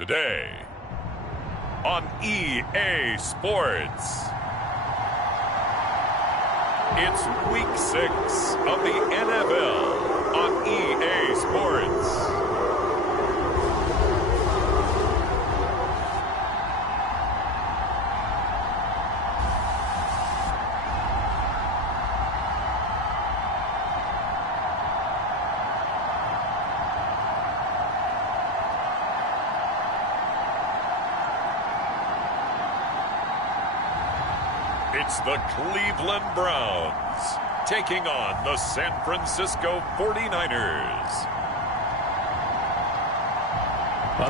Today on EA Sports. It's Week 6 of the NFL on EA Sports. It's the Cleveland Browns taking on the San Francisco 49ers.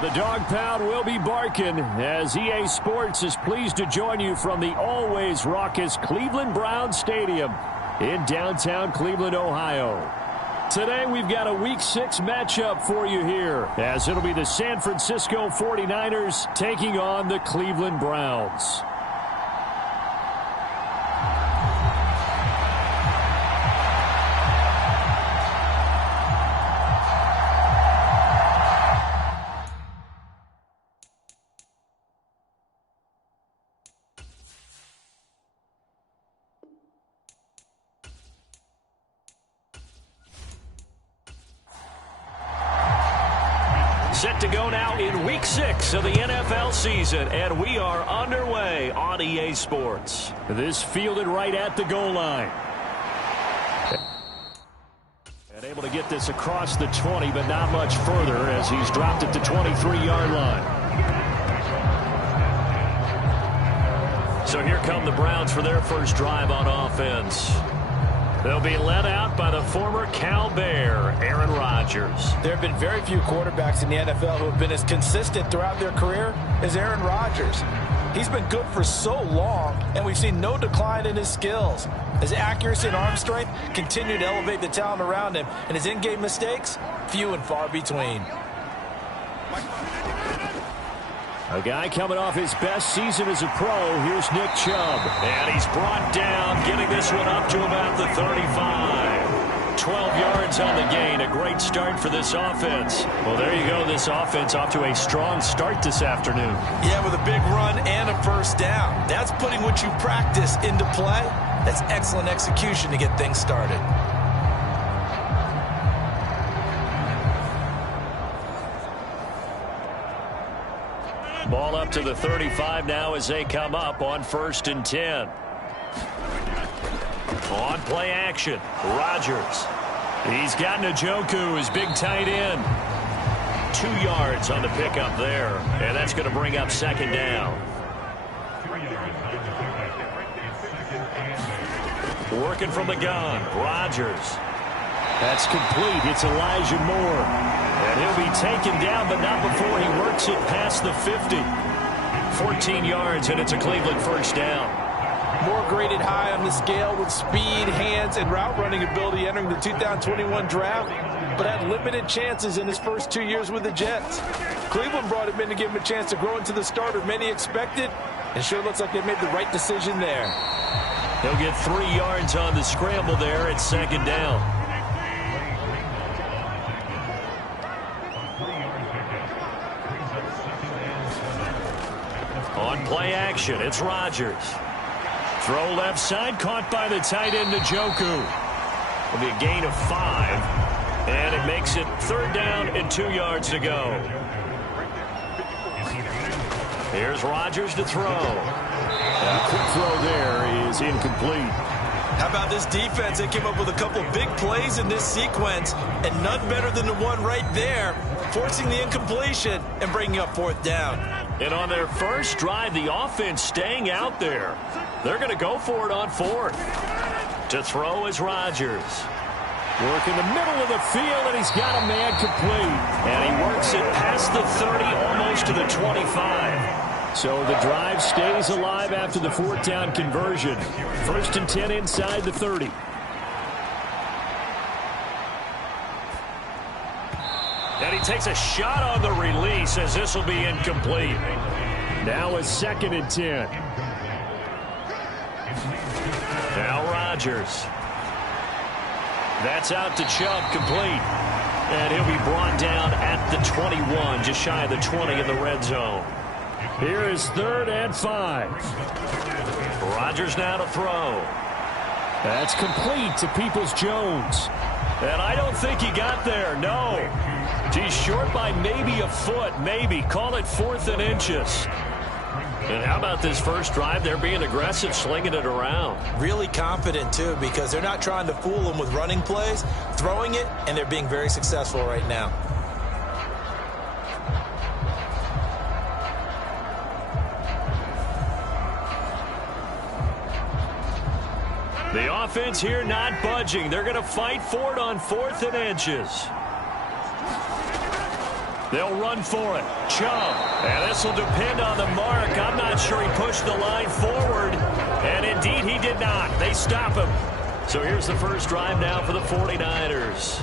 The dog pound will be barking as EA Sports is pleased to join you from the always raucous Cleveland Browns Stadium in downtown Cleveland, Ohio. Today we've got a Week 6 matchup for you here as it'll be the San Francisco 49ers taking on the Cleveland Browns. Set to go now in Week 6 of the NFL season, and we are underway on EA Sports. This fielded right at the goal line. And able to get this across the 20, but not much further as he's dropped it to 23-yard line. So here come the Browns for their first drive on offense. They'll be led out by the former Cal Bear, Aaron Rodgers. There have been very few quarterbacks in the NFL who have been as consistent throughout their career as Aaron Rodgers. He's been good for so long, and we've seen no decline in his skills. His accuracy and arm strength continue to elevate the talent around him, and his in-game mistakes, few and far between. A guy coming off his best season as a pro. Here's Nick Chubb. And he's brought down, getting this one up to about the 35. 12 yards on the gain. A great start for this offense. Well, there you go. This offense off to a strong start this afternoon. Yeah, with a big run and a first down. That's putting what you practice into play. That's excellent execution to get things started. Ball up to the 35 now as they come up on 1st and 10. On play action, Rodgers. He's got Njoku, his big tight end. 2 yards on the pickup there, and that's going to bring up 2nd down. Working from the gun, Rodgers. That's complete. It's Elijah Moore. And he'll be taken down, but not before he works it past the 50. 14 yards, and it's a Cleveland first down. Moore graded high on the scale with speed, hands, and route running ability entering the 2021 draft, but had limited chances in his first 2 years with the Jets. Cleveland brought him in to give him a chance to grow into the starter many expected, and sure looks like they made the right decision there. He'll get 3 yards on the scramble there at 2nd down. On play action, it's Rodgers. Throw left side, caught by the tight end Njoku. Will be a gain of 5, and it makes it 3rd down and 2 yards to go. Here's Rodgers to throw. A quick throw there is incomplete. How about this defense? They came up with a couple big plays in this sequence, and none better than the one right there, forcing the incompletion and bringing up 4th down. And on their first drive, the offense staying out there. They're going to go for it on 4th. To throw is Rodgers. Work in the middle of the field, and he's got a man complete. And he works it past the 30, almost to the 25. So the drive stays alive after the 4th down conversion. 1st and 10 inside the 30. And he takes a shot on the release as this will be incomplete. Now a 2nd and 10. Now Rodgers. That's out to Chubb, complete. And he'll be brought down at the 21, just shy of the 20 in the red zone. Here is 3rd and 5. Rodgers now to throw. That's complete to Peoples-Jones. And I don't think he got there, no. He's short by maybe a foot, maybe. Call it 4th and inches. And how about this first drive? They're being aggressive, slinging it around. Really confident, too, because they're not trying to fool them with running plays, throwing it, and they're being very successful right now. The offense here not budging. They're going to fight for it on 4th and inches. They'll run for it. Chubb. And this will depend on the mark. I'm not sure he pushed the line forward. And indeed, he did not. They stop him. So here's the first drive now for the 49ers.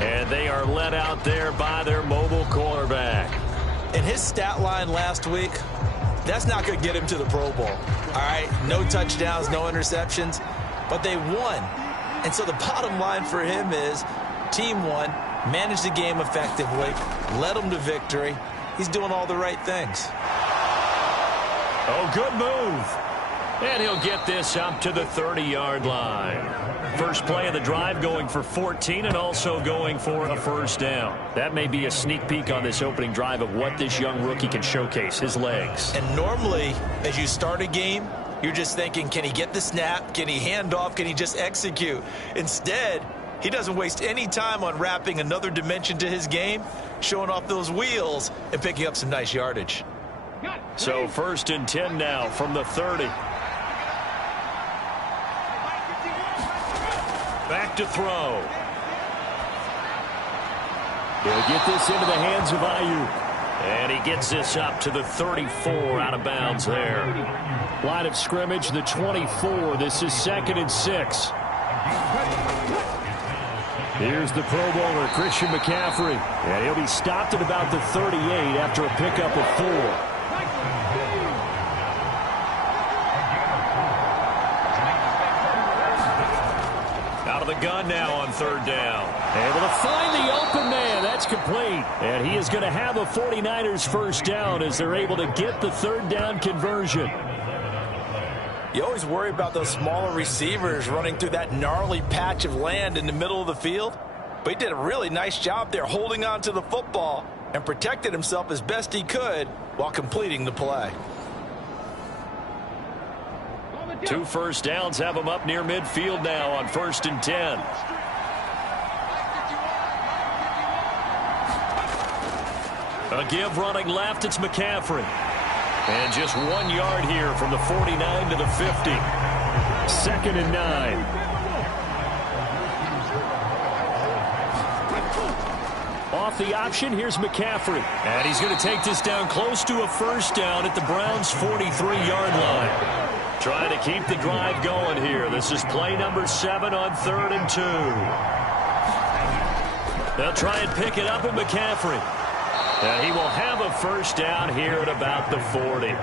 And they are led out there by their mobile quarterback. And his stat line last week, that's not going to get him to the Pro Bowl. All right, no touchdowns, no interceptions, but they won. And so the bottom line for him is team won, managed the game effectively, led them to victory. He's doing all the right things. Oh, good move. And he'll get this up to the 30-yard line. First play of the drive going for 14 and also going for a first down. That may be a sneak peek on this opening drive of what this young rookie can showcase, his legs. And normally, as you start a game, you're just thinking, can he get the snap? Can he hand off? Can he just execute? Instead, he doesn't waste any time on wrapping another dimension to his game, showing off those wheels and picking up some nice yardage. So 1st and 10 now from the 30. Back to throw. He'll get this into the hands of Ayuk. And he gets this up to the 34 out of bounds there. Line of scrimmage, the 24. This is 2nd and 6. Here's the Pro Bowler, Christian McCaffrey. And he'll be stopped at about the 38 after a pickup of 4. The gun now on 3rd down. Able to find the open man. That's complete. And he is going to have a 49ers first down as they're able to get the 3rd down conversion. You always worry about those smaller receivers running through that gnarly patch of land in the middle of the field. But he did a really nice job there holding on to the football and protected himself as best he could while completing the play. 2 first downs have him up near midfield now on 1st and 10. A give running left, it's McCaffrey. And just 1 yard here from the 49 to the 50. 2nd and 9. Off the option, here's McCaffrey. And he's going to take this down close to a first down at the Browns' 43-yard line. Trying to keep the drive going here. This is play number 7 on 3rd and 2. They'll try and pick it up at McCaffrey. And he will have a first down here at about the 40.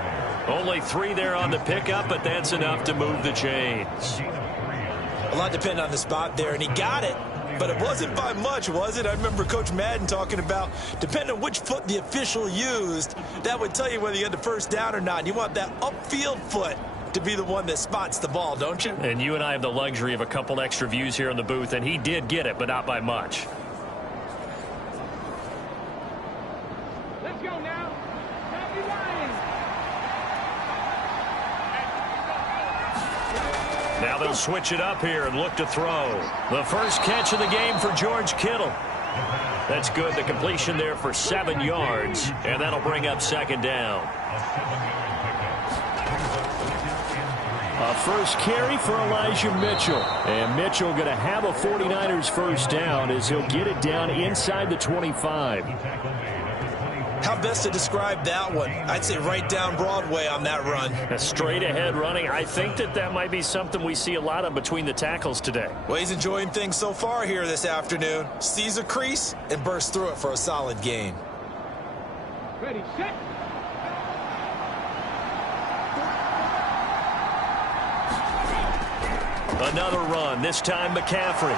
Only 3 there on the pickup, but that's enough to move the chains. A lot depended on the spot there, and he got it. But it wasn't by much, was it? I remember Coach Madden talking about, depending on which foot the official used, that would tell you whether you had the first down or not. And you want that upfield foot to be the one that spots the ball, don't you? And you and I have the luxury of a couple extra views here in the booth, and he did get it, but not by much. Let's go now. Happy Lions. Now they'll switch it up here and look to throw. The first catch of the game for George Kittle. That's good. The completion there for 7 yards, and that'll bring up 2nd down. A first carry for Elijah Mitchell. And Mitchell going to have a 49ers first down as he'll get it down inside the 25. How best to describe that one? I'd say right down Broadway on that run. A straight ahead running. I think that might be something we see a lot of between the tackles today. Well, he's enjoying things so far here this afternoon. Sees a crease and bursts through it for a solid gain. Ready, set. Another run, this time McCaffrey.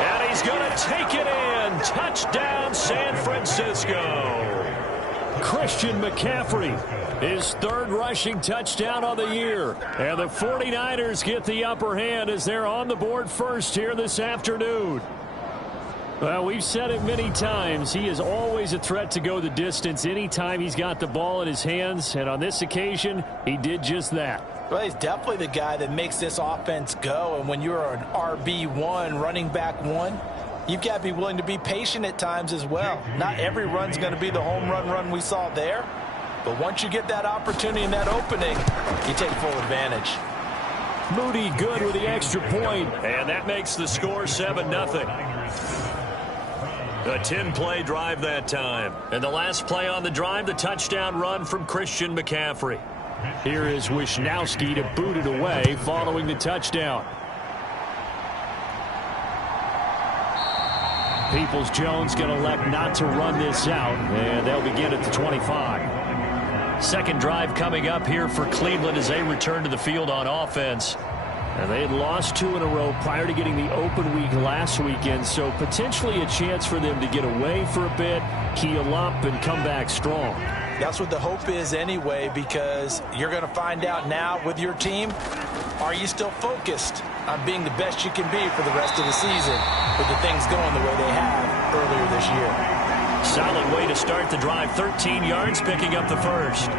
And And he's going to take it in. Touchdown, San Francisco. Christian McCaffrey, his third rushing touchdown on the year. And the 49ers get the upper hand as they're on the board first here this afternoon. Well, we've said it many times. He is always a threat to go the distance anytime he's got the ball in his hands. And on this occasion, he did just that. Well, he's definitely the guy that makes this offense go. And when you're an RB1, running back one, you've got to be willing to be patient at times as well. Not every run's going to be the home run we saw there. But once you get that opportunity and that opening, you take full advantage. Moody good with the extra point. And that makes the score 7-0. A 10-play drive that time. And the last play on the drive, the touchdown run from Christian McCaffrey. Here is Wisnowski to boot it away following the touchdown. Peoples-Jones going to elect not to run this out, and they'll begin at the 25. Second drive coming up here for Cleveland as they return to the field on offense. And they had lost 2 in a row prior to getting the open week last weekend, so potentially a chance for them to get away for a bit, heal up, and come back strong. That's what the hope is anyway, because you're going to find out now with your team, are you still focused on being the best you can be for the rest of the season with the things going the way they have earlier this year? Solid way to start the drive. 13 yards, picking up the first.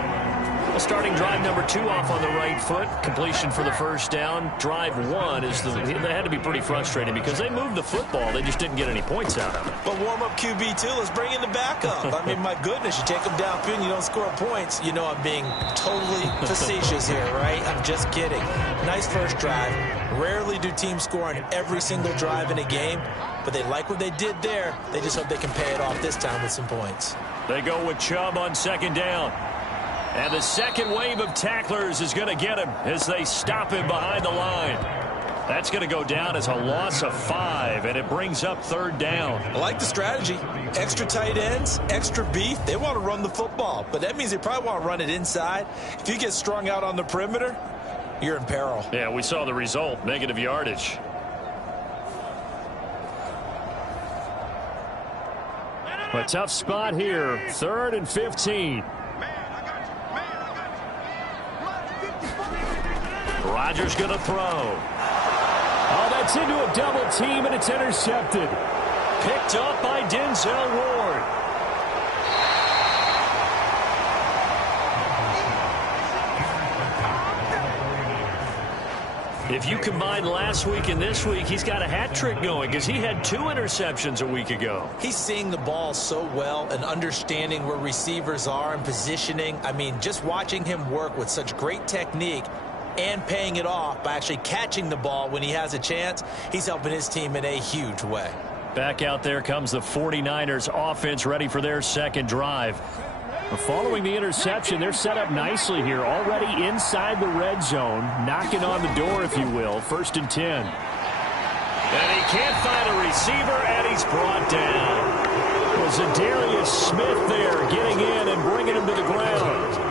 Well, starting drive number 2 off on the right foot. Completion for the first down. Drive 1 is they had to be pretty frustrating because they moved the football. They just didn't get any points out of it. But warm-up QB2, let's bring in the backup. I mean, my goodness, you take them downfield and you don't score points. You know I'm being totally facetious here, right? I'm just kidding. Nice first drive. Rarely do teams score on every single drive in a game, but they like what they did there. They just hope they can pay it off this time with some points. They go with Chubb on second down. And the second wave of tacklers is going to get him as they stop him behind the line. That's going to go down as a loss of 5, and it brings up third down. I like the strategy. Extra tight ends, extra beef. They want to run the football, but that means they probably want to run it inside. If you get strung out on the perimeter, you're in peril. Yeah, we saw the result, negative yardage. A tough spot here, 3rd and 15. Rodgers going to throw. Oh, that's into a double team, and it's intercepted. Picked up by Denzel Ward. If you combine last week and this week, he's got a hat trick going because he had 2 interceptions a week ago. He's seeing the ball so well and understanding where receivers are and positioning. I mean, just watching him work with such great technique and paying it off by actually catching the ball when he has a chance, he's helping his team in a huge way. Back out there comes the 49ers offense ready for their second drive. Following the interception, they're set up nicely here, already inside the red zone, knocking on the door, if you will, 1st and 10. And he can't find a receiver, and he's brought down. Was Zadarius Smith there getting in and bringing him to the ground.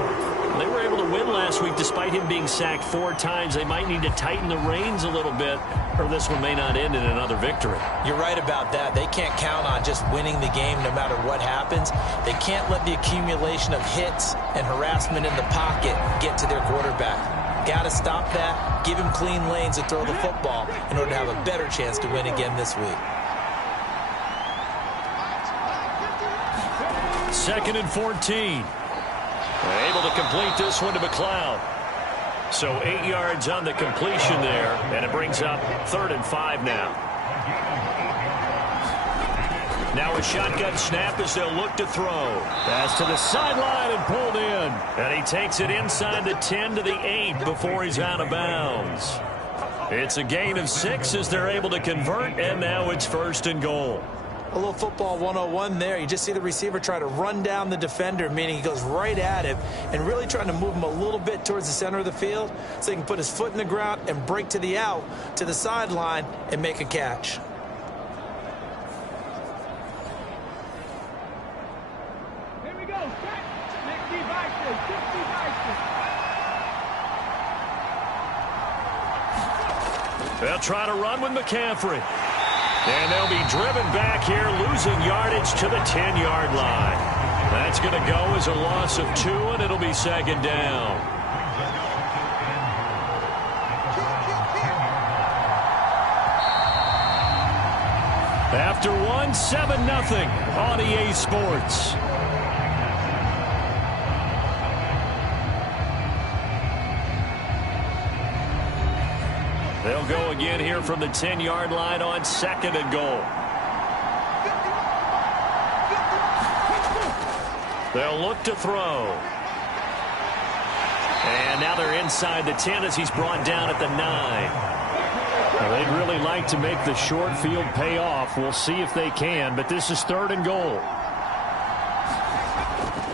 They were able to win last week despite him being sacked 4 times. They might need to tighten the reins a little bit, or this one may not end in another victory. You're right about that. They can't count on just winning the game no matter what happens. They can't let the accumulation of hits and harassment in the pocket get to their quarterback. Got to stop that, give him clean lanes to throw the football in order to have a better chance to win again this week. 2nd and 14. Able to complete this one to McLeod. So 8 yards on the completion there, and it brings up 3rd and 5 now. Now a shotgun snap as they'll look to throw. Pass to the sideline and pulled in. And he takes it inside the 10 to the 8 before he's out of bounds. It's a gain of 6 as they're able to convert, and now it's 1st and goal. A little football 101 there. You just see the receiver try to run down the defender, meaning he goes right at him and really trying to move him a little bit towards the center of the field so he can put his foot in the ground and break to the out, to the sideline, and make a catch. Here we go. Set. 60 devices. 60 devices. They'll try to run with McCaffrey. And they'll be driven back here, losing yardage to the 10-yard line. That's going to go as a loss of 2, and it'll be second down. After one, 7-0 on EA Sports. They'll go again here from the 10-yard line on 2nd and goal. They'll look to throw. And now they're inside the 10 as he's brought down at the 9. Well, they'd really like to make the short field pay off. We'll see if they can, but this is 3rd and goal.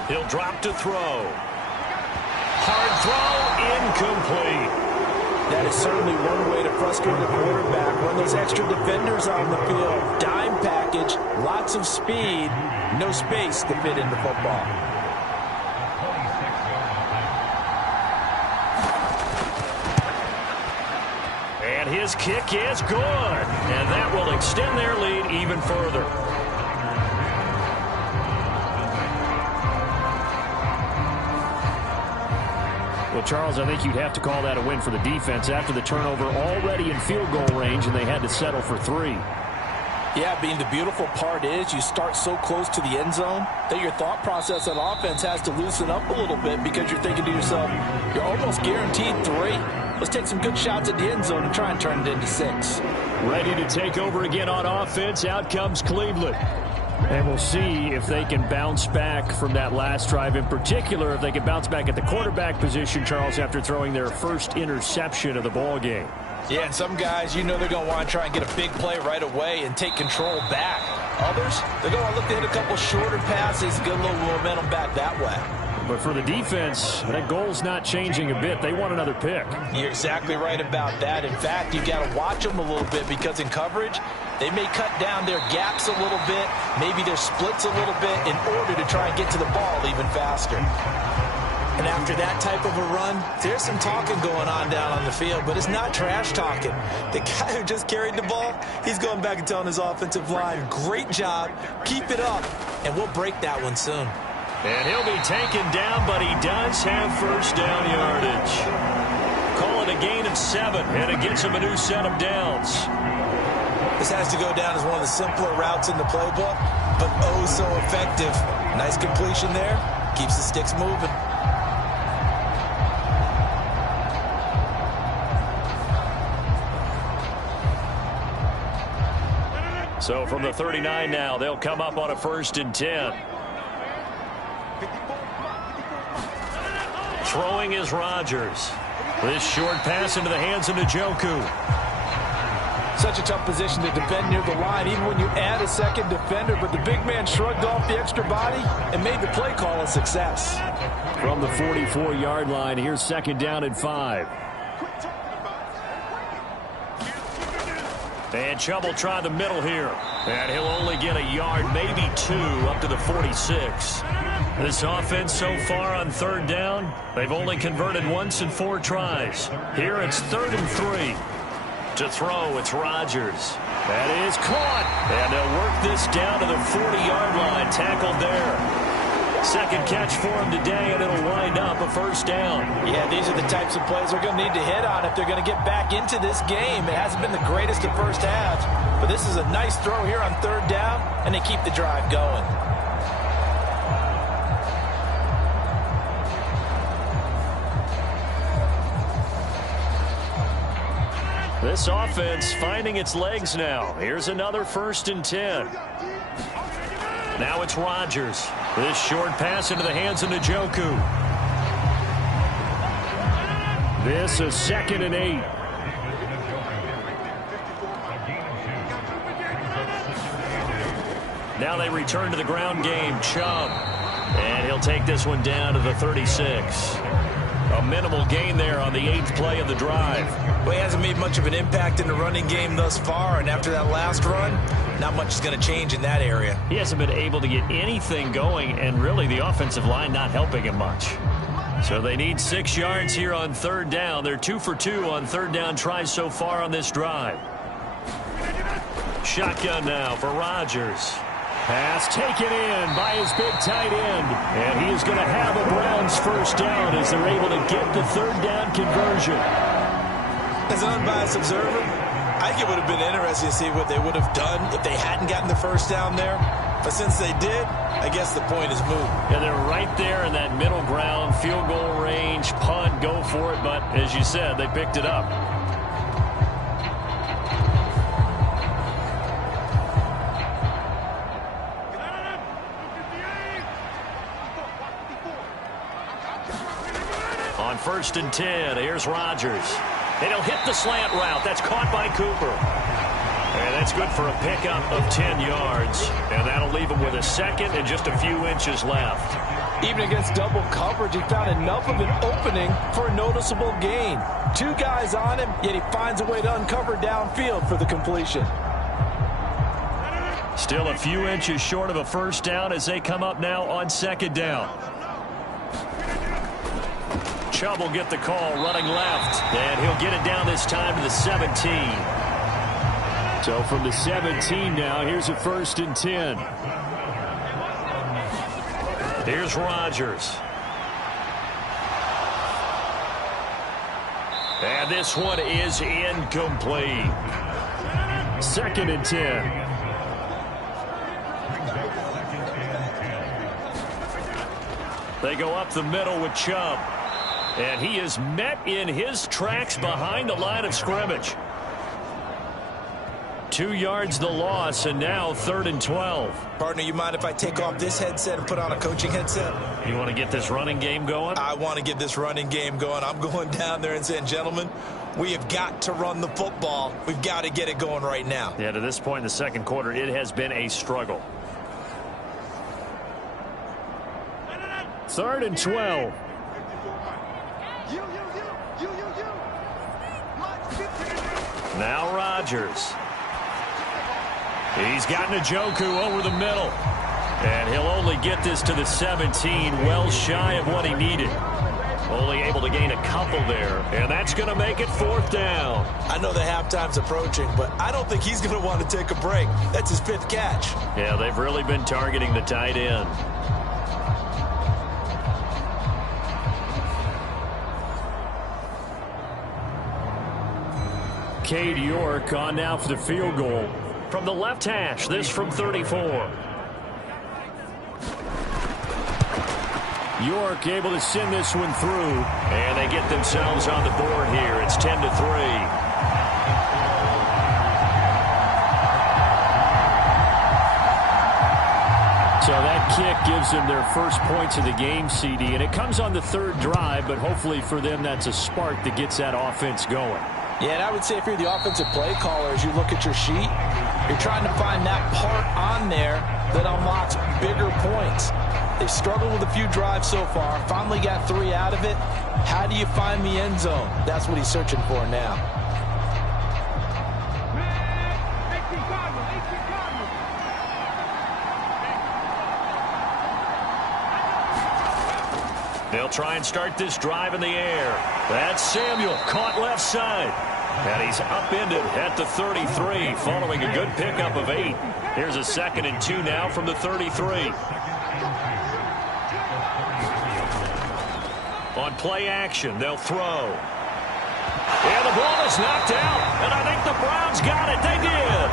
He'll drop to throw. Hard throw, incomplete. That is certainly one way to frustrate the quarterback. Run those extra defenders on the field. Dime package, lots of speed, no space to fit into football. And his kick is good. And that will extend their lead even further. Well, Charles, I think you'd have to call that a win for the defense after the turnover already in field goal range, and they had to settle for 3. Yeah, Bean, the beautiful part is you start so close to the end zone that your thought process on offense has to loosen up a little bit because you're thinking to yourself, you're almost guaranteed 3. Let's take some good shots at the end zone and try and turn it into 6. Ready to take over again on offense. Out comes Cleveland. And we'll see if they can bounce back from that last drive. In particular, if they can bounce back at the quarterback position, Charles, after throwing their first interception of the ball game. Yeah, and some guys, you know they're going to want to try and get a big play right away and take control back. Others, they're going to look to hit a couple shorter passes, get a little momentum back that way. But for the defense, that goal's not changing a bit. They want another pick. You're exactly right about that. In fact, you've got to watch them a little bit because in coverage, they may cut down their gaps a little bit, maybe their splits a little bit in order to try and get to the ball even faster. And after that type of a run, there's some talking going on down on the field, but it's not trash talking. The guy who just carried the ball, he's going back and telling his offensive line, great job, keep it up, and we'll break that one soon. And he'll be taken down, but he does have first down yardage. Call it a gain of 7, and it gets him a new set of downs. This has to go down as one of the simpler routes in the playbook, but oh so effective. Nice completion there. Keeps the sticks moving. So from the 39 now, they'll come up on a 1st and 10. Throwing is Rodgers. This short pass into the hands of Njoku. Such a tough position to defend near the line, even when you add a second defender, but the big man shrugged off the extra body and made the play call a success. From the 44-yard line, here's 2nd down and 5. And Chubb will try the middle here. And he'll only get a yard, maybe 2, up to the 46. This offense so far on 3rd down, they've only converted once in 4 tries. Here it's 3rd and 3. To throw, it's Rodgers. That is caught. And they'll work this down to the 40-yard line. Tackled there. Second catch for him today, and it'll wind up a 1st down. Yeah, these are the types of plays they're going to need to hit on if they're going to get back into this game. It hasn't been the greatest of first halves, but this is a nice throw here on 3rd down, and they keep the drive going. This offense finding its legs now. Here's another 1st and 10. Now it's Rodgers. This short pass into the hands of Njoku. This is 2nd and 8. Now they return to the ground game. Chubb. And he'll take this one down to the 36. A minimal gain there on the 8th play of the drive. Well, he hasn't made much of an impact in the running game thus far, and after that last run, not much is going to change in that area. He hasn't been able to get anything going, and really the offensive line not helping him much. So they need 6 yards here on 3rd down. They're 2 for 2 on 3rd down tries so far on this drive. Shotgun now for Rodgers. Pass taken in by his big tight end. And he is going to have a Browns first down as they're able to get the third down conversion. As an unbiased observer, I think it would have been interesting to see what they would have done if they hadn't gotten the first down there. But since they did, I guess the point is moot. Yeah, they're right there in that middle ground, field goal range, punt, go for it. But as you said, they picked it up. On 1st and 10, here's Rodgers. And he'll hit the slant route. That's caught by Cooper. And that's good for a pickup of 10 yards. And that'll leave him with a second and just a few inches left. Even against double coverage, he found enough of an opening for a noticeable gain. 2 guys on him, yet he finds a way to uncover downfield for the completion. Still a few inches short of a first down as they come up now on 2nd down. Chubb will get the call running left, and he'll get it down this time to the 17. So from the 17 now, here's a 1st and 10. Here's Rodgers. And this one is incomplete. 2nd and 10. They go up the middle with Chubb. And he is met in his tracks behind the line of scrimmage. 2 yards the loss, and now 3rd and 12. Partner, you mind if I take off this headset and put on a coaching headset? You want to get this running game going? I want to get this running game going. I'm going down there and saying, gentlemen, we have got to run the football. We've got to get it going right now. Yeah, to this point in the second quarter, it has been a struggle. 3rd and 12. Now Rodgers. He's got Njoku over the middle. And he'll only get this to the 17, well shy of what he needed. Only able to gain a couple there. And that's going to make it 4th down. I know the halftime's approaching, but I don't think he's going to want to take a break. That's his 5th catch. Yeah, they've really been targeting the tight end. Cade York on now for the field goal. From the left hash, this from 34. York able to send this one through. And they get themselves on the board here. It's 10-3. So that kick gives them their first points of the game, CD. And it comes on the 3rd drive, but hopefully for them that's a spark that gets that offense going. Yeah, and I would say if you're the offensive play caller, as you look at your sheet, you're trying to find that part on there that unlocks bigger points. They've struggled with a few drives so far, finally got 3 out of it. How do you find the end zone? That's what he's searching for now. They'll try and start this drive in the air. That's Samuel, caught left side. And he's upended at the 33, following a good pickup of 8. Here's a 2nd and 2 now from the 33. On play action, they'll throw. And the ball is knocked out. And I think the Browns got it. They did.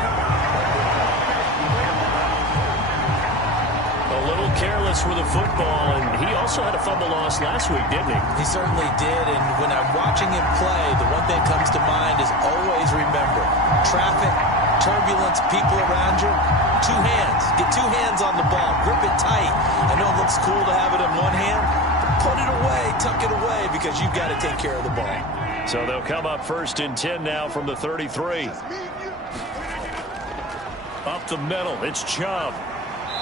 A little careless with the football, and he also had a fumble loss last week, didn't he? He certainly did, and when I'm watching him play, the one thing that comes to mind is always remember, traffic, turbulence, people around you, 2 hands. Get 2 hands on the ball. Grip it tight. I know it looks cool to have it in one hand, but put it away, tuck it away, because you've got to take care of the ball. So they'll come up 1st and 10 now from the 33. Up the middle, it's Chubb.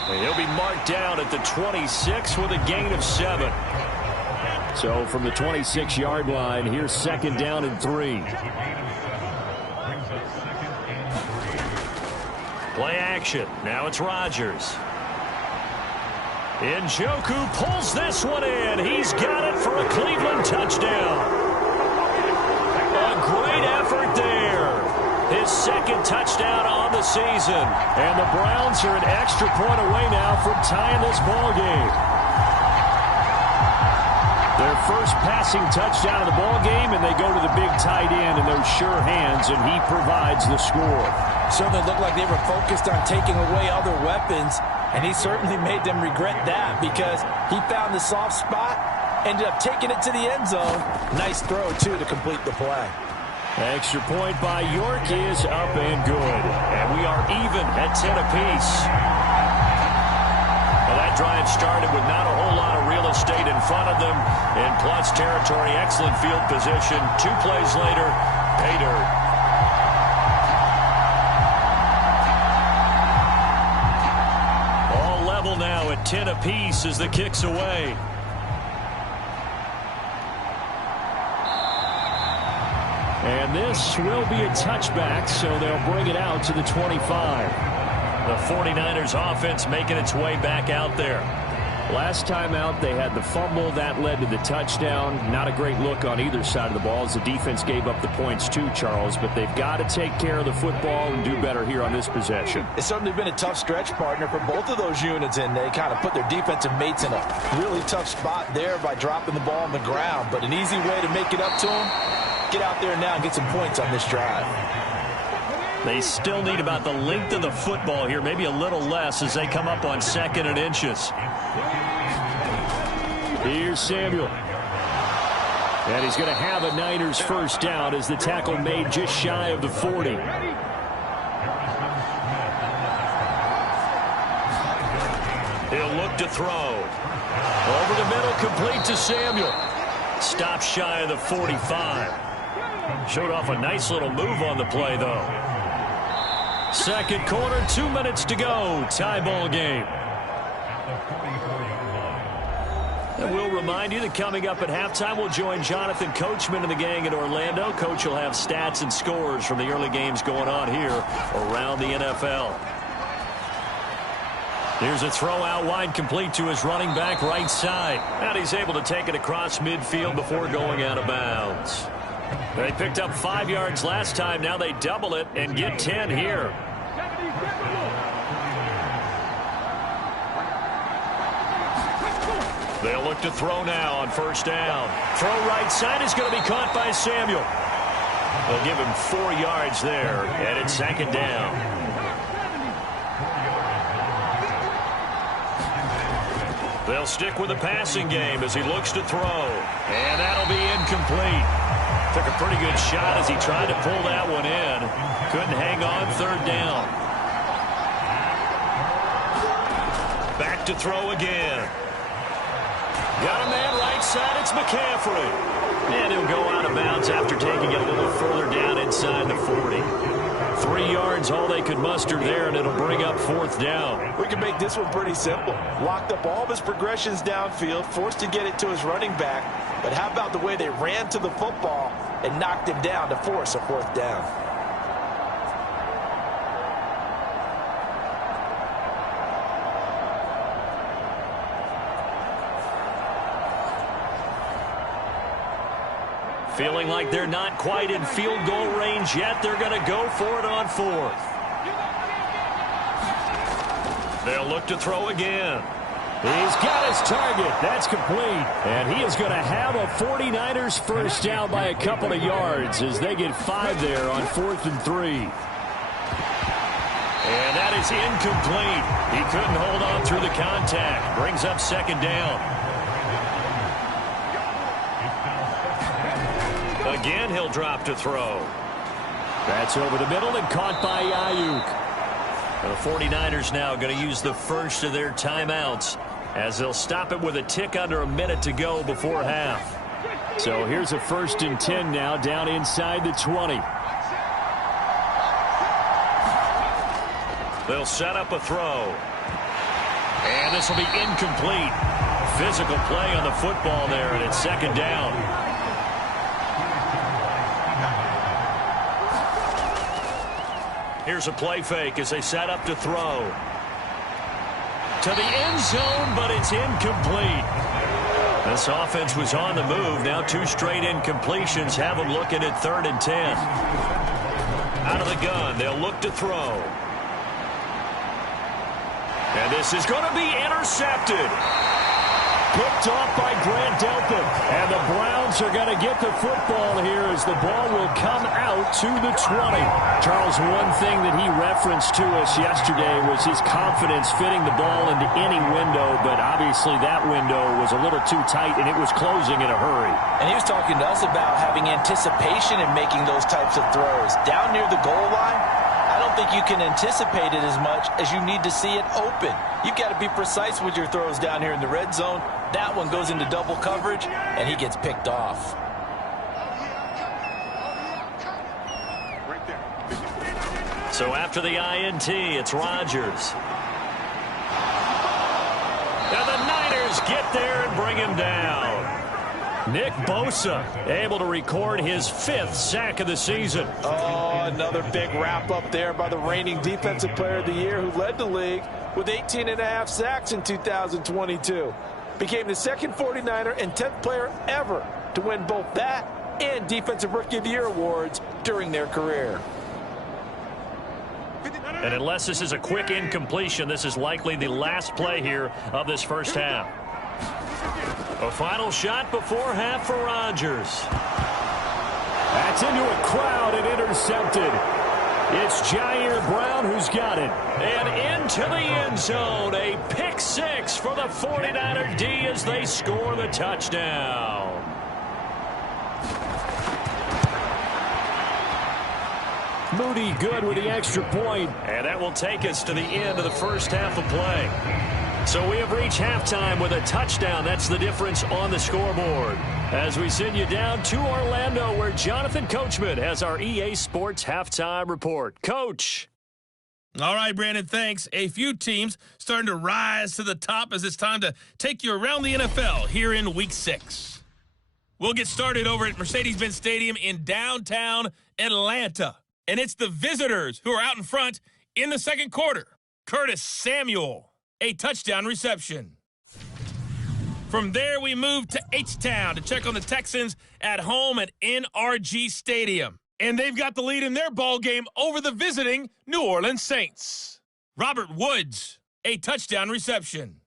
And he'll be marked down at the 26 with a gain of 7. So from the 26-yard line, here's 2nd down and 3. Play action. Now it's Rodgers. Njoku pulls this one in. He's got it for a Cleveland touchdown. A great effort there. His 2nd touchdown on the season. And the Browns are an extra point away now from tying this ball game. Their first passing touchdown of the ball game, and they go to the big tight end in those sure hands, and he provides the score. Certainly looked like they were focused on taking away other weapons, and he certainly made them regret that because he found the soft spot, ended up taking it to the end zone. Nice throw, too, to complete the play. Extra point by York is up and good. And we are even at 10 apiece. Well, that drive started with not a whole lot of real estate in front of them. In plus territory, excellent field position. 2 plays later, pay dirt. All level now at 10 apiece as the kick's away. And this will be a touchback, so they'll bring it out to the 25. The 49ers offense making its way back out there. Last time out, they had the fumble. That led to the touchdown. Not a great look on either side of the ball as the defense gave up the points too, Charles. But they've got to take care of the football and do better here on this possession. It's certainly been a tough stretch, partner, for both of those units, and they kind of put their defensive mates in a really tough spot there by dropping the ball on the ground. But an easy way to make it up to them, get out there now and get some points on this drive. They still need about the length of the football here, maybe a little less as they come up on 2nd and inches. Here's Samuel. And he's going to have a Niners first down as the tackle made just shy of the 40. He'll look to throw. Over the middle, complete to Samuel. Stop shy of the 45. Showed off a nice little move on the play, though. Second quarter, 2 minutes to go. Tie ball game. And we'll remind you that coming up at halftime, we'll join Jonathan Coachman and the gang in Orlando. Coach will have stats and scores from the early games going on here around the NFL. Here's a throw out wide, complete to his running back right side. And he's able to take it across midfield before going out of bounds. They picked up 5 yards last time. Now they double it and get 10 here. They'll look to throw now on first down. Throw right side is going to be caught by Samuel. They'll give him 4 yards there, and it's 2nd down. They'll stick with the passing game as he looks to throw. And that'll be incomplete. Took a pretty good shot as he tried to pull that one in. Couldn't hang on, 3rd down. Back to throw again. Got a man right side, it's McCaffrey. And he'll go out of bounds after taking it a little further down inside the 40. 3 yards, all they could muster there, and it'll bring up 4th down. We can make this one pretty simple. Locked up all of his progressions downfield, forced to get it to his running back. But how about the way they ran to the football and knocked him down to force a 4th down? Feeling like they're not quite in field goal range yet. They're going to go for it on 4th. They'll look to throw again. He's got his target. That's complete. And he is going to have a 49ers first down by a couple of yards as they get 5 there on 4th and 3. And that is incomplete. He couldn't hold on through the contact. Brings up 2nd down. Again, he'll drop to throw. That's over the middle and caught by Ayuk. The 49ers now going to use the first of their timeouts as they'll stop it with a tick under a minute to go before half. So here's a 1st and 10 now down inside the 20. They'll set up a throw. And this will be incomplete. Physical play on the football there, and it's 2nd down. Here's a play fake as they set up to throw. To the end zone, but it's incomplete. This offense was on the move. Now 2 straight incompletions have them looking at 3rd and 10. Out of the gun, they'll look to throw. And this is going to be intercepted. Picked off by Grant Delpit. And the Browns are going to get the football here as the ball will come out to the 20. Charles, one thing that he referenced to us yesterday was his confidence fitting the ball into any window, but obviously that window was a little too tight and it was closing in a hurry. And he was talking to us about having anticipation in making those types of throws. Down near the goal line, I don't think you can anticipate it as much as you need to see it open. You've got to be precise with your throws down here in the red zone. That one goes into double coverage, and he gets picked off. So after the INT, it's Rodgers. And the Niners get there and bring him down. Nick Bosa able to record his 5th sack of the season. Oh, another big wrap-up there by the reigning Defensive Player of the Year who led the league with 18.5 sacks in 2022. Became the second 49er and 10th player ever to win both that and Defensive Rookie of the Year awards during their career. And unless this is a quick incompletion, this is likely the last play here of this first half. A final shot before half for Rodgers. That's into a crowd and intercepted. It's Jair Brown who's got it. And into the end zone. A pick 6 for the 49er D as they score the touchdown. Moody good with the extra point. And that will take us to the end of the first half of play. So we have reached halftime with a touchdown. That's the difference on the scoreboard. As we send you down to Orlando, where Jonathan Coachman has our EA Sports halftime report. Coach. All right, Brandon, thanks. A few teams starting to rise to the top as it's time to take you around the NFL here in Week 6. We'll get started over at Mercedes-Benz Stadium in downtown Atlanta. And it's the visitors who are out in front in the second quarter. Curtis Samuel, a touchdown reception. From there, we move to H-Town to check on the Texans at home at NRG Stadium. And they've got the lead in their ball game over the visiting New Orleans Saints. Robert Woods, a touchdown reception.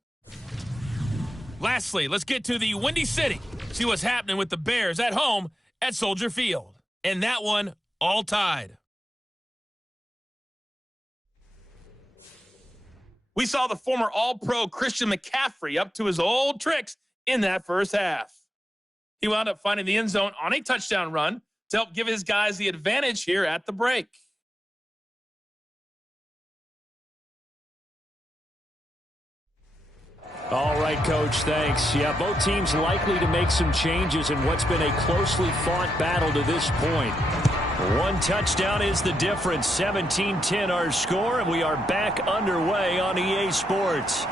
Lastly, let's get to the Windy City. See what's happening with the Bears at home at Soldier Field. And that one all tied. We saw the former All-Pro Christian McCaffrey up to his old tricks in that first half. He wound up finding the end zone on a touchdown run to help give his guys the advantage here at the break. All right, Coach, thanks. Yeah, both teams likely to make some changes in what's been a closely fought battle to this point. One touchdown is the difference. 17-10 our score, and we are back underway on EA Sports.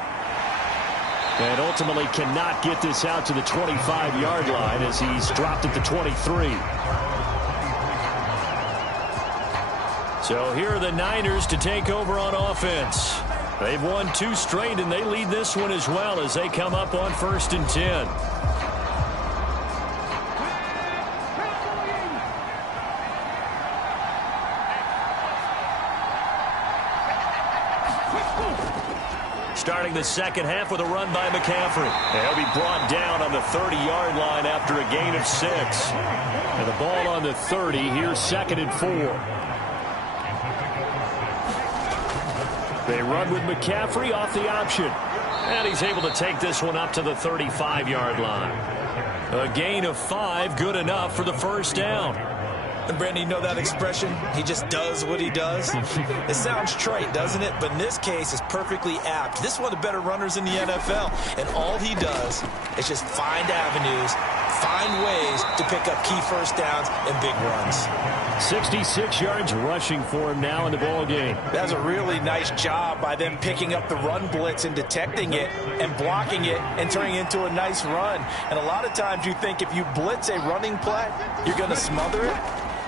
And ultimately cannot get this out to the 25-yard line as he's dropped at the 23. So here are the Niners to take over on offense. They've won 2 straight, and they lead this one as well as they come up on 1st and 10. Starting the second half with a run by McCaffrey. And he'll be brought down on the 30-yard line after a gain of 6. And the ball on the 30, here's 2nd and 4. They run with McCaffrey off the option. And he's able to take this one up to the 35-yard line. A gain of 5, good enough for the first down. And Brandon, you know that expression? He just does what he does. It sounds trite, doesn't it? But in this case, it's perfectly apt. This is one of the better runners in the NFL. And all he does is just find avenues, find ways to pick up key first downs and big runs. 66 yards rushing for him now in the ball game. That's a really nice job by them picking up the run blitz and detecting it and blocking it and turning it into a nice run. And a lot of times you think if you blitz a running play, you're going to smother it.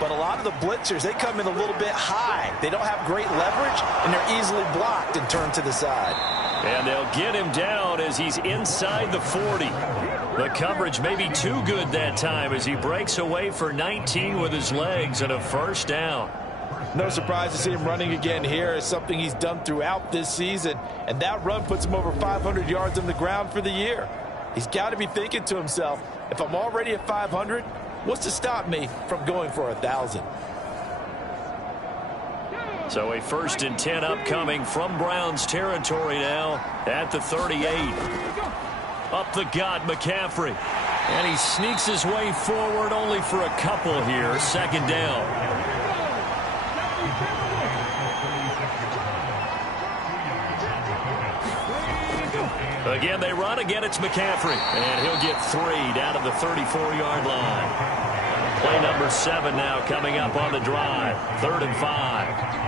But a lot of the blitzers, they come in a little bit high. They don't have great leverage, and they're easily blocked and turned to the side. And they'll get him down as he's inside the 40. The coverage may be too good that time as he breaks away for 19 with his legs and a first down. No surprise to see him running again here. It's something he's done throughout this season, and that run puts him over 500 yards on the ground for the year. He's got to be thinking to himself, if I'm already at 500, what's to stop me from going for 1,000? So a 1st and 10 upcoming from Browns territory now at the 38. Up the gut, McCaffrey. And he sneaks his way forward only for a couple here. 2nd down. Again, they run. Again, it's McCaffrey. And he'll get 3 down to the 34-yard line. Play number 7 now coming up on the drive. 3rd and 5.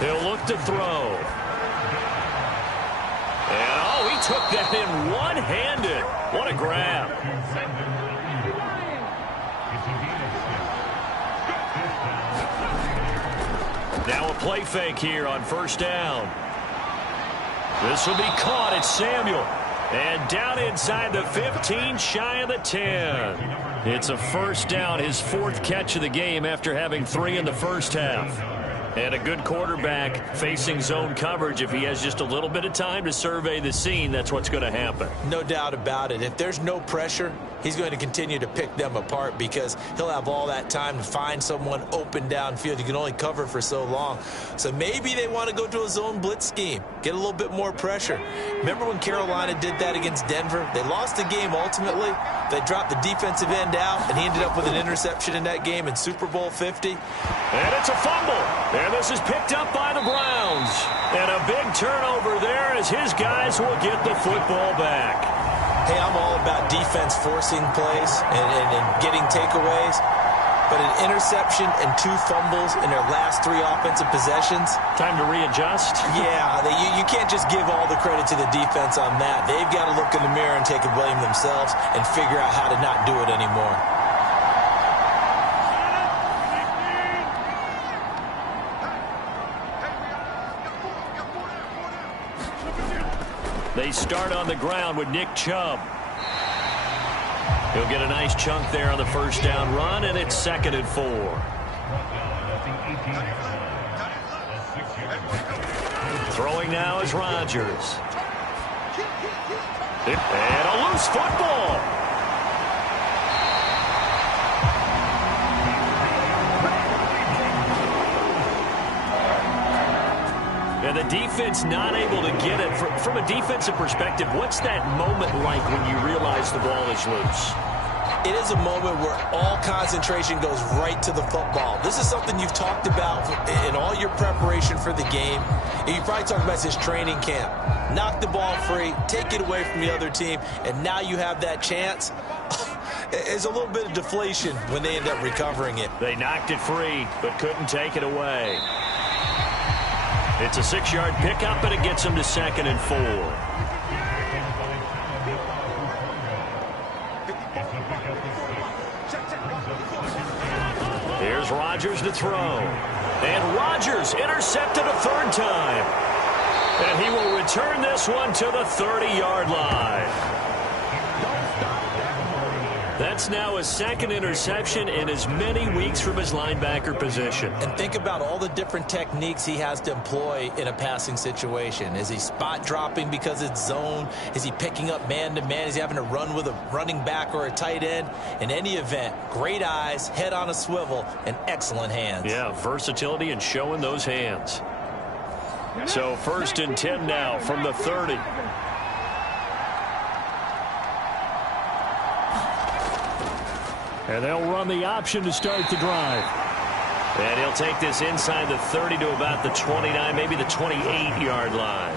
He'll look to throw. And, oh, he took that in one-handed. What a grab. Now a play fake here on 1st down. This will be caught. It's Samuel. And down inside the 15, shy of the 10. It's a 1st down, his 4th catch of the game after having 3 in the first half. And a good quarterback facing zone coverage. If he has just a little bit of time to survey the scene, that's what's going to happen. No doubt about it. If there's no pressure, he's going to continue to pick them apart because he'll have all that time to find someone open downfield. You can only cover for so long. So maybe they want to go to a zone blitz scheme, get a little bit more pressure. Remember when Carolina did that against Denver? They lost the game ultimately. They dropped the defensive end out, and he ended up with an interception in that game in Super Bowl 50. And it's a fumble. And this is picked up by the Browns. And a big turnover there as his guys will get the football back. Hey, I'm all about defense forcing plays and getting takeaways. But an interception and 2 fumbles in their last 3 offensive possessions. Time to readjust? Yeah, you can't just give all the credit to the defense on that. They've got to look in the mirror and take a blame themselves and figure out how to not do it anymore. They start on the ground with Nick Chubb. He'll get a nice chunk there on the 1st down run, and it's 2nd and 4. Throwing now is Rodgers. And a loose football. And the defense not able to get it. From a defensive perspective, what's that moment like when you realize the ball is loose? It is a moment where all concentration goes right to the football. This is something you've talked about in all your preparation for the game. You probably talked about this training camp. Knock the ball free, take it away from the other team, and now you have that chance. It's a little bit of deflation when they end up recovering it. They knocked it free, but couldn't take it away. It's a 6-yard pickup, and it gets them to 2nd and 4. Here's Rodgers to throw. And Rodgers intercepted a 3rd time. And he will return this one to the 30-yard line. That's now his 2nd interception in as many weeks from his linebacker position. And think about all the different techniques he has to employ in a passing situation. Is he spot dropping because it's zone? Is he picking up man-to-man? Is he having to run with a running back or a tight end? In any event, great eyes, head on a swivel, and excellent hands. Yeah, versatility and showing those hands. So 1st and 10 now from the 30. And they'll run the option to start the drive. And he'll take this inside the 30 to about the 29, maybe the 28-yard line.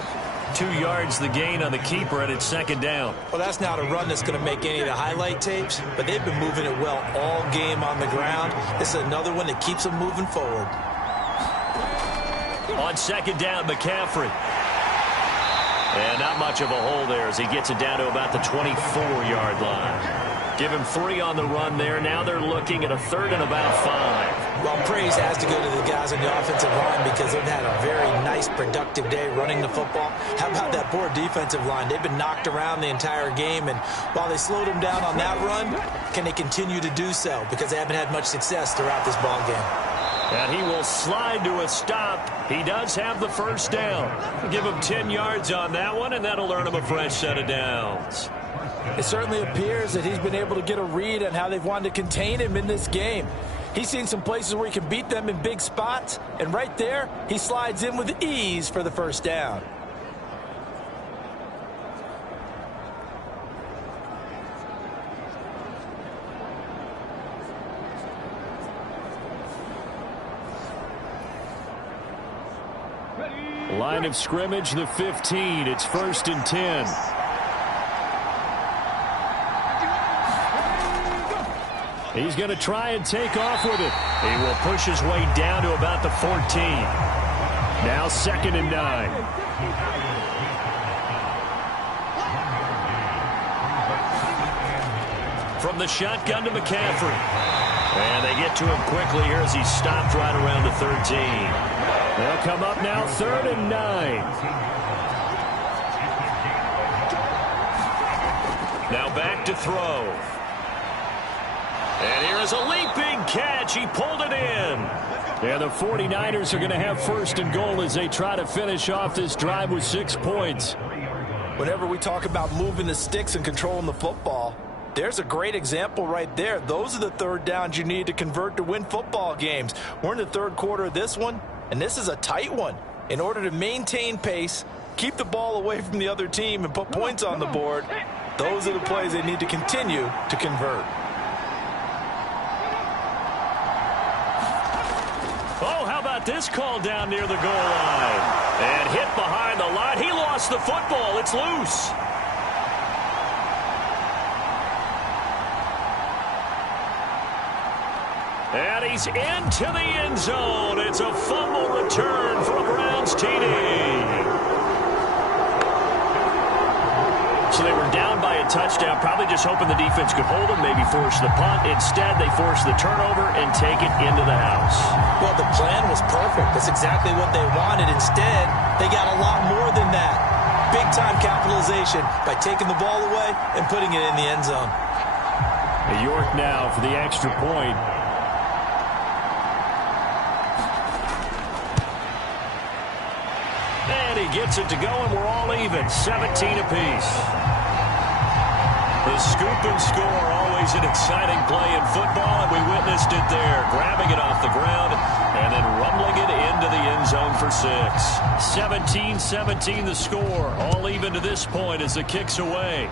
2 yards the gain on the keeper, and it's 2nd down. Well, that's not a run that's going to make any of the highlight tapes, but they've been moving it well all game on the ground. This is another one that keeps them moving forward. On 2nd down, McCaffrey. And not much of a hole there as he gets it down to about the 24-yard line. Give him 3 on the run there. Now they're looking at a 3rd and about 5. Well, praise has to go to the guys on the offensive line because they've had a very nice, productive day running the football. How about that poor defensive line? They've been knocked around the entire game, and while they slowed them down on that run, can they continue to do so? Because they haven't had much success throughout this ball game. And he will slide to a stop. He does have the first down. Give him 10 yards on that one, and that'll earn him a fresh set of downs. It certainly appears that he's been able to get a read on how they've wanted to contain him in this game. He's seen some places where he can beat them in big spots, and right there, he slides in with ease for the first down. Line of scrimmage, the 15. It's 1st and 10. He's going to try and take off with it. He will push his way down to about the 14. Now 2nd and 9. From the shotgun to McCaffrey. And they get to him quickly here as he's stopped right around the 13. They'll come up now 3rd and 9. Now back to throw. And here is a leaping catch. He pulled it in. Yeah, the 49ers are going to have 1st and goal as they try to finish off this drive with 6 points. Whenever we talk about moving the sticks and controlling the football, there's a great example right there. Those are the 3rd downs you need to convert to win football games. We're in the 3rd quarter of this one, and this is a tight one. In order to maintain pace, keep the ball away from the other team, and put points on the board, those are the plays they need to continue to convert. Oh, how about this call down near the goal line? And hit behind the line. He lost the football. It's loose. And he's into the end zone. It's a fumble return for a Browns TD. So they were down by a touchdown, probably just hoping the defense could hold them, maybe force the punt. Instead, they force the turnover and take it into the house. Well, the plan was perfect. That's exactly what they wanted. Instead, they got a lot more than that. Big-time capitalization by taking the ball away and putting it in the end zone. York now for the extra point. And he gets it to go, and we're all even, 17 apiece. The scoop and score, always an exciting play in football, and we witnessed it there, grabbing it off the ground and then rumbling it into the end zone for 6. 17-17 the score, all even to this point as the kick's away.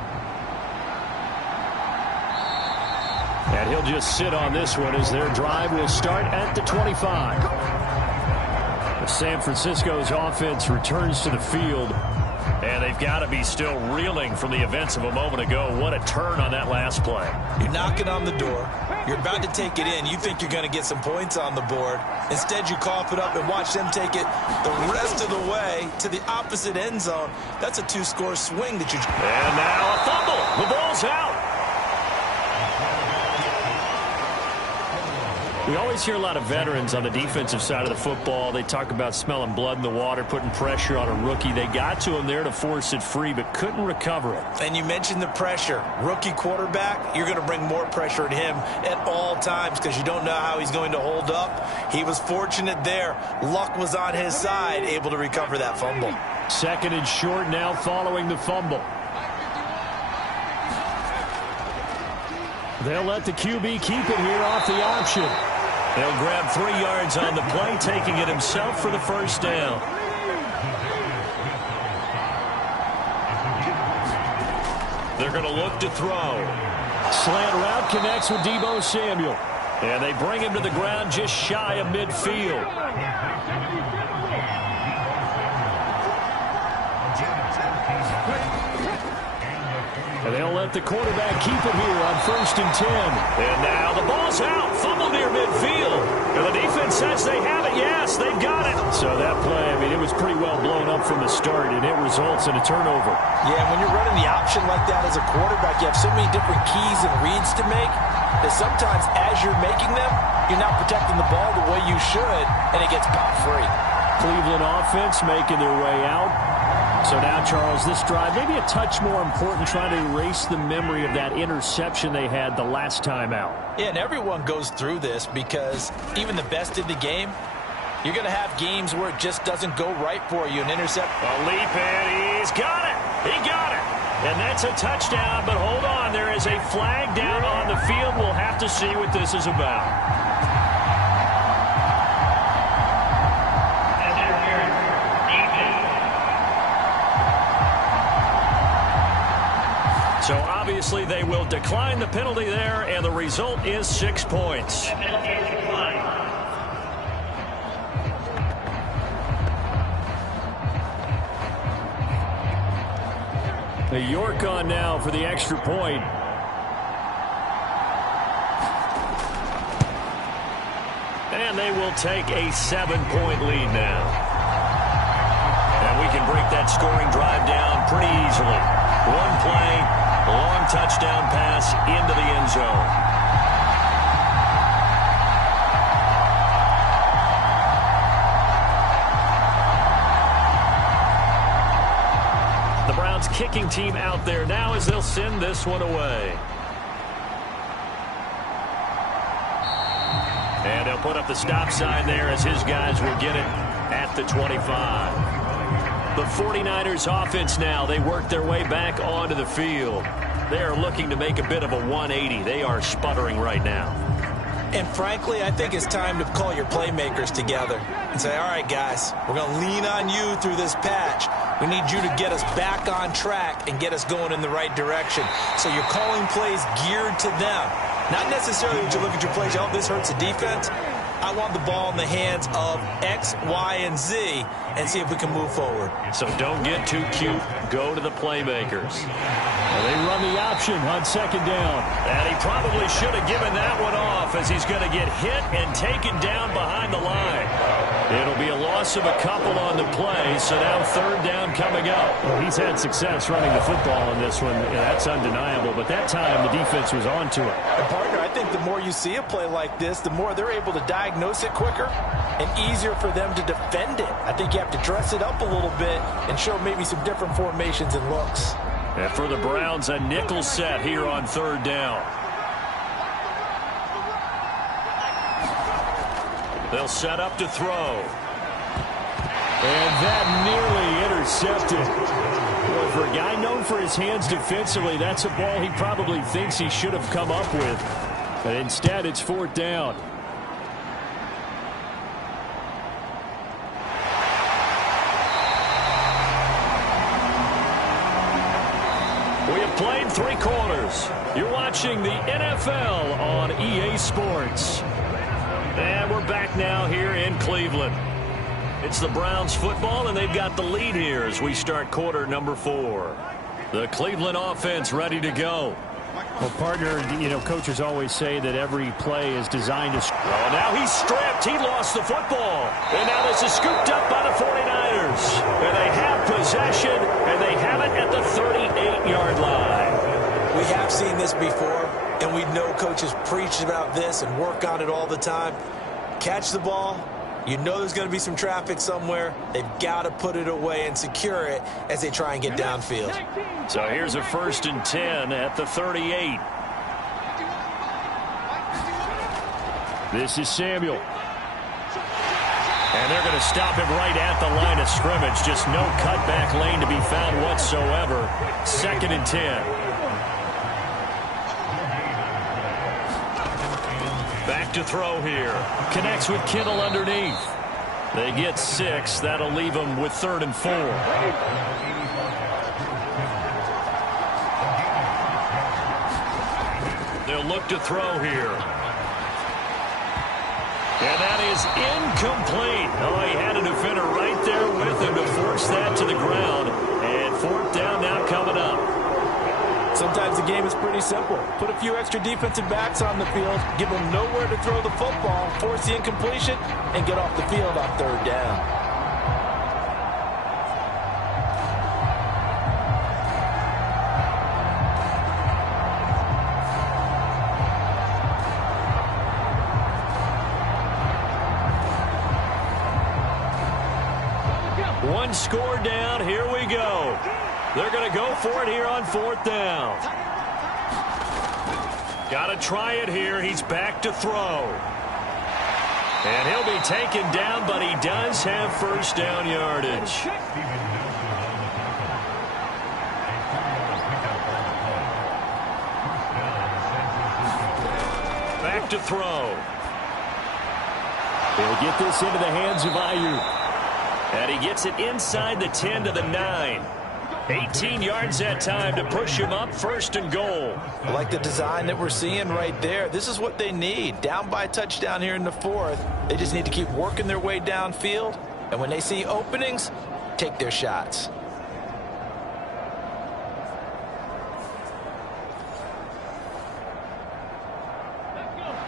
And he'll just sit on this one as their drive will start at the 25. San Francisco's offense returns to the field. And they've got to be still reeling from the events of a moment ago. What a turn on that last play. You're knocking on the door. You're about to take it in. You think you're going to get some points on the board. Instead, you cough it up and watch them take it the rest of the way to the opposite end zone. That's a 2-score swing that you... And now a fumble. The ball's out. We always hear a lot of veterans on the defensive side of the football. They talk about smelling blood in the water, putting pressure on a rookie. They got to him there to force it free, but couldn't recover it. And you mentioned the pressure. Rookie quarterback, you're going to bring more pressure at him at all times because you don't know how he's going to hold up. He was fortunate there. Luck was on his side, able to recover that fumble. 2nd and short now following the fumble. They'll let the QB keep it here off the option. He'll grab 3 yards on the play, taking it himself for the first down. They're going to look to throw. Slant route connects with Deebo Samuel. And they bring him to the ground just shy of midfield. And they'll let the quarterback keep it here on 1st and 10. And now the ball's out. Fumble near midfield. And the defense says they have it. Yes, they've got it. So that play, I mean, it was pretty well blown up from the start, and it results in a turnover. Yeah, when you're running the option like that as a quarterback, you have so many different keys and reads to make that sometimes as you're making them, you're not protecting the ball the way you should, and it gets popped free. Cleveland offense making their way out. So now, Charles, this drive, maybe a touch more important, trying to erase the memory of that interception they had the last time out. Yeah, and everyone goes through this because even the best in the game, you're going to have games where it just doesn't go right for you. An intercept. A leap, and he's got it. He got it. And that's a touchdown, but hold on. There is a flag down on the field. We'll have to see what this is about. So obviously they will decline the penalty there, and the result is 6 points. The York on now for the extra point. And they will take a 7-point lead now. And we can break that scoring drive down pretty easily. One play. Long touchdown pass into the end zone. The Browns kicking team out there now as they'll send this one away. And they'll put up the stop sign there as his guys will get it at the 25. The 49ers offense now, they work their way back onto the field. They are looking to make a bit of a 180. They are sputtering right now. And frankly, I think it's time to call your playmakers together and say, all right, guys, we're going to lean on you through this patch. We need you to get us back on track and get us going in the right direction. So you're calling plays geared to them. Not necessarily that you look at your plays, oh, this hurts the defense. I want the ball in the hands of X, Y, and Z and see if we can move forward. So don't get too cute. Go to the playmakers. Well, they run the option on 2nd down. And he probably should have given that one off as he's going to get hit and taken down behind the line. It'll be a loss of a couple on the play, so now 3rd down coming up. Well, he's had success running the football in this one. Yeah, that's undeniable, but that time the defense was on to it. And partner, I think the more you see a play like this, the more they're able to diagnose it quicker and easier for them to defend it. I think you have to dress it up a little bit and show maybe some different formations and looks. And for the Browns, a nickel set here on 3rd down. They'll set up to throw. And that nearly intercepted. Well, for a guy known for his hands defensively, that's a ball he probably thinks he should have come up with. But instead, it's 4th down. We have played 3 quarters. You're watching the NFL on EA Sports. And we're back now here in Cleveland. It's the Browns football, and they've got the lead here as we start quarter number 4. The Cleveland offense ready to go. Well, partner, you know, coaches always say that every play is designed to... Oh, now he's stripped. He lost the football. And now this is scooped up by the 49ers. And they have possession, and they have it at the 38-yard line. We have seen this before, and we know coaches preach about this and work on it all the time. Catch the ball. You know there's going to be some traffic somewhere. They've got to put it away and secure it as they try and get downfield. So here's a 1st and 10 at the 38. This is Samuel. And they're going to stop him right at the line of scrimmage. Just no cutback lane to be found whatsoever. 2nd and 10. Back to throw here. Connects with Kittle underneath. They get 6. That'll leave them with 3rd and 4. They'll look to throw here. And that is incomplete. Oh, he had a defender right there with him to force that to the ground. And 4th down now coming up. Sometimes the game is pretty simple. Put a few extra defensive backs on the field, give them nowhere to throw the football, force the incompletion, and get off the field on third down. One score down. Here we go. They're going to go for it here on fourth down. Got to try it here. He's back to throw. And he'll be taken down, but he does have first down yardage. Back to throw. He'll get this into the hands of Ayuk. And he gets it inside the 10 to the 9. 18 yards that time to push him up, first and goal. I like the design that we're seeing right there. This is what they need. Down by a touchdown here in the fourth. They just need to keep working their way downfield. And when they see openings, take their shots.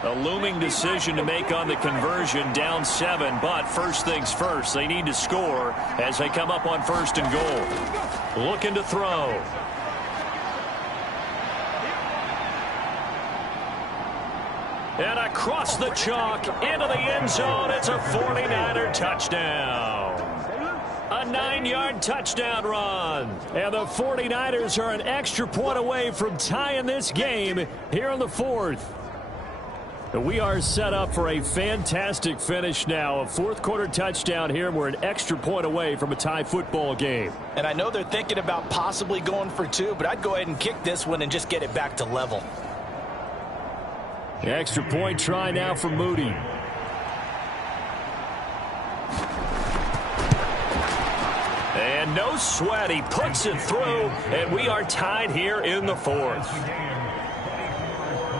A looming decision to make on the conversion, down 7, but first things first, they need to score as they come up on first and goal. Looking to throw. And across the chalk, into the end zone, it's a 49er touchdown. A 9-yard touchdown run. And the 49ers are an extra point away from tying this game here in the fourth. We are set up for a fantastic finish now. A fourth-quarter touchdown here, and we're an extra point away from a tie football game. And I know they're thinking about possibly going for 2, but I'd go ahead and kick this one and just get it back to level. The extra point try now for Moody. And no sweat. He puts it through, and we are tied here in the fourth.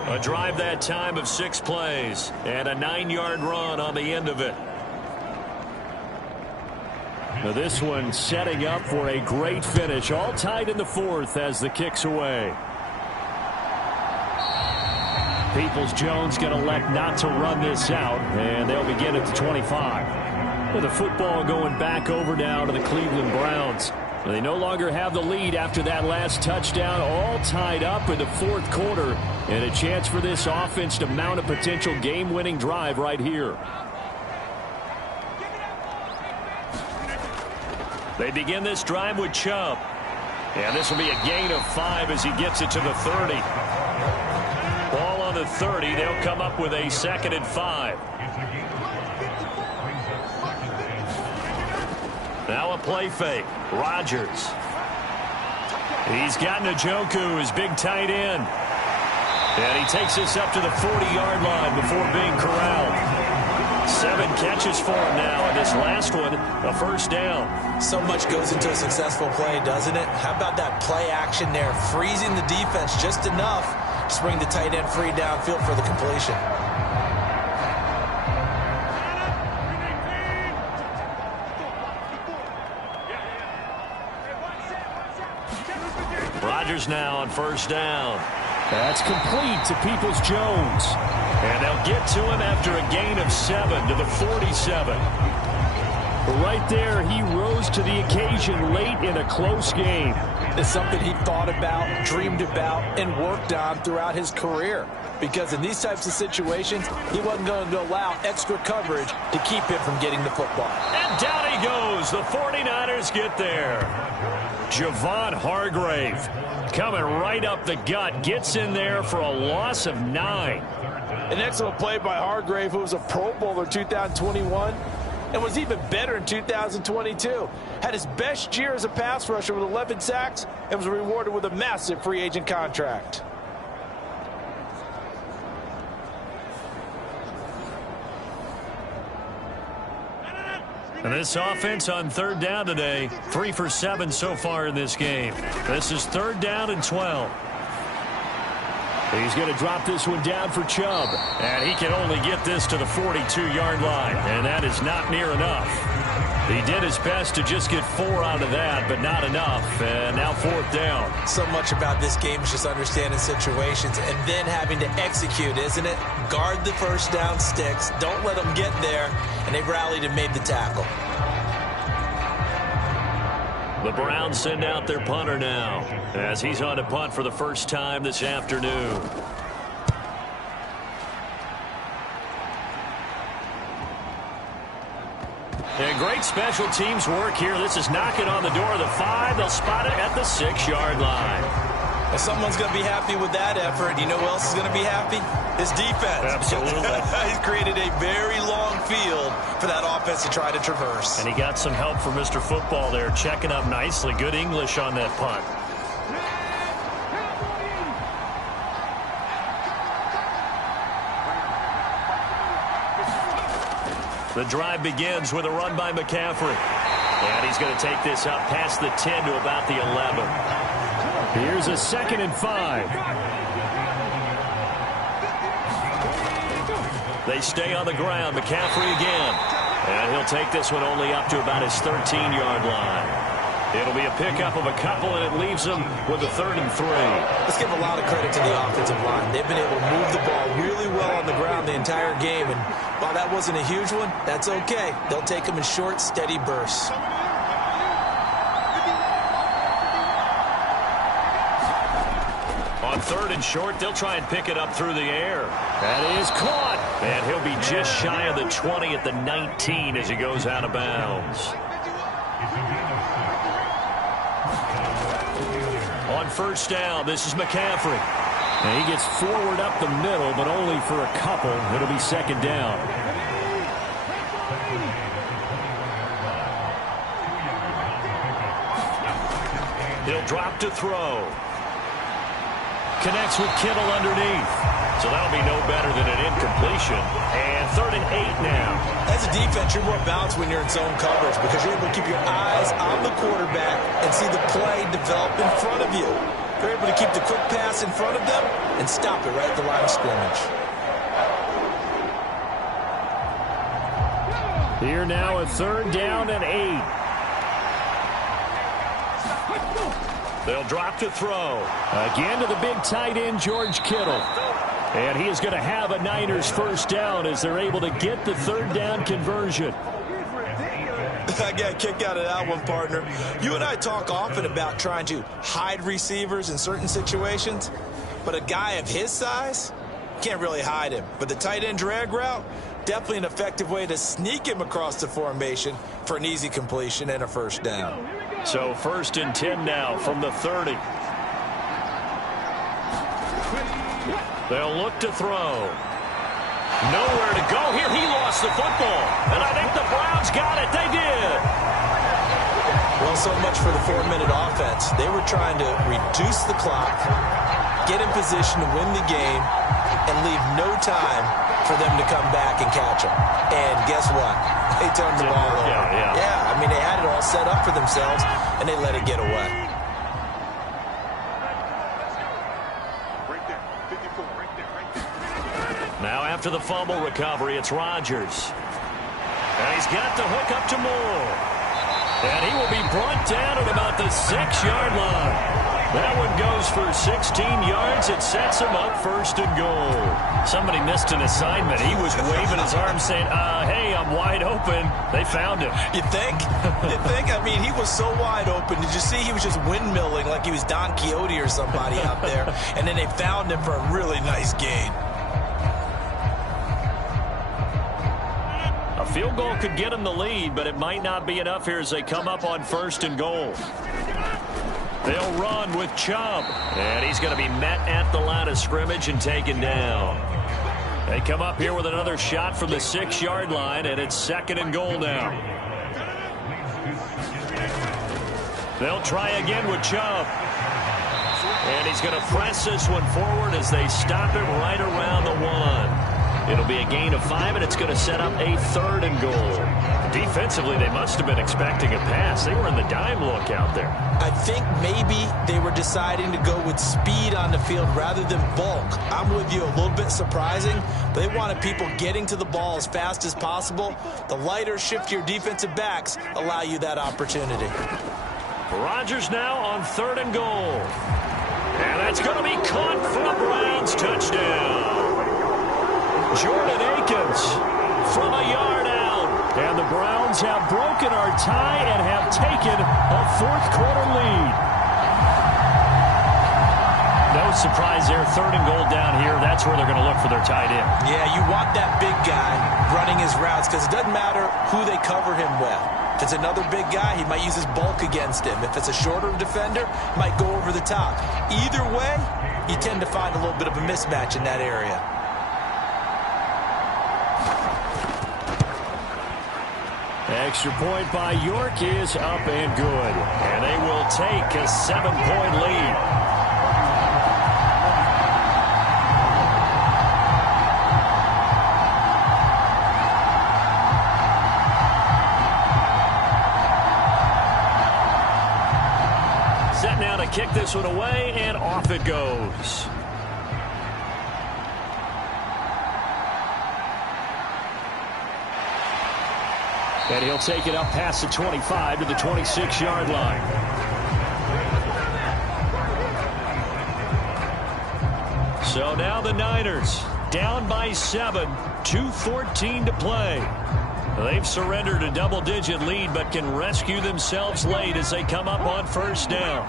A drive that time of 6 plays and a 9-yard run on the end of it. Now this one setting up for a great finish. All tied in the fourth as the kick's away. Peoples-Jones going to elect not to run this out, and they'll begin at the 25. With the football going back over now to the Cleveland Browns. They no longer have the lead after that last touchdown, all tied up in the fourth quarter, and a chance for this offense to mount a potential game-winning drive right here. They begin this drive with Chubb. And this will be a gain of 5 as he gets it to the 30. Ball on the 30. They'll come up with a 2nd and 5. Now a play fake. Rodgers. He's got Njoku, his big tight end. And he takes this up to the 40-yard line before being corralled. 7 catches for him now, and this last one, a first down. So much goes into a successful play, doesn't it? How about that play action there, freezing the defense just enough to bring the tight end free downfield for the completion. Rodgers now on first down. That's complete to Peoples-Jones. And they'll get to him after a gain of 7 to the 47. Right there, he rose to the occasion late in a close game. It's something he thought about, dreamed about, and worked on throughout his career. Because in these types of situations, he wasn't going to allow extra coverage to keep him from getting the football. And down he goes. The 49ers get there. Javon Hargrave coming right up the gut. Gets in there for a loss of 9. An excellent play by Hargrave, who was a Pro Bowler 2021 and was even better in 2022. Had his best year as a pass rusher with 11 sacks and was rewarded with a massive free agent contract. And this offense on third down today, 3 for 7 so far in this game. This is 3rd down and 12. He's going to drop this one down for Chubb. And he can only get this to the 42-yard line, and that is not near enough. He did his best to just get 4 out of that, but not enough. And now 4th down. So much about this game is just understanding situations and then having to execute, isn't it? Guard the first down sticks. Don't let them get there. And they rallied and made the tackle. The Browns send out their punter now as he's on to punt for the first time this afternoon. And great special teams work here. This is knocking on the door of the 5. They'll spot it at the 6-yard line. If someone's going to be happy with that effort, you know who else is going to be happy? His defense. Absolutely. He's created a very long field for that offense to try to traverse. And he got some help from Mr. Football there, checking up nicely. Good English on that punt. The drive begins with a run by McCaffrey. And he's going to take this up past the 10 to about the 11. Here's a 2nd and 5. They stay on the ground. McCaffrey again. And he'll take this one only up to about his 13-yard line. It'll be a pickup of a couple, and it leaves them with a 3rd and 3. Let's give a lot of credit to the offensive line. They've been able to move the ball really well on the ground the entire game. And while that wasn't a huge one, that's okay. They'll take them in short, steady bursts. On 3rd and short, they'll try and pick it up through the air. That is caught. And he'll be just shy of the 20 at the 19 as he goes out of bounds. On 1st down, this is McCaffrey. And he gets forward up the middle, but only for a couple. It'll be 2nd down. He'll drop to throw. Connects with Kittle underneath. So that'll be no better than an incompletion. And 3rd and 8 now. As a defense, you're more balanced when you're in zone coverage because you're able to keep your eyes on the quarterback and see the play develop in front of you. You're able to keep the quick pass in front of them and stop it right at the line of scrimmage. Here now, a 3rd down and 8. They'll drop to throw. Again to the big tight end, George Kittle. And he is going to have a Niners 1st down as they're able to get the 3rd down conversion. I got a kick out of that one, partner. You and I talk often about trying to hide receivers in certain situations, but a guy of his size can't really hide him. But the tight end drag route, definitely an effective way to sneak him across the formation for an easy completion and a 1st down. So 1st and 10 now from the 30. They'll look to throw. Nowhere to go here. He lost the football. And I think the Browns got it. They did. Well, so much for the 4-minute offense. They were trying to reduce the clock, get in position to win the game, and leave no time for them to come back and catch them. And guess what? They turned the ball over. Yeah, I mean, they had it all set up for themselves, and they let it get away. Now after the fumble recovery, it's Rodgers. And he's got the hook up to Moore. And he will be brought down at about the 6-yard line. That one goes for 16 yards. It sets him up 1st and goal. Somebody missed an assignment. He was waving his arm saying, hey, I'm wide open. They found him. You think? You think? I mean, he was so wide open. Did you see he was just windmilling like he was Don Quixote or somebody out there? And then they found him for a really nice gain. A field goal could get him the lead, but it might not be enough here as they come up on 1st and goal. They'll run with Chubb. And he's going to be met at the line of scrimmage and taken down. They come up here with another shot from the 6-yard line, and it's 2nd and goal now. They'll try again with Chubb. And he's going to press this one forward as they stop him right around the 1. It'll be a gain of 5, and it's going to set up a 3rd and goal. Defensively, they must have been expecting a pass. They were in the dime look out there. I think maybe they were deciding to go with speed on the field rather than bulk. I'm with you, a little bit surprising, but they wanted people getting to the ball as fast as possible. The lighter, shiftier defensive backs allow you that opportunity. Rodgers now on 3rd and goal. And that's going to be caught for a Browns touchdown. Jordan Akins from a yard out. And the Browns have broken our tie and have taken a 4th quarter lead. No surprise there, 3rd and goal down here. That's where they're going to look for their tight end. Yeah, you want that big guy running his routes because it doesn't matter who they cover him with. If it's another big guy, he might use his bulk against him. If it's a shorter defender, he might go over the top. Either way, you tend to find a little bit of a mismatch in that area. Extra point by York is up and good. And they will take a 7-point lead. Set now to kick this one away, and off it goes. And he'll take it up past the 25 to the 26-yard line. So now the Niners down by 7, 2:14 to play. They've surrendered a double-digit lead, but can rescue themselves late as they come up on 1st down.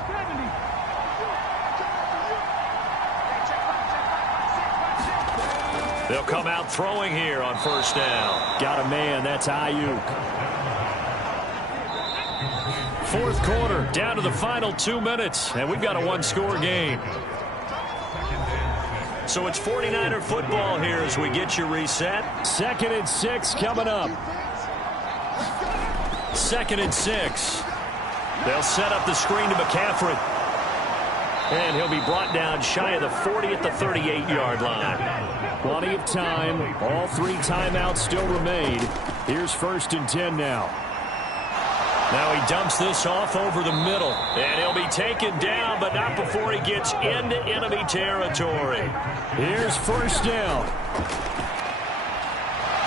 They'll come out throwing here on 1st down. Got a man, that's Ayuk. 4th quarter, down to the final 2 minutes, and we've got a 1-score game. So it's 49er football here as we get you reset. 2nd and 6 coming up. 2nd and 6. They'll set up the screen to McCaffrey. And he'll be brought down shy of the 40 at the 38-yard line. Plenty of time. All 3 timeouts still remain. Here's 1st and 10 now. Now he dumps this off over the middle. And he'll be taken down, but not before he gets into enemy territory. Here's 1st down.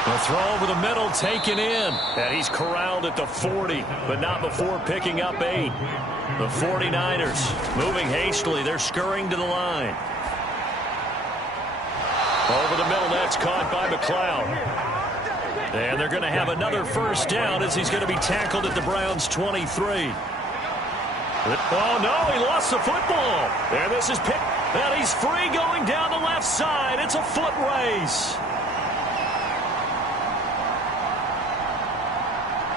The throw over the middle taken in. And he's corralled at the 40, but not before picking up 8. The 49ers moving hastily. They're scurrying to the line. Over the middle, that's caught by McLeod. And they're going to have another 1st down as he's going to be tackled at the Browns' 23. Oh, no, he lost the football. And this is picked. And he's free going down the left side. It's a foot race.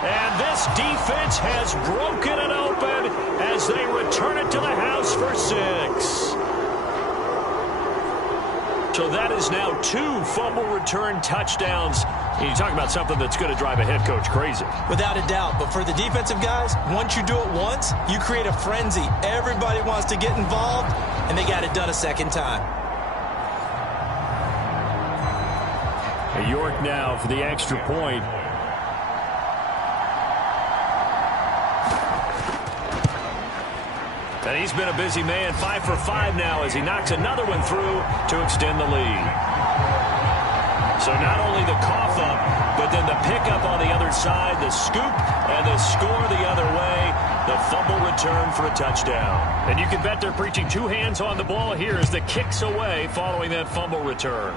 And this defense has broken it open as they return it to the house for 6. So that is now 2 fumble return touchdowns. You talk about something that's going to drive a head coach crazy. Without a doubt. But for the defensive guys, once you do it once, you create a frenzy. Everybody wants to get involved, and they got it done a 2nd time. York now for the extra point. And he's been a busy man, 5 for 5 now as he knocks another one through to extend the lead. So not only the cough up, but then the pickup on the other side, the scoop, and the score the other way, the fumble return for a touchdown. And you can bet they're preaching 2 hands on the ball here as the kick's away following that fumble return.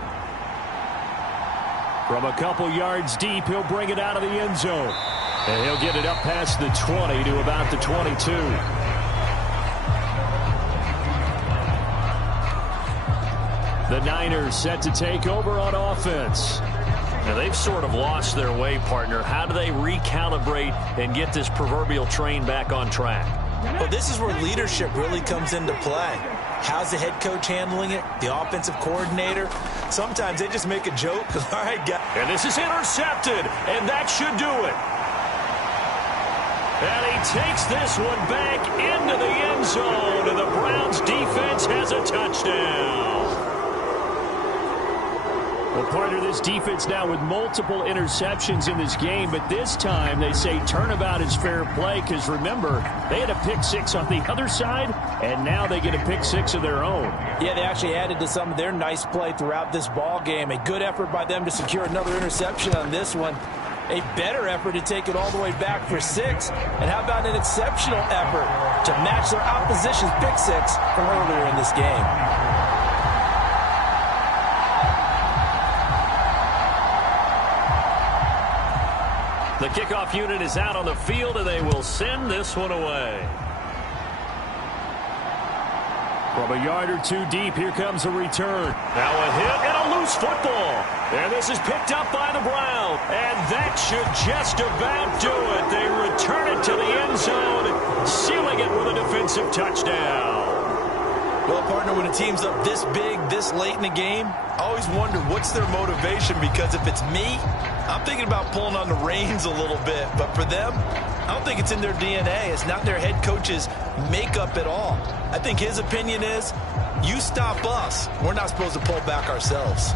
From a couple yards deep, he'll bring it out of the end zone. And he'll get it up past the 20 to about the 22. The Niners set to take over on offense. Now, they've sort of lost their way, partner. How do they recalibrate and get this proverbial train back on track? Well, this is where leadership really comes into play. How's the head coach handling it? The offensive coordinator? Sometimes they just make a joke. All right, guys. And this is intercepted, and that should do it. And he takes this one back into the end zone, and the Browns defense has a touchdown. Well, partner, this defense now with multiple interceptions in this game, but this time they say turnabout is fair play because, remember, they had a pick six on the other side, and now they get a pick six of their own. Yeah, they actually added to some of their nice play throughout this ball game. A good effort by them to secure another interception on this one. A better effort to take it all the way back for 6. And how about an exceptional effort to match their opposition's pick six from earlier in this game? The kickoff unit is out on the field, and they will send this one away. From a yard or two deep, here comes a return. Now a hit and a loose football. And this is picked up by the Browns. And that should just about do it. They return it to the end zone, sealing it with a defensive touchdown. Well, partner, when a team's up this big, this late in the game, I always wonder what's their motivation, because if it's me, I'm thinking about pulling on the reins a little bit. But for them, I don't think it's in their DNA. It's not their head coach's makeup at all. I think his opinion is, you stop us, we're not supposed to pull back ourselves.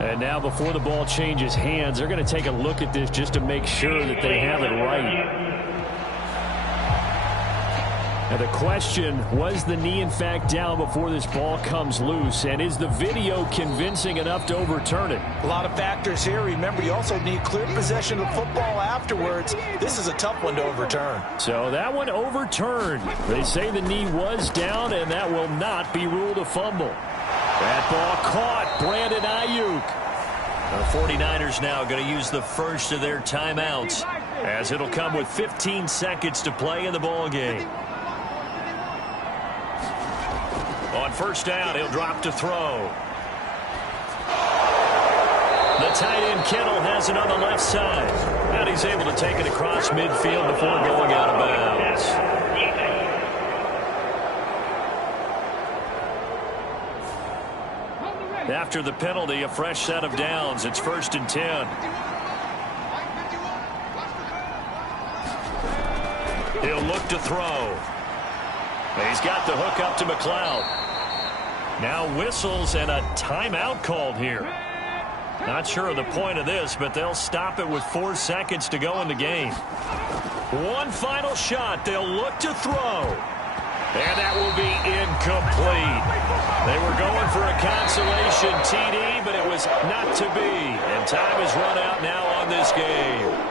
And now before the ball changes hands, they're going to take a look at this just to make sure that they have it right. And the question, was the knee in fact down before this ball comes loose? And is the video convincing enough to overturn it? A lot of factors here. Remember, you also need clear possession of the football afterwards. This is a tough one to overturn. So that one overturned. They say the knee was down, and that will not be ruled a fumble. That ball caught. Brandon Ayuk. The 49ers now going to use the first of their timeouts, as it'll come with 15 seconds to play in the ball game. On first down, he'll drop to throw. The tight end Kittle has it on the left side. And he's able to take it across midfield before going out of bounds. After the penalty, a fresh set of downs. It's 1st and 10. He'll look to throw. He's got the hook up to McLeod. Now whistles and a timeout called here. Not sure of the point of this, but they'll stop it with 4 seconds to go in the game. One final shot. They'll look to throw. And that will be incomplete. They were going for a consolation TD, but it was not to be. And time has run out now on this game.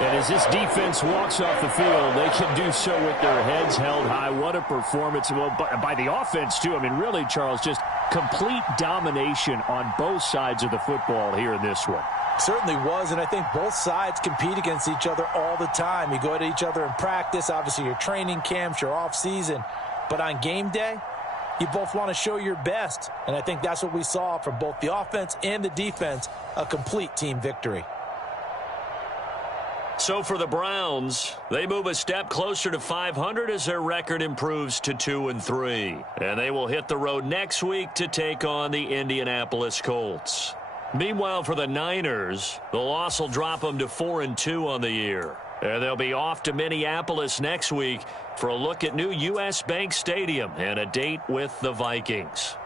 And as this defense walks off the field, they can do so with their heads held high. What a performance by the offense, too. I mean, really, Charles, just complete domination on both sides of the football here in this one. Certainly was, and I think both sides compete against each other all the time. You go at each other in practice, obviously your training camps, your off-season. But on game day, you both want to show your best. And I think that's what we saw from both the offense and the defense, a complete team victory. So for the Browns, they move a step closer to 500 as their record improves to 2-3. And they will hit the road next week to take on the Indianapolis Colts. Meanwhile, for the Niners, the loss will drop them to 4-2 on the year. And they'll be off to Minneapolis next week for a look at new U.S. Bank Stadium and a date with the Vikings.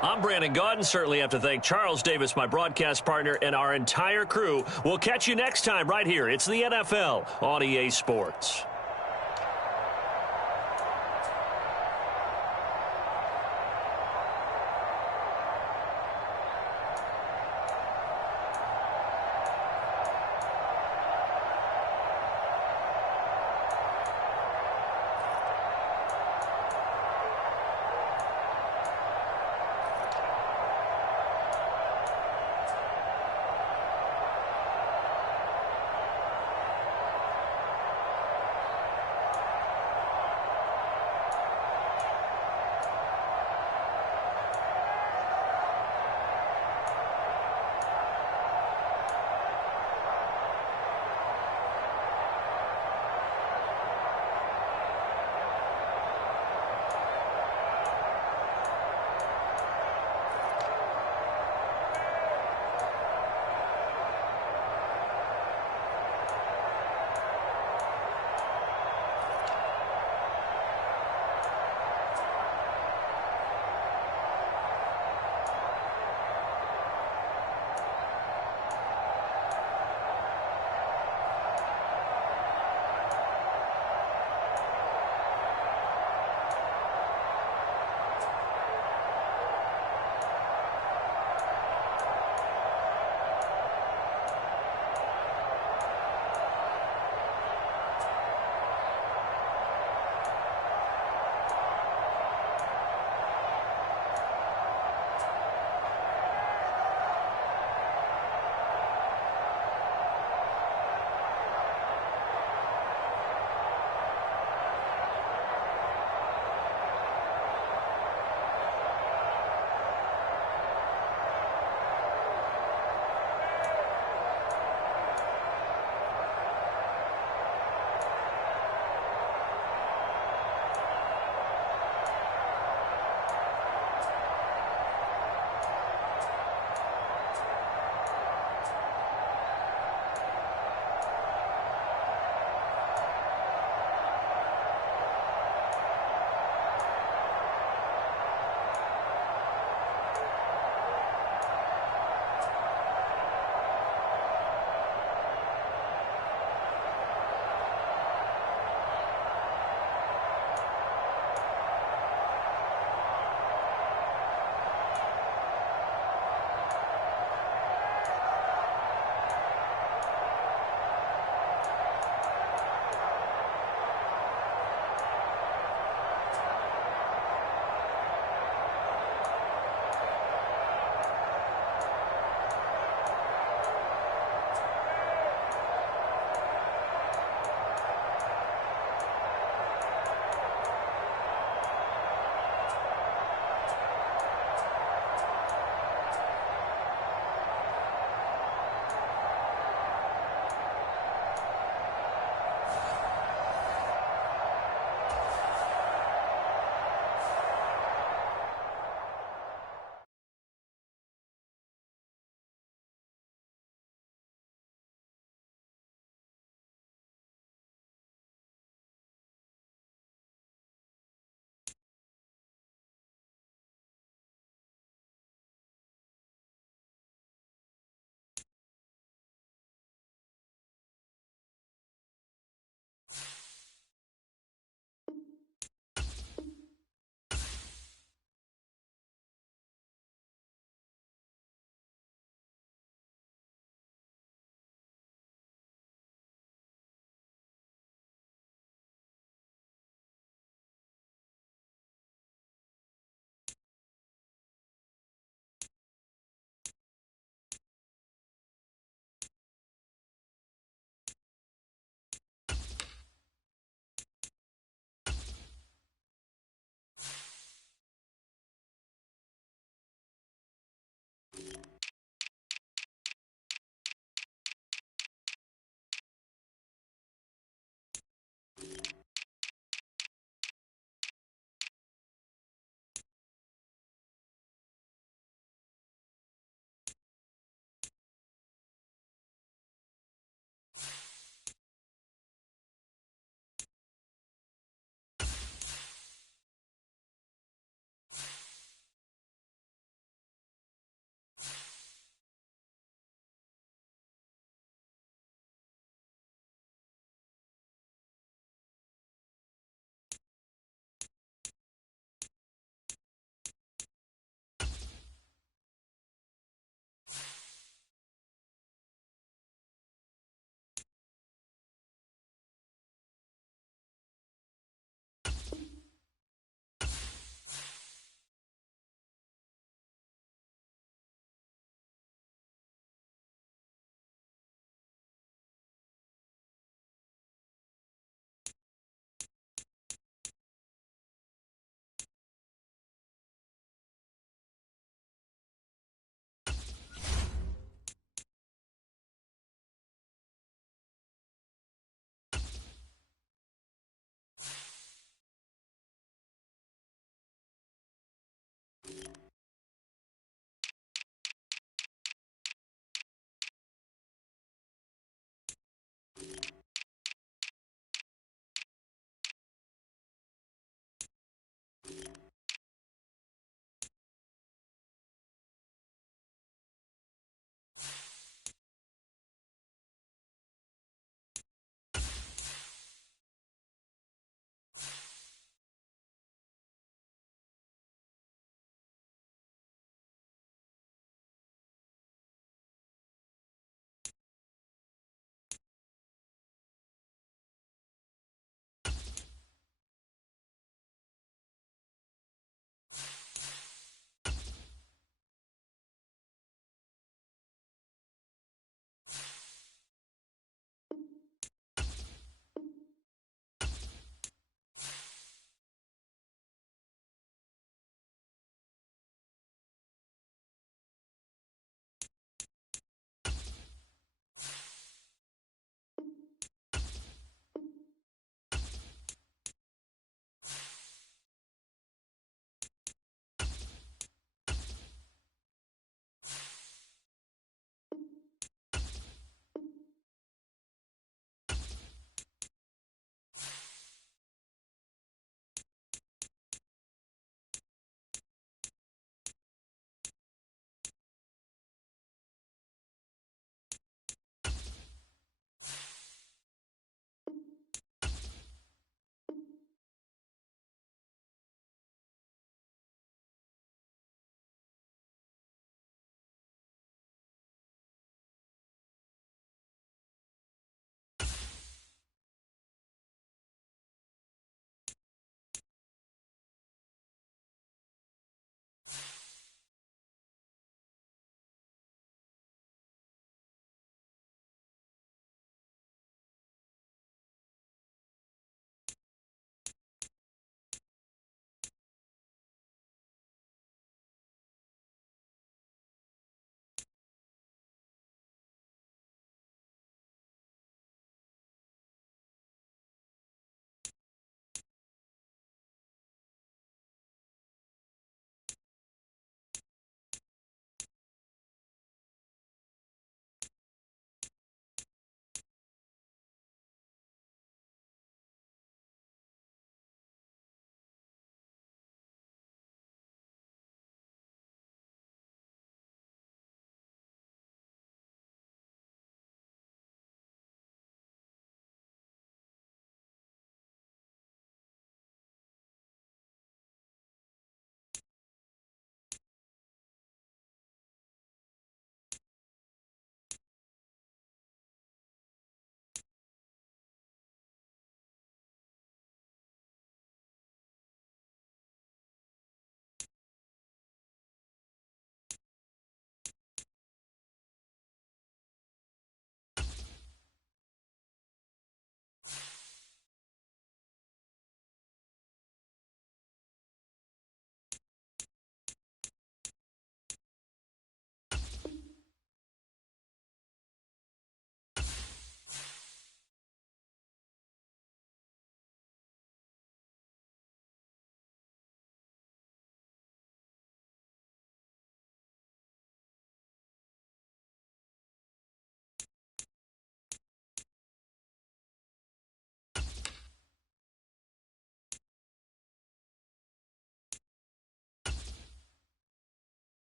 I'm Brandon Gaudin. Certainly have to thank Charles Davis, my broadcast partner, and our entire crew. We'll catch you next time right here. It's the NFL on EA Sports.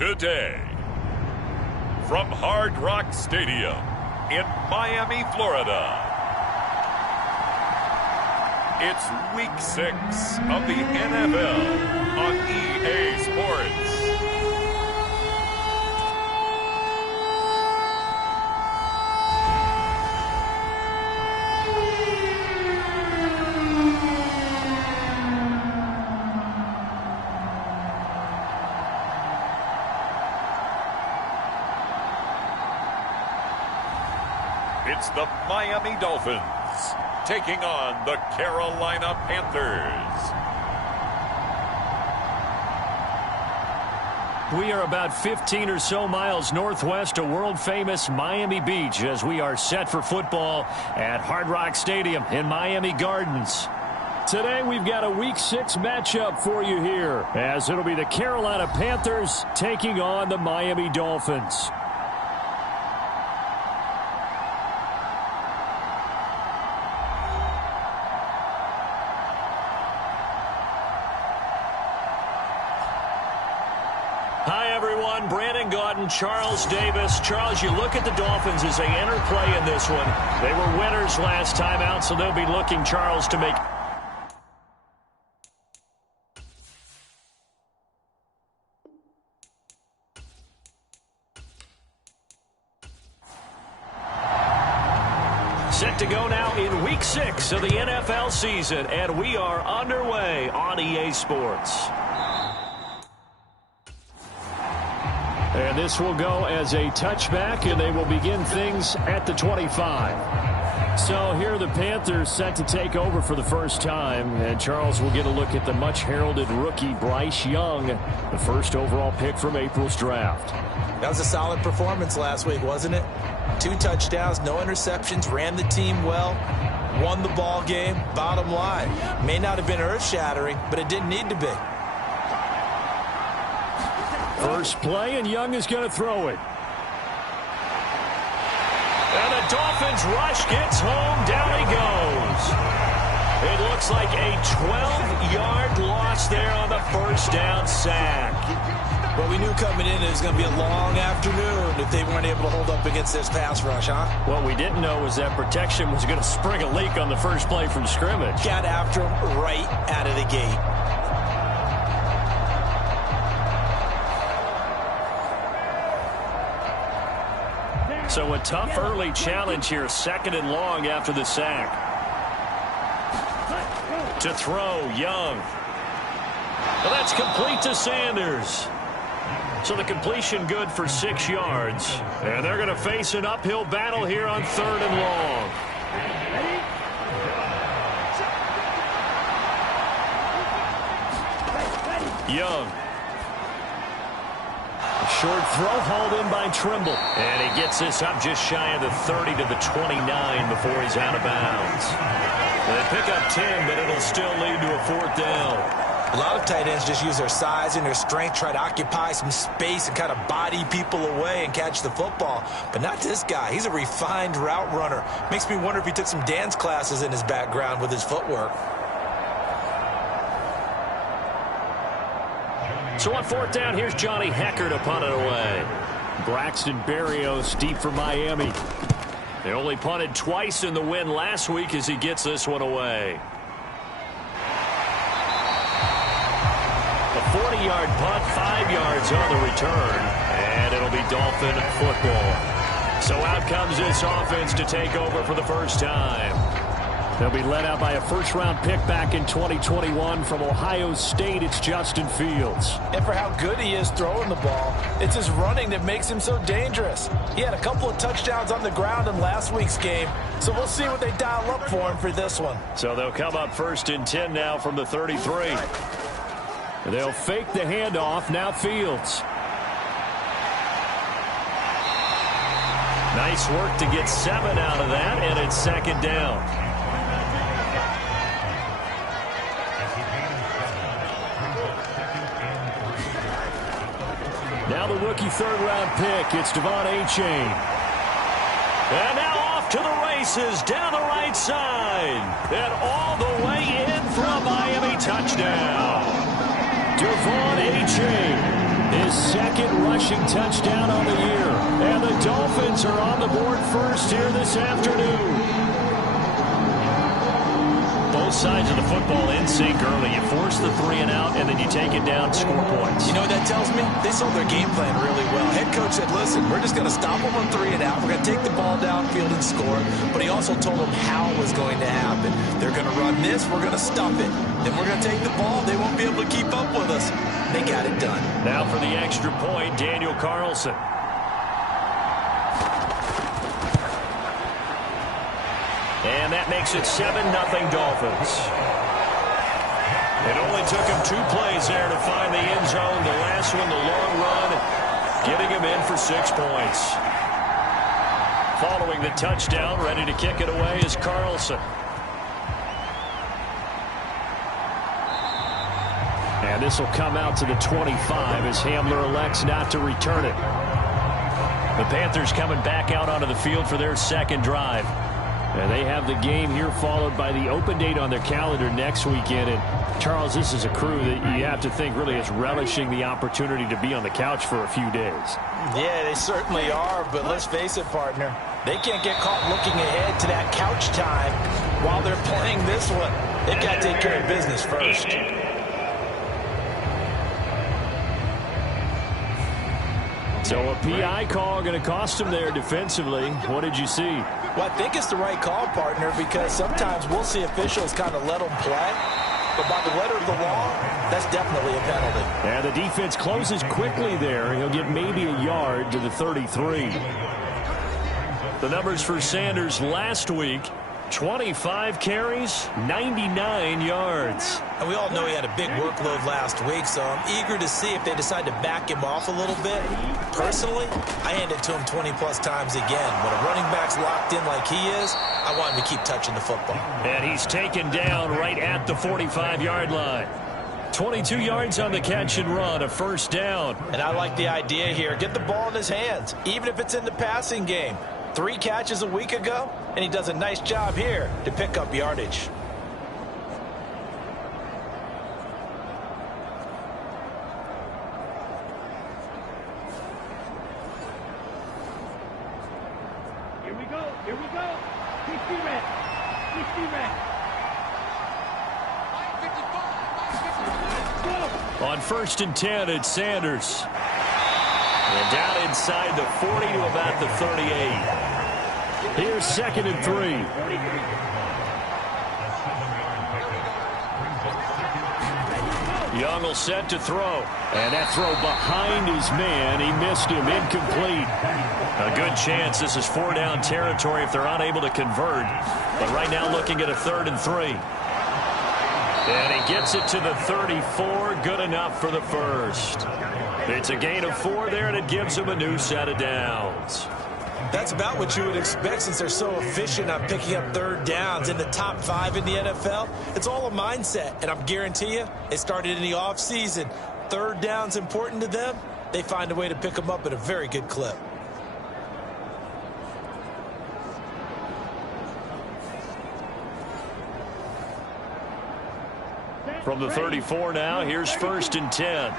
today. From Hard Rock Stadium in Miami, Florida, it's Week 6 of the NFL on EA Sports. It's the Miami Dolphins taking on the Carolina Panthers. We are about 15 or so miles northwest of world-famous Miami Beach as we are set for football at Hard Rock Stadium in Miami Gardens. Today we've got a Week 6 matchup for you here, as it'll be the Carolina Panthers taking on the Miami Dolphins. Charles Davis. Charles, you look at the Dolphins as they enter play in this one. They were winners last time out, so they'll be looking, Charles, to make... Set to go now in Week 6 of the NFL season, and we are underway on EA Sports. And this will go as a touchback, and they will begin things at the 25. So here are the Panthers set to take over for the first time. And Charles will get a look at the much-heralded rookie Bryce Young, the first overall pick from April's draft. That was a solid performance last week, wasn't it? 2 touchdowns, no interceptions, ran the team well, won the ball game. Bottom line, may not have been earth-shattering, but it didn't need to be. First play, and Young is going to throw it. And the Dolphins rush gets home. Down he goes. It looks like a 12-yard loss there on the first down sack. But we knew coming in it was going to be a long afternoon if they weren't able to hold up against this pass rush, huh? What we didn't know was that protection was going to spring a leak on the first play from scrimmage. Got after him right out of the gate. So a tough early challenge here, 2nd and long after the sack. To throw, Young. Well, that's complete to Sanders. So the completion good for 6 yards. And they're going to face an uphill battle here on 3rd and long. Young. Short throw hauled in by Trimble. And he gets this up just shy of the 30 to the 29 before he's out of bounds. They pick up 10, but it'll still lead to a 4th down. A lot of tight ends just use their size and their strength, try to occupy some space and kind of body people away and catch the football. But not this guy. He's a refined route runner. Makes me wonder if he took some dance classes in his background with his footwork. So on 4th down, here's Johnny Hecker to punt it away. Braxton Berrios deep for Miami. They only punted twice in the win last week as he gets this one away. A 40-yard punt, 5 yards on the return, and it'll be Dolphin football. So out comes this offense to take over for the first time. They'll be led out by a first-round pick back in 2021 from Ohio State. It's Justin Fields. And for how good he is throwing the ball, it's his running that makes him so dangerous. He had a couple of touchdowns on the ground in last week's game, so we'll see what they dial up for him for this one. So they'll come up 1st and 10 now from the 33. They'll fake the handoff. Now Fields. Nice work to get 7 out of that, and it's 2nd down. Now the rookie 3rd-round pick. It's Devon Achane. And now off to the races down the right side. And all the way in for a Miami touchdown. Devon Achane. His second rushing touchdown on the year. And the Dolphins are on the board first here this afternoon. Both sides of the football in sync early. You force the 3-and-out, and then you take it down, score points. You know what that tells me? They sold their game plan really well. Head coach said, listen, we're just going to stop them on 3-and-out. We're going to take the ball downfield and score. But he also told them how it was going to happen. They're going to run this. We're going to stop it. Then we're going to take the ball. They won't be able to keep up with us. They got it done. Now for the extra point, Daniel Carlson. And that makes it 7-0 Dolphins. It only took him 2 plays there to find the end zone. The last one, the long run, getting him in for 6 points. Following the touchdown, ready to kick it away is Carlson. And this will come out to the 25 as Hamler elects not to return it. The Panthers coming back out onto the field for their second drive. And they have the game here followed by the open date on their calendar next weekend. And Charles, this is a crew that you have to think really is relishing the opportunity to be on the couch for a few days. Yeah, they certainly are, but let's face it, partner. They can't get caught looking ahead to that couch time while they're playing this one. They've got to take care of business first. So a PI call going to cost them there defensively. What did you see? Well, I think it's the right call, partner, because sometimes we'll see officials kind of let them play. But by the letter of the law, that's definitely a penalty. And the defense closes quickly there. He'll get maybe a yard to the 33. The numbers for Sanders last week, 25 carries, 99 yards. And we all know he had a big workload last week, so I'm eager to see if they decide to back him off a little bit. Personally, I hand it to him 20-plus times again. When a running back's locked in like he is, I want him to keep touching the football. And he's taken down right at the 45-yard line. 22 yards on the catch and run, a first down. And I like the idea here. Get the ball in his hands, even if it's in the passing game. 3 catches a week ago, and he does a nice job here to pick up yardage. Here we go. Here we go. Please be ready. Please be ready. On 1st and 10, it's Sanders. And down inside the 40 to about the 38. Here's 2nd and 3. Young will set to throw. And that throw behind his man. He missed him. Incomplete. A good chance this is 4-down territory if they're unable to convert. But right now looking at a 3rd and 3. And he gets it to the 34. Good enough for the first. It's a gain of 4 there, and it gives them a new set of downs. That's about what you would expect since they're so efficient on picking up 3rd downs in the top 5 in the NFL. It's all a mindset, and I'm guarantee you, it started in the offseason. 3rd down's important to them. They find a way to pick them up at a very good clip. From the 34 now, here's 1st and 10.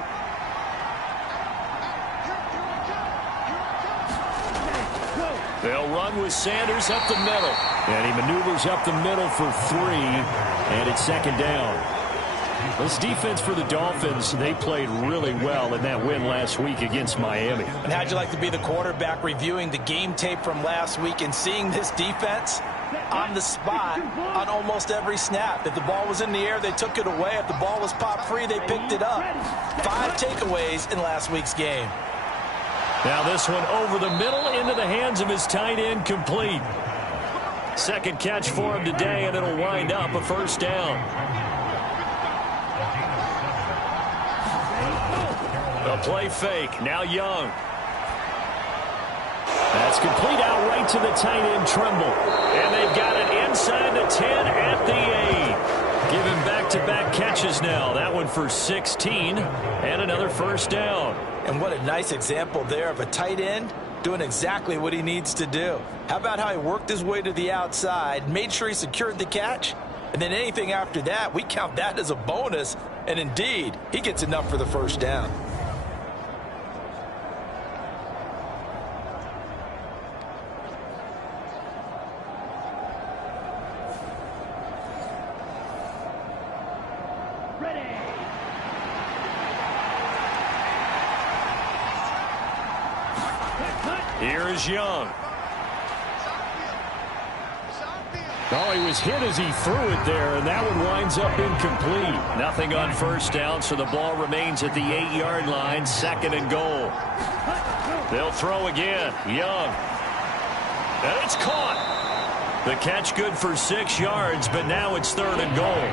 They'll run with Sanders up the middle. And he maneuvers up the middle for 3. And it's 2nd down. This defense for the Dolphins, they played really well in that win last week against Miami. And how'd you like to be the quarterback reviewing the game tape from last week and seeing this defense on the spot on almost every snap? If the ball was in the air, they took it away. If the ball was pop free, they picked it up. 5 takeaways in last week's game. Now this one over the middle into the hands of his tight end, complete. 2nd catch for him today, and it'll wind up a 1st down. A play fake. Now Young. That's complete out right to the tight end, Trimble. And they've got it inside the 10 at the 8. Give him back-to-back catches now. That one for 16 and another 1st down. And what a nice example there of a tight end doing exactly what he needs to do. How about how he worked his way to the outside, made sure he secured the catch, and then anything after that, we count that as a bonus. And indeed, he gets enough for the 1st down. ready. Here is Young. Oh, he was hit as he threw it there, and that one winds up incomplete. Nothing on first down, so the ball remains at the 8-yard line, 2nd and goal. They'll throw again. Young. And it's caught. The catch good for 6 yards, but now it's 3rd and goal.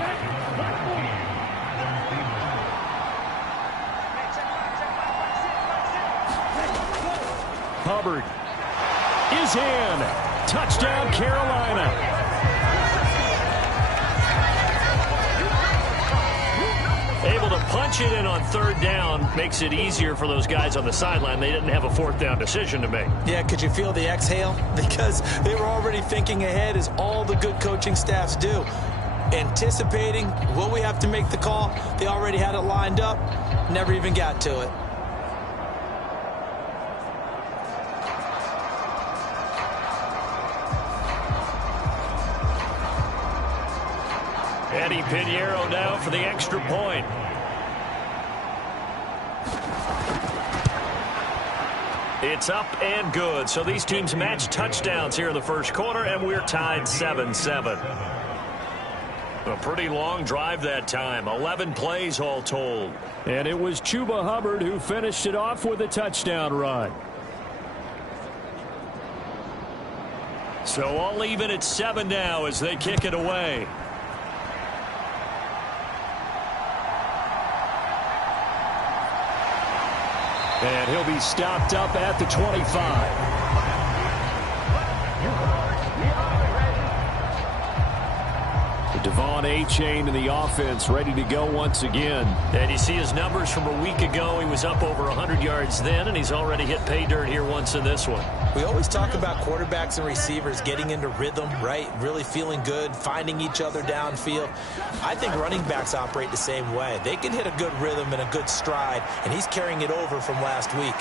Hubbard is in. Touchdown, Carolina. Able to punch it in on 3rd down makes it easier for those guys on the sideline. They didn't have a 4th down decision to make. Yeah, could you feel the exhale? Because they were already thinking ahead, as all the good coaching staffs do. Anticipating, will we have to make the call? They already had it lined up, never even got to it. Eddie Pinheiro now for the extra point. It's up and good. So these teams match touchdowns here in the first quarter, and we're tied 7-7. A pretty long drive that time. 11 plays all told. And it was Chuba Hubbard who finished it off with a touchdown run. So all even at 7 now as they kick it away. And he'll be stopped up at the 25. Devon A-Chain in the offense, ready to go once again. And you see his numbers from a week ago. He was up over 100 yards then, and he's already hit pay dirt here once in this one. We always talk about quarterbacks and receivers getting into rhythm, right? Really feeling good, finding each other downfield. I think running backs operate the same way. They can hit a good rhythm and a good stride, and he's carrying it over from last week.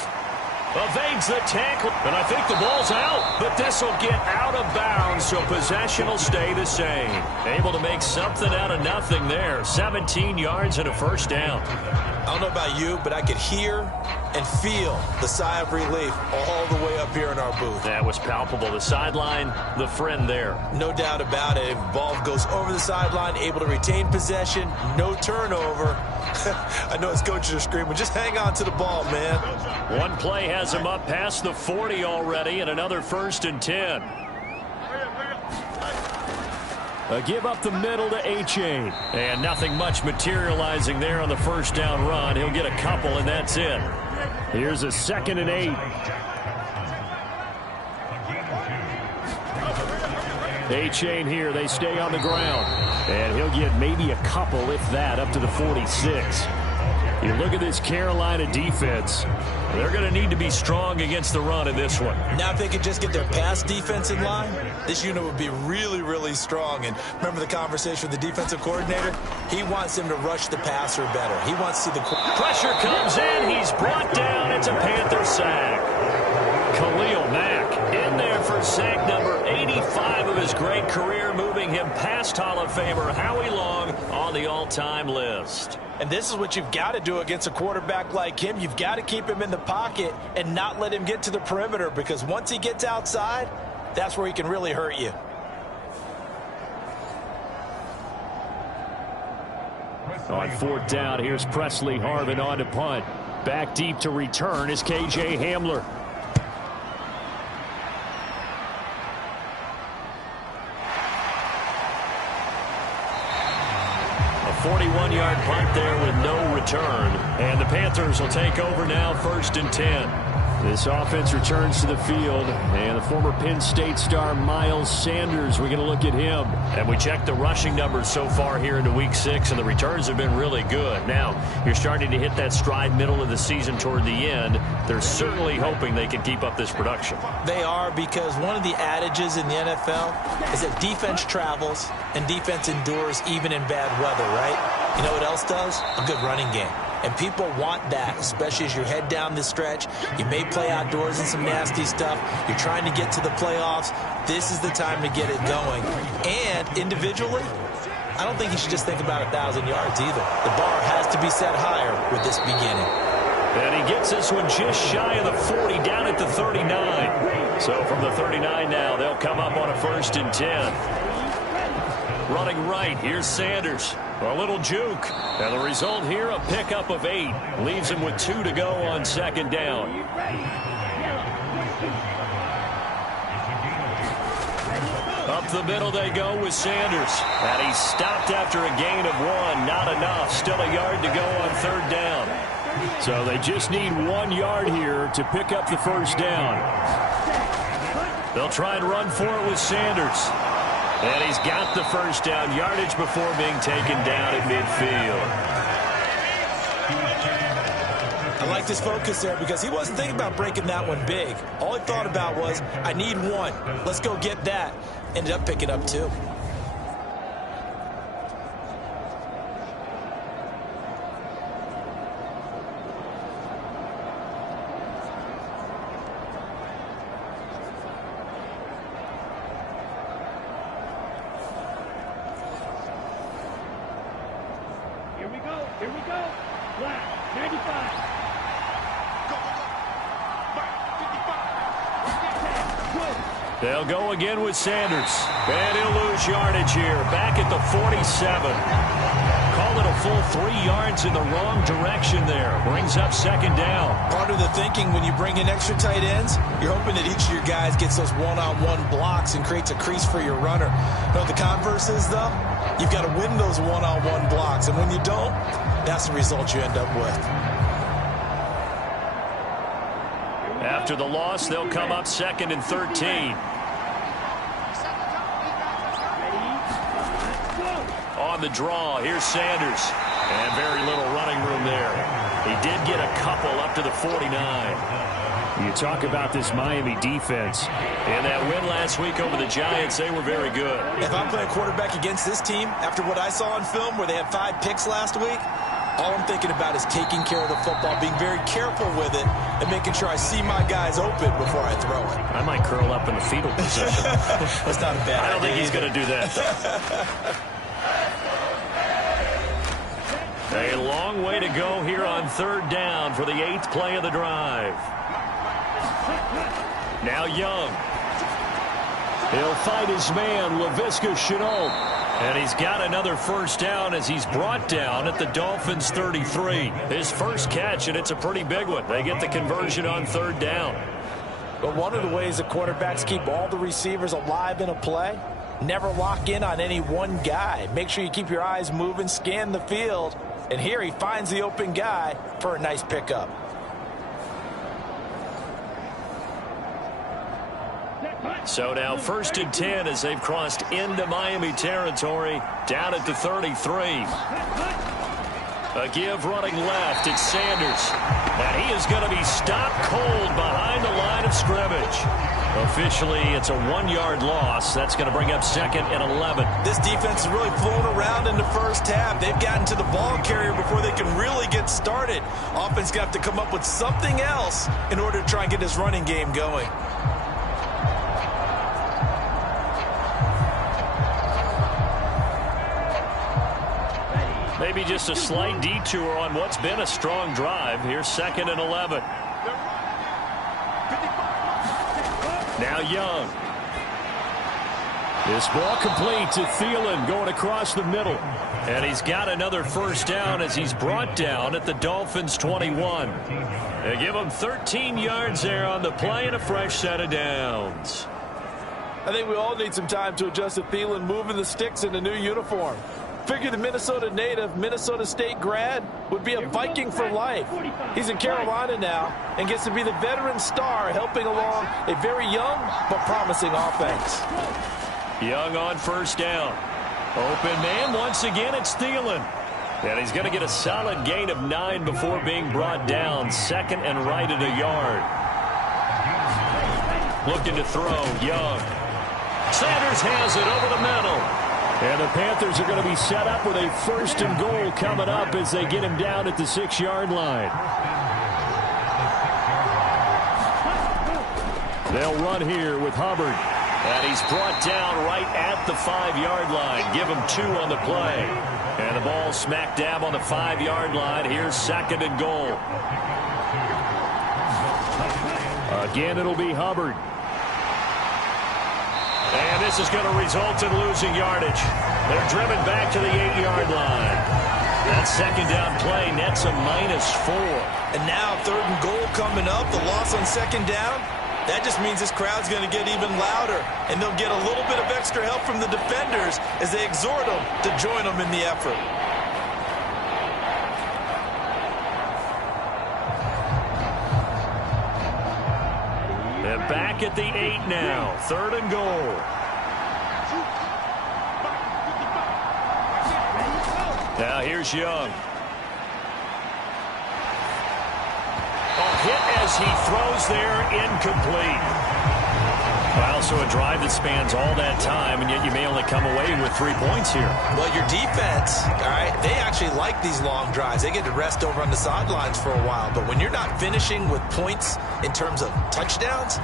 Evades the tackle, and I think the ball's out. But this will get out of bounds, so possession will stay the same. Able to make something out of nothing there. 17 yards and a first down. I don't know about you, but I could hear and feel the sigh of relief all the way up here in our booth. That was palpable. The sideline, the friend there. No doubt about it. If the ball goes over the sideline, able to retain possession, no turnover. I know his coaches are screaming, just hang on to the ball, man. One play has him up past the 40 already, and another 1st and 10. A give up the middle to A-Chain. And nothing much materializing there on the first down run. He'll get a couple, and that's it. Here's a 2nd and 8. A-Chain here. They stay on the ground. And he'll get maybe a couple, if that, up to the 46. You look at this Carolina defense. They're going to need to be strong against the run in this one. Now, if they could just get their pass defense in line, this unit would be really, really strong. And remember the conversation with the defensive coordinator? He wants them to rush the passer better. He wants to see the pressure comes in. He's brought down. It's a Panther sack. Khalil Mack in there for sack number 85 of his great career, moving him past Hall of Famer Howie Long on the all-time list. And this is what you've got to do against a quarterback like him. You've got to keep him in the pocket and not let him get to the perimeter, because once he gets outside, that's where he can really hurt you. On 4th down, here's Presley Harvin on to punt. Back deep to return is K.J. Hamler. A 41-yard punt there with no return. And the Panthers will take over now, 1st and 10. This offense returns to the field, and the former Penn State star Miles Sanders, we're going to look at him. And we checked the rushing numbers so far here into Week 6, and the returns have been really good. Now, you're starting to hit that stride middle of the season toward the end. They're certainly hoping they can keep up this production. They are, because one of the adages in the NFL is that defense travels and defense endures even in bad weather, right? You know what else does? A good running game. And people want that, especially as you head down the stretch. You may play outdoors in some nasty stuff. You're trying to get to the playoffs. This is the time to get it going. And individually, I don't think he should just think about 1,000 yards either. The bar has to be set higher with this beginning. And he gets this one just shy of the 40, down at the 39. So from the 39 now, they'll come up on a 1st and 10. Running right, here's Sanders. A little juke. And the result here, a pickup of 8. Leaves him with 2 to go on 2nd down. Up the middle they go with Sanders. And he's stopped after a gain of 1. Not enough. Still a yard to go on 3rd down. So they just need 1 yard here to pick up the 1st down. They'll try and run for it with Sanders. And he's got the 1st down, yardage before being taken down at midfield. I like this focus there because he wasn't thinking about breaking that one big. All he thought about was, I need 1. Let's go get that. Ended up picking up 2. Here we go. Black, 95. They'll go again with Sanders. And he'll lose yardage here. Back at the 47. Call it a full 3 yards in the wrong direction there. Brings up 2nd down. Part of the thinking when you bring in extra tight ends, you're hoping that each of your guys gets those one-on-one blocks and creates a crease for your runner. You know what the converse is, though? You've got to win those one-on-one blocks. And when you don't, that's the result you end up with. After the loss, they'll come up 2nd and 13. On the draw, here's Sanders. And very little running room there. He did get a couple up to the 49. You talk about this Miami defense. In that win last week over the Giants, they were very good. If I'm playing quarterback against this team, after what I saw on film where they had 5 picks last week, all I'm thinking about is taking care of the football, being very careful with it, and making sure I see my guys open before I throw it. I might curl up in the fetal position. That's not a bad idea. I don't think he's going to do that, though. A long way to go here on 3rd down for the 8th play of the drive. Now Young. He'll fight his man, Laviska Shenault. And he's got another 1st down as he's brought down at the Dolphins' 33. His first catch, and it's a pretty big one. They get the conversion on 3rd down. But one of the ways that quarterbacks keep all the receivers alive in a play, never lock in on any one guy. Make sure you keep your eyes moving, scan the field. And here he finds the open guy for a nice pickup. So now 1st and 10 as they've crossed into Miami territory, down at the 33. A give running left. It's Sanders. And he is going to be stopped cold behind the line of scrimmage. Officially, it's a 1-yard loss. That's going to bring up 2nd and 11. This defense has really flown around in the first half. They've gotten to the ball carrier before they can really get started. Offense got to come up with something else in order to try and get this running game going. Maybe just a slight detour on what's been a strong drive. Here's 2nd and 11. Now Young. This ball complete to Thielen going across the middle. And he's got another 1st down as he's brought down at the Dolphins' 21. They give him 13 yards there on the play and a fresh set of downs. I think we all need some time to adjust to Thielen moving the sticks in the new uniform. Figure the Minnesota native, Minnesota State grad would be a Viking for life. He's in Carolina now and gets to be the veteran star helping along a very young but promising offense. Young on 1st down. Open man once again, it's Thielen. And he's going to get a solid gain of 9 before being brought down. 2nd and right at a yard. Looking to throw, Young. Sanders has it over the middle. And the Panthers are going to be set up with a 1st and goal coming up as they get him down at the 6-yard line. They'll run here with Hubbard. And he's brought down right at the 5-yard line. Give him 2 on the play. And the ball smack dab on the 5-yard line. Here's 2nd and goal. Again, it'll be Hubbard. And this is going to result in losing yardage. They're driven back to the 8-yard line. That 2nd down play nets a -4. And now 3rd and goal coming up. The loss on 2nd down. That just means this crowd's going to get even louder. And they'll get a little bit of extra help from the defenders as they exhort them to join them in the effort. They're back at the 8 now. 3rd and goal. Now here's Young. Hit as he throws there, incomplete. Well, so a drive that spans all that time, and yet you may only come away with 3 points here. Well, your defense, all right, they actually like these long drives. They get to rest over on the sidelines for a while. But when you're not finishing with points in terms of touchdowns,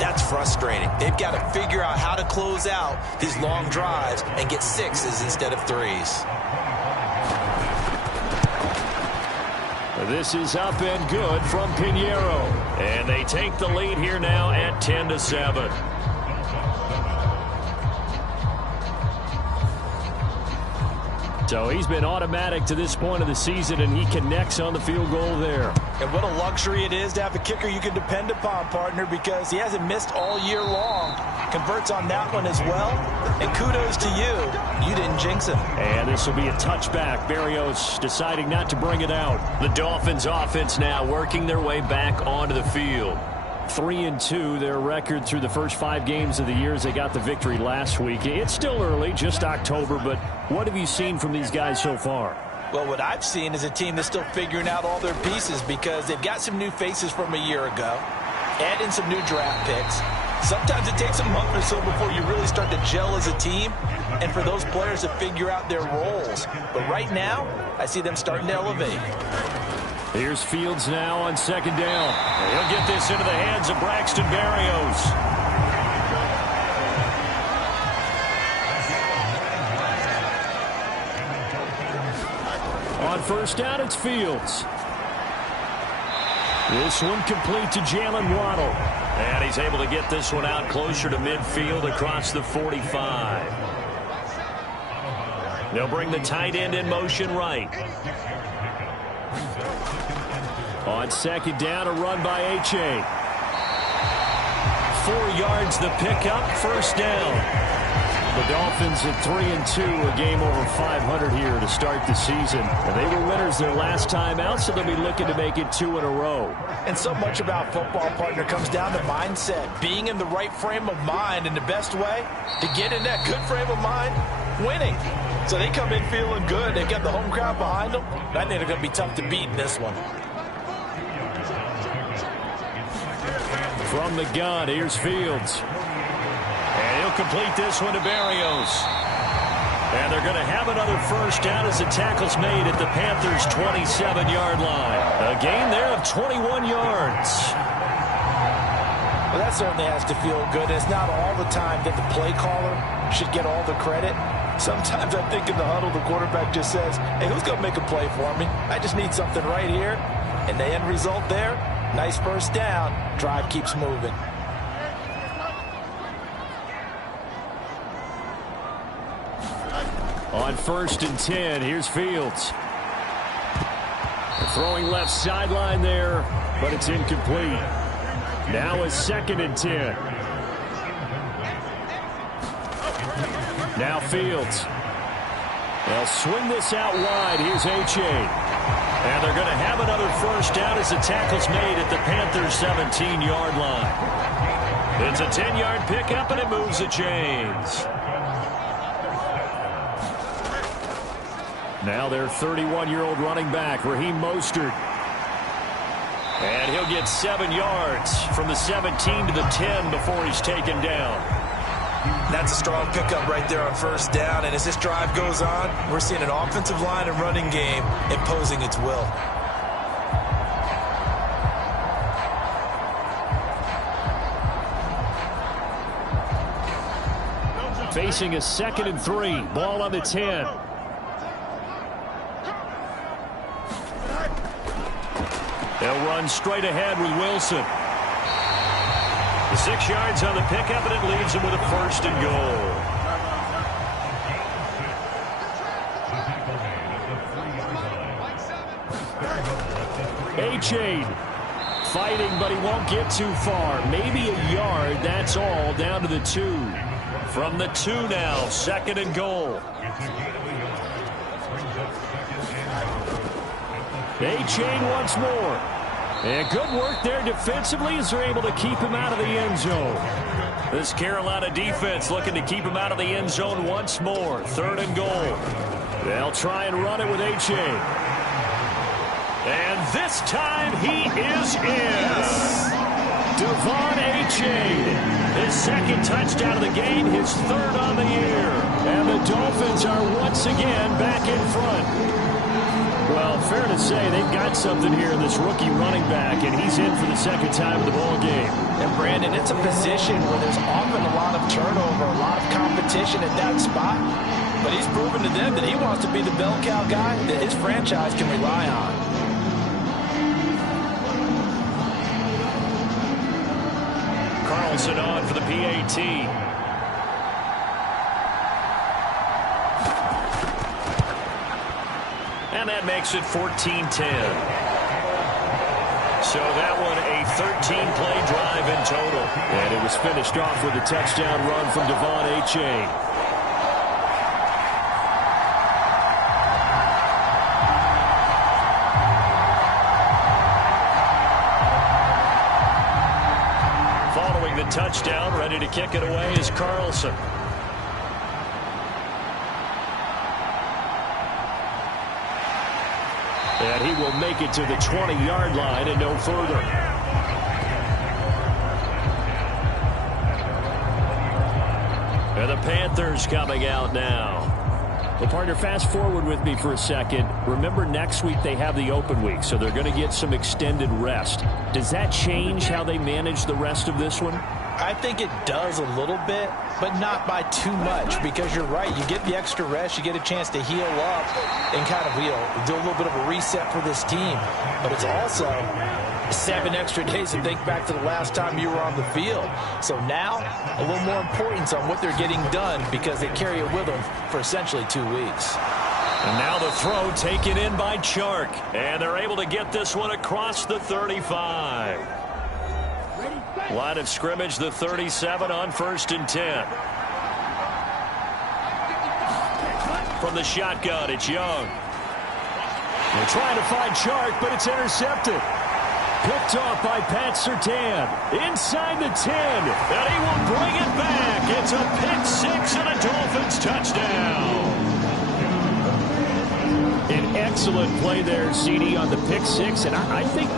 that's frustrating. They've got to figure out how to close out these long drives and get 6s instead of 3s. This is up and good from Pinheiro. And they take the lead here now at 10-7. So he's been automatic to this point of the season, and he connects on the field goal there. And what a luxury it is to have a kicker you can depend upon, partner, because he hasn't missed all year long. Converts on that one as well. And kudos to you. You didn't jinx him. And this will be a touchback. Berrios deciding not to bring it out. The Dolphins offense now working their way back onto the field. 3-2, their record through the first 5 games of the year as they got the victory last week. It's still early, just October, but what have you seen from these guys so far? Well, what I've seen is a team that's still figuring out all their pieces because they've got some new faces from a year ago, add in some new draft picks. Sometimes it takes a month or so before you really start to gel as a team and for those players to figure out their roles. But right now, I see them starting to elevate. Here's Fields now on 2nd down. He'll get this into the hands of Braxton Berrios. On 1st down, it's Fields. This one complete to Jalen Waddle. And he's able to get this one out closer to midfield across the 45. They'll bring the tight end in motion right. On 2nd down, a run by H.A. 4 yards the pickup, 1st down. The Dolphins at 3-2, a game over 500 here to start the season. And they were winners their last time out, so they'll be looking to make it 2 in a row. And so much about football, partner, comes down to mindset. Being in the right frame of mind, and the best way to get in that good frame of mind, winning. So they come in feeling good. They've got the home crowd behind them. I think they're going to be tough to beat in this one. From the gun, here's Fields. And he'll complete this one to Berrios. And they're going to have another 1st down as the tackle's made at the Panthers' 27-yard line. A gain there of 21 yards. Well, that certainly has to feel good. It's not all the time that the play caller should get all the credit. Sometimes I think in the huddle, the quarterback just says, hey, who's going to make a play for me? I just need something right here. And the end result there, nice 1st down. Drive keeps moving. On 1st and 10, here's Fields. Throwing left sideline there, but it's incomplete. Now a 2nd and 10. Now Fields. They'll swing this out wide. Here's H.A. And they're going to have another 1st down as the tackle's made at the Panthers' 17-yard line. It's a 10-yard pickup, and it moves the chains. Now their 31-year-old running back, Raheem Mostert. And he'll get 7 yards from the 17 to the 10 before he's taken down. That's a strong pickup right there on 1st down. And as this drive goes on, we're seeing an offensive line and running game imposing its will. facing a 2nd and 3. Ball on the 10. They'll run straight ahead with Wilson. The 6 yards on the pickup, and it leaves them with a 1st and goal. A-Chain fighting, but he won't get too far. Maybe a yard, that's all, down to the 2. From the 2 now, 2nd and goal. A-Chain once more. And good work there defensively as they're able to keep him out of the end zone. This Carolina defense looking to keep him out of the end zone once more. 3rd and goal. They'll try and run it with A-Chain. And this time he is in. Devon A-Chain. His 2nd touchdown of the game, his 3rd on the year. And the Dolphins are once again back in front. Well, fair to say they've got something here in this rookie running back, and he's in for the 2nd time of the ball game. And Brandon, it's a position where there's often a lot of turnover, a lot of competition at that spot. But he's proven to them that he wants to be the bell cow guy that his franchise can rely on. Carlson on for the PAT. And that makes it 14-10. So that one a 13-play drive in total. And it was finished off with a touchdown run from Devon A-Chain. Following the touchdown, ready to kick it away is Carlson. And he will make it to the 20-yard line and no further. And the Panthers coming out now. Well, partner, fast forward with me for a second. Remember, next week they have the open week, so they're going to get some extended rest. Does that change how they manage the rest of this one? I think it does a little bit, but not by too much, because you're right. You get the extra rest. You get a chance to heal up and kind of, do a little bit of a reset for this team. But it's also 7 extra days to think back to the last time you were on the field. So now, a little more importance on what they're getting done because they carry it with them for essentially 2 weeks. And now the throw taken in by Chark. And they're able to get this one across the 35. Line of scrimmage, the 37 on 1st and 10. From the shotgun, it's Young. They're trying to find Chark, but it's intercepted. Picked off by Pat Surtain. Inside the 10. And he will bring it back. It's a pick 6 and a Dolphins touchdown. An excellent play there, CD, on the pick 6. And I think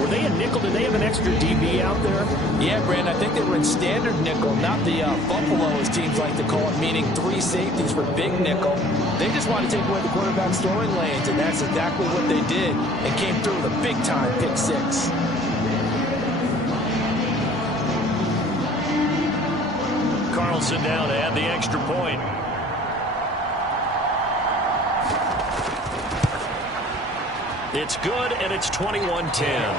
were they a nickel? Did they have an extra DB out there? Yeah, Brandon, I think they were in standard nickel, not the Buffalo, as teams like to call it, meaning 3 safeties for big nickel. They just want to take away the quarterback's throwing lanes, and that's exactly what they did, and came through with a big-time pick 6. Carlson down to add the extra point. It's good, and it's 21-10.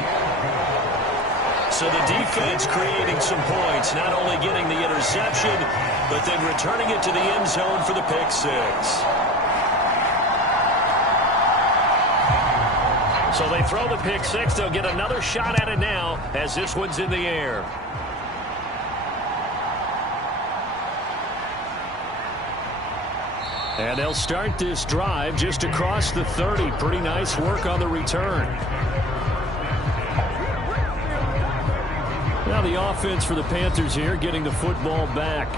So the defense creating some points, not only getting the interception, but then returning it to the end zone for the pick 6. So they throw the pick 6. They'll get another shot at it now as this one's in the air. And they'll start this drive just across the 30. Pretty nice work on the return. Now the offense for the Panthers here getting the football back.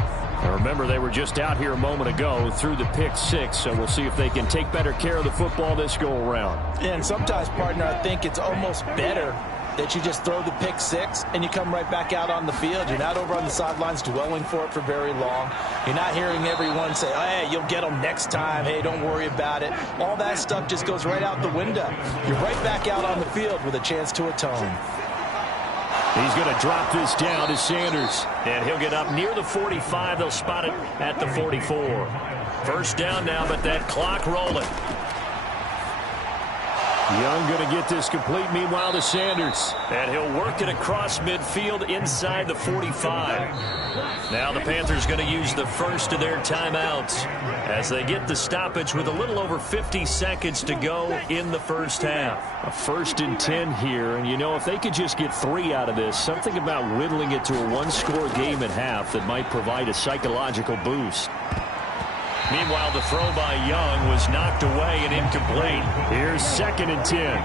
Now remember, they were just out here a moment ago through the pick 6, so we'll see if they can take better care of the football this go-around. Yeah, and sometimes, partner, I think it's almost better that you just throw the pick 6 and you come right back out on the field. You're not over on the sidelines dwelling for it for very long. You're not hearing everyone say, hey, you'll get them next time. Hey, don't worry about it. All that stuff just goes right out the window. You're right back out on the field with a chance to atone. He's going to drop this down to Sanders. And he'll get up near the 45. They'll spot it at the 44. First down now, but that clock rolling. Young going to get this complete, meanwhile, to Sanders. And he'll work it across midfield inside the 45. Now the Panthers going to use the first of their timeouts as they get the stoppage with a little over 50 seconds to go in the first half. A 1st and 10 here, and you know, if they could just get 3 out of this, something about whittling it to a one-score game at half that might provide a psychological boost. Meanwhile, the throw by Young was knocked away and incomplete. Here's 2nd and 10.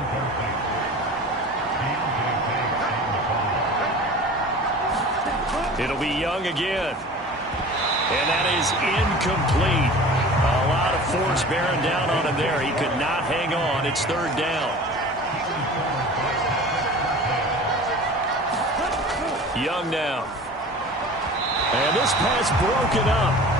It'll be Young again. And that is incomplete. A lot of force bearing down on him there. He could not hang on. It's 3rd down. Young now. And this pass broken up.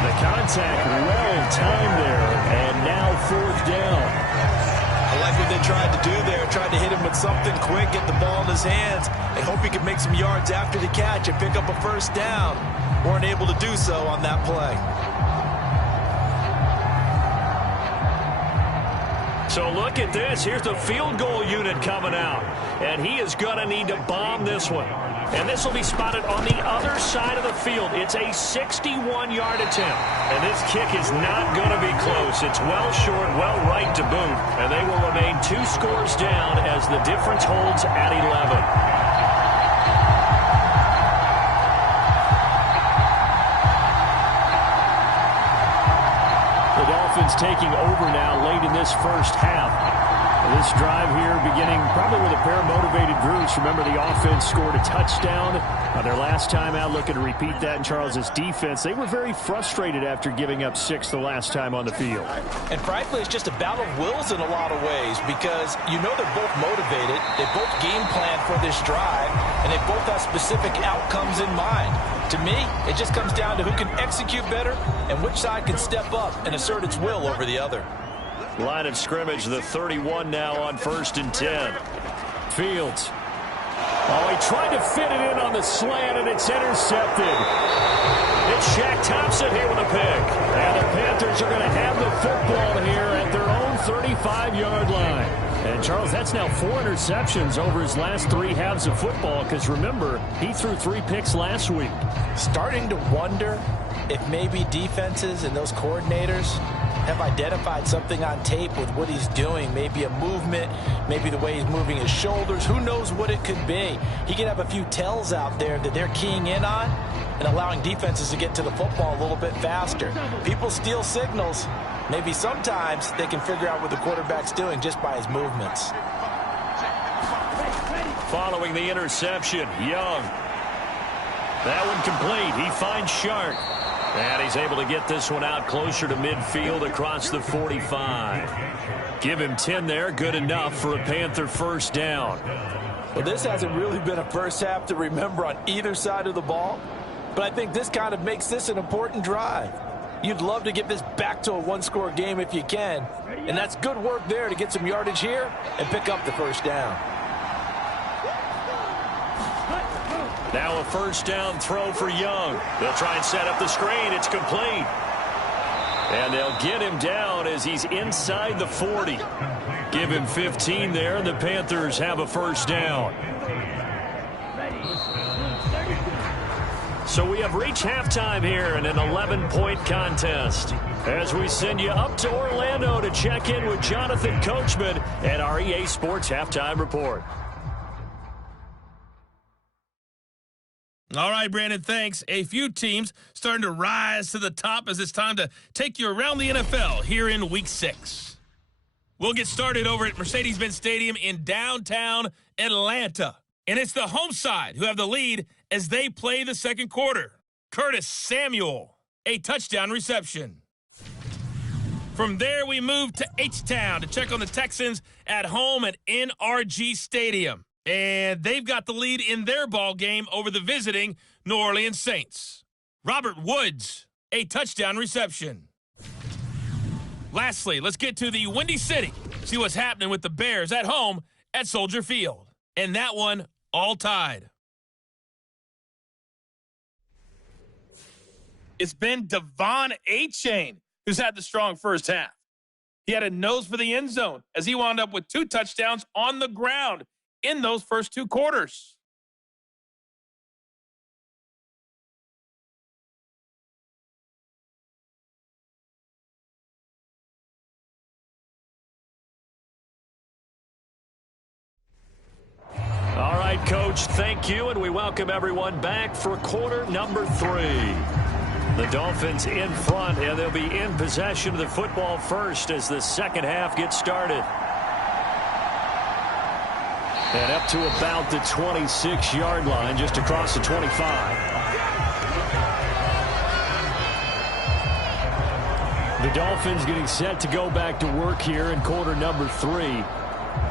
The contact well timed there, and now 4th down. I like what they tried to do there, tried to hit him with something quick, get the ball in his hands, and hope he could make some yards after the catch and pick up a 1st down. Weren't able to do so on that play. So look at this. Here's the field goal unit coming out, and he is going to need to bomb this one. And this will be spotted on the other side of the field. It's a 61-yard attempt. And this kick is not going to be close. It's well short, well right to boot. And they will remain 2 scores down as the difference holds at 11. Dolphins taking over now late in this first half. This drive here beginning probably with a pair of motivated groups. Remember, the offense scored a touchdown their last time out, looking to repeat that in Charles's defense. They were very frustrated after giving up 6 the last time on the field. And frankly, it's just a battle of wills in a lot of ways because you know they're both motivated. They both game plan for this drive, and they both have specific outcomes in mind. To me, it just comes down to who can execute better and which side can step up and assert its will over the other. Line of scrimmage, the 31 now on 1st and 10. Fields. Oh, he tried to fit it in on the slant, and it's intercepted. It's Shaq Thompson here with a pick. And the Panthers are going to have the football here at their own 35-yard line. And, Charles, that's now 4 interceptions over his last 3 halves of football because, remember, he threw 3 picks last week. Starting to wonder if maybe defenses and those coordinators have identified something on tape with what he's doing. Maybe a movement, maybe the way he's moving his shoulders. Who knows what it could be? He could have a few tells out there that they're keying in on and allowing defenses to get to the football a little bit faster. People steal signals. Maybe sometimes they can figure out what the quarterback's doing just by his movements. Following the interception, Young. That one complete. He finds Shark. And he's able to get this one out closer to midfield across the 45. Give him 10 there. Good enough for a Panther 1st down. Well, this hasn't really been a first half to remember on either side of the ball. But I think this kind of makes this an important drive. You'd love to get this back to a 1-score game if you can. And that's good work there to get some yardage here and pick up the 1st down. Now a 1st down throw for Young. They'll try and set up the screen. It's complete. And they'll get him down as he's inside the 40. Give him 15 there, and the Panthers have a 1st down. So we have reached halftime here in an 11-point contest as we send you up to Orlando to check in with Jonathan Coachman and our EA Sports Halftime Report. All right, Brandon, thanks. A few teams starting to rise to the top as it's time to take you around the NFL here in Week 6. We'll get started over at Mercedes-Benz Stadium in downtown Atlanta. And it's the home side who have the lead as they play the second quarter. Curtis Samuel, a touchdown reception. From there, we move to H-Town to check on the Texans at home at NRG Stadium. And they've got the lead in their ball game over the visiting New Orleans Saints. Robert Woods, a touchdown reception. Lastly, let's get to the Windy City. See what's happening with the Bears at home at Soldier Field. And that one all tied. It's been Devon A-Chain who's had the strong first half. He had a nose for the end zone as he wound up with 2 touchdowns on the ground in those first 2 quarters. All right, Coach, thank you, and we welcome everyone back for quarter number 3. The Dolphins in front, and they'll be in possession of the football first as the second half gets started. And up to about the 26-yard line, just across the 25. The Dolphins getting set to go back to work here in quarter number 3.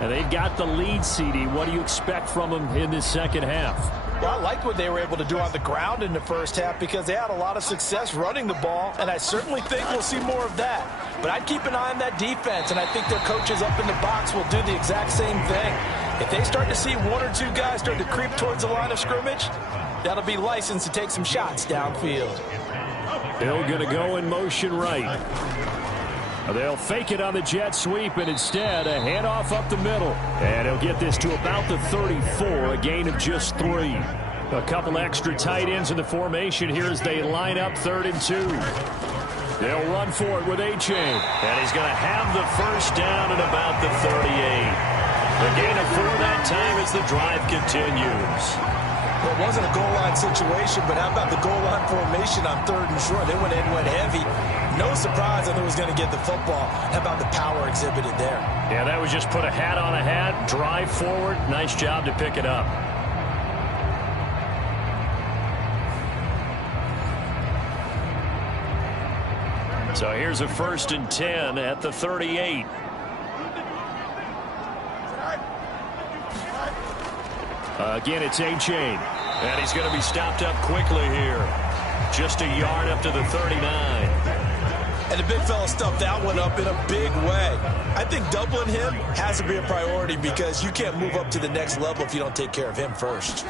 And they've got the lead, CD. What do you expect from them in this second half? Well, I liked what they were able to do on the ground in the first half because they had a lot of success running the ball, and I certainly think we'll see more of that. But I'd keep an eye on that defense, and I think their coaches up in the box will do the exact same thing. If they start to see 1 or 2 guys start to creep towards the line of scrimmage, that'll be licensed to take some shots downfield. Hill going to go in motion right. They'll fake it on the jet sweep, and instead a handoff up the middle. And he'll get this to about the 34, a gain of just 3. A couple extra tight ends in the formation here as they line up 3rd and 2. They'll run for it with A-Chain. And he's going to have the first down at about the 38. The gain of 4 that time as the drive continues. Well, it wasn't a goal line situation, but how about the goal line formation on 3rd and short? They went in, went heavy. No surprise I knew he was going to get the football. How about the power exhibited there? Yeah, that was just put a hat on a hat, drive forward. Nice job to pick it up. So here's a 1st and 10 at the 38. Again, it's A-Chain. And he's going to be stopped up quickly here. Just a yard up to the 39. And the big fella stuffed that one up in a big way. I think doubling him has to be a priority because you can't move up to the next level if you don't take care of him first.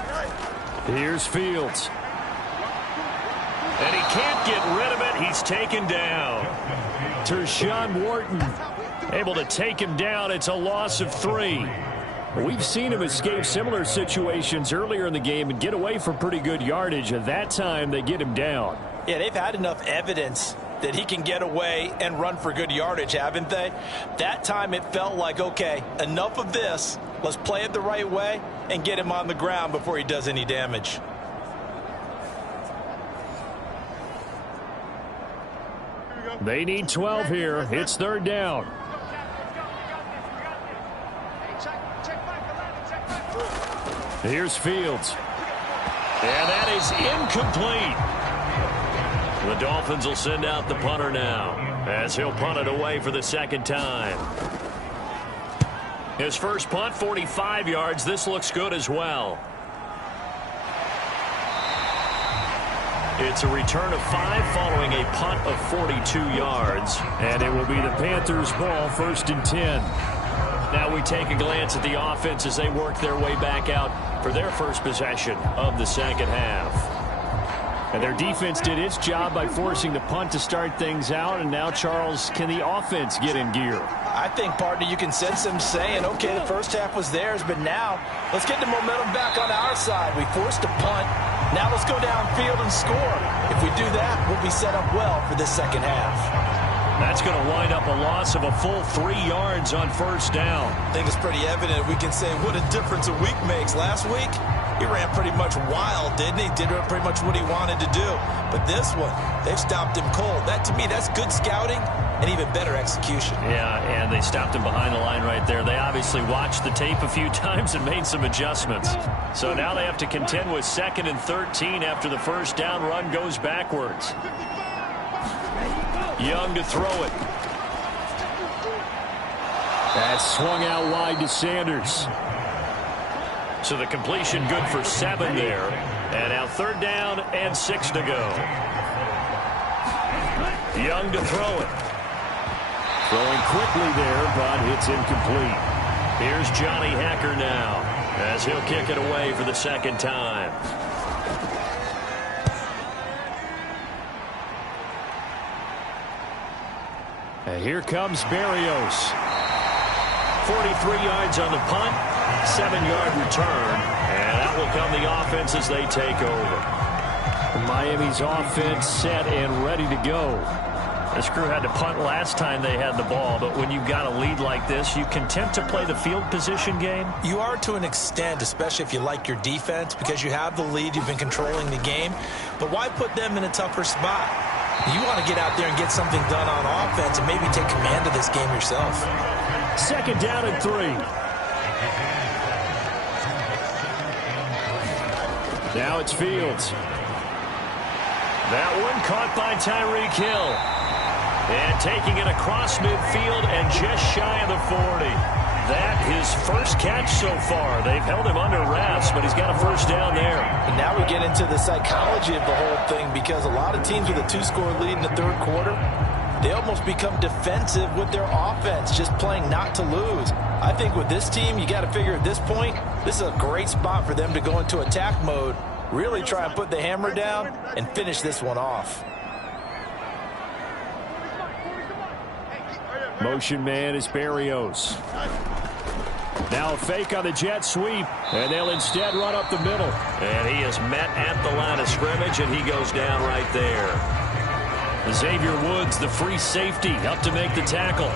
Here's Fields. And he can't get rid of it. He's taken down. Tershawn Wharton able to take him down. It's a loss of 3. We've seen him escape similar situations earlier in the game and get away from pretty good yardage. At that time, they get him down. Yeah, they've had enough evidence that he can get away and run for good yardage, haven't they? That time it felt like, okay, enough of this. Let's play it the right way and get him on the ground before he does any damage. They need 12 here. It's 3rd down. Here's Fields. And that is incomplete. The Dolphins will send out the punter now as he'll punt it away for the 2nd time. His first punt, 45 yards. This looks good as well. It's a return of 5 following a punt of 42 yards. And it will be the Panthers' ball, 1st and 10. Now we take a glance at the offense as they work their way back out for their first possession of the second half. And their defense did its job by forcing the punt to start things out. And now, Charles, can the offense get in gear? I think, partner, you can sense them saying, okay, the first half was theirs, but now let's get the momentum back on our side. We forced a punt. Now let's go downfield and score. If we do that, we'll be set up well for this second half. That's going to wind up a loss of a full 3 yards on 1st down. I think it's pretty evident. We can say what a difference a week makes. Last week, he ran pretty much wild, didn't he? Did pretty much what he wanted to do. But this one, they've stopped him cold. That, to me, that's good scouting and even better execution. Yeah, and they stopped him behind the line right there. They obviously watched the tape a few times and made some adjustments. So now they have to contend with 2nd and 13 after the first down run goes backwards. Young to throw it. That's swung out wide to Sanders. So the completion good for 7 there. And now 3rd down and 6 to go. Young to throw it. Throwing quickly there, but it's incomplete. Here's Johnny Hacker now. as he'll kick it away for the second time. And here comes Berrios. 43 yards on the punt, 7-yard return, and that will come the offense as they take over. Miami's offense set and ready to go. This crew had to punt last time they had the ball, but when you've got a lead like this, you content to play the field position game? You are to an extent, especially if you like your defense, because you have the lead, you've been controlling the game. But why put them in a tougher spot? You want to get out there and get something done on offense and maybe take command of this game yourself. Second down and 3. Now it's Fields. That one caught by Tyreek Hill. And taking it across midfield and just shy of the 40. That his first catch so far. They've held him under wraps, but he's got a first down there. And now we get into the psychology of the whole thing, because a lot of teams with a 2-score lead in the third quarter, they almost become defensive with their offense, just playing not to lose. I think with this team, you got to figure at this point, this is a great spot for them to go into attack mode, really try and put the hammer down and finish this one off. Motion man is Berrios. Now a fake on the jet sweep, and they'll instead run up the middle. And he is met at the line of scrimmage, and he goes down right there. Xavier Woods, the free safety, up to make the tackle.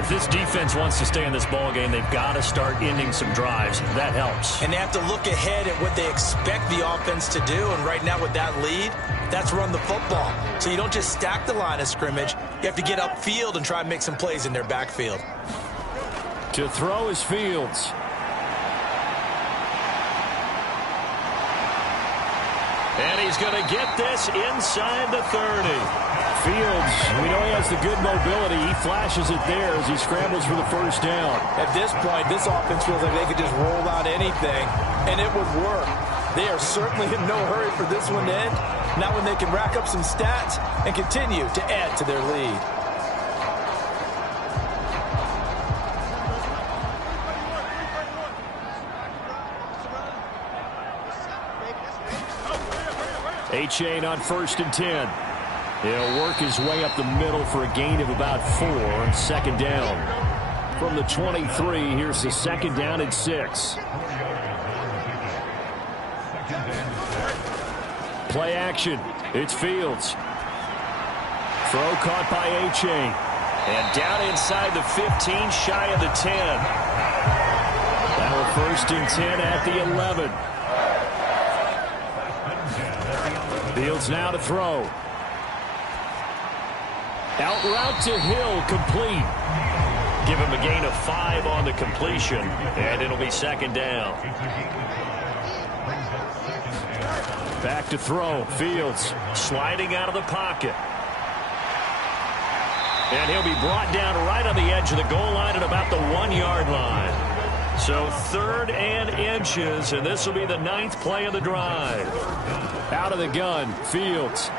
If this defense wants to stay in this ball game, they've got to start ending some drives. That helps. And they have to look ahead at what they expect the offense to do. And right now with that lead, that's run the football. So you don't just stack the line of scrimmage. You have to get upfield and try and make some plays in their backfield. To throw is Fields. And he's going to get this inside the 30. Fields, we know he has the good mobility. He flashes it there as he scrambles for the first down. At this point, this offense feels like they could just roll out anything, and it would work. They are certainly in no hurry for this one to end. Now when they can rack up some stats and continue to add to their lead. A-Chain on 1st and 10. He'll work his way up the middle for a gain of about 4 on second down. From the 23, here's the second down and 6. Play action. It's Fields. Throw caught by A-Chain. And down inside the 15, shy of the 10. Now a 1st and 10 at the 11. Fields now to throw. Out route to Hill, complete. Give him a gain of 5 on the completion, and it'll be second down. Back to throw. Fields sliding out of the pocket. And he'll be brought down right on the edge of the goal line at about the 1-yard line. So 3rd and inches, and this will be the 9th play of the drive. Out of the gun, Fields.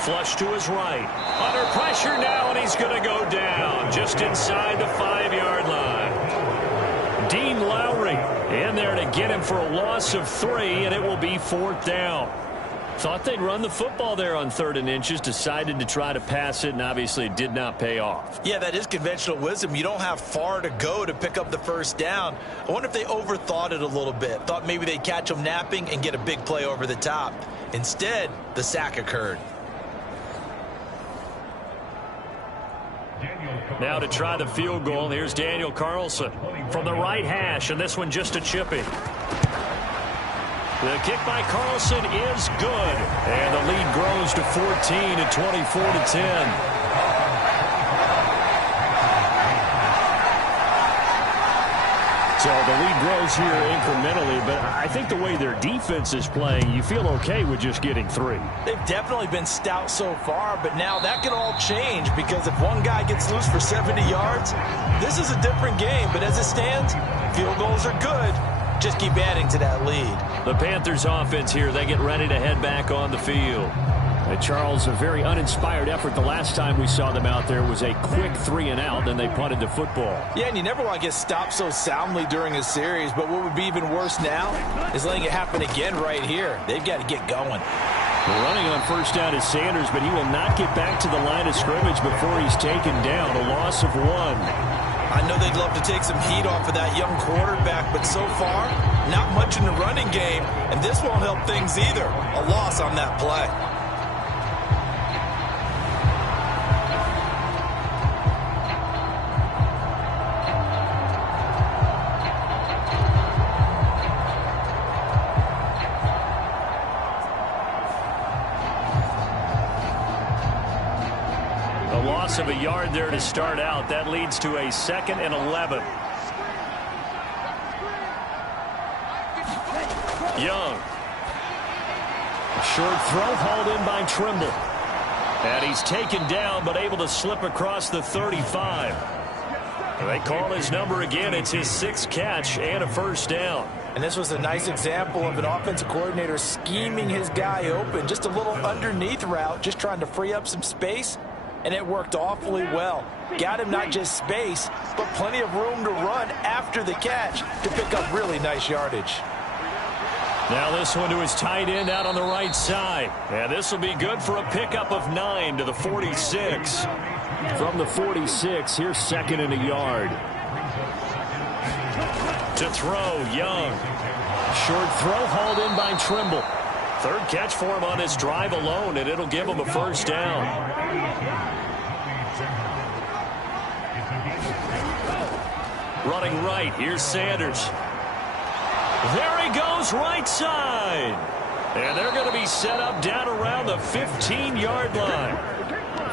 Flush to his right. Under pressure now, and he's going to go down just inside the 5-yard line. Dean Lowry in there to get him for a loss of 3, and it will be 4th down. Thought they'd run the football there on 3rd and inches, decided to try to pass it, and obviously it did not pay off. Yeah, that is conventional wisdom. You don't have far to go to pick up the first down. I wonder if they overthought it a little bit. Thought maybe they'd catch them napping and get a big play over the top. Instead, the sack occurred. Now to try the field goal, here's Daniel Carlson from the right hash, and this one just a chippy. The kick by Carlson is good, and the lead grows to 14 at 24-10. So the lead grows here incrementally, but I think the way their defense is playing, you feel okay with just getting 3. They've definitely been stout so far, but now that could all change, because if one guy gets loose for 70 yards, this is a different game. But as it stands, field goals are good. Just keep adding to that lead. The Panthers offense here, they get ready to head back on the field. Charles, a very uninspired effort. The last time we saw them out there was a quick 3-and-out, then they punted the football. Yeah, and you never want to get stopped so soundly during a series, but what would be even worse now is letting it happen again right here. They've got to get going. Running on first down is Sanders, but he will not get back to the line of scrimmage before he's taken down. A loss of 1. I know they'd love to take some heat off of that young quarterback, but so far, not much in the running game, and this won't help things either. A loss on that play. Of a yard there to start out. That leads to a 2nd and 11. Young. Short throw hauled in by Trimble. And he's taken down but able to slip across the 35. They call his number again. It's his 6th catch and a first down. And this was a nice example of an offensive coordinator scheming his guy open. Just a little underneath route, just trying to free up some space. And it worked awfully well. Got him not just space, but plenty of room to run after the catch to pick up really nice yardage. Now this one to his tight end out on the right side. And this will be good for a pickup of 9 to the 46. From the 46, here's 2nd and a yard. To throw, Young. Short throw hauled in by Trimble. 3rd catch for him on this drive alone, and it'll give him a first down. Running right, here's Sanders. There he goes, right side. And they're going to be set up down around the 15-yard line.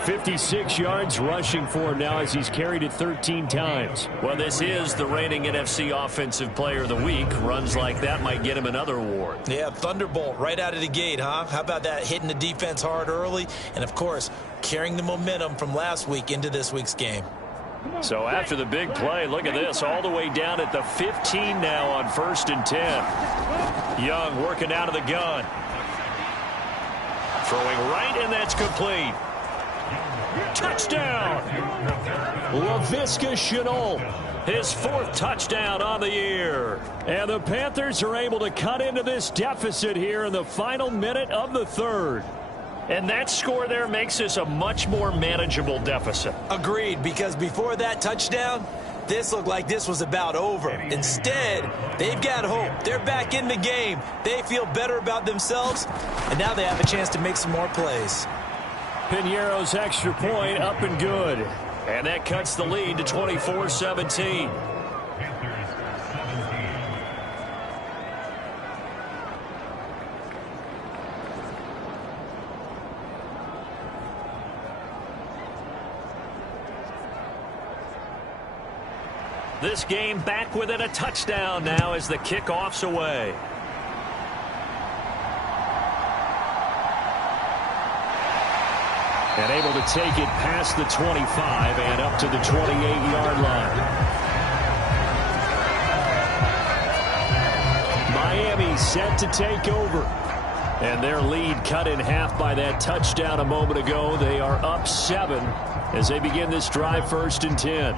56 yards rushing for him now as he's carried it 13 times. Well, this is the reigning NFC Offensive Player of the Week. Runs like that might get him another award. Yeah, Thunderbolt right out of the gate, huh? How about that, hitting the defense hard early? And, of course, carrying the momentum from last week into this week's game. So after the big play, look at this, all the way down at the 15 now on 1st and 10. Young working out of the gun. Throwing right, and that's complete. Touchdown! Laviska Shenault, his 4th touchdown on the year. And the Panthers are able to cut into this deficit here in the final minute of the 3rd. And that score there makes this a much more manageable deficit. Agreed, because before that touchdown, this looked like this was about over. Instead, they've got hope. They're back in the game. They feel better about themselves, and now they have a chance to make some more plays. Piñeiro's extra point up and good. And that cuts the lead to 24-17. This game back within a touchdown now as the kickoff's away. And able to take it past the 25 and up to the 28-yard line. Miami set to take over. And their lead cut in half by that touchdown a moment ago. They are up 7 as they begin this drive 1st and 10.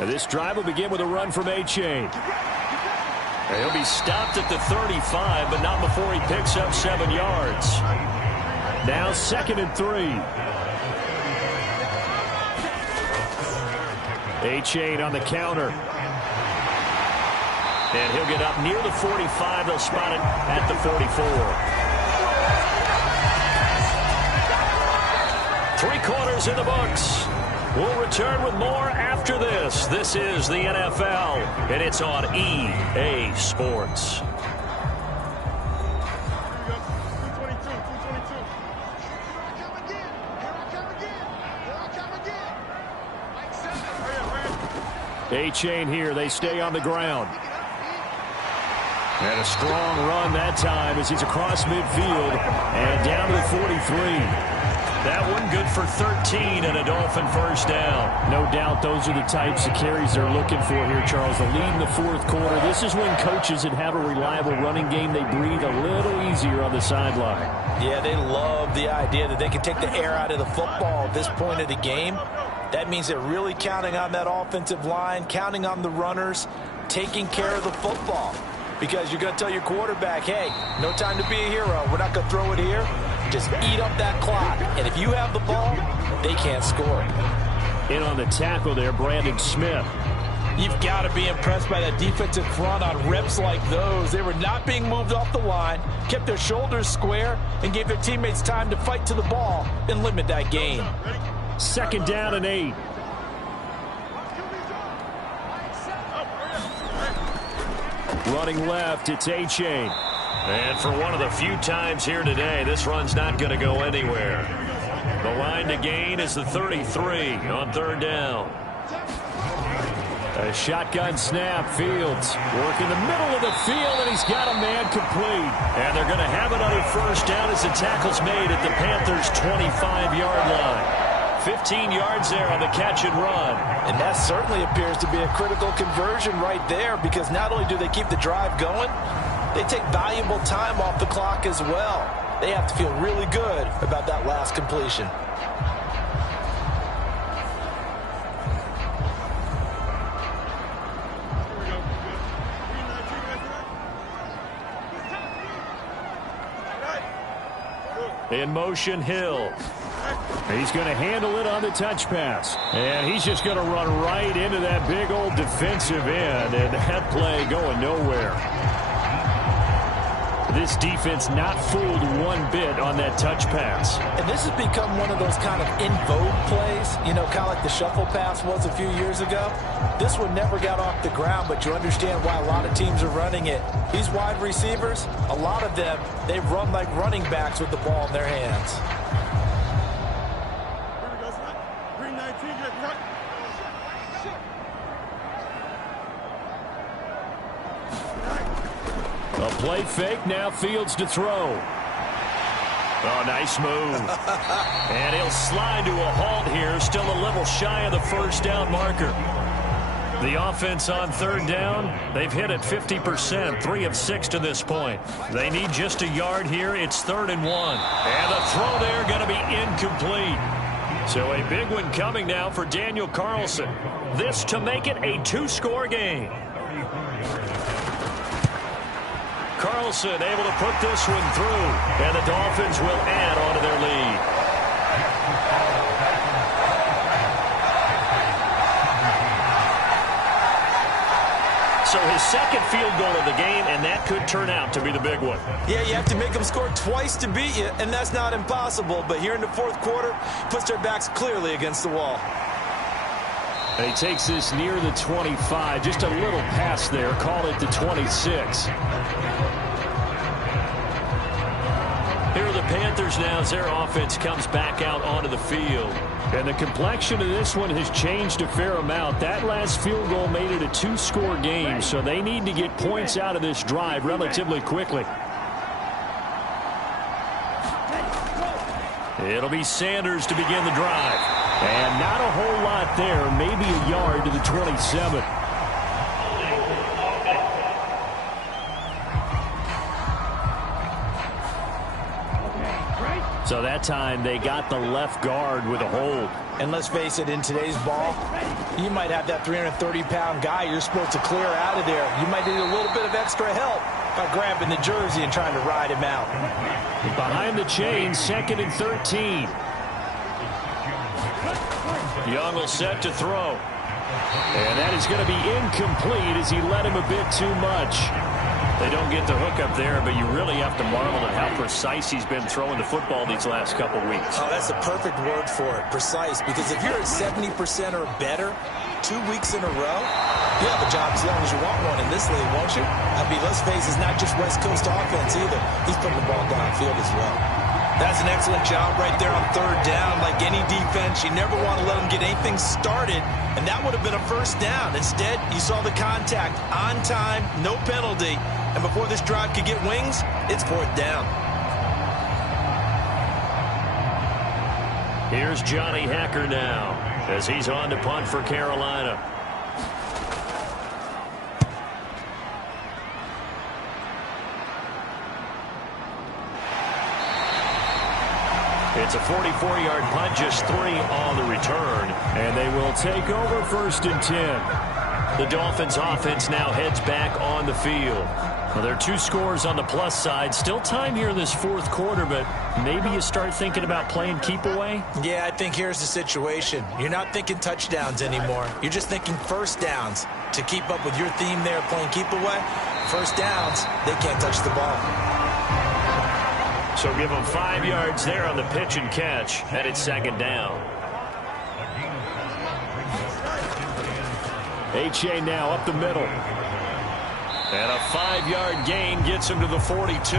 And this drive will begin with a run from A-Chain. He'll be stopped at the 35, but not before he picks up 7 yards. Now 2nd and 3. A-Chain on the counter. And he'll get up near the 45. They'll spot it at the 44. 3 quarters in the books. We'll return with more after this. This is the NFL, and it's on EA Sports. A-Chain here. They stay on the ground. And a strong run that time as he's across midfield and down to the 43. That one good for 13 and a Dolphin first down. No doubt those are the types of carries they're looking for here, Charles. The lead in the fourth quarter. This is when coaches that have a reliable running game, they breathe a little easier on the sideline. Yeah, they love the idea that they can take the air out of the football at this point of the game. That means they're really counting on that offensive line, counting on the runners, taking care of the football. Because you're going to tell your quarterback, hey, no time to be a hero. We're not going to throw it here. Just eat up that clock. And if you have the ball, they can't score. In on the tackle there, Brandon Smith. You've got to be impressed by that defensive front on reps like those. They were not being moved off the line, kept their shoulders square, and gave their teammates time to fight to the ball and limit that gain. 2nd down and 8. Running left, it's A-Chain. And for one of the few times here today, this run's not going to go anywhere. The line to gain is the 33 on 3rd down. A shotgun snap, Fields working the middle of the field, and he's got a man complete. And they're going to have it on a first down as the tackle's made at the Panthers' 25-yard line. 15 yards there on the catch and run. And that certainly appears to be a critical conversion right there, because not only do they keep the drive going, they take valuable time off the clock as well. They have to feel really good about that last completion. In motion, Hill. He's going to handle it on the touch pass. And he's just going to run right into that big old defensive end. And that play going nowhere. This defense not fooled one bit on that touch pass. And this has become one of those kind of in vogue plays, you know, kind of like the shuffle pass was a few years ago. This one never got off the ground, but you understand why a lot of teams are running it. These wide receivers, a lot of them, they run like running backs with the ball in their hands. A play fake, now Fields to throw. Oh, nice move. And he'll slide to a halt here, still a little shy of the first down marker. The offense on 3rd down, they've hit it 50%, 3 of 6 to this point. They need just a yard here. It's 3rd and 1. And the throw there going to be incomplete. So a big one coming now for Daniel Carlson. This to make it a 2-score game. Carlson able to put this one through, and the Dolphins will add on to their lead. So his second field goal of the game, and that could turn out to be the big one. Yeah, you have to make them score twice to beat you, and that's not impossible. But here in the fourth quarter, puts their backs clearly against the wall. And he takes this near the 25, just a little past there, call it the 26. Here are the Panthers now as their offense comes back out onto the field. And the complexion of this one has changed a fair amount. That last field goal made it a 2-score game, so they need to get points out of this drive relatively quickly. It'll be Sanders to begin the drive. And not a whole lot there, maybe a yard to the 27. So that time they got the left guard with a hold. And let's face it, in today's ball, you might have that 330-pound guy you're supposed to clear out of there. You might need a little bit of extra help by grabbing the jersey and trying to ride him out. Behind the chain, 2nd and 13. Young will set to throw. And that is going to be incomplete as he led him a bit too much. They don't get the hook up there, but you really have to marvel at how precise he's been throwing the football these last couple weeks. Oh, that's a perfect word for it, precise, because if you're at 70% or better 2 weeks in a row, you have a job as long as you want one in this league, won't you? I mean, let's face it, it's not just West Coast offense either. He's putting the ball downfield as well. That's an excellent job right there on 3rd down. Like any defense, you never want to let them get anything started, and that would have been a first down. Instead, you saw the contact on time, no penalty, and before this drive could get wings, it's 4th down. Here's Johnny Hecker now as he's on to punt for Carolina. It's a 44-yard punt, just 3 on the return. And they will take over 1st and 10. The Dolphins offense now heads back on the field. Well, there are 2 scores on the plus side. Still time here in this 4th quarter, but maybe you start thinking about playing keep away? Yeah, I think here's the situation. You're not thinking touchdowns anymore. You're just thinking first downs. To keep up with your theme there, playing keep away, first downs, they can't touch the ball. So give them 5 yards there on the pitch and catch, and it's 2nd down. H.A. now up the middle. And a 5-yard gain gets him to the 42.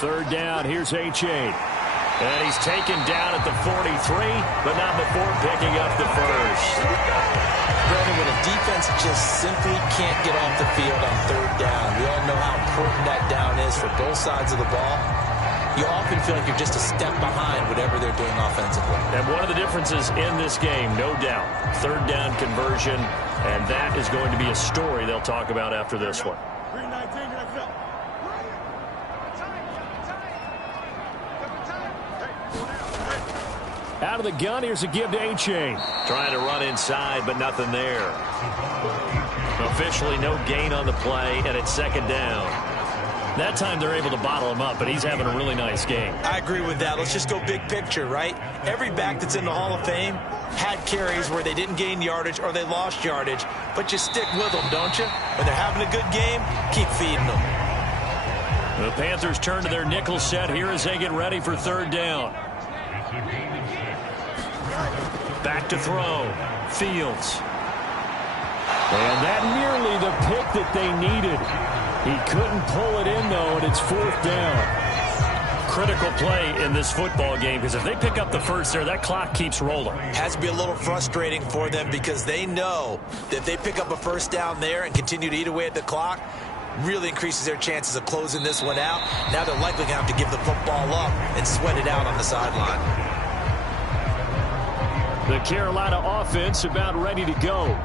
Third down, here's H.A. And he's taken down at the 43, but not before picking up the first. Brandon, when a defense just simply can't get off the field on 3rd down, we all know how important that down is for both sides of the ball. You often feel like you're just a step behind whatever they're doing offensively. And one of the differences in this game, no doubt, 3rd down conversion, and that is going to be a story they'll talk about after this one. Out of the gun, here's a give to H.A. Trying to run inside, but nothing there. Officially no gain on the play, and it's 2nd down. That time they're able to bottle him up, but he's having a really nice game. I agree with that. Let's just go big picture, right? Every back that's in the Hall of Fame had carries where they didn't gain yardage or they lost yardage, but you stick with them, don't you? When they're having a good game, keep feeding them. The Panthers turn to their nickel set here as they get ready for 3rd down. Back to throw. Fields. And that nearly the pick that they needed. He couldn't pull it in, though, and it's 4th down. Critical play in this football game, because if they pick up the first there, that clock keeps rolling. Has to be a little frustrating for them because they know that if they pick up a first down there and continue to eat away at the clock, really increases their chances of closing this one out. Now they're likely going to have to give the football up and sweat it out on the sideline. The Carolina offense about ready to go.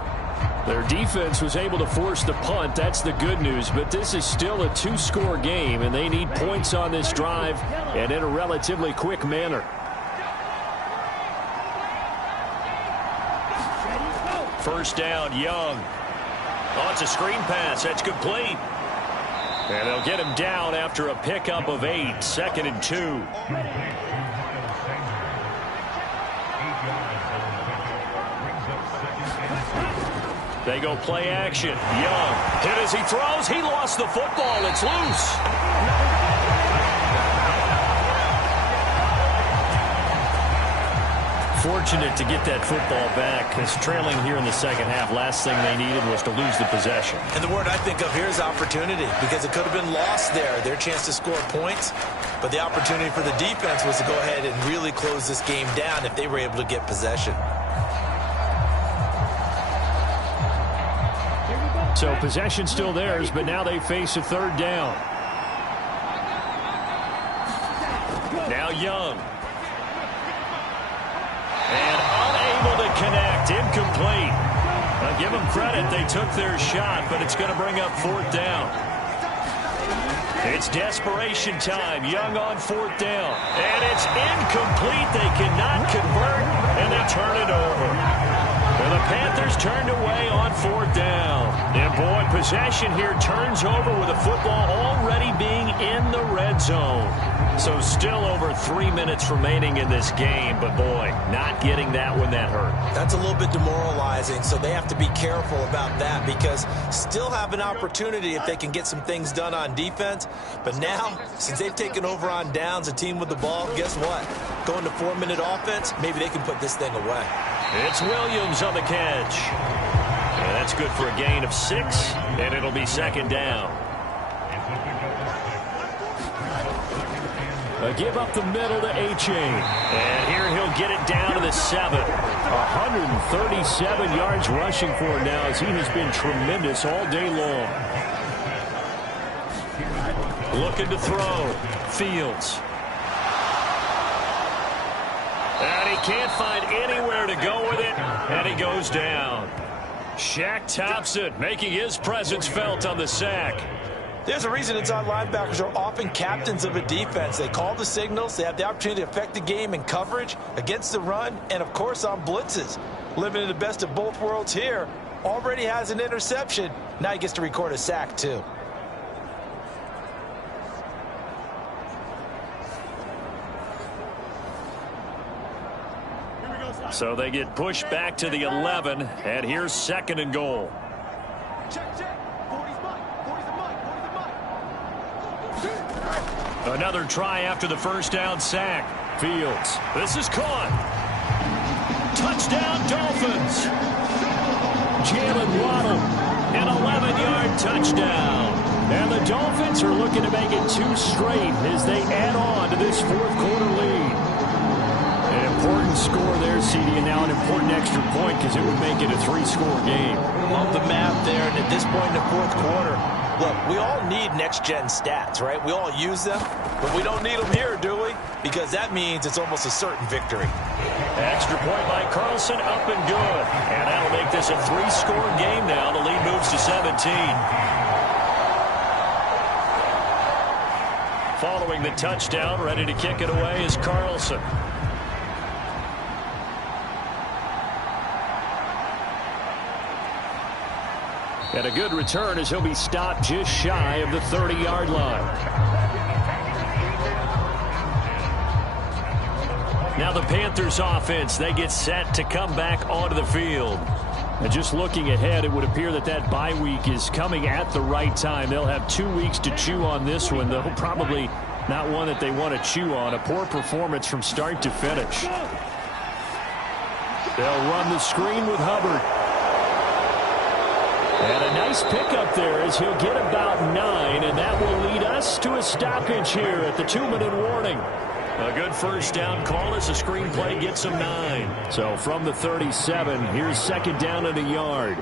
Their defense was able to force the punt. That's the good news. But this is still a 2-score game, and they need points on this drive and in a relatively quick manner. First down, Young. Oh, it's a screen pass. That's complete. And they'll get him down after a pickup of 8. 2nd and 2. They go play action. Young hit as he throws. He lost the football. It's loose. Fortunate to get that football back, because trailing here in the 2nd half, last thing they needed was to lose the possession. And the word I think of here is opportunity, because it could have been lost there, their chance to score points. But the opportunity for the defense was to go ahead and really close this game down if they were able to get possession. So possession still theirs, but now they face a 3rd down. Now Young. And unable to connect. Incomplete. I'll give them credit. They took their shot, but it's going to bring up 4th down. It's desperation time. Young on 4th down. And it's incomplete. They cannot convert, and they turn it over. And the Panthers turned away on 4th down. And boy, possession here turns over with the football already being in the red zone. So still over 3 minutes remaining in this game, but boy, not getting that one that hurt. That's a little bit demoralizing, so they have to be careful about that because still have an opportunity if they can get some things done on defense. But now, since they've taken over on downs, a team with the ball, guess what? Going to 4-minute offense, maybe they can put this thing away. It's Williams on the catch. And that's good for a gain of 6, and it'll be 2nd down. A give up the middle to A-Chain. And here he'll get it down to the 7. 137 yards rushing for him now as he has been tremendous all day long. Looking to throw. Fields. And he can't find anywhere to go with it, and he goes down. Shaq Thompson making his presence felt on the sack. There's a reason inside linebackers are often captains of a defense. They call the signals. They have the opportunity to affect the game in coverage, against the run, and, of course, on blitzes. Living in the best of both worlds here. Already has an interception. Now he gets to record a sack, too. So they get pushed back to the 11, and here's 2nd and goal. Another try after the first down sack. Fields. This is caught. Touchdown, Dolphins. Jalen Waddle, an 11-yard touchdown. And the Dolphins are looking to make it 2 straight as they add on to this 4th quarter lead. An important score there, CD, and now an important extra point because it would make it a 3-score game. Love the math there, and at this point in the 4th quarter, look, we all need next-gen stats, right? We all use them, but we don't need them here, do we? Because that means it's almost a certain victory. Extra point by Carlson, up and good. And that'll make this a 3-score game now. The lead moves to 17. Following the touchdown, ready to kick it away is Carlson. And a good return as he'll be stopped just shy of the 30-yard line. Now the Panthers offense, they get set to come back onto the field. And just looking ahead, it would appear that that bye week is coming at the right time. They'll have 2 weeks to chew on this one, though probably not one that they want to chew on. A poor performance from start to finish. They'll run the screen with Hubbard. And a nice pickup there as he'll get about 9, and that will lead us to a stoppage here at the 2-minute warning. A good first down call as the screenplay gets him 9. So from the 37, here's 2nd down and a yard.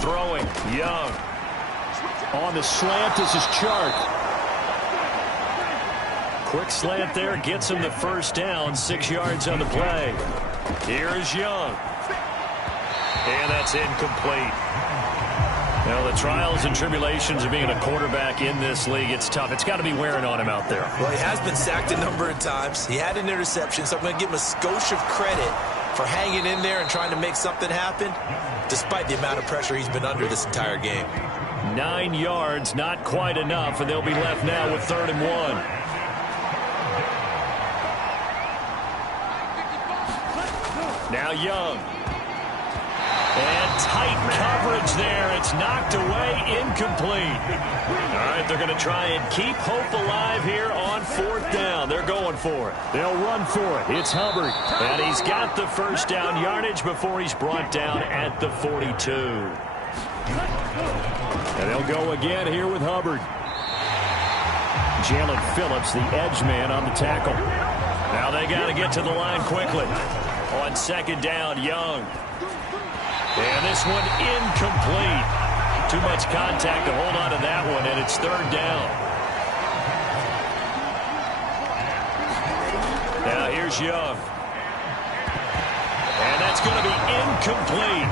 Throwing, Young. On the slant, this is Chark. Quick slant there, gets him the first down, 6 yards on the play. Here's Young. And that's incomplete. Now, the trials and tribulations of being a quarterback in this league, it's tough. It's got to be wearing on him out there. Well, he has been sacked a number of times. He had an interception, so I'm going to give him a skosh of credit for hanging in there and trying to make something happen, despite the amount of pressure he's been under this entire game. 9 yards, not quite enough, and they'll be left now with 3rd and 1. Now Young. And tight coverage there. It's knocked away, incomplete. All right, they're going to try and keep hope alive here on 4th down. They're going for it. They'll run for it. It's Hubbard. And he's got the first down yardage before he's brought down at the 42. And they'll go again here with Hubbard. Jalen Phillips, the edge man on the tackle. Now they got to get to the line quickly. On 2nd down, Young. And this one incomplete. Too much contact to hold on to that one, and it's 3rd down. Now here's Young. And that's going to be incomplete.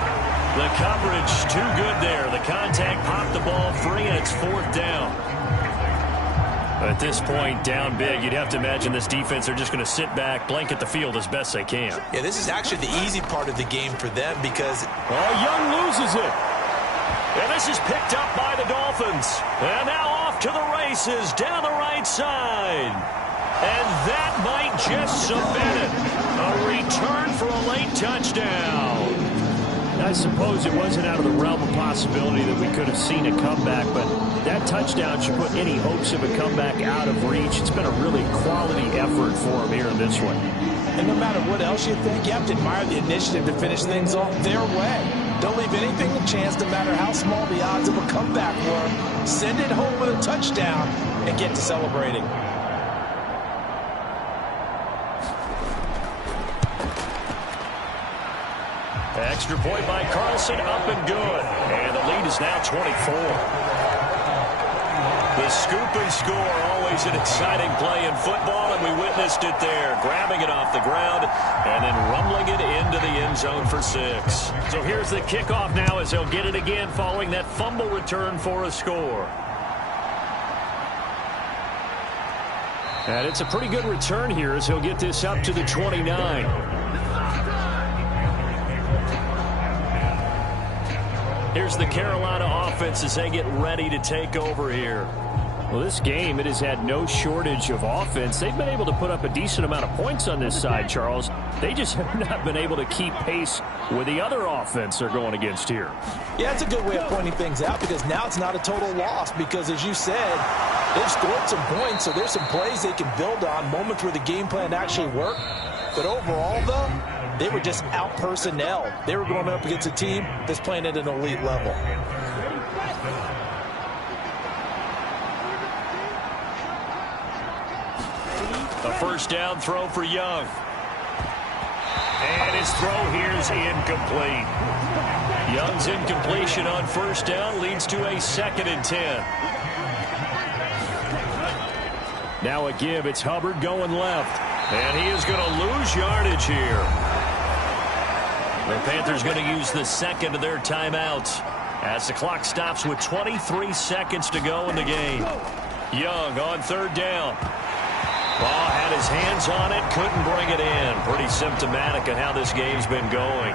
The coverage too good there. The contact popped the ball free, and it's 4th down. At this point, down big, you'd have to imagine this defense are just going to sit back, blanket the field as best they can. Yeah, this is actually the easy part of the game for them because... Oh, Young loses it. And this is picked up by the Dolphins. And now off to the races down the right side. And that might just cement it. A return for a late touchdown. I suppose it wasn't out of the realm of possibility that we could have seen a comeback, but that touchdown should put any hopes of a comeback out of reach. It's been a really quality effort for him here in this one. And no matter what else you think, you have to admire the initiative to finish things off their way. Don't leave anything to chance, no matter how small the odds of a comeback were. Send it home with a touchdown and get to celebrating. Extra point by Carlson, up and good. And the lead is now 24. The scoop and score, always an exciting play in football, and we witnessed it there. Grabbing it off the ground and then rumbling it into the end zone for 6. So here's the kickoff now as they'll get it again following that fumble return for a score. And it's a pretty good return here as he'll get this up to the 29. Here's the Carolina offense as they get ready to take over here. Well, this game, it has had no shortage of offense. They've been able to put up a decent amount of points on this side, Charles. They just have not been able to keep pace with the other offense they're going against here. Yeah, it's a good way of pointing things out because now it's not a total loss because, as you said, they've scored some points, so there's some plays they can build on, moments where the game plan actually worked. But overall, though, they were just out-personnel. They were going up against a team that's playing at an elite level. A first down throw for Young. And his throw here is incomplete. Young's incompletion on first down leads to a 2nd and 10. Now a give. It's Hubbard going left. And he is going to lose yardage here. The Panthers going to use the second of their timeouts as the clock stops with 23 seconds to go in the game. Young on 3rd down. Ball had his hands on it, couldn't bring it in. Pretty symptomatic of how this game's been going.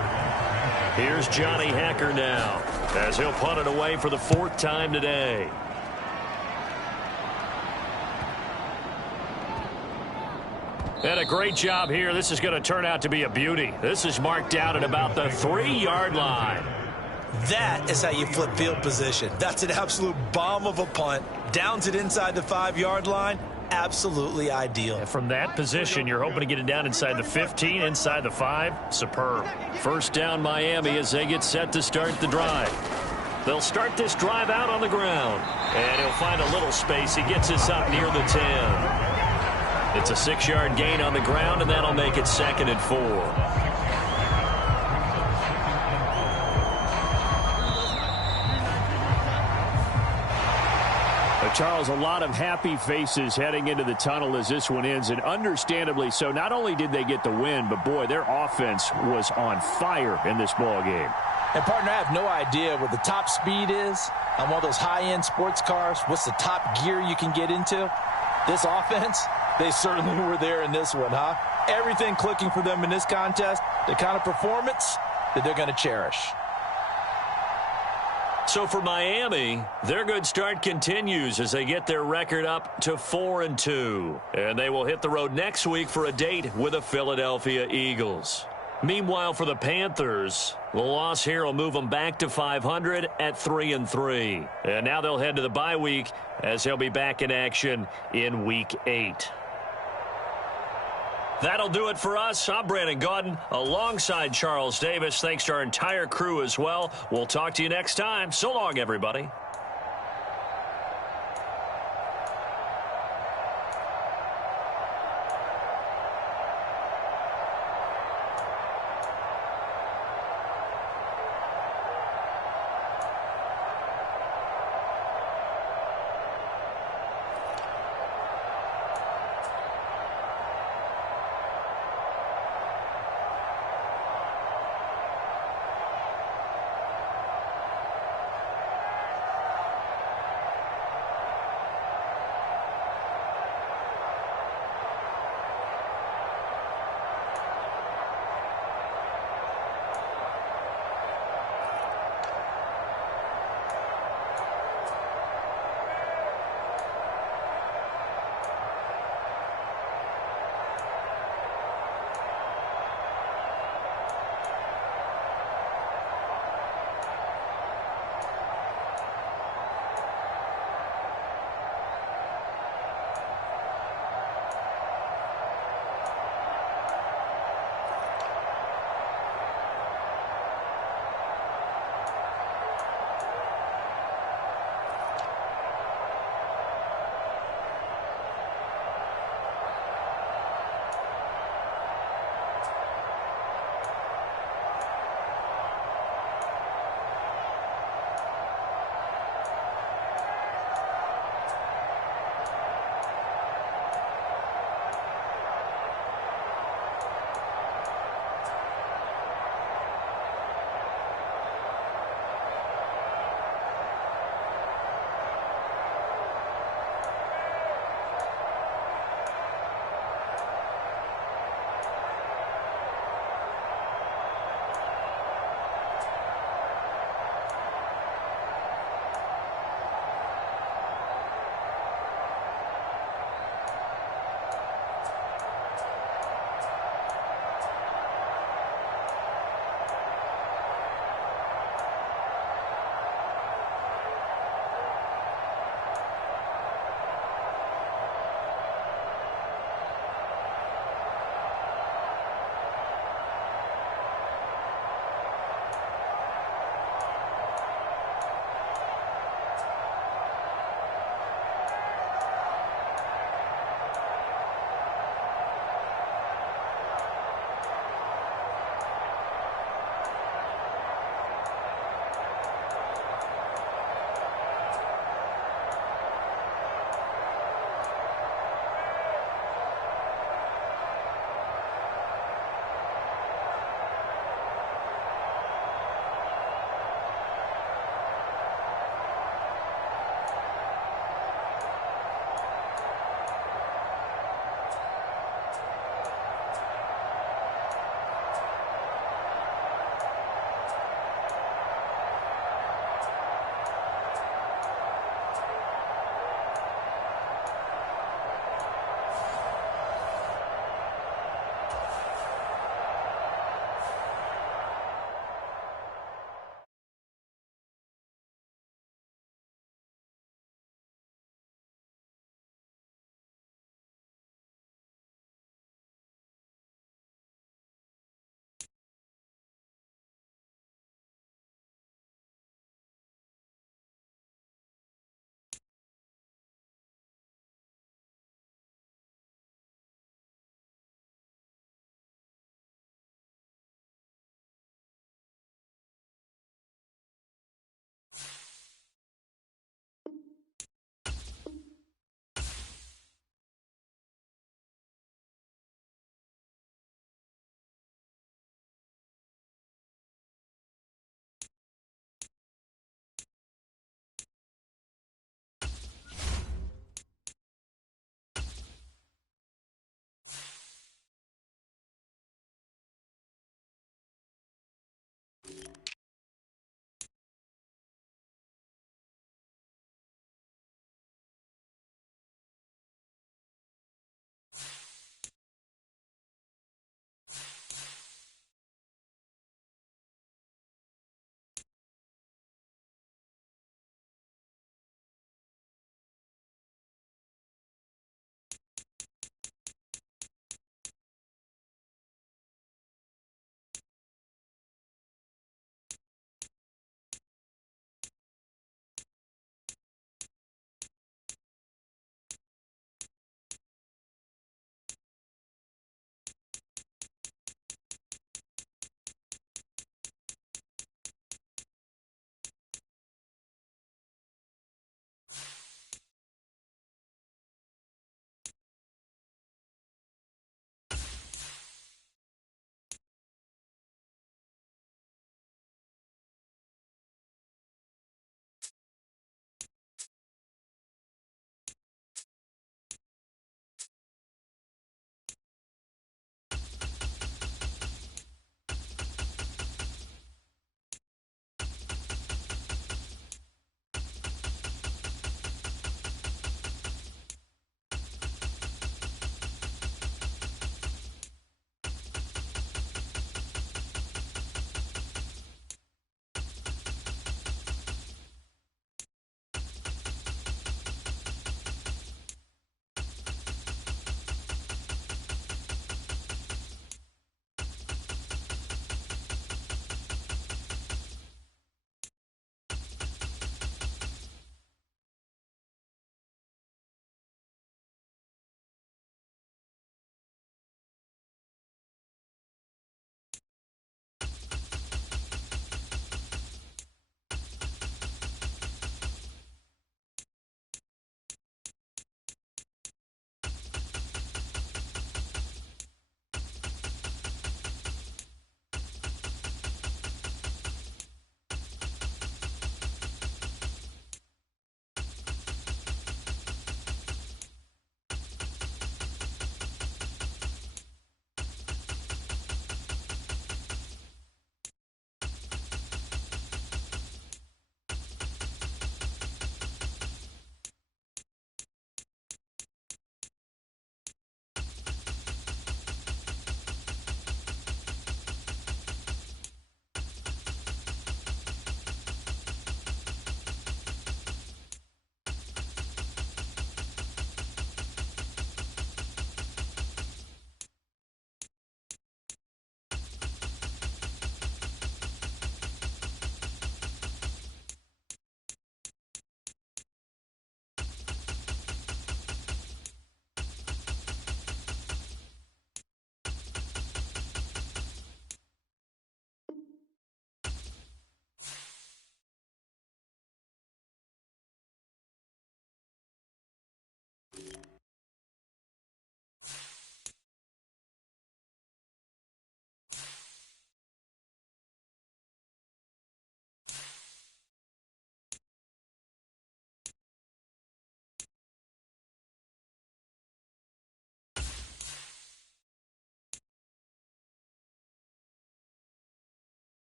Here's Johnny Hecker now as he'll punt it away for the 4th time today. And a great job here. This is going to turn out to be a beauty. This is marked out at about the 3-yard line. That is how you flip field position. That's an absolute bomb of a punt. Downs it inside the 5-yard line. Absolutely ideal. And from that position, you're hoping to get it down inside the 15, inside the 5. Superb. First down Miami as they get set to start the drive. They'll start this drive out on the ground. And he'll find a little space. He gets us up near the 10. It's a 6-yard gain on the ground, and that'll make it 2nd and 4. Charles, a lot of happy faces heading into the tunnel as this one ends, and understandably so. Not only did they get the win, but, boy, their offense was on fire in this ball game. And, partner, I have no idea what the top speed is on one of those high-end sports cars. What's the top gear you can get into? This offense, they certainly were there in this one, huh? Everything clicking for them in this contest, the kind of performance that they're going to cherish. So for Miami, their good start continues as they get their record up to 4-2. And they will hit the road next week for a date with the Philadelphia Eagles. Meanwhile, for the Panthers, the loss here will move them back to 500 at 3-3. And now they'll head to the bye week as they'll be back in action in Week 8. That'll do it for us. I'm Brandon Gaudin alongside Charles Davis. Thanks to our entire crew as well. We'll talk to you next time. So long, everybody.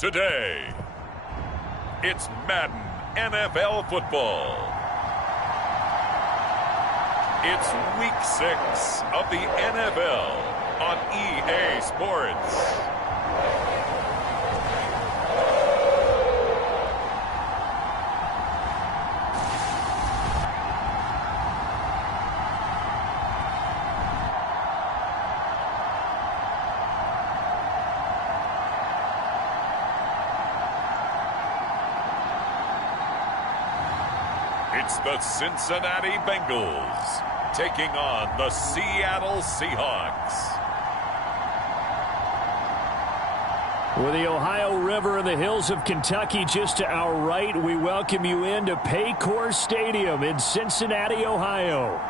today. It's Madden NFL football. It's Week 6 of the NFL on EA Sports. It's the Cincinnati Bengals taking on the Seattle Seahawks. With the Ohio River and the hills of Kentucky just to our right, we welcome you into Paycor Stadium in Cincinnati, Ohio.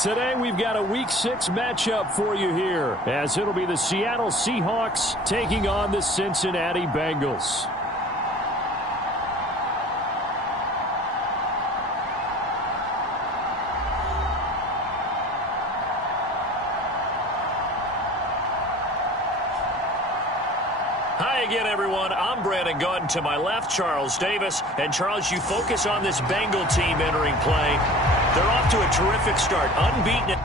Today we've got a Week 6 matchup for you here, as it'll be the Seattle Seahawks taking on the Cincinnati Bengals. Hi again, everyone. I'm Brandon Gautin. To my left, Charles Davis. And, Charles, you focus on this Bengal team entering play. They're off to a terrific start, unbeaten.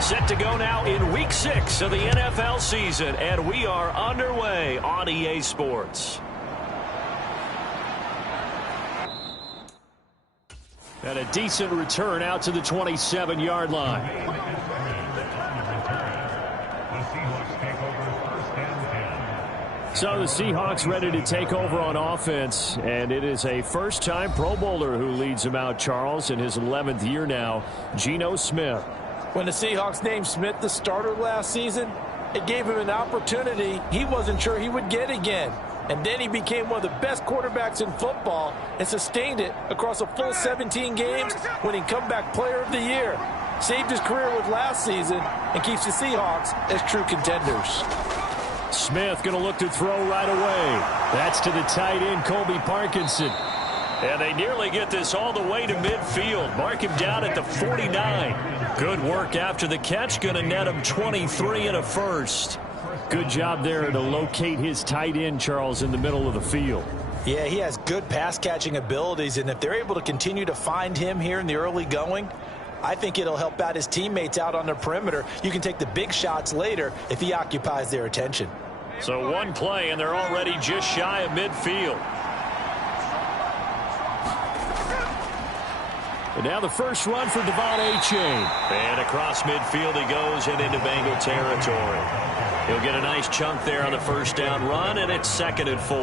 Set to go now in Week 6 of the NFL season, and we are underway on EA Sports. And a decent return out to the 27-yard line. So the Seahawks ready to take over on offense, and it is a first-time Pro Bowler who leads them out, Charles, in his 11th year now, Geno Smith. When the Seahawks named Smith the starter last season, it gave him an opportunity he wasn't sure he would get again. And then he became one of the best quarterbacks in football and sustained it across a full 17 games, winning Comeback Player of the Year. Saved his career with last season and keeps the Seahawks as true contenders. Smith going to look to throw right away. That's to the tight end, Colby Parkinson. And they nearly get this all the way to midfield. Mark him down at the 49. Good work after the catch. Going to net him 23 and a first. Good job there to locate his tight end, Charles, in the middle of the field. Yeah, he has good pass-catching abilities, and if they're able to continue to find him here in the early going, I think it'll help out his teammates out on the perimeter. You can take the big shots later if he occupies their attention. So one play, and they're already just shy of midfield. And now the first run for Devon A-Chain. And across midfield he goes and into Bengal territory. He'll get a nice chunk there on the first down run, and it's 2nd and 4.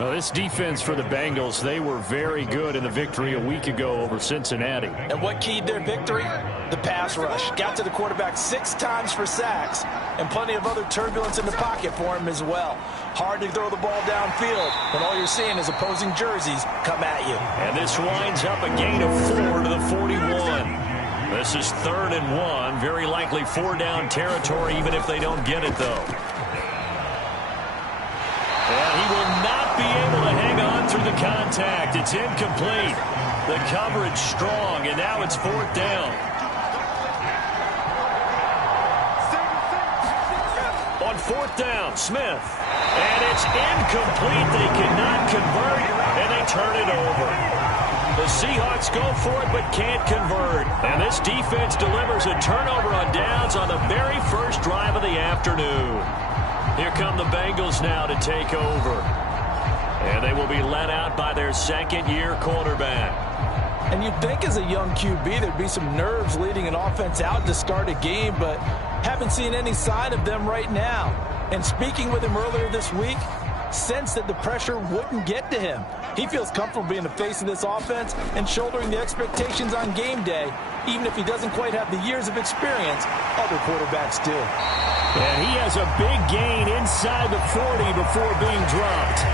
Well, this defense for the Bengals, they were very good in the victory a week ago over Cincinnati. And what keyed their victory? The pass rush. Got to the quarterback 6 times for sacks, and plenty of other turbulence in the pocket for him as well. Hard to throw the ball downfield when all you're seeing is opposing jerseys come at you. And this winds up a gain of 4 to the 41. This is 3rd and 1. Very likely 4-down territory, even if they don't get it, though. And he will not be able to hang on through the contact. It's incomplete. The coverage strong, and now it's 4th down. On 4th down, Smith. And it's incomplete. They cannot convert, and they turn it over. The Seahawks go for it but can't convert. And this defense delivers a turnover on downs on the very first drive of the afternoon. Here come the Bengals now to take over. And they will be led out by their 2nd-year quarterback. And you'd think as a young QB there'd be some nerves leading an offense out to start a game, but haven't seen any sign of them right now. And speaking with him earlier this week, sensed that the pressure wouldn't get to him. He feels comfortable being the face of this offense and shouldering the expectations on game day, even if he doesn't quite have the years of experience other quarterbacks do. And he has a big gain inside the 40 before being dropped.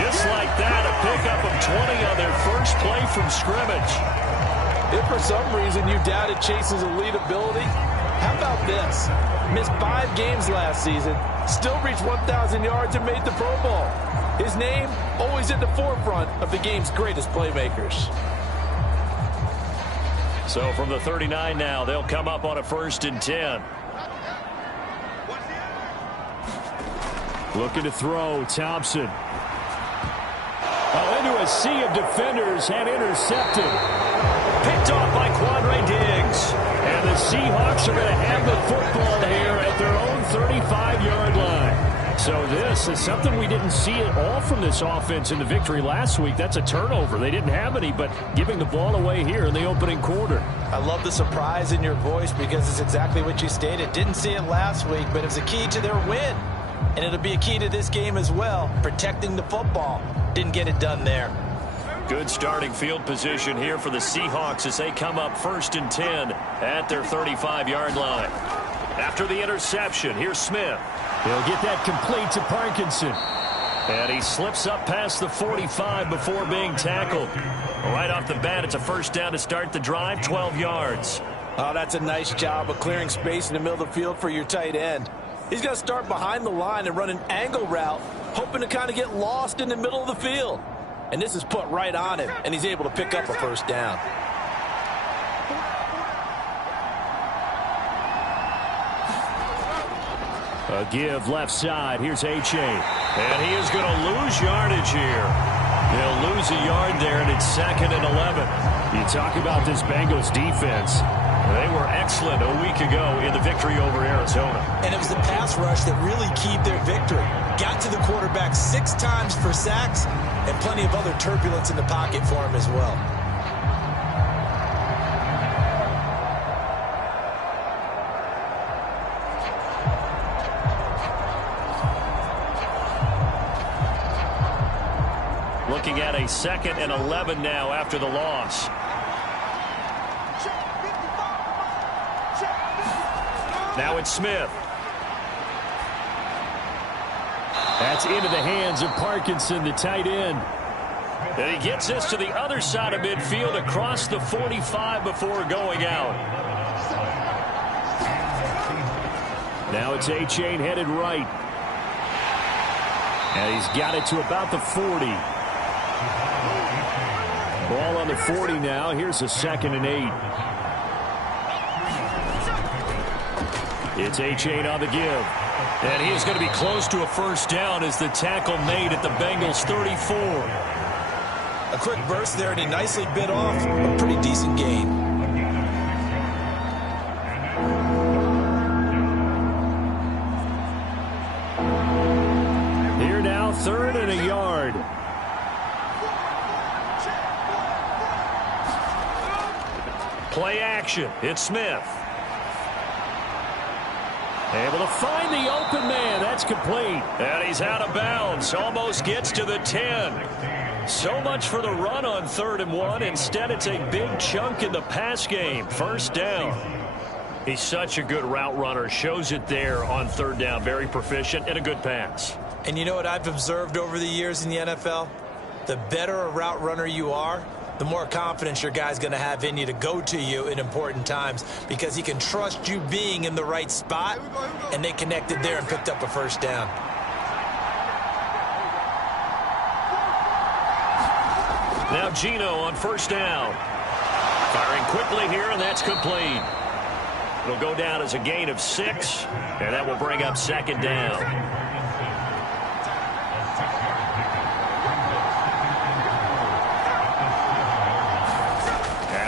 Just like that, a pickup of 20 on their first play from scrimmage. If for some reason you doubted Chase's elite ability, how about this? Missed 5 games last season, still reached 1,000 yards and made the Pro Bowl. His name always at the forefront of the game's greatest playmakers. So from the 39 now, they'll come up on a 1st and 10. Looking to throw, Thompson. Oh, into a sea of defenders and intercepted. Picked off by Quandre Diggs. And the Seahawks are going to have the football here at their own 35-yard line. So this is something we didn't see at all from this offense in the victory last week. That's a turnover. They didn't have any, but giving the ball away here in the opening quarter. I love the surprise in your voice because it's exactly what you stated. Didn't see it last week, but it was a key to their win. And it'll be a key to this game as well, protecting the football. Didn't get it done there. Good starting field position here for the Seahawks as they come up 1st and 10 at their 35-yard line. After the interception, here's Smith. He'll get that complete to Parkinson. And he slips up past the 45 before being tackled. Right off the bat, it's a 1st down to start the drive, 12 yards. Oh, that's a nice job of clearing space in the middle of the field for your tight end. He's going to start behind the line and run an angle route, hoping to kind of get lost in the middle of the field. And this is put right on him, and he's able to pick up a 1st down. A give left side. Here's H.A. And he is going to lose yardage here. He'll lose a yard there, and it's 2nd and 11. You talk about this Bengals defense. They were excellent a week ago in the victory over Arizona. And it was the pass rush that really keyed their victory. Got to the quarterback 6 times for sacks and plenty of other turbulence in the pocket for him as well. Looking at a 2nd and 11 now after the loss. Now it's Smith. That's into the hands of Parkinson, the tight end. And he gets this to the other side of midfield across the 45 before going out. Now it's A-Chain headed right. And he's got it to about the 40. Ball on the 40 now. Here's a 2nd and 8. It's A-Chain on the give. And he is going to be close to a 1st down as the tackle made at the Bengals 34. A quick burst there, and he nicely bit off a pretty decent gain. Here now, 3rd and a yard. Play action. It's Smith. Able to find the open man. That's complete. And he's out of bounds. Almost gets to the 10. So much for the run on 3rd and 1. Instead, it's a big chunk in the pass game. 1st down. He's such a good route runner. Shows it there on 3rd down. Very proficient and a good pass. And you know what I've observed over the years in the NFL? The better a route runner you are, the more confidence your guy's going to have in you to go to you in important times because he can trust you being in the right spot, and they connected there and picked up a 1st down. Now Gino on 1st down. Firing quickly here, and that's complete. It'll go down as a gain of 6, and that will bring up 2nd down.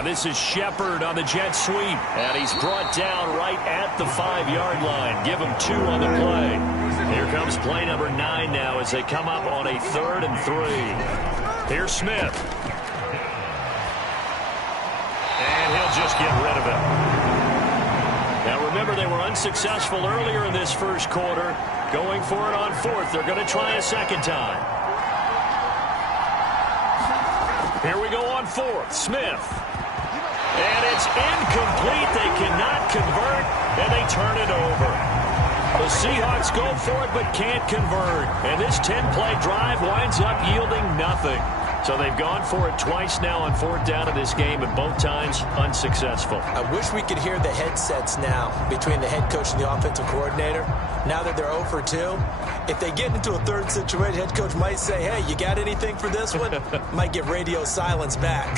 This is Shepard on the jet sweep. And he's brought down right at the 5-yard line. Give him 2 on the play. Here comes play number 9 now as they come up on a 3rd and 3. Here's Smith. And he'll just get rid of it. Now remember, they were unsuccessful earlier in this 1st quarter. Going for it on 4th. They're going to try a 2nd time. Here we go on 4th. Smith. And it's incomplete. They cannot convert, and they turn it over. The Seahawks go for it but can't convert. And this 10-play drive winds up yielding nothing. So they've gone for it twice now on 4th down in this game, and both times unsuccessful. I wish we could hear the headsets now between the head coach and the offensive coordinator. Now that they're 0 for 2, If they get into a third situation, head coach might say, hey, you got anything for this one? Might get radio silence back.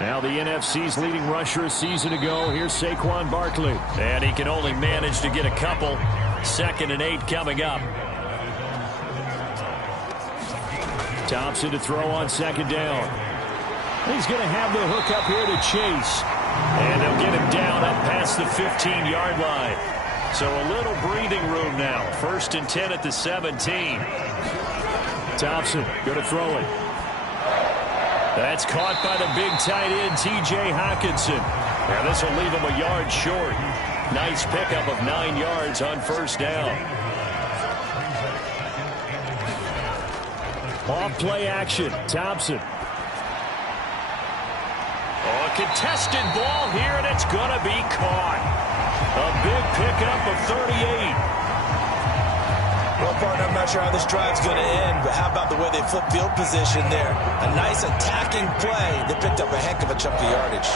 Now the NFC's leading rusher a season ago. Here's Saquon Barkley. And he can only manage to get a couple. 2nd and 8 coming up. Thompson to throw on 2nd down. He's going to have the hook up here to Chase. And they'll get him down up past the 15-yard line. So a little breathing room now. 1st and 10 at the 17. Thompson going to throw it. That's caught by the big tight end, T.J. Hockenson. Now this will leave him a yard short. Nice pickup of 9 yards on 1st down. Off play action. Thompson. Oh, a contested ball here, and it's going to be caught. A big pickup of 38. Well, partner, I'm not sure how this drive's going to end, but how about the way they flip field position there? A nice attacking play. They picked up a heck of a chunk of yardage.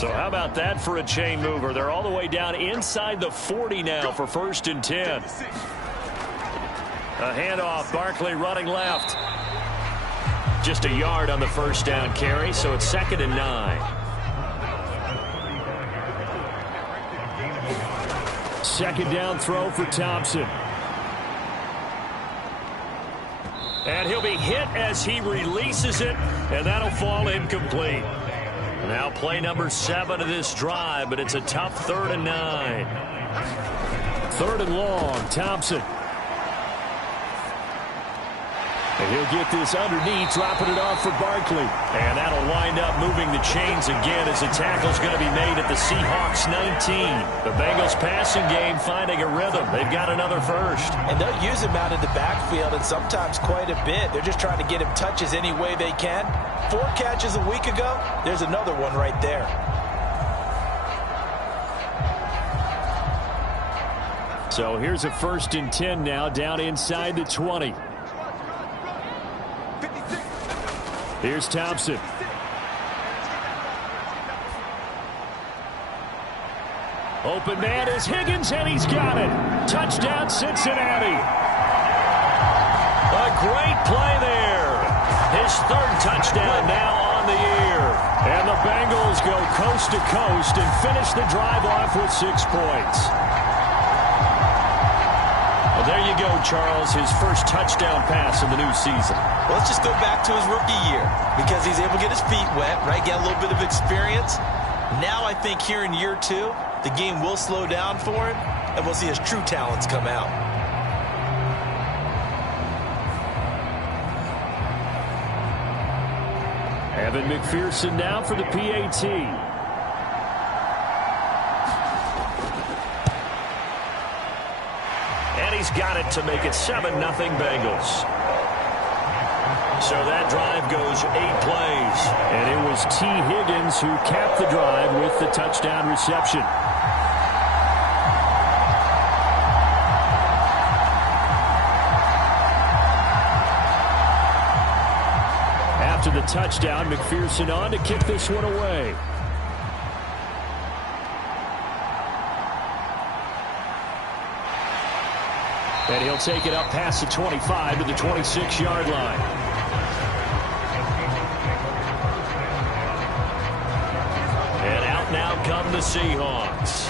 So how about that for a chain mover? They're all the way down inside the 40 now for 1st and 10. A handoff, Barkley running left. Just a yard on the 1st down carry, so it's 2nd and 9. 2nd down throw for Thompson. And he'll be hit as he releases it, and that'll fall incomplete. Now play number 7 of this drive, but it's a tough 3rd and 9. 3rd and long, Thompson. And he'll get this underneath, dropping it off for Barkley. And that'll wind up moving the chains again as the tackle's going to be made at the Seahawks 19. The Bengals passing game finding a rhythm. They've got another 1st. And they'll use him out in the backfield, and sometimes quite a bit. They're just trying to get him touches any way they can. 4 catches a week ago, there's another one right there. So here's a 1st and 10 now, down inside the 20. Here's Thompson. Open man is Higgins, and he's got it. Touchdown, Cincinnati. A great play there. His 3rd touchdown now on the year. And the Bengals go coast to coast and finish the drive off with 6 points. Well, there you go, Charles, his 1st touchdown pass of the new season. Well, let's just go back to his rookie year because he's able to get his feet wet, right? Get a little bit of experience. Now I think here in year 2, the game will slow down for him, and we'll see his true talents come out. Evan McPherson now for the PAT. And he's got it to make it 7-0 Bengals. So that drive goes 8 plays. And it was T. Higgins who capped the drive with the touchdown reception. After the touchdown, McPherson on to kick this one away. And he'll take it up past the 25 to the 26-yard line. And out now come the Seahawks.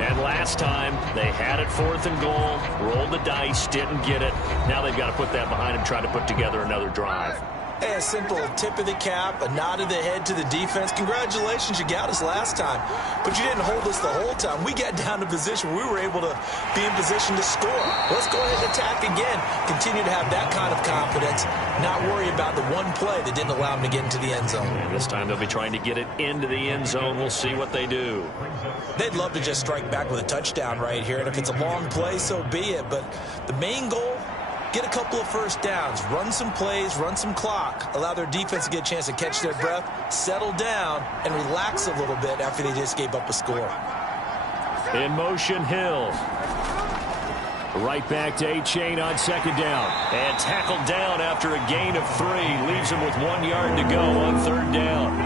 And last time, they had it 4th and goal, rolled the dice, didn't get it. Now they've got to put that behind them, try to put together another drive. Hey, a simple tip of the cap, a nod of the head to the defense. Congratulations, you got us last time. But you didn't hold us the whole time. We got down to position where we were able to be in position to score. Let's go ahead and attack again. Continue to have that kind of confidence. Not worry about the one play that didn't allow them to get into the end zone. And this time they'll be trying to get it into the end zone. We'll see what they do. They'd love to just strike back with a touchdown right here. And if it's a long play, so be it. But the main goal get a couple of first downs, run some plays, run some clock, allow their defense to get a chance to catch their breath, settle down, and relax a little bit after they just gave up a score. In motion, Hill. Right back to A-Chain on second down. And tackled down after a gain of 3. Leaves him with 1 yard to go on third down.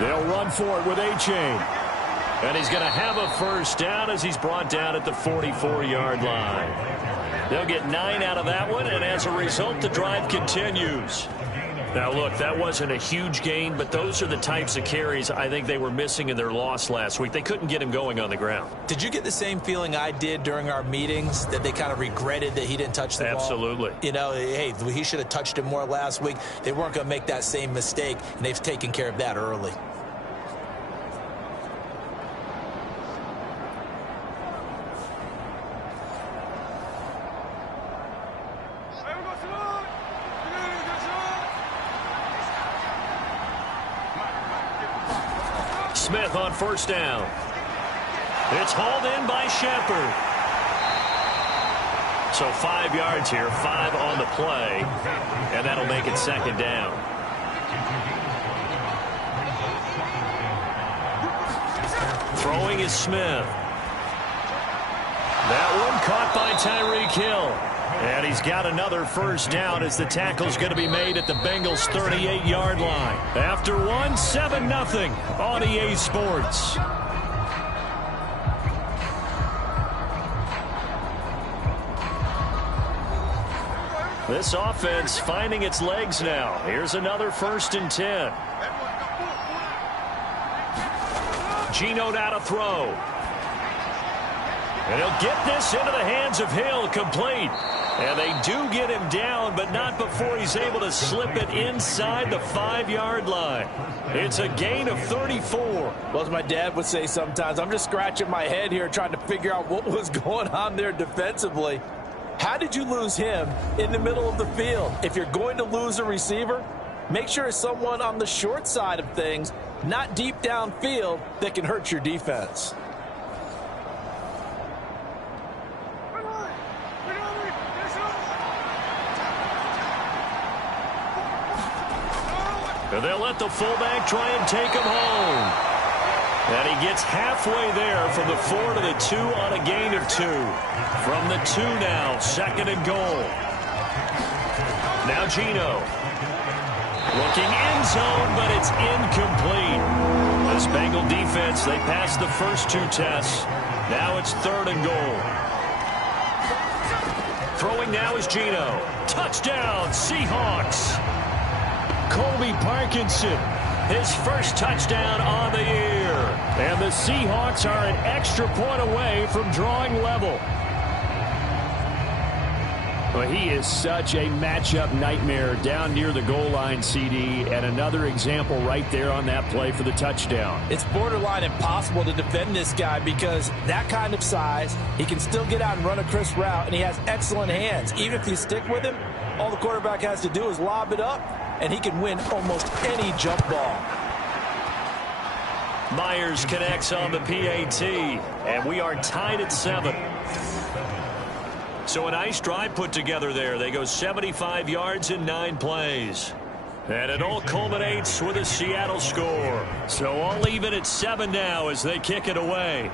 They'll run for it with A-Chain. And he's going to have a first down as he's brought down at the 44-yard line. They'll get 9 out of that one, and as a result, the drive continues. Now, look, that wasn't a huge gain, but those are the types of carries I think they were missing in their loss last week. They couldn't get him going on the ground. Did you get the same feeling I did during our meetings, that they kind of regretted that he didn't touch the ball? Absolutely. You know, hey, he should have touched it more last week. They weren't going to make that same mistake, and they've taken care of that early. Smith on first down. It's hauled in by Shepard. So 5 yards here, 5 on the play, and that'll make it second down. Throwing is Smith. That one caught by Tyreek Hill. And he's got another first down as the tackle's going to be made at the Bengals' 38-yard line. After one, 7-0 on EA Sports. This offense finding its legs now. Here's another 1st and 10. Geno now to throw. And he'll get this into the hands of Hill, complete. And they do get him down, but not before he's able to slip it inside the 5-yard line. It's a gain of 34. Well, as my dad would say sometimes, I'm just scratching my head here trying to figure out what was going on there defensively. How did you lose him in the middle of the field? If you're going to lose a receiver, make sure it's someone on the short side of things, not deep downfield, that can hurt your defense. And they'll let the fullback try and take him home. And he gets halfway there from the 4 to the 2 on a gain of 2. From the 2 now, 2nd and goal. Now Geno. Looking end zone, but it's incomplete. This Bengal defense, they passed the first 2 tests. Now it's 3rd and goal. Throwing now is Geno. Touchdown, Seahawks. Colby Parkinson, his first touchdown on the year. And the Seahawks are an extra point away from drawing level. Well, he is such a matchup nightmare down near the goal line, CD, and another example right there on that play for the touchdown. It's borderline impossible to defend this guy because that kind of size, he can still get out and run a crisp route, and he has excellent hands. Even if you stick with him, all the quarterback has to do is lob it up, and he can win almost any jump ball. Myers connects on the PAT, and we are tied at 7. So a nice drive put together there. They go 75 yards in 9 plays. And it all culminates with a Seattle score. So all even at 7 now as they kick it away.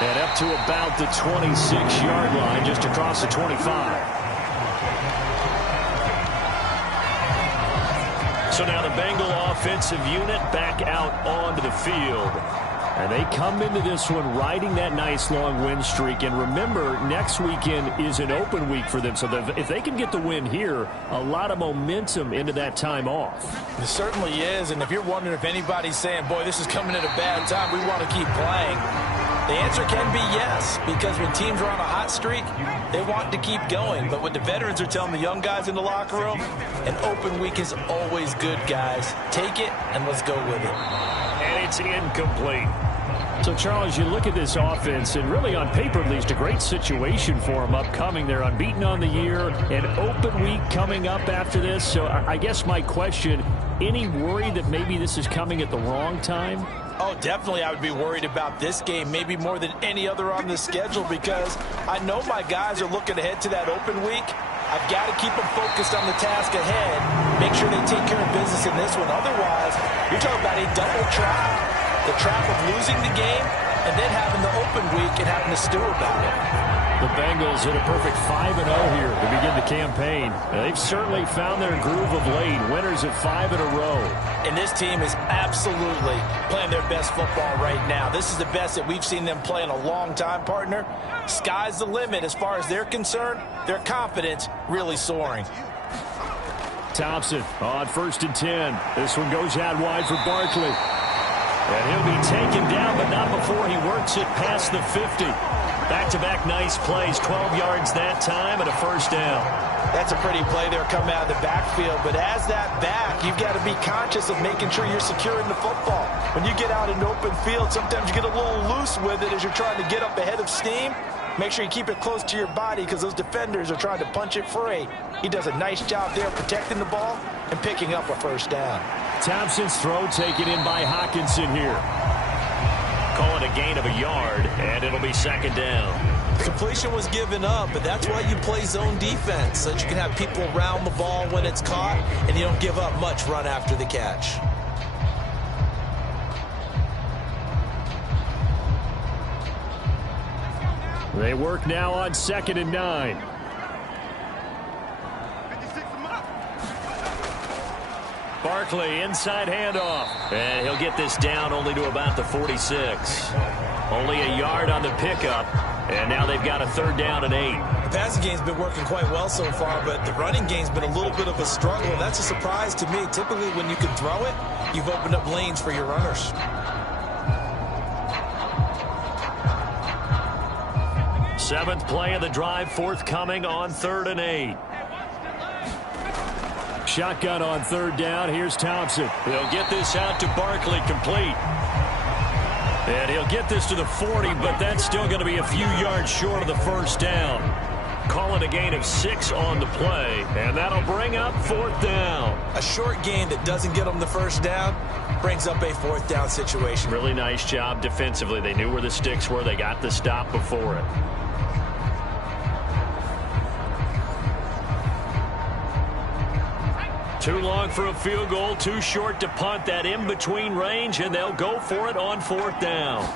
And up to about the 26-yard line, just across the 25. So now the Bengal offensive unit back out onto the field. And they come into this one riding that nice long win streak. And remember, next weekend is an open week for them. So if they can get the win here, a lot of momentum into that time off. It certainly is. And if you're wondering if anybody's saying, boy, this is coming at a bad time, we want to keep playing, the answer can be yes, because when teams are on a hot streak, they want to keep going. But what the veterans are telling the young guys in the locker room, an open week is always good, guys. Take it, and let's go with it. And it's incomplete. So, Charles, you look at this offense, and really on paper, at least, a great situation for them upcoming. They're unbeaten on the year, an open week coming up after this. So I guess my question, Any worry that maybe this is coming at the wrong time? Oh, definitely I would be worried about this game, maybe more than any other on the schedule, because I know my guys are looking ahead to that open week. I've got to keep them focused on the task ahead, make sure they take care of business in this one. Otherwise, you're talking about a double trap. The trap of losing the game and then having the open week and having to stew about it. The Bengals hit a perfect 5-0 here to begin the campaign. They've certainly found their groove of late, winners of 5 in a row. And this team is absolutely playing their best football right now. This is the best that we've seen them play in a long time, partner. Sky's the limit as far as they're concerned. Their confidence really soaring. Thompson on 1st and 10. This one goes out wide for Barkley. And he'll be taken down, but not before he works it past the 50. Back-to-back nice plays, 12 yards that time and a first down. That's a pretty play there coming out of the backfield, but as that back, you've got to be conscious of making sure you're securing the football. When you get out in open field, sometimes you get a little loose with it as you're trying to get up ahead of steam. Make sure you keep it close to your body because those defenders are trying to punch it free. He does a nice job there protecting the ball and picking up a first down. Thompson's throw taken in by Hawkinson here. Call it a gain of a yard, and it'll be second down. Completion was given up, but that's why you play zone defense, so that you can have people around the ball when it's caught, and you don't give up much run after the catch. They work now on 2nd and 9. Barkley, inside handoff. And he'll get this down only to about the 46. Only a yard on the pickup. And now they've got a 3rd down and 8. The passing game's been working quite well so far, but the running game's been a little bit of a struggle. That's a surprise to me. Typically, when you can throw it, you've opened up lanes for your runners. Seventh play of the drive, forthcoming on 3rd and 8. Shotgun on 3rd down. Here's Thompson. He'll get this out to Barkley, complete. And he'll get this to the 40, but that's still going to be a few yards short of the first down. Call it a gain of 6 on the play, and that'll bring up 4th down. A short gain that doesn't get them the first down brings up a 4th down situation. Really nice job defensively. They knew where the sticks were. They got the stop before it. Too long for a field goal, too short to punt. That in-between range, and they'll go for it on 4th down.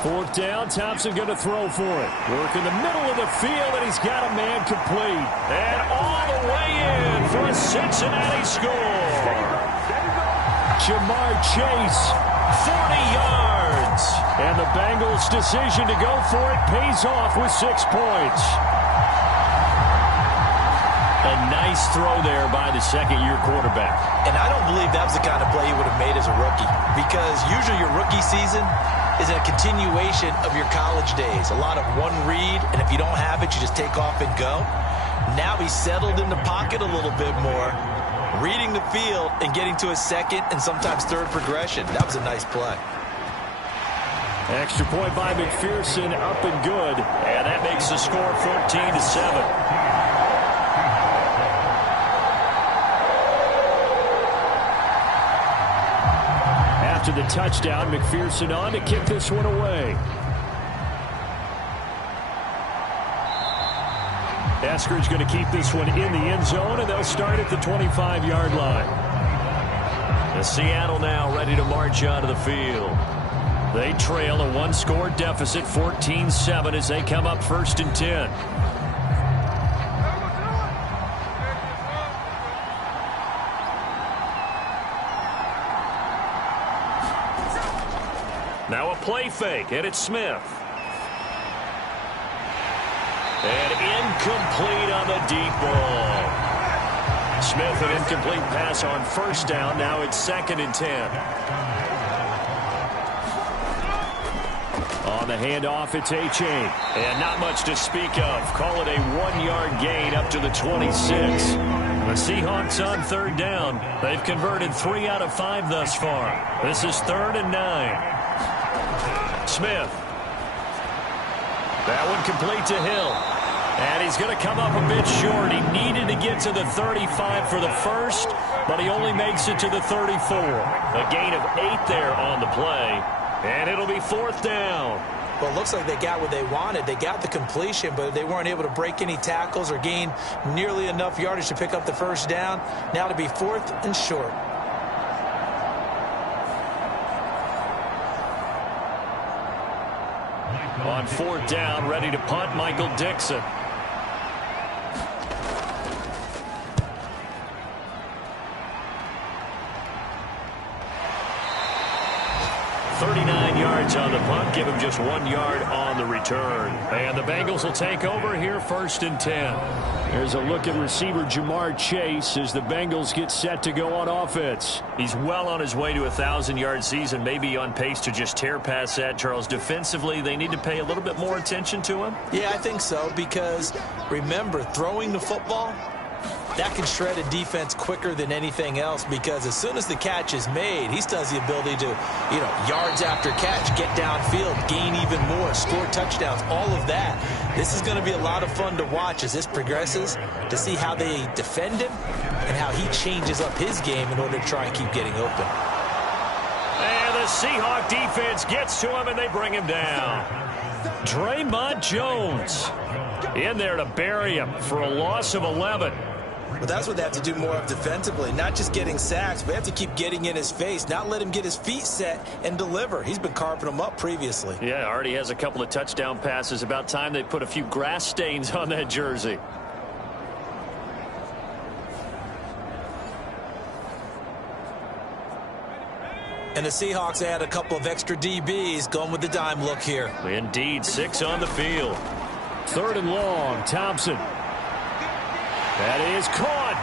4th down, Thompson going to throw for it. Work in the middle of the field, and he's got a man complete. And all the way in for a Cincinnati score. Jamar Chase, 40 yards. And the Bengals' decision to go for it pays off with 6 points. A nice throw there by the second-year quarterback. And I don't believe that was the kind of play he would have made as a rookie, because usually your rookie season is a continuation of your college days. A lot of one read, and if you don't have it, you just take off and go. Now he's settled in the pocket a little bit more, reading the field and getting to a second and sometimes third progression. That was a nice play. Extra point by McPherson, up and good. And that makes the score 14-7. To the touchdown, McPherson on to kick this one away. Eskridge going to keep this one in the end zone, and they'll start at the 25-yard line. The Seattle now ready to march onto the field. They trail a 1-score deficit, 14-7, as they come up 1st and 10. Now a play fake, and it's Smith. And incomplete on the deep ball. Smith, an incomplete pass on 1st down. Now it's 2nd and 10. On the handoff, it's A-Chain. And not much to speak of. Call it a 1-yard gain up to the 26. The Seahawks on 3rd down. They've converted 3 out of 5 thus far. This is 3rd and 9. Smith. That one complete to Hill. And he's going to come up a bit short. He needed to get to the 35 for the first, but he only makes it to the 34. A gain of 8 there on the play, and it'll be 4th down. Well, it looks like they got what they wanted. They got the completion, but they weren't able to break any tackles or gain nearly enough yardage to pick up the first down. Now to be 4th and short. On 4th down, ready to punt, Michael Dixon. On the punt, give him just 1 yard on the return. And the Bengals will take over here, 1st and 10. There's a look at receiver Jamar Chase as the Bengals get set to go on offense. He's well on his way to a 1,000-yard season, maybe on pace to just tear past that, Charles. Defensively, they need to pay a little bit more attention to him. Yeah, I think so, because remember, throwing the football, that can shred a defense quicker than anything else, because as soon as the catch is made, he still has the ability to, yards after catch, get downfield, gain even more, score touchdowns, all of that. This is going to be a lot of fun to watch as this progresses, to see how they defend him and how he changes up his game in order to try and keep getting open. And the Seahawk defense gets to him, and they bring him down. Draymond Jones in there to bury him for a loss of 11. But that's what they have to do more of defensively, not just getting sacks, but they have to keep getting in his face, not let him get his feet set and deliver. He's been carving them up previously. Yeah, already has a couple of touchdown passes. About time they put a few grass stains on that jersey. And the Seahawks add a couple of extra DBs going with the dime look here. Indeed, 6 on the field. 3rd and long, Thompson. That is caught.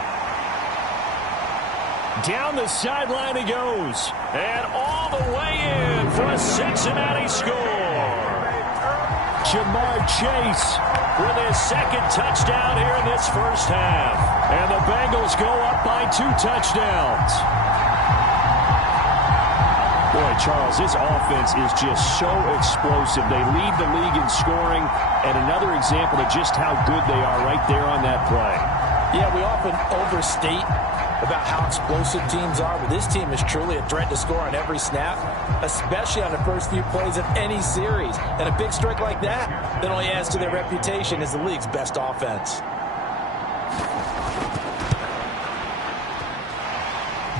Down the sideline he goes. And all the way in for a Cincinnati score. Jamar Chase with his 2nd touchdown here in this first half. And the Bengals go up by 2 touchdowns. Boy, Charles, this offense is just so explosive. They lead the league in scoring, and another example of just how good they are right there on that play. Yeah, we often overstate about how explosive teams are, but this team is truly a threat to score on every snap, especially on the first few plays of any series. And a big strike like that only adds to their reputation as the league's best offense.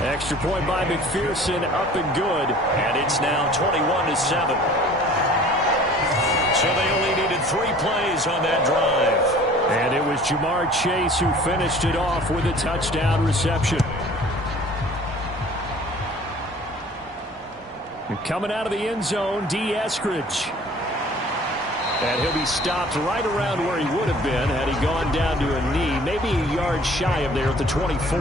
Extra point by McPherson, up and good. And it's now 21-7. So they only needed 3 plays on that drive. And it was Jamar Chase who finished it off with a touchdown reception. And coming out of the end zone, D. Eskridge. And he'll be stopped right around where he would have been had he gone down to a knee, maybe a yard shy of there at the 24.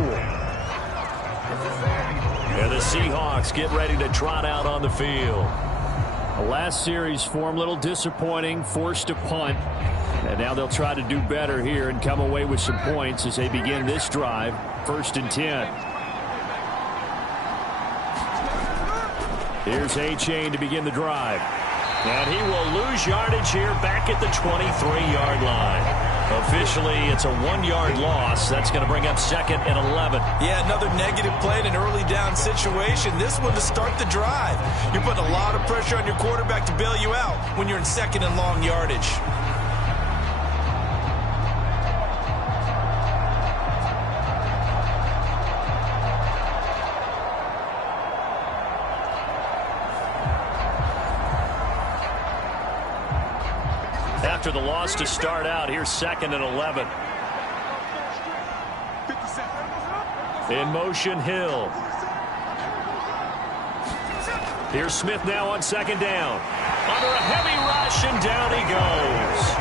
And the Seahawks get ready to trot out on the field. The last series form, a little disappointing, forced to punt. And now they'll try to do better here and come away with some points as they begin this drive, 1st and 10. Here's A-Chain to begin the drive. And he will lose yardage here back at the 23-yard line. Officially, it's a 1-yard loss. That's going to bring up 2nd and 11. Yeah, another negative play in an early down situation. This one to start the drive. You're putting a lot of pressure on your quarterback to bail you out when you're in 2nd and long yardage. After the loss to start out, here's 2nd and 11. In motion, Hill. Here's Smith now on 2nd down. Under a heavy rush, and down he goes.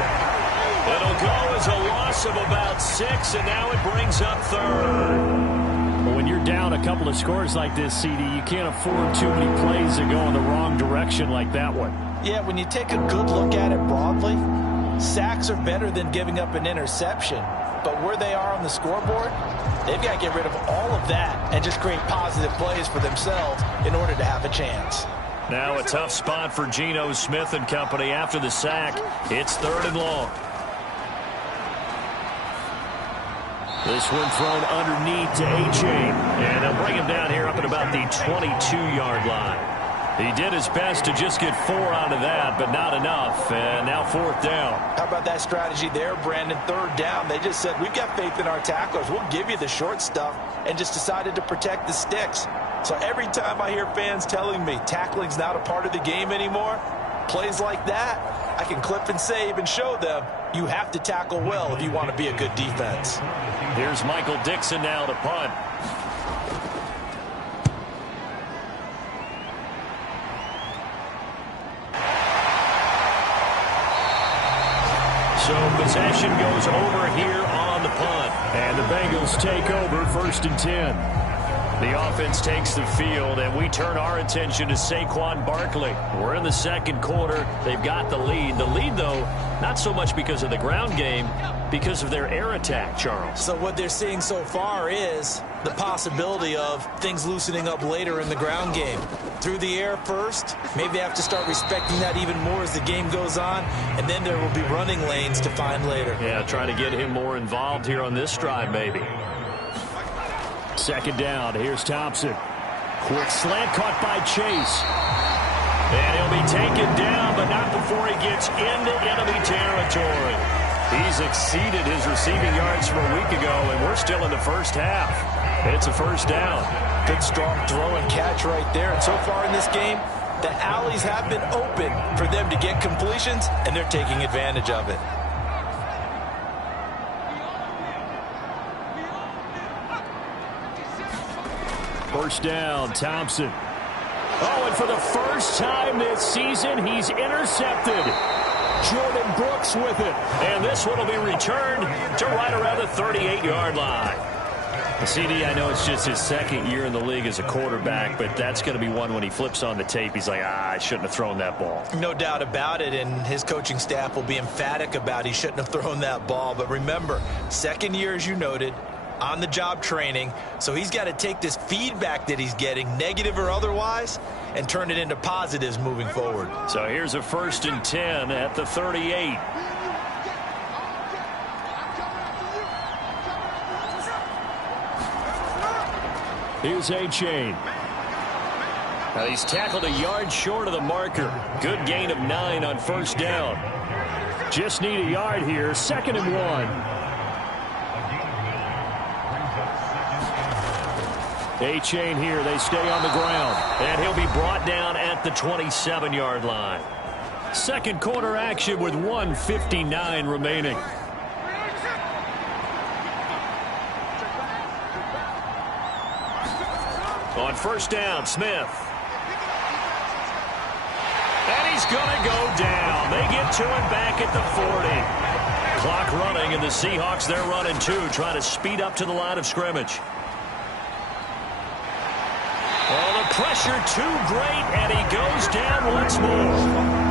It'll go as a loss of about 6, and now it brings up 3rd. Well, when you're down a couple of scores like this, CD, you can't afford too many plays that go in the wrong direction like that one. Yeah, when you take a good look at it broadly, sacks are better than giving up an interception. But where they are on the scoreboard, they've got to get rid of all of that and just create positive plays for themselves in order to have a chance. Now a tough spot for Geno Smith and company after the sack. It's 3rd and long. This one thrown underneath to A-Chain. And they'll bring him down here up at about the 22-yard line. He did his best to just get 4 out of that, but not enough. And now 4th down. How about that strategy there, Brandon? 3rd down. They just said, we've got faith in our tacklers. We'll give you the short stuff, and just decided to protect the sticks. So every time I hear fans telling me tackling's not a part of the game anymore, plays like that, I can clip and save and show them you have to tackle well if you want to be a good defense. Here's Michael Dixon now to punt. So possession goes over here on the punt. And the Bengals take over 1st and 10. The offense takes the field, and we turn our attention to Saquon Barkley. We're in the 2nd quarter. They've got the lead. The lead, though, not so much because of the ground game, because of their air attack, Charles. So what they're seeing so far is the possibility of things loosening up later in the ground game. Through the air first, maybe they have to start respecting that even more as the game goes on, and then there will be running lanes to find later. Yeah, try to get him more involved here on this drive, maybe. 2nd down. Here's Thompson. Quick slant caught by Chase. And he'll be taken down, but not before he gets into enemy territory. He's exceeded his receiving yards from a week ago, and we're still in the 1st half. It's a 1st down. Good, strong throw and catch right there. And so far in this game, the alleys have been open for them to get completions, and they're taking advantage of it. First down, Thompson. Oh, and for the first time this season, he's intercepted. Jordan Brooks with it. And this one will be returned to right around the 38-yard line. CD, I know it's just his 2nd year in the league as a quarterback, but that's going to be one when he flips on the tape, he's like, I shouldn't have thrown that ball. No doubt about it, and his coaching staff will be emphatic about he shouldn't have thrown that ball. But remember, 2nd year, as you noted, on-the-job training, so he's got to take this feedback that he's getting, negative or otherwise, and turn it into positives moving forward. So here's a 1st and 10 at the 38. Here's A-Chain. Now he's tackled a yard short of the marker. Good gain of 9 on 1st down. Just need a yard here. 2nd and 1. A-Chain here. They stay on the ground. And he'll be brought down at the 27-yard line. 2nd quarter action with 1:59 remaining. On 1st down, Smith. And he's going to go down. They get to him back at the 40. Clock running, and the Seahawks, they're running too, trying to speed up to the line of scrimmage. Oh, the pressure too great, and he goes down once more.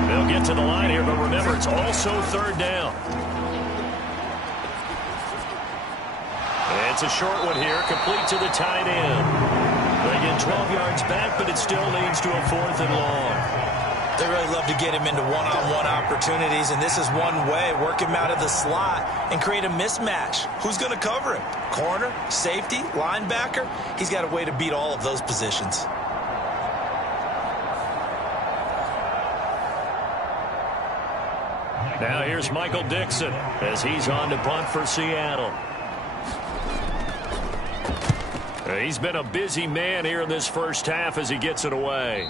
They'll get to the line here, but remember, it's also 3rd down. It's a short one here, complete to the tight end. They get 12 yards back, but it still leads to a 4th and long. They really love to get him into one-on-one opportunities, and this is one way. Work him out of the slot and create a mismatch. Who's going to cover him? Corner, safety, linebacker? He's got a way to beat all of those positions. Now here's Michael Dixon as he's on to punt for Seattle. He's been a busy man here in this 1st half as he gets it away.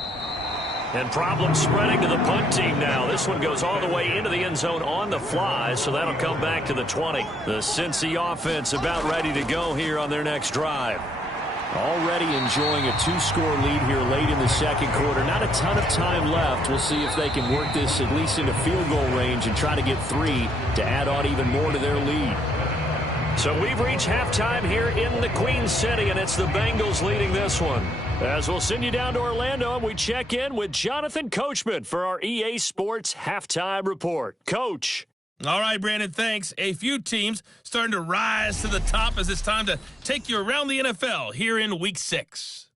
And problems spreading to the punt team now. This one goes all the way into the end zone on the fly, so that'll come back to the 20. The Cincy offense about ready to go here on their next drive. Already enjoying a 2-score lead here late in the 2nd quarter. Not a ton of time left. We'll see if they can work this at least into field goal range and try to get 3 to add on even more to their lead. So we've reached halftime here in the Queen City, and it's the Bengals leading this one. As we'll send you down to Orlando, and we check in with Jonathan Coachman for our EA Sports Halftime Report. Coach. All right, Brandon, thanks. A few teams starting to rise to the top as it's time to take you around the NFL here in Week 6.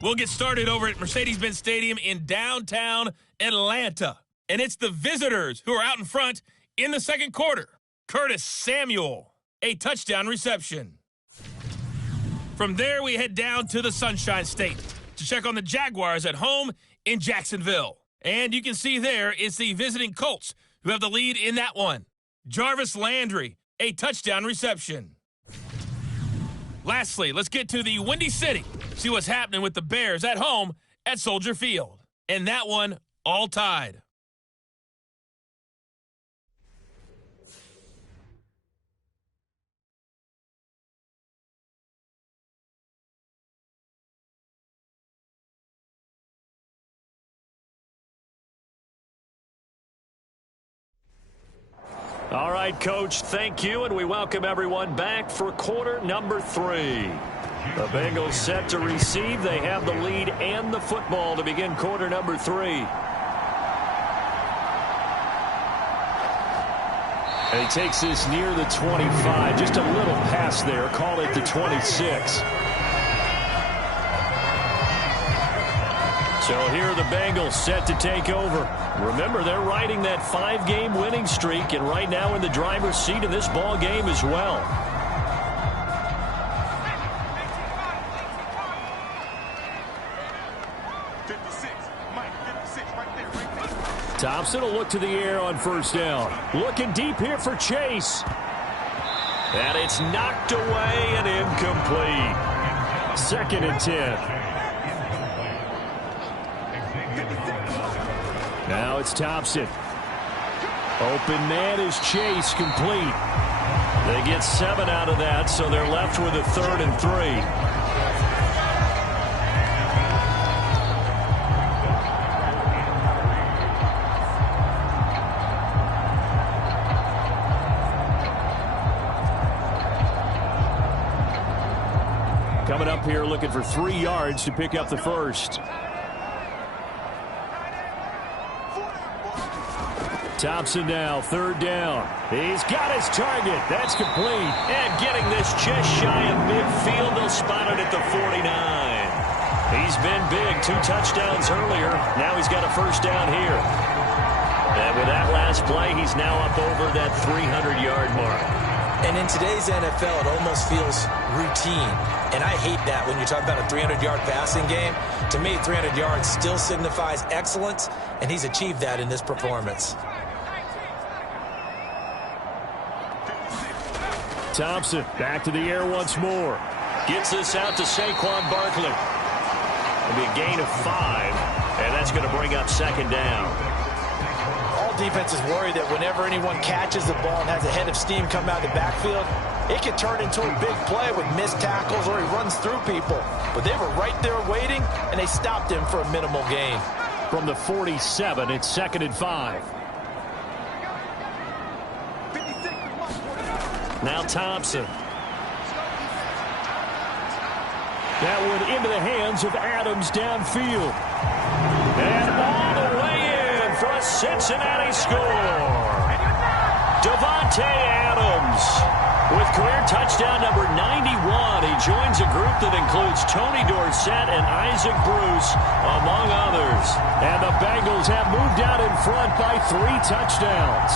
We'll get started over at Mercedes-Benz Stadium in downtown Atlanta. And it's the visitors who are out in front in the 2nd quarter. Curtis Samuel, a touchdown reception. From there, we head down to the Sunshine State to check on the Jaguars at home in Jacksonville. And you can see there it's the visiting Colts who have the lead in that one. Jarvis Landry, a touchdown reception. Lastly, let's get to the Windy City, see what's happening with the Bears at home at Soldier Field. And that one all tied. All right, Coach, thank you, and we welcome everyone back for quarter number 3. The Bengals set to receive. They have the lead and the football to begin quarter number 3. And he takes this near the 25, just a little pass there, call it the 26. So here are the Bengals set to take over. Remember, they're riding that 5-game winning streak, and right now in the driver's seat of this ball game as well. Thompson will look to the air on first down. Looking deep here for Chase. And it's knocked away and incomplete. 2nd and 10. Now it's Thompson. Open man is Chase, complete. They get 7 out of that, so they're left with a 3rd and 3. Coming up here looking for 3 yards to pick up the first. Thompson now, 3rd down. He's got his target. That's complete. And getting this just shy of midfield. They'll spot it at the 49. He's been big. 2 touchdowns earlier. Now he's got a first down here. And with that last play, he's now up over that 300-yard mark. And in today's NFL, it almost feels routine. And I hate that when you talk about a 300-yard passing game. To me, 300 yards still signifies excellence, and he's achieved that in this performance. Thompson back to the air once more. Gets this out to Saquon Barkley. It'll be a gain of 5, and that's going to bring up 2nd down. All defenses worry that whenever anyone catches the ball and has a head of steam come out of the backfield, it can turn into a big play with missed tackles or he runs through people. But they were right there waiting, and they stopped him for a minimal gain. From the 47, it's 2nd and 5. Now Thompson. That one into the hands of Adams downfield. And all the way in for a Cincinnati score. Davante Adams with career touchdown number 91. He joins a group that includes Tony Dorsett and Isaac Bruce, among others. And the Bengals have moved out in front by 3 touchdowns.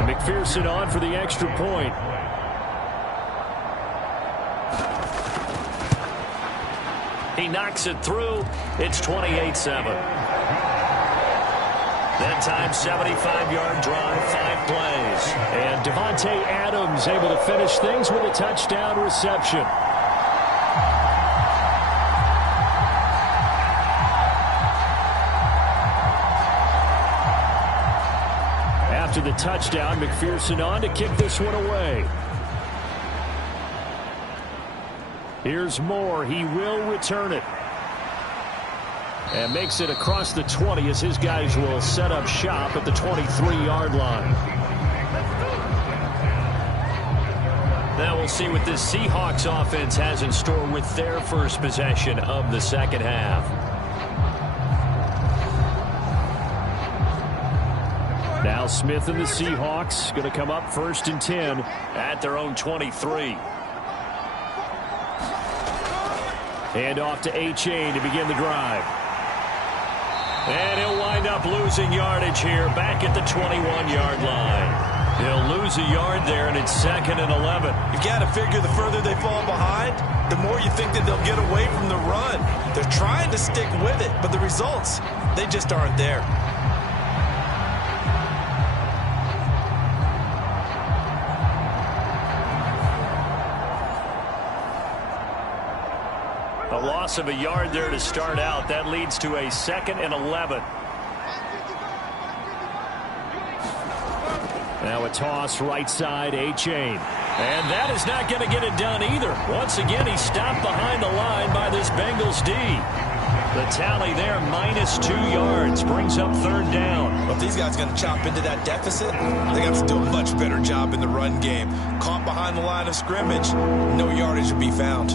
McPherson on for the extra point. He knocks it through. It's 28-7. That time, 75-yard drive, 5 plays. And Davante Adams able to finish things with a touchdown reception. After the touchdown, McPherson on to kick this one away. Here's Moore. He will return it. And makes it across the 20 as his guys will set up shop at the 23-yard line. Now we'll see what this Seahawks offense has in store with their first possession of the 2nd half. Now Smith and the Seahawks going to come up 1st and 10 at their own 23. And off to A-Chain to begin the drive. And he'll wind up losing yardage here back at the 21-yard line. He'll lose a yard there, and it's 2nd and 11. You've got to figure the further they fall behind, the more you think that they'll get away from the run. They're trying to stick with it, but the results, they just aren't there. A loss of a yard there to start out. That leads to a 2nd and 11. Now a toss right side, A-Chain. And that is not going to get it done either. Once again, he's stopped behind the line by this Bengals D. The tally there, -2 yards, brings up 3rd down. Well, if these guys are going to chop into that deficit, they have to do a much better job in the run game. Caught behind the line of scrimmage, no yardage to be found.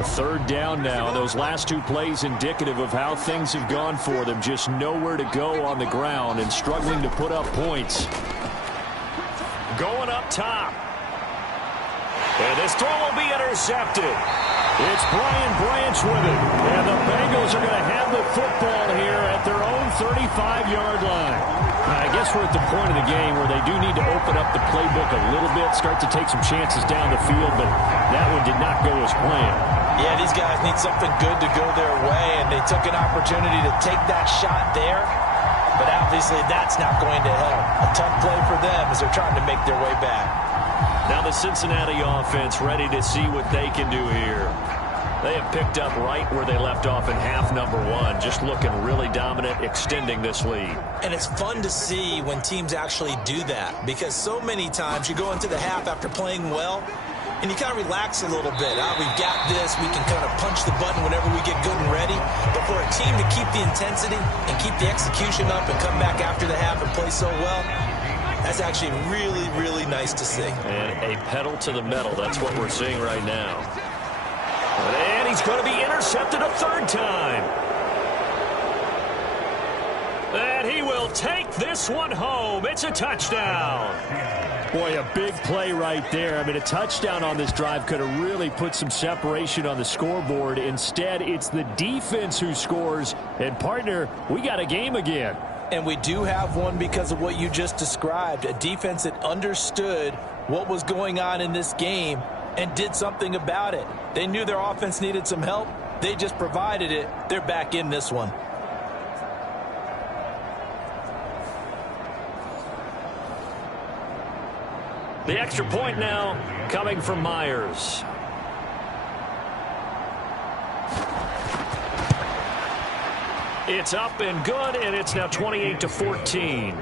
A 3rd down now. Those last 2 plays indicative of how things have gone for them. Just nowhere to go on the ground and struggling to put up points. Going up top. And this throw will be intercepted. It's Brian Branch with it. And the Bengals are going to have the football here at their own 35-yard line. I guess we're at the point of the game where they do need to open up the playbook a little bit, start to take some chances down the field, but that one did not go as planned. Yeah, these guys need something good to go their way, and they took an opportunity to take that shot there, but obviously that's not going to help. A tough play for them as they're trying to make their way back. Now the Cincinnati offense ready to see what they can do here. They have picked up right where they left off in half number 1, just looking really dominant, extending this lead. And it's fun to see when teams actually do that, because so many times you go into the half after playing well, and you kind of relax a little bit. We've got this. We can kind of punch the button whenever we get good and ready. But for a team to keep the intensity and keep the execution up and come back after the half and play so well, that's actually really, really nice to see. And a pedal to the metal. That's what we're seeing right now. And he's going to be intercepted a 3rd time. And he will take this one home. It's a touchdown. Boy, a big play right there. I mean, a touchdown on this drive could have really put some separation on the scoreboard. Instead, it's the defense who scores. And, partner, we got a game again. And we do have one because of what you just described. A defense that understood what was going on in this game and did something about it. They knew their offense needed some help. They just provided it. They're back in this one. The extra point now coming from Myers. It's up and good, and it's now 28-14.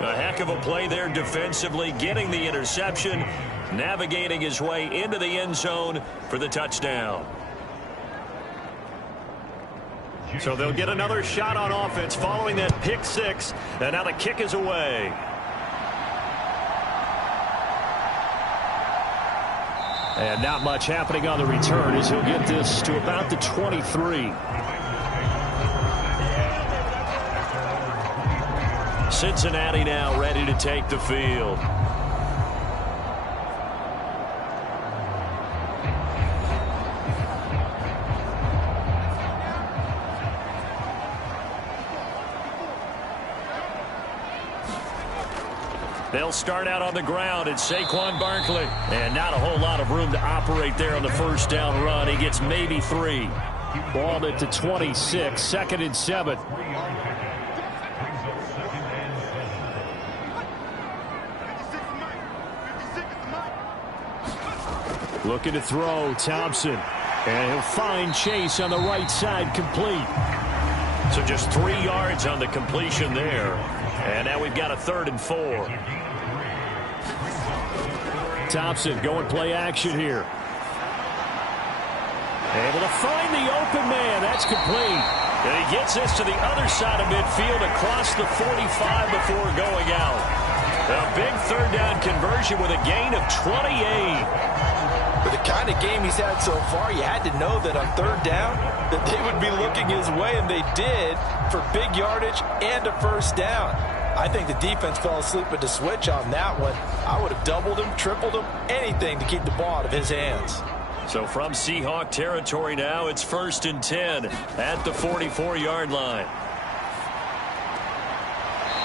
A heck of a play there defensively, getting the interception, navigating his way into the end zone for the touchdown. So they'll get another shot on offense following that pick 6, and now the kick is away. And not much happening on the return as he'll get this to about the 23. Cincinnati now ready to take the field. They'll start out on the ground. It's Saquon Barkley. And not a whole lot of room to operate there on the first down run. He gets maybe 3. Ball at the 26, 2nd and 7. Looking to throw, Thompson. And he'll find Chase on the right side, complete. So just 3 yards on the completion there. And now we've got a 3rd and 4. Thompson going play action here. Able to find the open man. That's complete. And he gets this to the other side of midfield across the 45 before going out. A big 3rd down conversion with a gain of 28. With the kind of game he's had so far, you had to know that on 3rd down that they would be looking his way, and they did, for big yardage and a first down. I think the defense fell asleep at the switch on that one. I would have doubled him, tripled him, anything to keep the ball out of his hands. So from Seahawk territory now, it's 1st and 10 at the 44-yard line.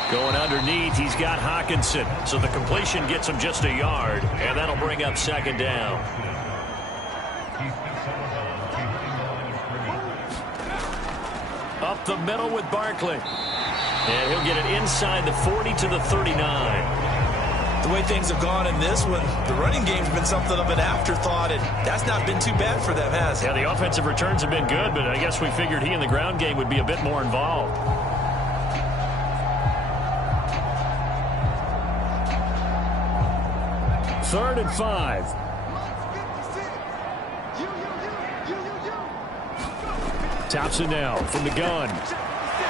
Going underneath, he's got Hawkinson. So the completion gets him just a yard, and that'll bring up 2nd down. Up the middle with Barkley. And he'll get it inside the 40 to the 39. The way things have gone in this one, the running game's been something of an afterthought, and that's not been too bad for them, has it? Yeah, the offensive returns have been good, but I guess we figured he in the ground game would be a bit more involved. Third and 5. Thompson now from the gun.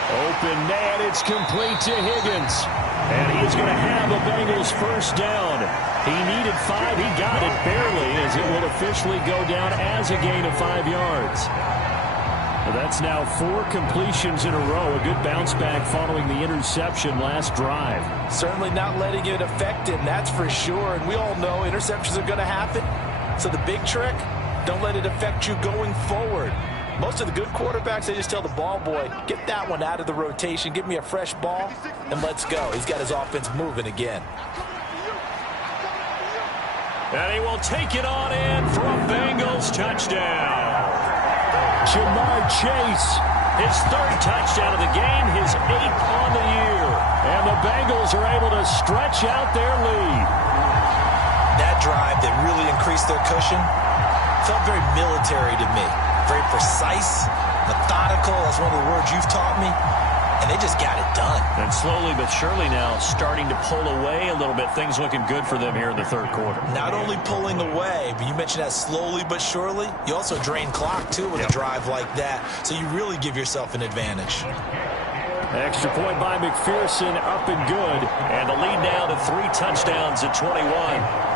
Open man, it's complete to Higgins. And he is going to have the Bengals first down. He needed 5. He got it barely, as it will officially go down as a gain of 5 yards. Well, that's now 4 completions in a row. A good bounce back following the interception last drive. Certainly not letting it affect him, that's for sure. And we all know interceptions are going to happen. So the big trick, don't let it affect you going forward. Most of the good quarterbacks, they just tell the ball boy, get that one out of the rotation, give me a fresh ball, and let's go. He's got his offense moving again. And he will take it on in for a Bengals touchdown. Jamar Chase. His 3rd touchdown of the game, his 8th on the year. And the Bengals are able to stretch out their lead. That drive that really increased their cushion felt very military to me. Very precise, methodical. That's one of the words you've taught me. And they just got it done. And slowly but surely now starting to pull away a little bit. Things looking good for them here in the 3rd quarter. Not only pulling away, but you mentioned that slowly but surely. You also drain clock, too, with a drive like that. So you really give yourself an advantage. Extra point by McPherson, up and good. And the lead now to 3 touchdowns at 21.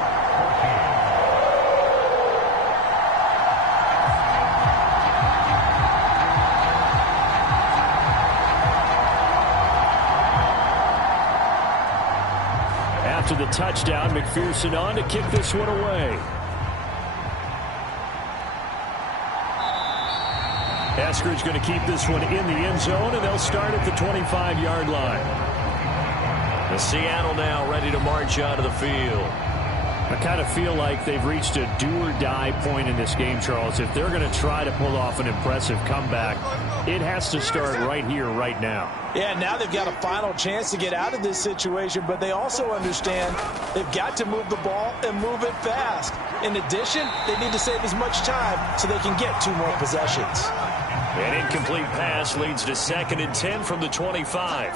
To the touchdown, McPherson on to kick this one away. Eskridge going to keep this one in the end zone, and they'll start at the 25-yard line. The Seattle now ready to march out of the field. I kind of feel like they've reached a do-or-die point in this game, Charles. If they're going to try to pull off an impressive comeback, it has to start right here, right now. Yeah, now they've got a final chance to get out of this situation, but they also understand they've got to move the ball and move it fast. In addition, they need to save as much time so they can get 2 more possessions. An incomplete pass leads to 2nd and 10 from the 25.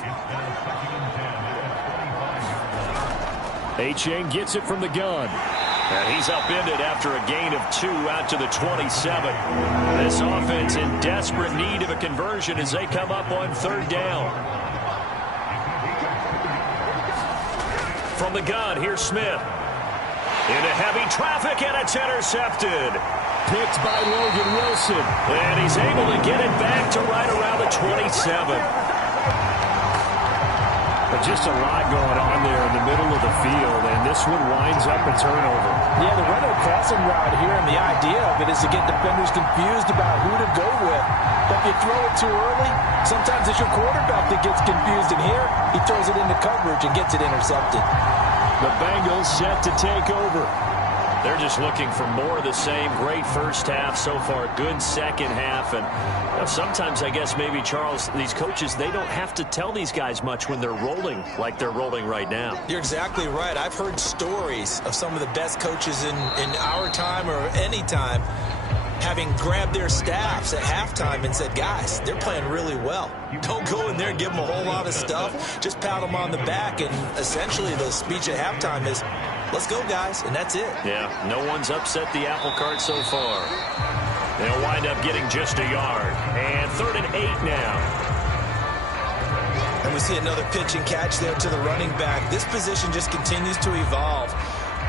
Achane gets it from the gun. And he's upended after a gain of 2 out to the 27. This offense in desperate need of a conversion as they come up on 3rd down. From the gun, here's Smith. Into heavy traffic, and it's intercepted. Picked by Logan Wilson. And he's able to get it back to right around the 27. But just a lot going on there in the middle of the field, and this one winds up a turnover. Yeah, the run and crossing route here, and the idea of it is to get defenders confused about who to go with. But if you throw it too early, sometimes it's your quarterback that gets confused, and here he throws it into coverage and gets it intercepted. The Bengals set to take over. They're just looking for more of the same. Great first half so far. Good second half. And you know, sometimes, I guess, maybe, Charles, these coaches, they don't have to tell these guys much when they're rolling like they're rolling right now. You're exactly right. I've heard stories of some of the best coaches in our time or any time having grabbed their staffs at halftime and said, guys, they're playing really well. Don't go in there and give them a whole lot of stuff. Just pat them on the back. And essentially the speech at halftime is, let's go, guys, and that's it. Yeah, no one's upset the apple cart so far. They'll wind up getting just a yard. And 3rd and 8 now. And we see another pitch and catch there to the running back. This position just continues to evolve.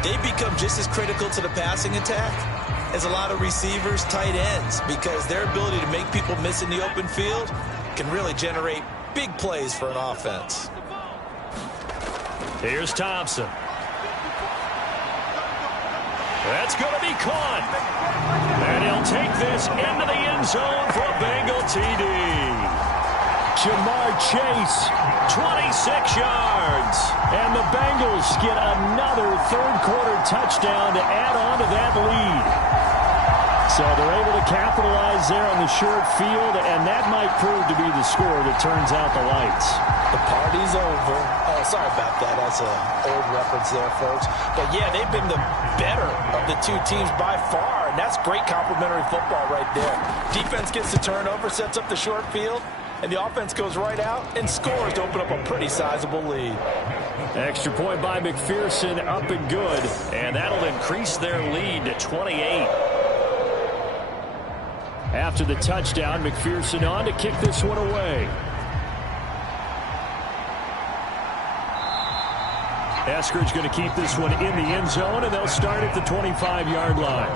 They become just as critical to the passing attack as a lot of receivers, tight ends, because their ability to make people miss in the open field can really generate big plays for an offense. Here's Thompson. That's going to be caught. And he'll take this into the end zone for a Bengal TD. Jamar Chase, 26 yards. and the Bengals get another third-quarter touchdown to add on to that lead. So they're able to capitalize there on the short field, and that might prove to be the score that turns out the lights. The party's over. Oh, sorry about that. That's an old reference there, folks. But, yeah, they've been the better of the two teams by far, and that's great complimentary football right there. Defense gets the turnover, sets up the short field, and the offense goes right out and scores to open up a pretty sizable lead. Extra point by McPherson, up and good. And that'll increase their lead to 28. After the touchdown, McPherson on to kick this one away. Eskridge going to keep this one in the end zone, and they'll start at the 25-yard line.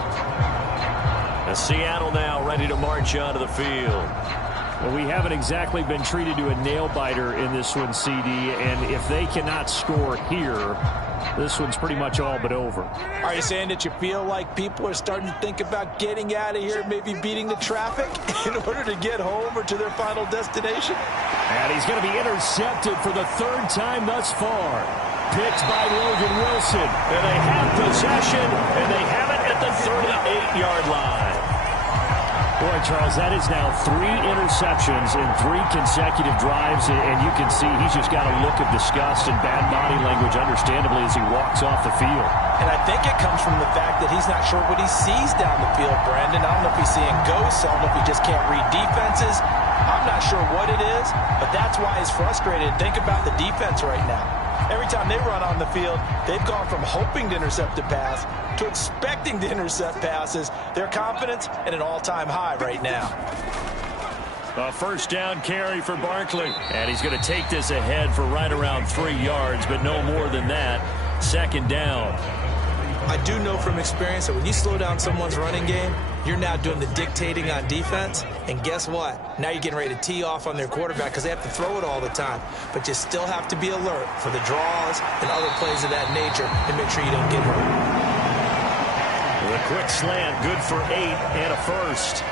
And Seattle now ready to march onto the field. Well, we haven't exactly been treated to a nail-biter in this one, CD, and if they cannot score here, this one's pretty much all but over. Are you saying that you feel like people are starting to think about getting out of here, maybe beating the traffic in order to get home or to their final destination? And he's going to be intercepted for the third time thus far. Picked by Logan Wilson. And they have possession, and they have it at the 38-yard line. Boy, Charles, that is now 3 interceptions in 3 consecutive drives, and you can see he's just got a look of disgust and bad body language, understandably, as he walks off the field. And I think it comes from the fact that he's not sure what he sees down the field, Brandon. I don't know if he's seeing ghosts. I don't know if he just can't read defenses. I'm not sure what it is, but that's why he's frustrated. Think about the defense right now. Every time they run on the field, they've gone from hoping to intercept a pass to expecting to intercept passes. Their confidence at an all-time high right now. A first down carry for Barkley. And he's going to take this ahead for right around 3 yards, but no more than that. Second down. I do know from experience that when you slow down someone's running game, you're now doing the dictating on defense. And guess what? Now you're getting ready to tee off on their quarterback because they have to throw it all the time. But you still have to be alert for the draws and other plays of that nature and make sure you don't get hurt. The quick slant, good for 8 and a first.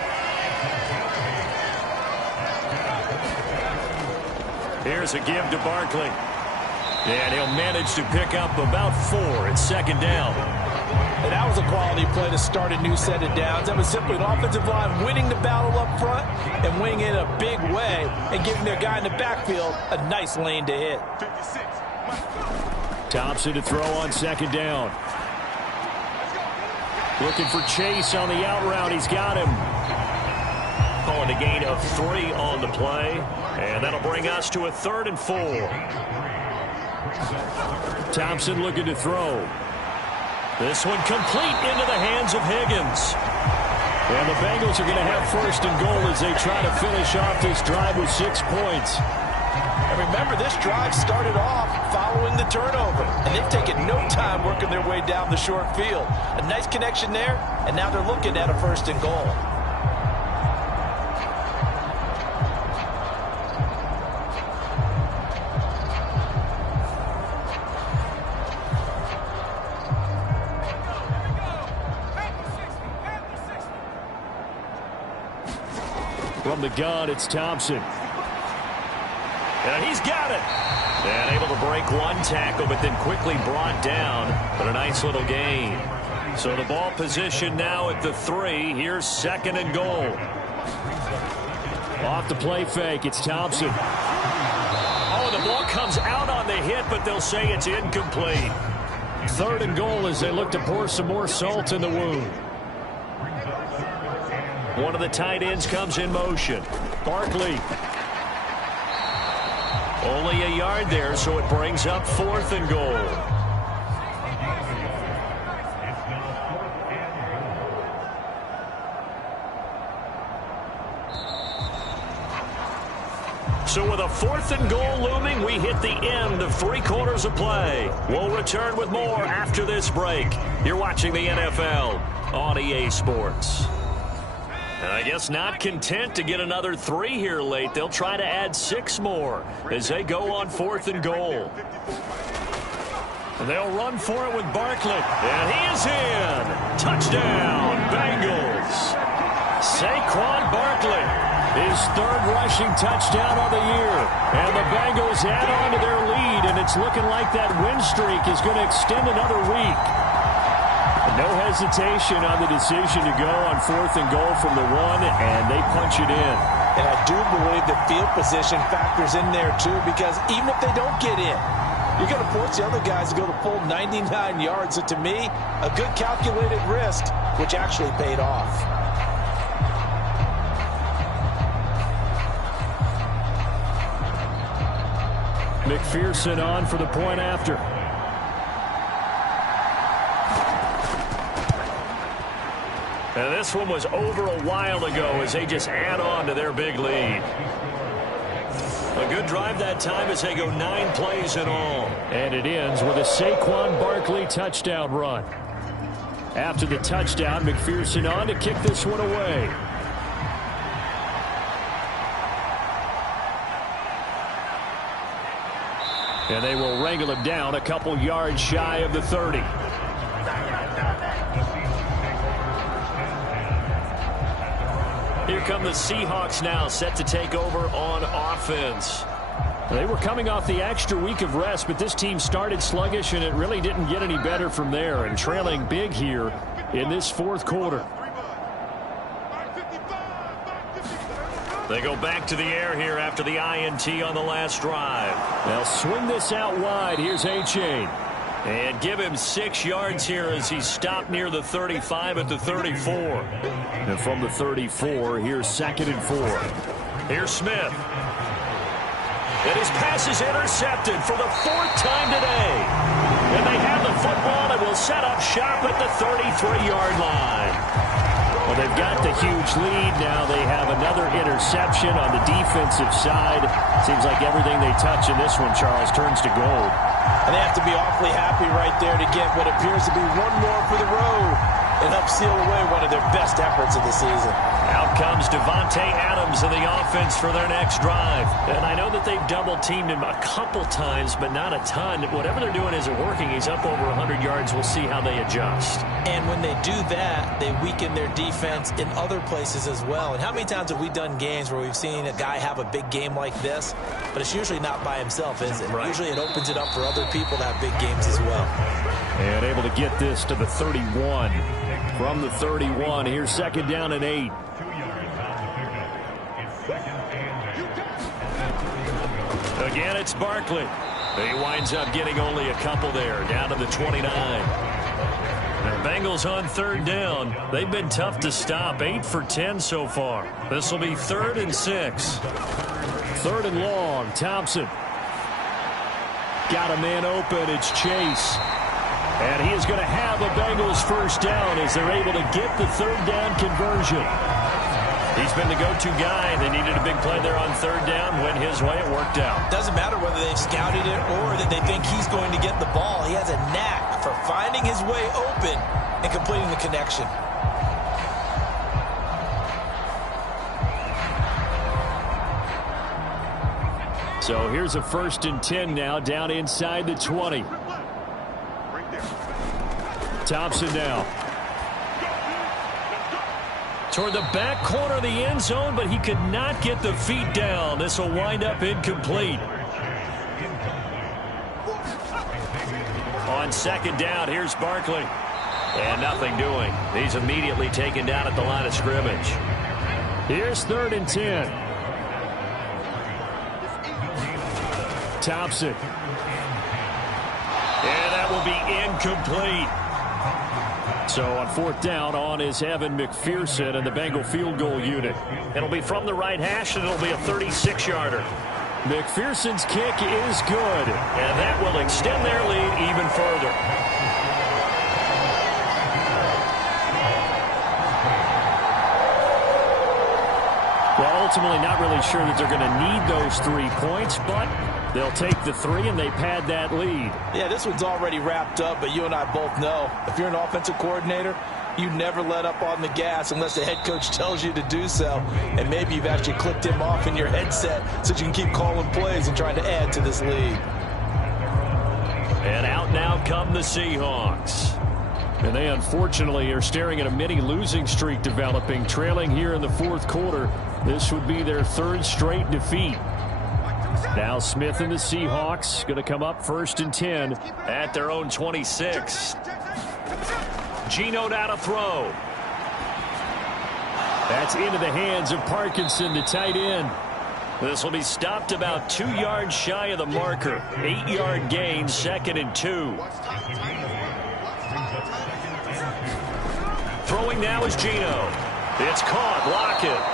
Here's a give to Barkley. And he'll manage to pick up about 4 at second down. And that was a quality play to start a new set of downs. That was simply an offensive line winning the battle up front and winning it in a big way and giving their guy in the backfield a nice lane to hit. Thompson to throw on second down. Looking for Chase on the out route. He's got him. Calling a gain of 3 on the play. And that'll bring us to a 3rd and 4. Thompson looking to throw. This one complete into the hands of Higgins. And the Bengals are going to have 1st and goal as they try to finish off this drive with 6 points. And remember, this drive started off following the turnover. And they've taken no time working their way down the short field. A nice connection there, and now they're looking at a 1st and goal. From the gun, it's Thompson. And he's got it. And able to break one tackle, but then quickly brought down. But a nice little gain. So the ball position now at the 3. Here's 2nd and goal. Off the play fake, it's Thompson. Oh, the ball comes out on the hit, but they'll say it's incomplete. 3rd and goal as they look to pour some more salt in the wound. One of the tight ends comes in motion. Barkley. Only a yard there, so it brings up 4th and goal. So with a 4th and goal looming, we hit the end of 3 quarters of play. We'll return with more after this break. You're watching the NFL on EA Sports. And I guess not content to get another 3 here late. They'll try to add 6 more as they go on 4th and goal. They'll run for it with Barkley. And he is in. Touchdown, Bengals. Saquon Barkley, his third rushing touchdown of the year. And the Bengals add on to their lead, and it's looking like that win streak is going to extend another week. No hesitation on the decision to go on 4th and goal from the 1, and they punch it in. And I do believe the field position factors in there, too, because even if they don't get in, you're going to force the other guys to go the full 99 yards. And to me, a good calculated risk, which actually paid off. McPherson on for the point after. And this one was over a while ago as they just add on to their big lead. A good drive that time as they go 9 plays in all. And it ends with a Saquon Barkley touchdown run. After the touchdown, McPherson on to kick this one away. And they will wrangle him down a couple yards shy of the 30. Here come the Seahawks now, set to take over on offense. They were coming off the extra week of rest, but this team started sluggish, and it really didn't get any better from there, and trailing big here in this 4th quarter. They go back to the air here after the INT on the last drive. They'll swing this out wide. Here's A-Chain. And give him 6 yards here as he's stopped near the 35 at the 34. And from the 34, here's 2nd and 4. Here's Smith. And his pass is intercepted for the 4th time today. And they have the football and will set up shop at the 33-yard line. Well, they've got the huge lead. Now they have another interception on the defensive side. Seems like everything they touch in this one, Charles, turns to gold. And they have to be awfully happy right there to get what appears to be one more for the road and help seal away one of their best efforts of the season. Out comes Devontae Adams in the offense for their next drive. And I know that they've double-teamed him a couple times, but not a ton. Whatever they're doing isn't working. He's up over 100 yards. We'll see how they adjust. And when they do that, they weaken their defense in other places as well. And how many times have we done games where we've seen a guy have a big game like this, but it's usually not by himself, is it? Right. Usually it opens it up for other people to have big games as well. And able to get this to the 31. From the 31, here's 2nd down and 8. Again, it's Barkley. He winds up getting only a couple there, down to the 29. Now, Bengals on 3rd down. They've been tough to stop, 8 for 10 so far. This will be 3rd and 6. 3rd and long, Thompson. Got a man open, it's Chase. And he is going to have the Bengals 1st down as they're able to get the 3rd down conversion. He's been the go-to guy. They needed a big play there on 3rd down. Went his way. It worked out. Doesn't matter whether they've scouted it or that they think he's going to get the ball. He has a knack for finding his way open and completing the connection. So here's a 1st and 10 now, down inside the 20. Thompson now. Toward the back corner of the end zone, but he could not get the feet down. This will wind up incomplete. On 2nd down, here's Barkley. And nothing doing. He's immediately taken down at the line of scrimmage. Here's 3rd and 10. Thompson. And that will be incomplete. So on 4th down, on is Evan McPherson and the Bengal field goal unit. It'll be from the right hash, and it'll be a 36-yarder. McPherson's kick is good, and that will extend their lead even further. Well, ultimately not really sure that they're going to need those 3 points, but they'll take the 3 and they pad that lead. Yeah, this one's already wrapped up, but you and I both know if you're an offensive coordinator, you never let up on the gas unless the head coach tells you to do so. And maybe you've actually clicked him off in your headset so you can keep calling plays and trying to add to this lead. And out now come the Seahawks. And they unfortunately are staring at a mini losing streak developing, trailing here in the fourth quarter. This would be their third straight defeat. Now Smith and the Seahawks going to come up 1st and 10 at their own 26. Geno now to throw. That's into the hands of Parkinson, the tight end. This will be stopped about 2 yards shy of the marker. 8-yard gain, 2nd and 2. Throwing now is Geno. It's caught. Lockett.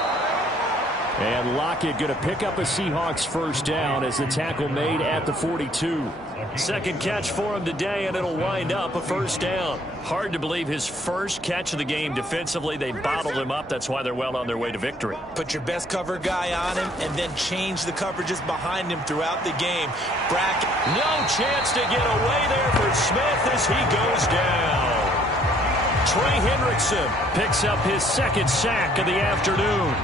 And Lockett going to pick up a Seahawks first down as the tackle made at the 42. Second catch for him today, and it'll wind up a first down. Hard to believe his first catch of the game defensively. They bottled him up. That's why they're well on their way to victory. Put your best cover guy on him and then change the coverages behind him throughout the game. Bracket. No chance to get away there for Smith as he goes down. Trey Hendrickson picks up his second sack of the afternoon.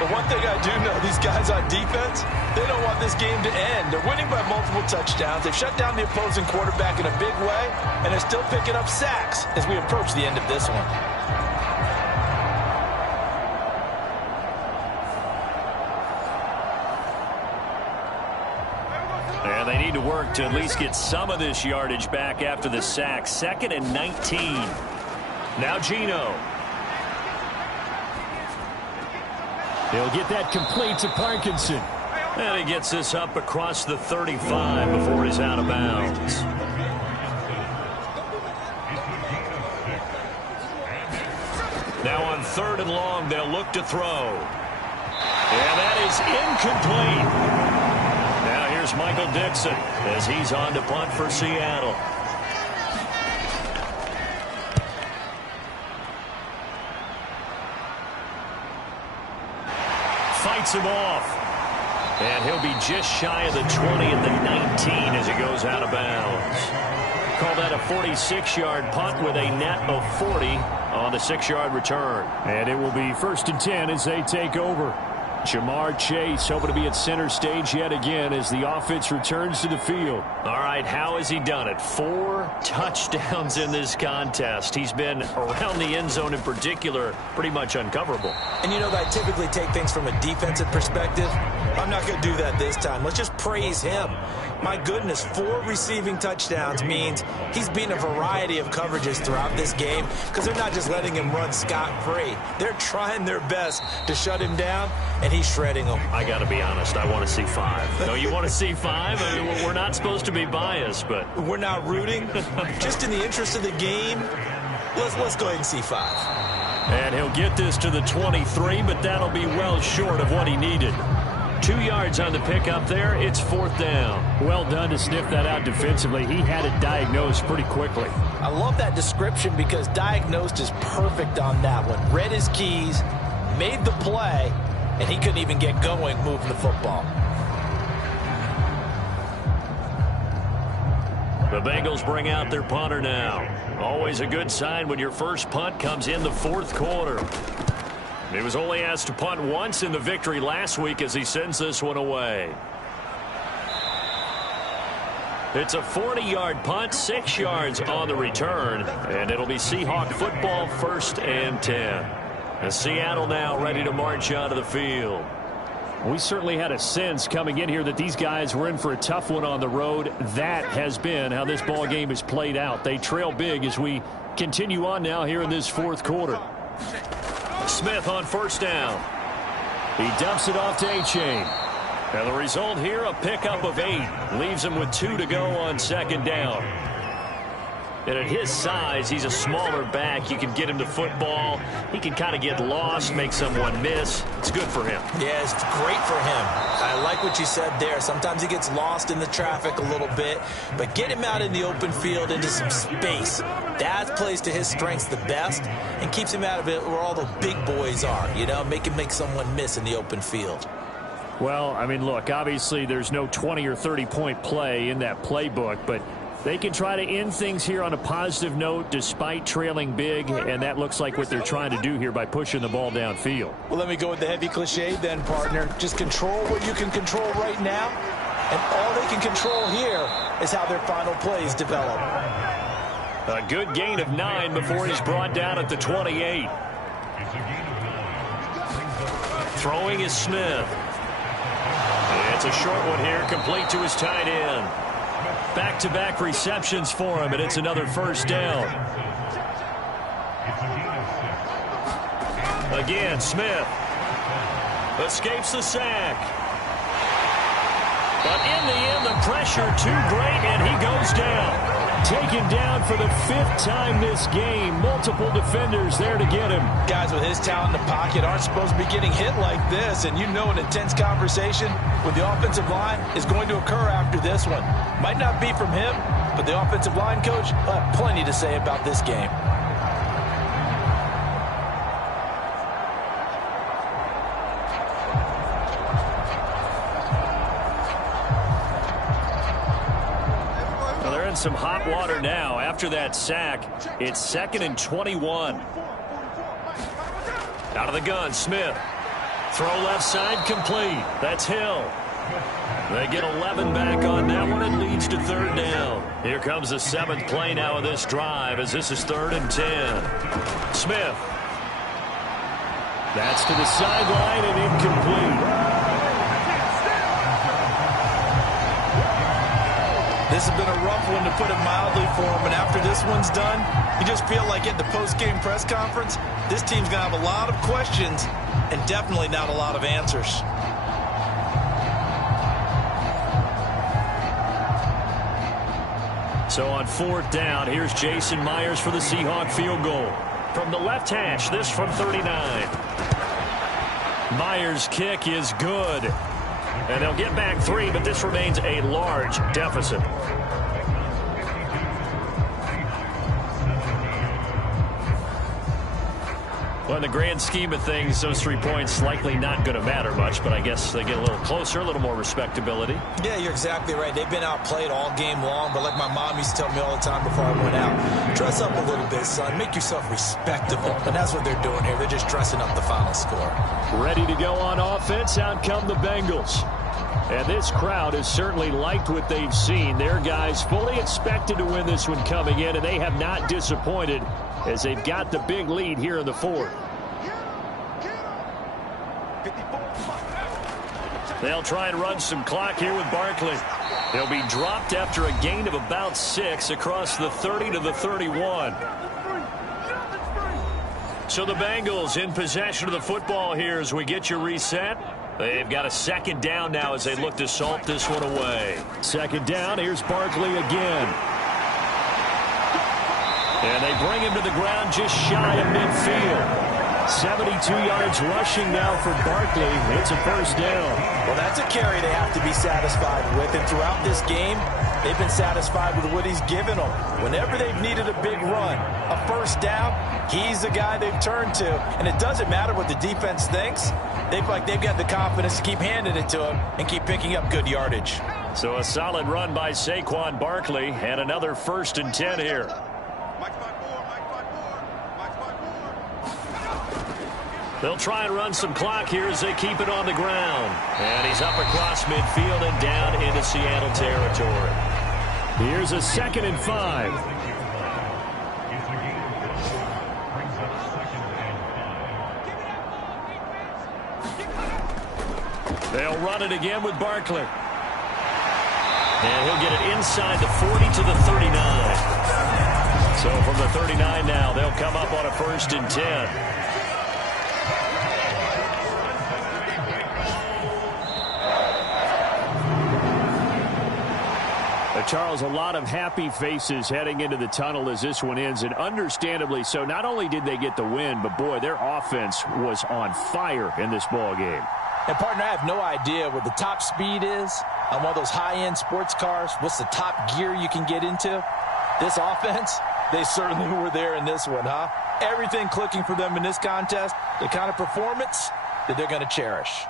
But one thing I do know, these guys on defense, they don't want this game to end. They're winning by multiple touchdowns. They've shut down the opposing quarterback in a big way, and they're still picking up sacks as we approach the end of this one. And they need to work to at least get some of this yardage back after the sack. 2nd and 19. Now Geno. They'll get that complete to Parkinson. And he gets this up across the 35 before he's out of bounds. Now on 3rd and long, they'll look to throw. And that is incomplete. Now here's Michael Dixon as he's on to punt for Seattle. Fights him off. And he'll be just shy of the 20 at the 19 as he goes out of bounds. Call that a 46-yard punt with a net of 40 on the 6-yard return. And it will be 1st and 10 as they take over. Jamar Chase hoping to be at center stage yet again as the offense returns to the field. All right, how has he done it? 4 touchdowns in this contest. He's been around the end zone in particular, pretty much uncoverable. And you know that I typically take things from a defensive perspective. I'm not going to do that this time. Let's just praise him. My goodness, 4 receiving touchdowns means he's been a variety of coverages throughout this game because they're not just letting him run scot-free. They're trying their best to shut him down, and he's shredding them. I got to be honest, I want to see 5. No, you want to see 5? I mean, we're not supposed to be biased, but... We're not rooting. Just in the interest of the game, let's go ahead and see 5. And he'll get this to the 23, but that'll be well short of what he needed. 2 yards on the pickup there. It's 4th down. Well done to sniff that out defensively. He had it diagnosed pretty quickly. I love that description because diagnosed is perfect on that one. Read his keys, made the play, and he couldn't even get going moving the football. The Bengals bring out their punter now. Always a good sign when your first punt comes in the 4th quarter. He was only asked to punt once in the victory last week as he sends this one away. It's a 40-yard punt, 6 yards on the return, and it'll be Seahawk football 1st and 10. And Seattle now ready to march onto the field. We certainly had a sense coming in here that these guys were in for a tough one on the road. That has been how this ball game has played out. They trail big as we continue on now here in this 4th quarter. Smith on 1st down. He dumps it off to A-Chain. And the result here, a pickup of 8. Leaves him with 2 to go on 2nd down. And at his size, he's a smaller back. You can get him to football. He can kind of get lost, make someone miss. It's good for him. Yeah, it's great for him. I like what you said there. Sometimes he gets lost in the traffic a little bit, but get him out in the open field into some space. That plays to his strengths the best and keeps him out of it where all the big boys are, you know, make him make someone miss in the open field. Well, I mean, look, obviously there's no 20 or 30-point play in that playbook, but they can try to end things here on a positive note despite trailing big, and that looks like what they're trying to do here by pushing the ball downfield. Well, let me go with the heavy cliche then, partner. Just control what you can control right now And all they can control here is how their final plays develop. A good gain of 9 before he's brought down at the 28. Throwing is Smith. It's a short one here, complete to his tight end. Back-to-back receptions for him, and it's another first down. Again, Smith escapes the sack. But in the end, the pressure too great, and he goes down. Taken down for the 5th time this game. Multiple defenders there to get him. Guys with his talent in the pocket aren't supposed to be getting hit like this, and you know an intense conversation with the offensive line is going to occur after this one. Might not be from him, but the offensive line coach will have plenty to say about this game. Some hot water now after that sack. It's 2nd and 21. Out of the gun, Smith. Throw left side complete. That's Hill. They get 11 back on that one. It leads to 3rd down. Here comes the 7th play now of this drive as this is 3rd and 10. Smith. That's to the sideline and incomplete. This has been a rough one, to put it mildly, for him. And after this one's done, you just feel like at the post-game press conference, this team's going to have a lot of questions and definitely not a lot of answers. So on 4th down, here's Jason Myers for the Seahawk field goal. From the left hash, this from 39. Myers' kick is good. And they'll get back 3, but this remains a large deficit. Well, in the grand scheme of things, those 3 points likely not going to matter much, but I guess they get a little closer, a little more respectability. Yeah, you're exactly right. They've been outplayed all game long, but like my mom used to tell me all the time before I went out, dress up a little bit, son. Make yourself respectable. And that's what they're doing here. They're just dressing up the final score. Ready to go on offense. Out come the Bengals. And this crowd has certainly liked what they've seen. Their guys fully expected to win this one coming in, and they have not disappointed as they've got the big lead here in the 4th. They'll try and run some clock here with Barkley. They'll be dropped after a gain of about 6 across the 30 to the 31. So the Bengals in possession of the football here as we get you reset. They've got a 2nd down now as they look to salt this one away. 2nd down, here's Barkley again. And they bring him to the ground just shy of midfield. 72 yards rushing now for Barkley. It's a 1st down. Well, that's a carry they have to be satisfied with. And throughout this game, they've been satisfied with what he's given them. Whenever they've needed a big run, a 1st down, he's the guy they've turned to. And it doesn't matter what the defense thinks. They've got the confidence to keep handing it to him and keep picking up good yardage. So a solid run by Saquon Barkley and another 1st and 10 here. They'll try and run some clock here as they keep it on the ground. And he's up across midfield and down into Seattle territory. Here's a 2nd and 5. They'll run it again with Barkley. And he'll get it inside the 40 to the 39. So from the 39 now, they'll come up on a 1st and 10. Charles, a lot of happy faces heading into the tunnel as this one ends, and understandably so. Not only did they get the win, but boy, their offense was on fire in this ball game. And, partner, I have no idea what the top speed is on one of those high-end sports cars. What's the top gear you can get into? This offense, they certainly were there in this one, huh? Everything clicking for them in this contest, the kind of performance that they're going to cherish.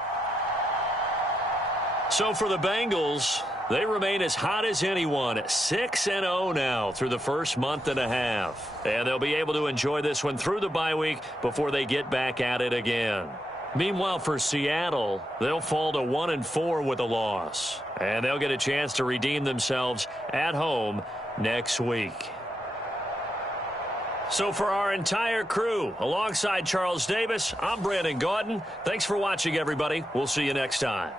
So for the Bengals, they remain as hot as anyone, 6-0 now through the first month and a half. And they'll be able to enjoy this one through the bye week before they get back at it again. Meanwhile, for Seattle, they'll fall to 1-4 with a loss. And they'll get a chance to redeem themselves at home next week. So for our entire crew, alongside Charles Davis, I'm Brandon Gaudin. Thanks for watching, everybody. We'll see you next time.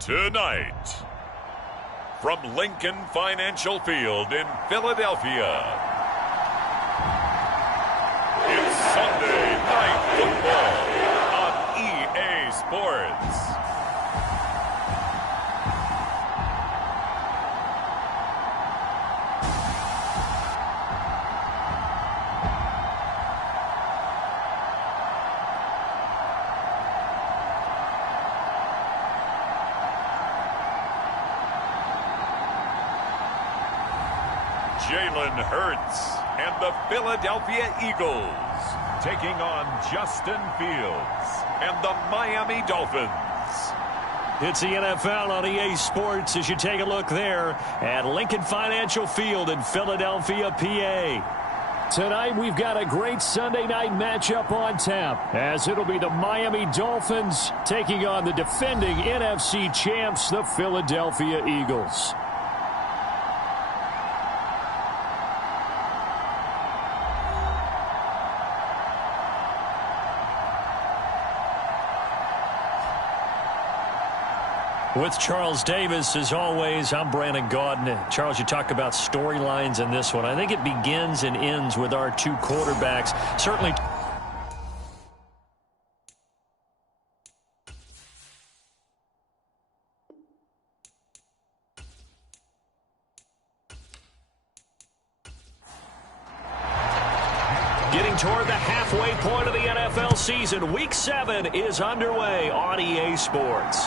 Tonight, from Lincoln Financial Field in Philadelphia, it's Sunday Night Football on EA Sports. Jalen Hurts and the Philadelphia Eagles taking on Justin Fields and the Miami Dolphins. It's the NFL on EA Sports as you take a look there at Lincoln Financial Field in Philadelphia, PA. Tonight we've got a great Sunday night matchup on tap as it'll be the Miami Dolphins taking on the defending NFC champs, the Philadelphia Eagles. With Charles Davis, as always, I'm Brandon Gaudin. Charles, you talk about storylines in this one. I think it begins and ends with our two quarterbacks. Certainly. Getting toward the halfway point of the NFL season, Week 7 is underway on EA Sports.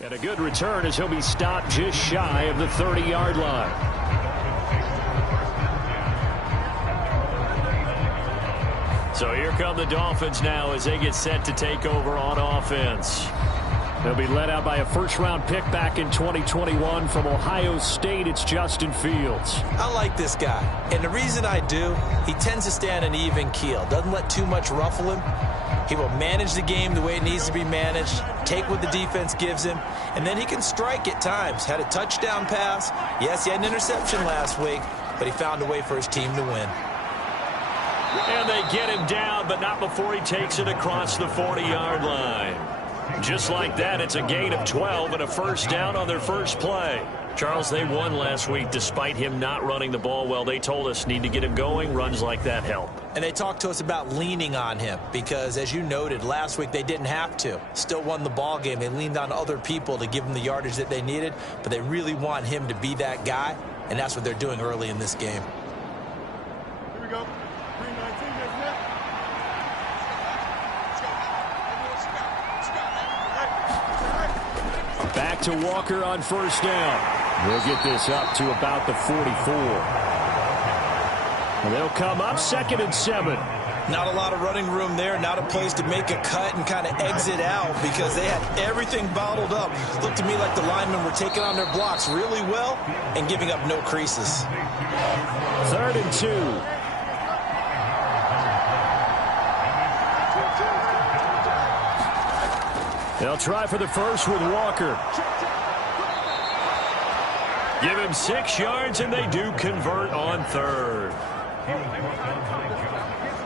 And a good return as he'll be stopped just shy of the 30-yard line. So here come the Dolphins now as they get set to take over on offense. They'll be led out by a first-round pick back in 2021 from Ohio State. It's Justin Fields. I like this guy, and the reason I do, he tends to stay on an even keel. Doesn't let too much ruffle him. He will manage the game the way it needs to be managed, take what the defense gives him, and then he can strike at times. Had a touchdown pass. Yes, he had an interception last week, but he found a way for his team to win. And they get him down, but not before he takes it across the 40-yard line. Just like that, it's a gain of 12 and a first down on their first play. Charles, they won last week despite him not running the ball well. They told us need to get him going. Runs like that help. And they talked to us about leaning on him because, as you noted, last week they didn't have to. Still won the ball game. They leaned on other people to give them the yardage that they needed, but they really want him to be that guy, and that's what they're doing early in this game. Here we go. 319, isn't it? Back to Walker on first down. We'll get this up to about the 44. And they'll come up 2nd and 7. Not a lot of running room there, not a place to make a cut and kind of exit out because they had everything bottled up. Looked to me like the linemen were taking on their blocks really well and giving up no creases. 3rd and 2. They'll try for the first with Walker. Give him 6 yards, and they do convert on 3rd.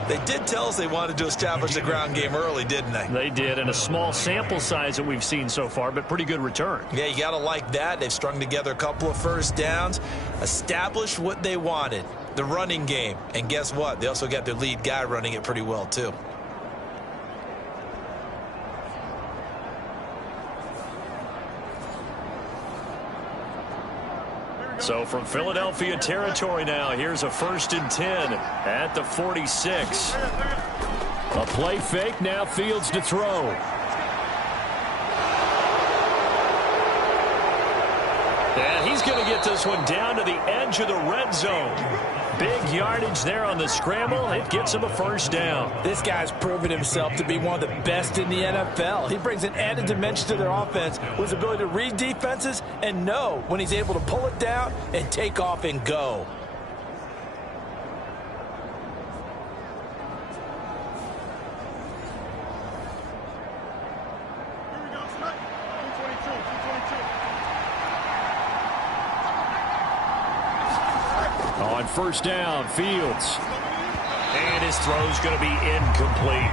They did tell us they wanted to establish the ground game early, didn't they? They did, and a small sample size that we've seen so far, but pretty good return. Yeah, you got to like that. They've strung together a couple of first downs, established what they wanted, the running game. And guess what? They also got their lead guy running it pretty well, too. So from Philadelphia territory now, here's a 1st and 10 at the 46. A play fake, now Fields to throw. And he's going to get this one down to the edge of the red zone. Big yardage there on the scramble. It gets him a first down. This guy's proven himself to be one of the best in the NFL. He brings an added dimension to their offense with his ability to read defenses and know when he's able to pull it down and take off and go. Here we go, Snug. 222. On first down, Fields. And his throw's going to be incomplete.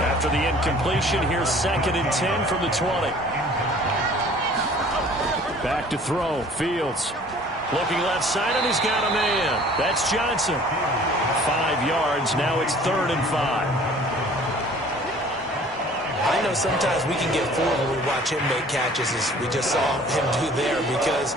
After the incompletion, here's 2nd and 10 from the 20. Back to throw. Fields. Looking left side, and he's got a man. That's Johnson. 5 yards. Now it's 3rd and 5. I know sometimes we can get fooled when we watch him make catches, as we just saw him do there, because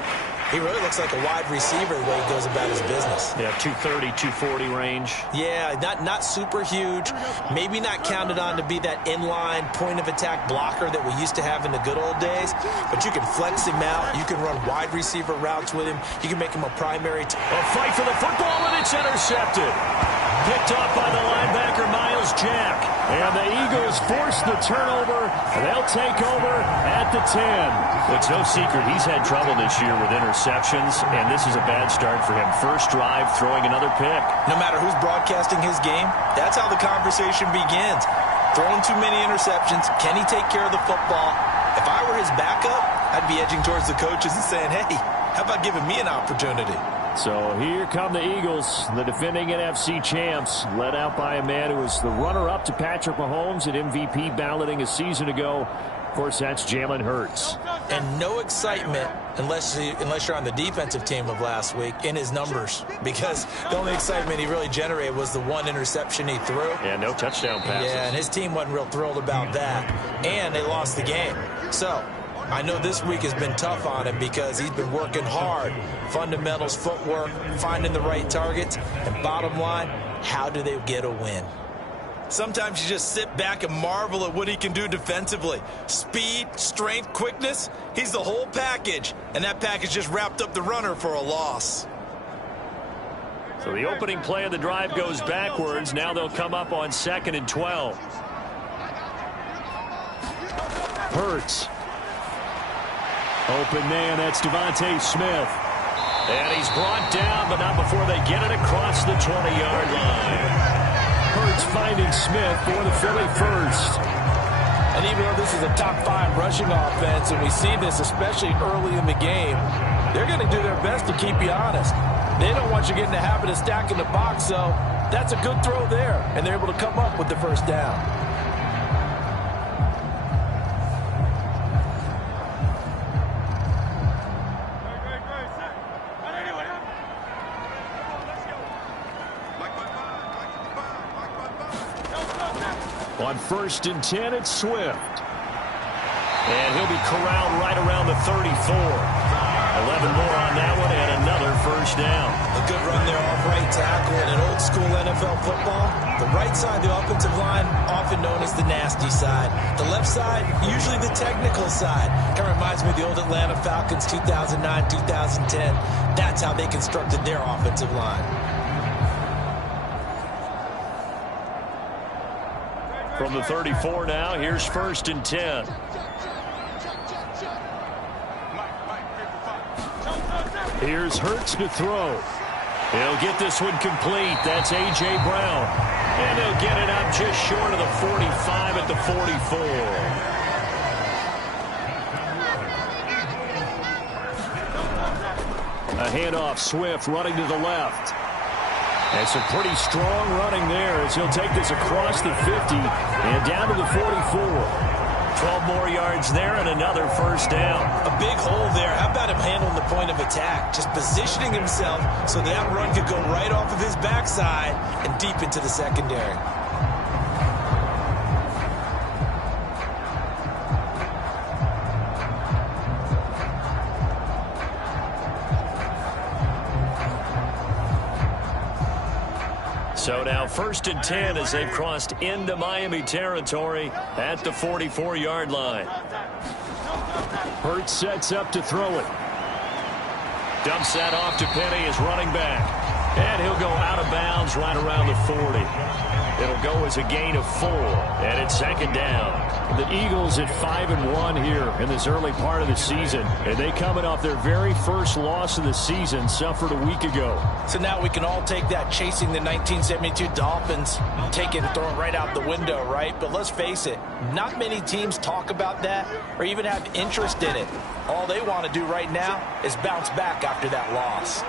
he really looks like a wide receiver the way he goes about his business. Yeah, 230, 240 range. Yeah, not super huge. Maybe not counted on to be that inline point-of-attack blocker that we used to have in the good old days, but you can flex him out. You can run wide receiver routes with him. You can make him a primary. A fight for the football, and it's intercepted. Picked off by the linebacker, Miles Jack. And the Eagles force the turnover. They'll take over at the 10. It's no secret he's had trouble this year with interceptions, and this is a bad start for him. First drive, throwing another pick. No matter who's broadcasting his game, that's how the conversation begins. Throwing too many interceptions. Can he take care of the football? If I were his backup, I'd be edging towards the coaches and saying, hey, how about giving me an opportunity? So here come the Eagles, the defending NFC champs, led out by a man who was the runner-up to Patrick Mahomes at MVP balloting a season ago. Of course, that's Jalen Hurts. And no excitement unless you're on the defensive team of last week in his numbers, because the only excitement he really generated was the one interception he threw. Yeah, no touchdown passes. Yeah, and his team wasn't real thrilled about that. And they lost the game. So I know this week has been tough on him because he's been working hard. Fundamentals, footwork, finding the right targets. And bottom line, how do they get a win? Sometimes you just sit back and marvel at what he can do defensively. Speed, strength, quickness, he's the whole package. And that package just wrapped up the runner for a loss. So the opening play of the drive goes backwards. Now they'll come up on 2nd and 12. Hurts. Open man, that's Devontae Smith. And he's brought down, but not before they get it across the 20-yard line. Hurts finding Smith for the Philly first. And even though this is a top 5 rushing offense, and we see this especially early in the game, they're going to do their best to keep you honest. They don't want you getting the habit of stacking the box, so that's a good throw there, and they're able to come up with the first down. On 1st and 10, it's Swift. And he'll be corralled right around the 34. 11 more on that one, and another first down. A good run there off right tackle. In an old school NFL football, the right side, the offensive line, often known as the nasty side. The left side, usually the technical side. Kind of reminds me of the old Atlanta Falcons 2009, 2010. That's how they constructed their offensive line. From the 34 now, here's 1st and 10. Here's Hurts to throw. He'll get this one complete. That's A.J. Brown. And he'll get it up just short of the 45 at the 44. A handoff, Swift running to the left. And some pretty strong running there as he'll take this across the 50 and down to the 44. 12 more yards there and another first down. A big hole there. How about him handling the point of attack? Just positioning himself so that run could go right off of his backside and deep into the secondary. So now 1st and 10 as they've crossed into Miami territory at the 44-yard line. Hurts sets up to throw it. Dumps that off to Penny as running back. And he'll go out of bounds right around the 40. It'll go as a gain of 4. And it's 2nd down. The Eagles at 5-1 here in this early part of the season. And they coming off their very first loss of the season, suffered a week ago. So now we can all take that chasing the 1972 Dolphins, take it and throw it right out the window, right? But let's face it, not many teams talk about that or even have interest in it. All they want to do right now is bounce back after that loss.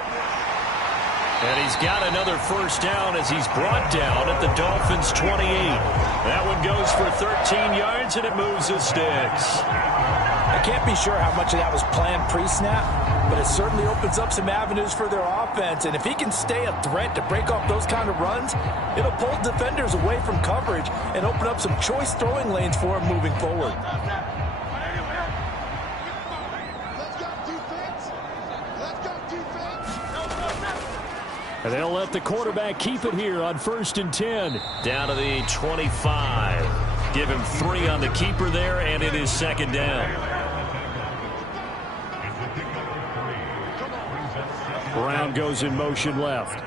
And he's got another first down as he's brought down at the Dolphins' 28. That one goes for 13 yards, and it moves the sticks. I can't be sure how much of that was planned pre-snap, but it certainly opens up some avenues for their offense. And if he can stay a threat to break off those kind of runs, it'll pull defenders away from coverage and open up some choice throwing lanes for him moving forward. And they'll let the quarterback keep it here on 1st and 10. Down to the 25. Give him 3 on the keeper there, and it is 2nd down. Brown goes in motion left.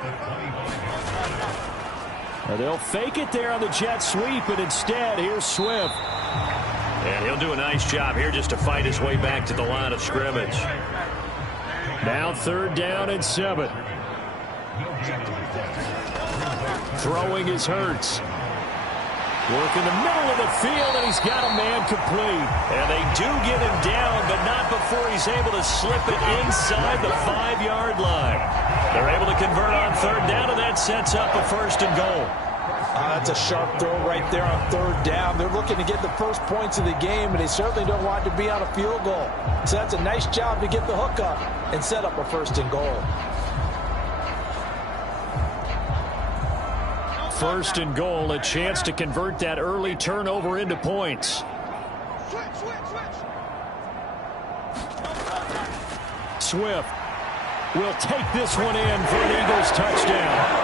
Now they'll fake it there on the jet sweep, and instead, here's Swift. And he'll do a nice job here just to fight his way back to the line of scrimmage. Now 3rd down and 7. Throwing is Hurts. Work in the middle of the field, and he's got a man complete. And they do get him down, but not before he's able to slip it inside the 5-yard line. They're able to convert on 3rd down, and that sets up a 1st and goal. That's a sharp throw right there on 3rd down. They're looking to get the first points of the game, and they certainly don't want to be on a field goal. So that's a nice job to get the hook up and set up a 1st and goal. 1st and goal, a chance to convert that early turnover into points. Swift will take this one in for an Eagles touchdown.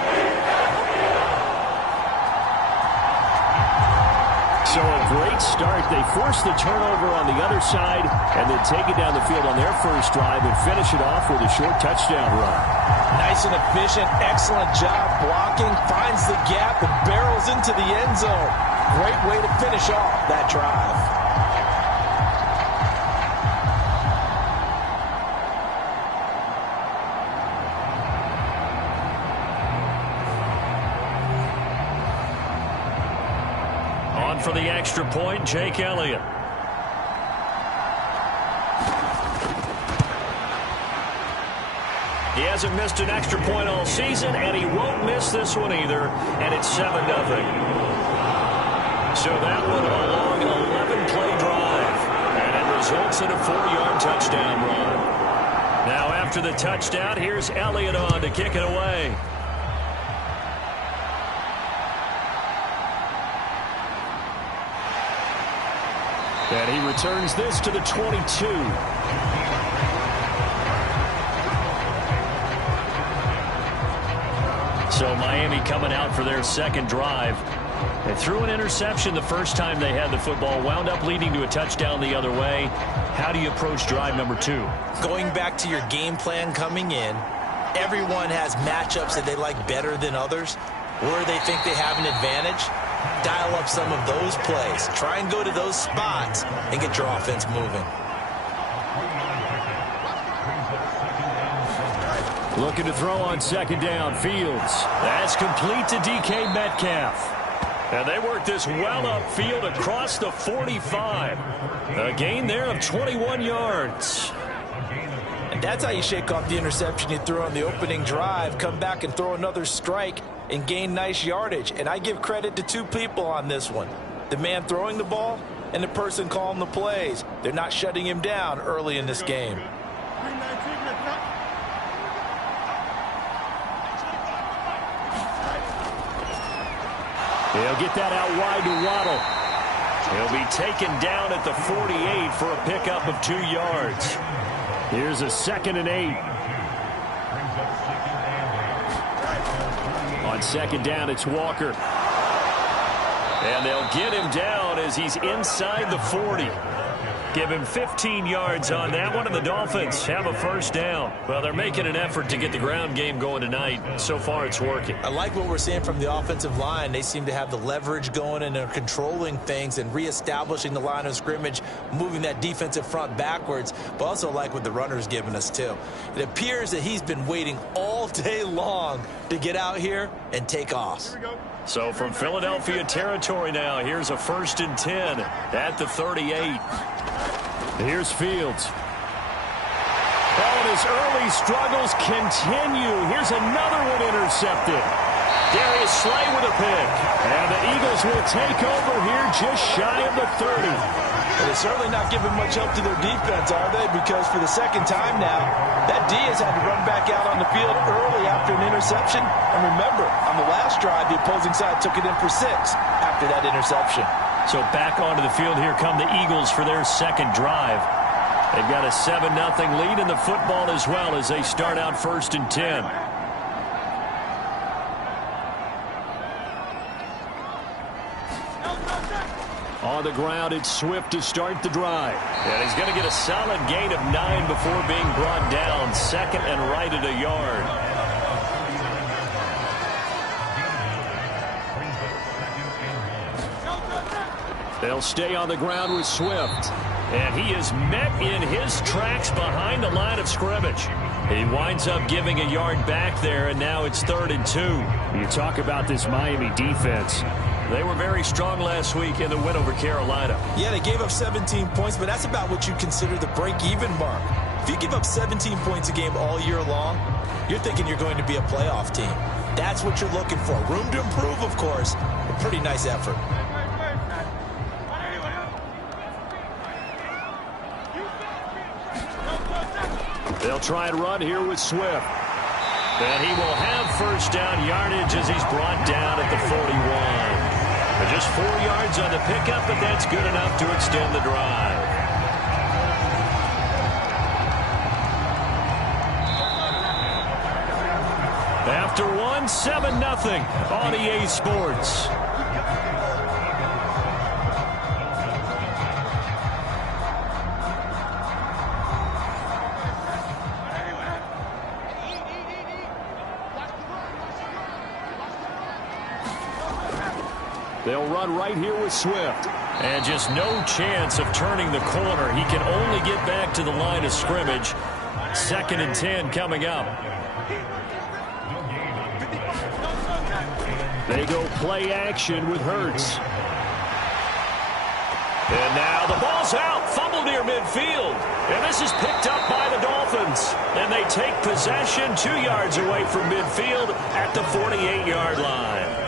So a great start. They force the turnover on the other side and then take it down the field on their first drive and finish it off with a short touchdown run. Nice and efficient, excellent job blocking, finds the gap and barrels into the end zone. Great way to finish off that drive. For the extra point, Jake Elliott. He hasn't missed an extra point all season, and he won't miss this one either, and it's 7-0. So that one a long 11-play drive, and it results in a 4-yard touchdown run. Now after the touchdown, here's Elliott on to kick it away. And he returns this to the 22. So Miami coming out for their second drive. They threw an interception the first time they had the football, wound up leading to a touchdown the other way. How do you approach drive number 2? Going back to your game plan coming in, everyone has matchups that they like better than others, where they think they have an advantage. Dial up some of those plays. Try and go to those spots and get your offense moving. Looking to throw on 2nd down. Fields. That's complete to DK Metcalf. And they work this well upfield across the 45. A gain there of 21 yards. And that's how you shake off the interception you threw on the opening drive. Come back and throw another strike and gain nice yardage. And I give credit to 2 people on this one. The man throwing the ball and the person calling the plays. They're not shutting him down early in this game. They'll get that out wide to Waddle. He'll be taken down at the 48 for a pickup of 2 yards. Here's a 2nd and 8. On 2nd down, it's Walker. And they'll get him down as he's inside the 40. Give him 15 yards on that one, and the Dolphins have a 1st down. Well, they're making an effort to get the ground game going tonight. So far, it's working. I like what we're seeing from the offensive line. They seem to have the leverage going, and they're controlling things and reestablishing the line of scrimmage, moving that defensive front backwards, but also like what the runner's giving us, too. It appears that he's been waiting all day long to get out here and take off. Here we go. So from Philadelphia territory now, here's a 1st and 10 at the 38. Here's Fields. Oh, and his early struggles continue. Here's another one intercepted. Darius Slay with a pick. And the Eagles will take over here just shy of the 30. Well, they're certainly not giving much help to their defense, are they? Because for the second time now, that D has had to run back out on the field early after an interception. And remember, on the last drive, the opposing side took it in for 6 after that interception. So back onto the field, here come the Eagles for their second drive. They've got a 7-0 lead in the football as well as they start out 1st and 10. On the ground, it's Swift to start the drive. And he's going to get a solid gain of 9 before being brought down. 2nd and right at a yard. They'll stay on the ground with Swift. And he is met in his tracks behind the line of scrimmage. He winds up giving a yard back there, and now it's 3rd and 2. You talk about this Miami defense. They were very strong last week in the win over Carolina. Yeah, they gave up 17 points, but that's about what you consider the break-even mark. If you give up 17 points a game all year long, you're thinking you're going to be a playoff team. That's what you're looking for. Room to improve, of course, but pretty nice effort. They'll try and run here with Swift. And he will have 1st down yardage as he's brought down at the 41. But just 4 yards on the pickup, but that's good enough to extend the drive. After one, 7-0 on EA Sports. They'll run right here with Swift. And just no chance of turning the corner. He can only get back to the line of scrimmage. 2nd and 10 coming up. They go play action with Hurts. And now the ball's out. Fumble near midfield. And this is picked up by the Dolphins. And they take possession 2 yards away from midfield at the 48-yard line.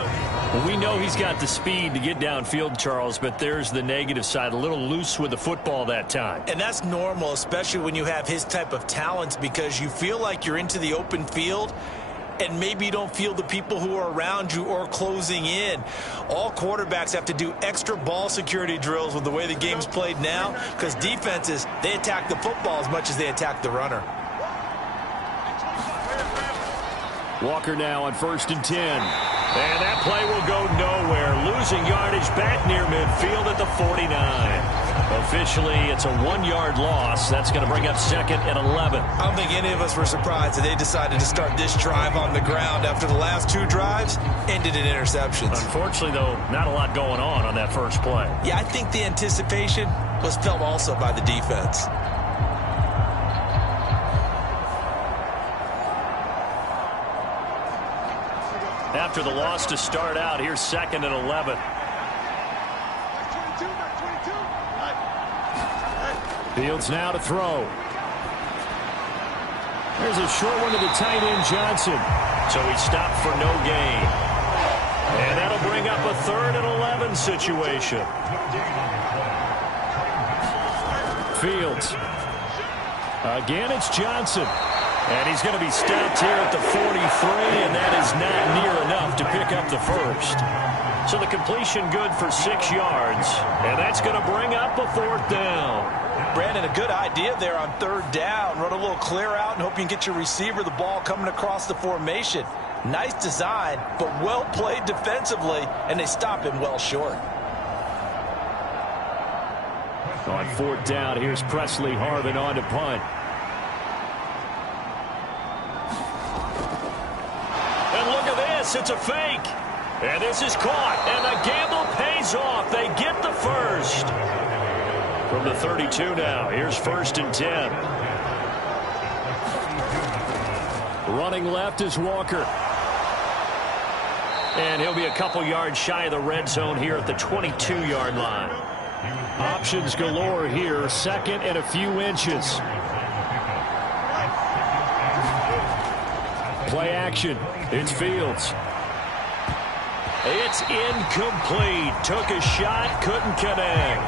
Well, we know he's got the speed to get downfield, Charles, but there's the negative side. A little loose with the football that time. And that's normal, especially when you have his type of talents, because you feel like you're into the open field and maybe you don't feel the people who are around you or closing in. All quarterbacks have to do extra ball security drills with the way the game's played now, because defenses, they attack the football as much as they attack the runner. Walker now on 1st and 10. And that play will go nowhere. Losing yardage back near midfield at the 49. Officially, it's a 1-yard loss. That's going to bring up 2nd and 11. I don't think any of us were surprised that they decided to start this drive on the ground after the last 2 drives ended in interceptions. Unfortunately, though, not a lot going on that first play. Yeah, I think the anticipation was felt also by the defense. After the loss to start out, here's 2nd and 11. Fields now to throw. There's a short one to the tight end, Johnson. So he stopped for no gain. And that'll bring up a 3rd and 11 situation. Fields. Again, it's Johnson. And he's going to be stopped here at the 43, and that is not near enough to pick up the 1st. So the completion good for 6 yards, and that's going to bring up a 4th down. Brandon, a good idea there on 3rd down. Run a little clear out and hope you can get your receiver the ball coming across the formation. Nice design, but well played defensively, and they stop him well short. On 4th down, here's Presley Harvin on to punt. It's a fake. And this is caught. And the gamble pays off. They get the 1st. From the 32 now. Here's 1st and 10. Running left is Walker. And he'll be a couple yards shy of the red zone here at the 22-yard line. Options galore here. 2nd and a few inches. Play action. It's Fields. It's incomplete. Took a shot, couldn't connect.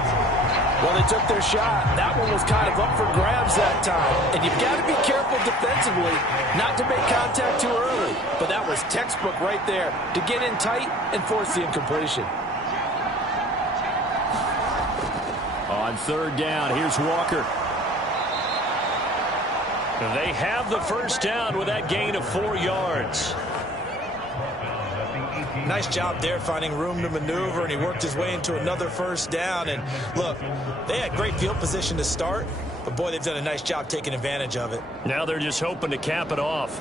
Well, they took their shot. That one was kind of up for grabs that time. And you've got to be careful defensively not to make contact too early. But that was textbook right there to get in tight and force the incompletion. On third down, here's Walker. They have the first down with that gain of 4 yards. Nice job there finding room to maneuver, and he worked his way into another first down. And look, they had great field position to start, but boy, they've done a nice job taking advantage of it. Now they're just hoping to cap it off.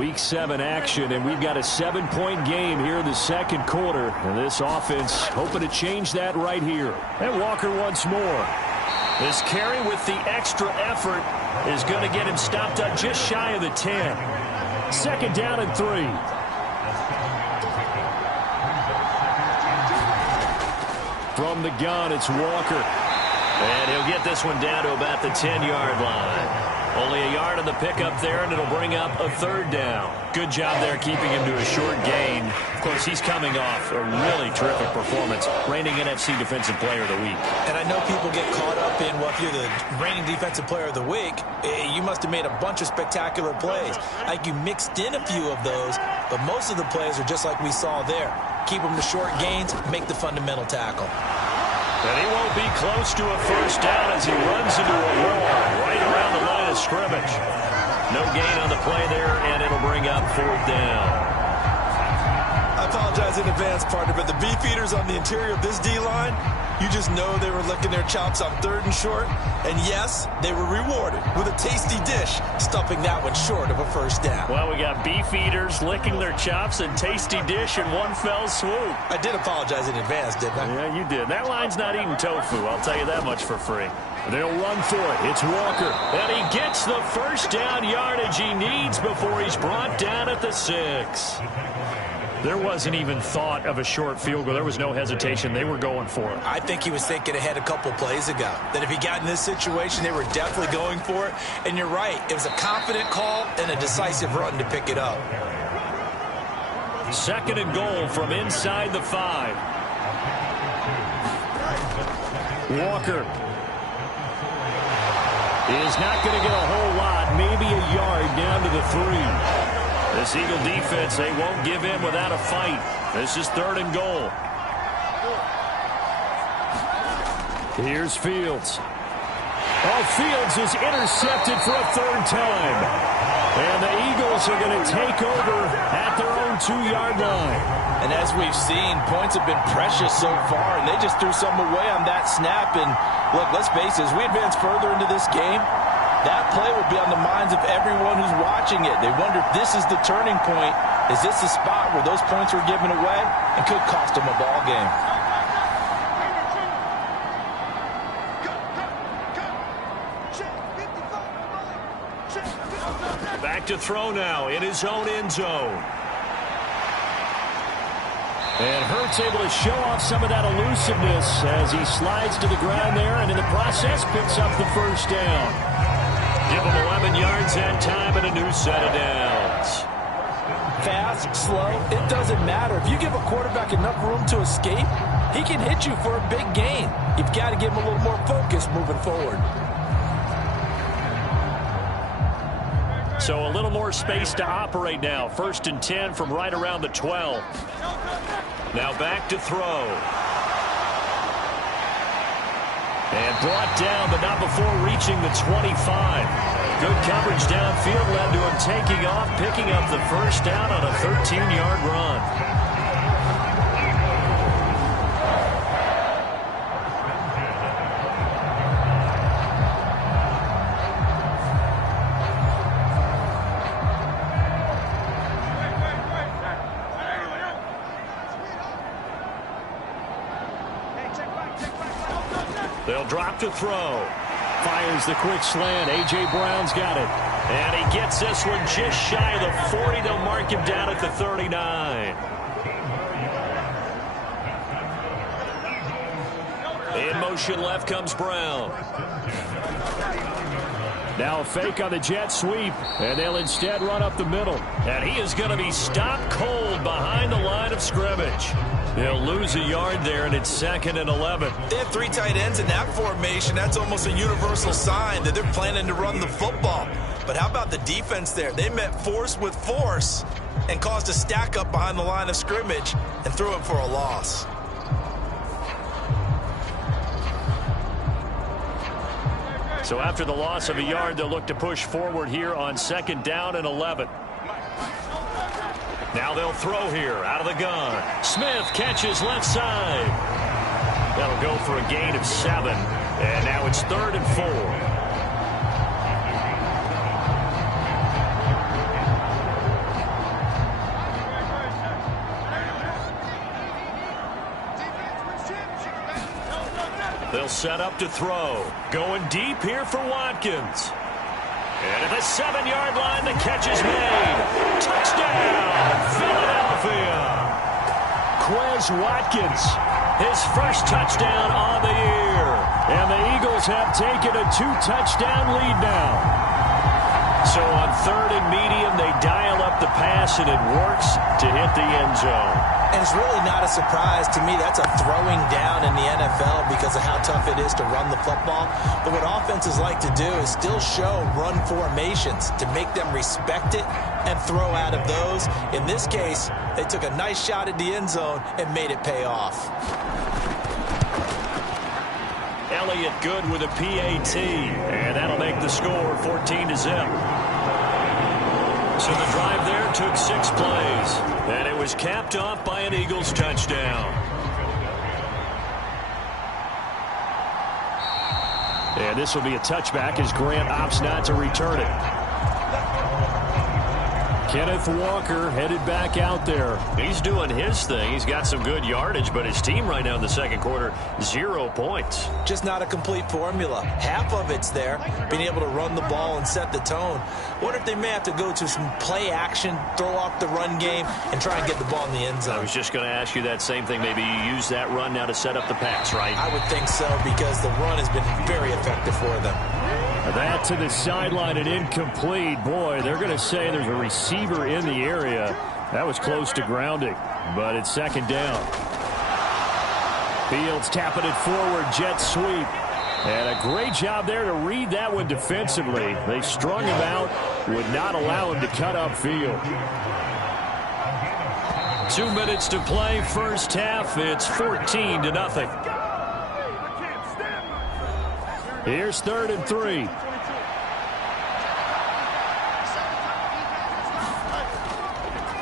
Week 7 action, and we've got a 7-point game here in the second quarter. And this offense hoping to change that right here. And Walker once more. This carry with the extra effort is going to get him stopped up just shy of the 10. Second down and 3. From the gun, it's Walker. And he'll get this one down to about the 10-yard line. Only a yard on the pickup there, and it'll bring up a third down. Good job there keeping him to a short gain. Of course, he's coming off a really terrific performance, reigning NFC Defensive Player of the Week. And I know people get caught up in, well, if you're the reigning Defensive Player of the Week, you must have made a bunch of spectacular plays. Like you mixed in a few of those, but most of the plays are just like we saw there. Keep them to short gains, make the fundamental tackle. And he won't be close to a first down as he runs into a wall right around the line of scrimmage. No gain on the play there, and it'll bring up fourth down. I apologize in advance, partner, but the beefeaters on the interior of this D-line, you just know they were licking their chops on third and short. And yes, they were rewarded with a tasty dish, stuffing that one short of a first down. Well, we got beefeaters licking their chops and tasty dish in one fell swoop. I did apologize in advance, didn't I? Yeah, you did. That line's not eating tofu, I'll tell you that much for free. They'll run for it. It's Walker. And he gets the first down yardage he needs before he's brought down at the 6. There wasn't even thought of a short field goal. There was no hesitation. They were going for it. I think he was thinking ahead a couple plays ago. That if he got in this situation, they were definitely going for it. And you're right. It was a confident call and a decisive run to pick it up. Second and goal from inside the 5. Walker is not going to get a whole lot. Maybe a yard down to the 3. This Eagle defense, they won't give in without a fight. This is third and goal. Here's Fields. Oh, Fields is intercepted for a third time. And the Eagles are going to take over at their own 2-yard line. And as we've seen, points have been precious so far, and they just threw some away on that snap. And look, let's face it, as we advance further into this game, that play will be on the minds of everyone who's watching it. They wonder if this is the turning point. Is this the spot where those points were given away and could cost them a ball game? Back to throw now in his own end zone. And Hurts able to show off some of that elusiveness as he slides to the ground there, and in the process picks up the first down. Give him 11 yards that time and a new set of downs. Fast, slow, it doesn't matter. If you give a quarterback enough room to escape, he can hit you for a big gain. You've got to give him a little more focus moving forward. So a little more space to operate now. First and 10 from right around the 12. Now back to throw. And brought down, but not before reaching the 25. Good coverage downfield led to him taking off, picking up the first down on a 13-yard run. They'll drop to throw. Fires the quick slant. A.J. Brown's got it. And he gets this one just shy of the 40. They'll mark him down at the 39. motion. Left comes Brown. Now a fake on the jet sweep, and they'll instead run up the middle. And he is going to be stopped cold behind the line of scrimmage. They'll lose a yard there, and it's 2nd and 11. They have 3 tight ends in that formation. That's almost a universal sign that they're planning to run the football. But how about the defense there? They met force with force and caused a stack up behind the line of scrimmage and threw it for a loss. So after the loss of a yard, they'll look to push forward here on 2nd down and 11. Now they'll throw here out of the gun. Smith catches left side. That'll go for a gain of 7. And now it's 3rd and 4. They'll set up to throw. Going deep here for Watkins. And at the 7-yard line, the catch is made. Touchdown, Philadelphia. Quez Watkins. His first touchdown on the year. And the Eagles have taken a 2-touchdown lead now. So on 3rd and medium, they dial up the pass, and it works to hit the end zone. And it's really not a surprise to me. That's a throwing down in the NFL because of how tough it is to run the football. But what offenses like to do is still show run formations to make them respect it and throw out of those. In this case, they took a nice shot at the end zone and made it pay off. Elliott good with a PAT, and that'll make the score 14-0. So the drive there took 6 plays, and it was capped off by an Eagles touchdown. And this will be a touchback as Grant opts not to return it. Kenneth Walker headed back out there. He's doing his thing. He's got some good yardage, but his team right now in the 2nd quarter, 0 points. Just not a complete formula. Half of it's there, being able to run the ball and set the tone. Wonder if they may have to go to some play action, throw off the run game, and try and get the ball in the end zone. I was just going to ask you that same thing. Maybe you use that run now to set up the pass, right? I would think so because the run has been very effective for them. That to the sideline and incomplete. Boy, they're going to say there's a receiver in the area. That was close to grounding, but it's 2nd down. Fields tapping it forward, jet sweep. And a great job there to read that one defensively. They strung him out, would not allow him to cut upfield. 2 minutes to play, first half. It's 14-0. Here's 3rd and 3.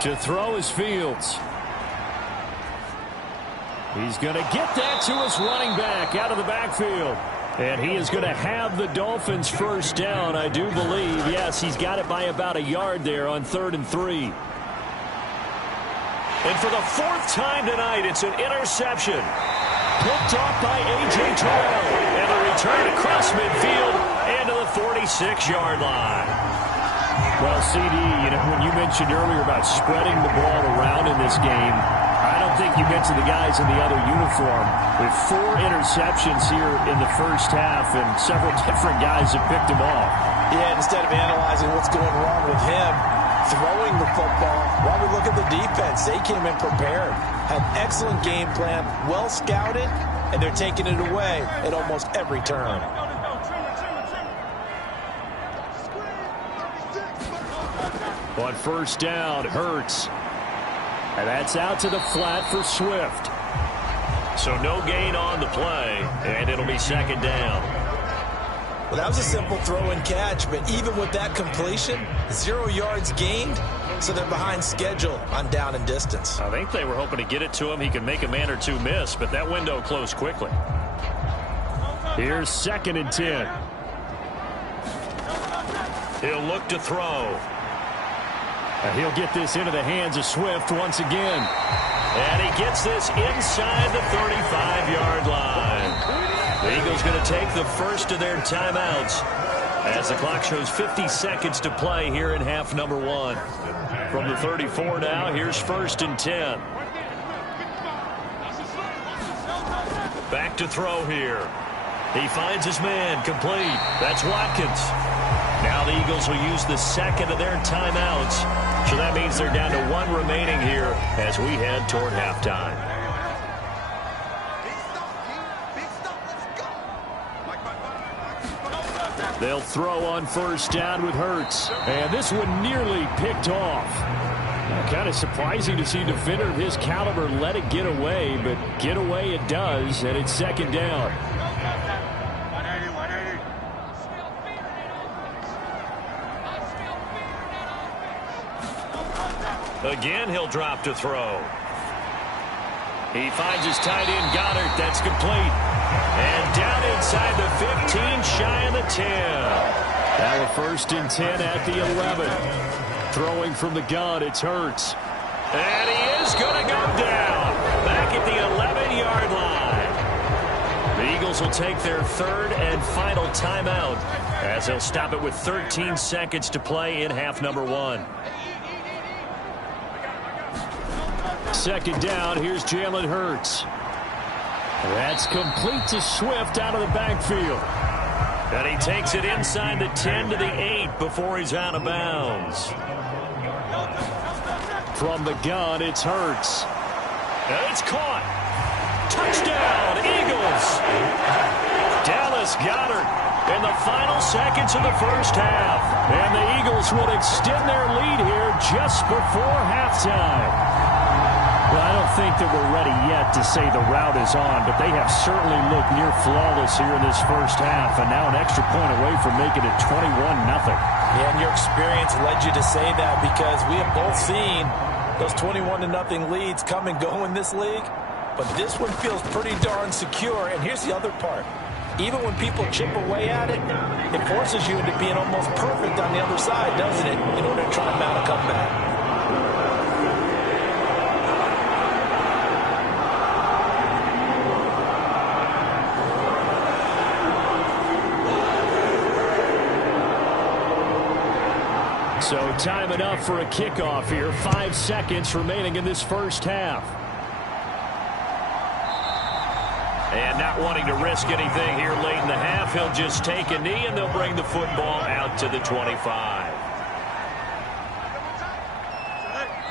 To throw is Fields. He's going to get that to his running back out of the backfield. And he is going to have the Dolphins first down, I do believe. Yes, he's got it by about a yard there on 3rd and 3. And for the 4th time tonight, it's an interception. Picked off by A.J. Terrell. And a return across midfield and to the 46-yard line. Well, CD, when you mentioned earlier about spreading the ball around in this game, I don't think you mentioned the guys in the other uniform. With 4 interceptions here in the first half, and several different guys have picked them off. Yeah, instead of analyzing what's going wrong with him, throwing the football, while we look at the defense, they came in prepared, had excellent game plan, well scouted, and they're taking it away at almost every turn. On first down, Hurts. And that's out to the flat for Swift. So no gain on the play, and it'll be 2nd down. Well, that was a simple throw and catch, but even with that completion, 0 yards gained, so they're behind schedule on down and distance. I think they were hoping to get it to him. He could make a man or two miss, but that window closed quickly. Here's 2nd and 10. He'll look to throw. He'll get this into the hands of Swift once again. And he gets this inside the 35-yard line. The Eagles going to take the first of their timeouts as the clock shows 50 seconds to play here in half number 1. From the 34 now, here's 1st and 10. Back to throw here. He finds his man, complete. That's Watkins. Now the Eagles will use the second of their timeouts. So that means they're down to one remaining here as we head toward halftime. They'll throw on first down with Hurts. And this one nearly picked off. Kind of surprising to see a defender of his caliber let it get away, but get away it does, and it's second down. Again, he'll drop to throw. He finds his tight end, Goddard. That's complete. And down inside the 15, shy of the 10. Now a 1st and 10 at the 11. Throwing from the gun, it's Hurts. And he is going to go down. Back at the 11-yard line. The Eagles will take their third and final timeout as they'll stop it with 13 seconds to play in half number 1. Second down, here's Jalen Hurts. That's complete to Swift out of the backfield. And he takes it inside the 10 to the 8 before he's out of bounds. From the gun, it's Hurts. And it's caught. Touchdown, Eagles. Dallas Goedert in the final seconds of the first half. And the Eagles will extend their lead here just before halftime. Well, I don't think that we're ready yet to say the route is on, but they have certainly looked near flawless here in this first half, and now an extra point away from making it 21-0. Yeah, and your experience led you to say that because we have both seen those 21-0 leads come and go in this league, but this one feels pretty darn secure. And here's the other part. Even when people chip away at it, it forces you into being almost perfect on the other side, doesn't it, in order to try and mount a comeback. So time enough for a kickoff here. 5 seconds remaining in this first half. And not wanting to risk anything here late in the half, he'll just take a knee and they'll bring the football out to the 25.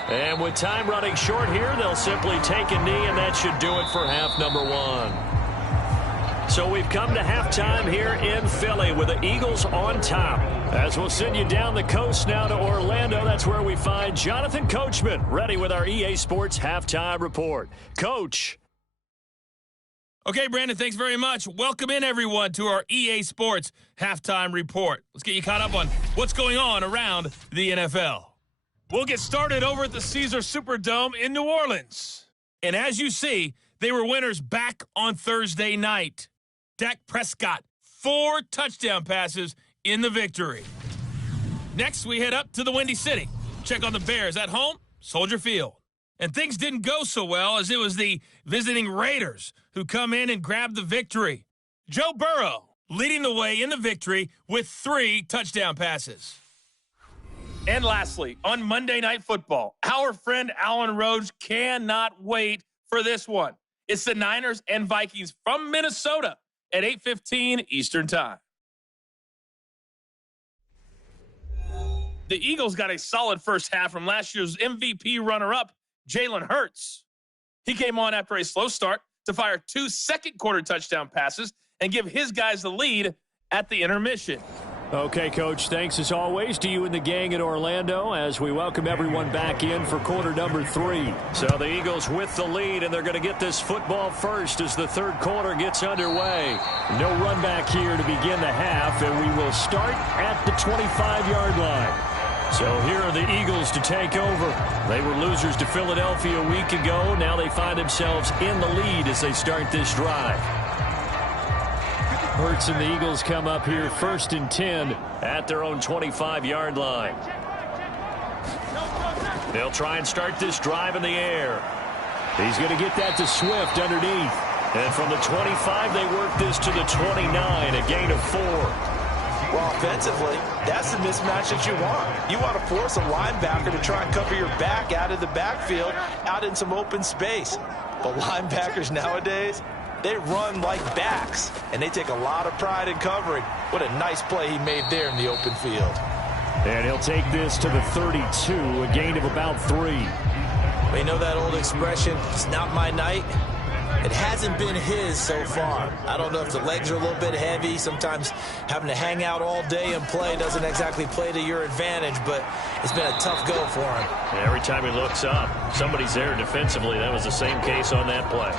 And with time running short here, they'll simply take a knee, and that should do it for half number 1. So we've come to halftime here in Philly with the Eagles on top. As we'll send you down the coast now to Orlando, that's where we find Jonathan Coachman ready with our EA Sports Halftime Report. Coach. Okay, Brandon, thanks very much. Welcome in, everyone, to our EA Sports Halftime Report. Let's get you caught up on what's going on around the NFL. We'll get started over at the Caesars Superdome in New Orleans. And as you see, they were winners back on Thursday night. Dak Prescott, 4 touchdown passes in the victory. Next, we head up to the Windy City. Check on the Bears at home, Soldier Field. And things didn't go so well as it was the visiting Raiders who come in and grab the victory. Joe Burrow leading the way in the victory with 3 touchdown passes. And lastly, on Monday Night Football, our friend Alan Rhodes cannot wait for this one. It's the Niners and Vikings from Minnesota at 8:15 Eastern Time. The Eagles got a solid first half from last year's MVP runner-up, Jalen Hurts. He came on after a slow start to fire 2 second-quarter touchdown passes and give his guys the lead at the intermission. Okay, Coach, thanks as always to you and the gang in Orlando as we welcome everyone back in for quarter number 3. So the Eagles with the lead, and they're going to get this football first as the third quarter gets underway. No run back here to begin the half, and we will start at the 25-yard line. So here are the Eagles to take over. They were losers to Philadelphia a week ago. Now they find themselves in the lead as they start this drive. Hurts and the Eagles come up here 1st and 10 at their own 25-yard line. They'll try and start this drive in the air. He's going to get that to Swift underneath. And from the 25, they work this to the 29, a gain of 4. Well, offensively, that's the mismatch that you want. You want to force a linebacker to try and cover your back out of the backfield, out in some open space. But linebackers nowadays, They run like backs, and they take a lot of pride in covering. What a nice play he made there in the open field. And he'll take this to the 32, a gain of about 3. Well, you know that old expression, it's not my night? It hasn't been his so far. I don't know if the legs are a little bit heavy. Sometimes having to hang out all day and play doesn't exactly play to your advantage, but it's been a tough go for him. And every time he looks up, somebody's there defensively. That was the same case on that play.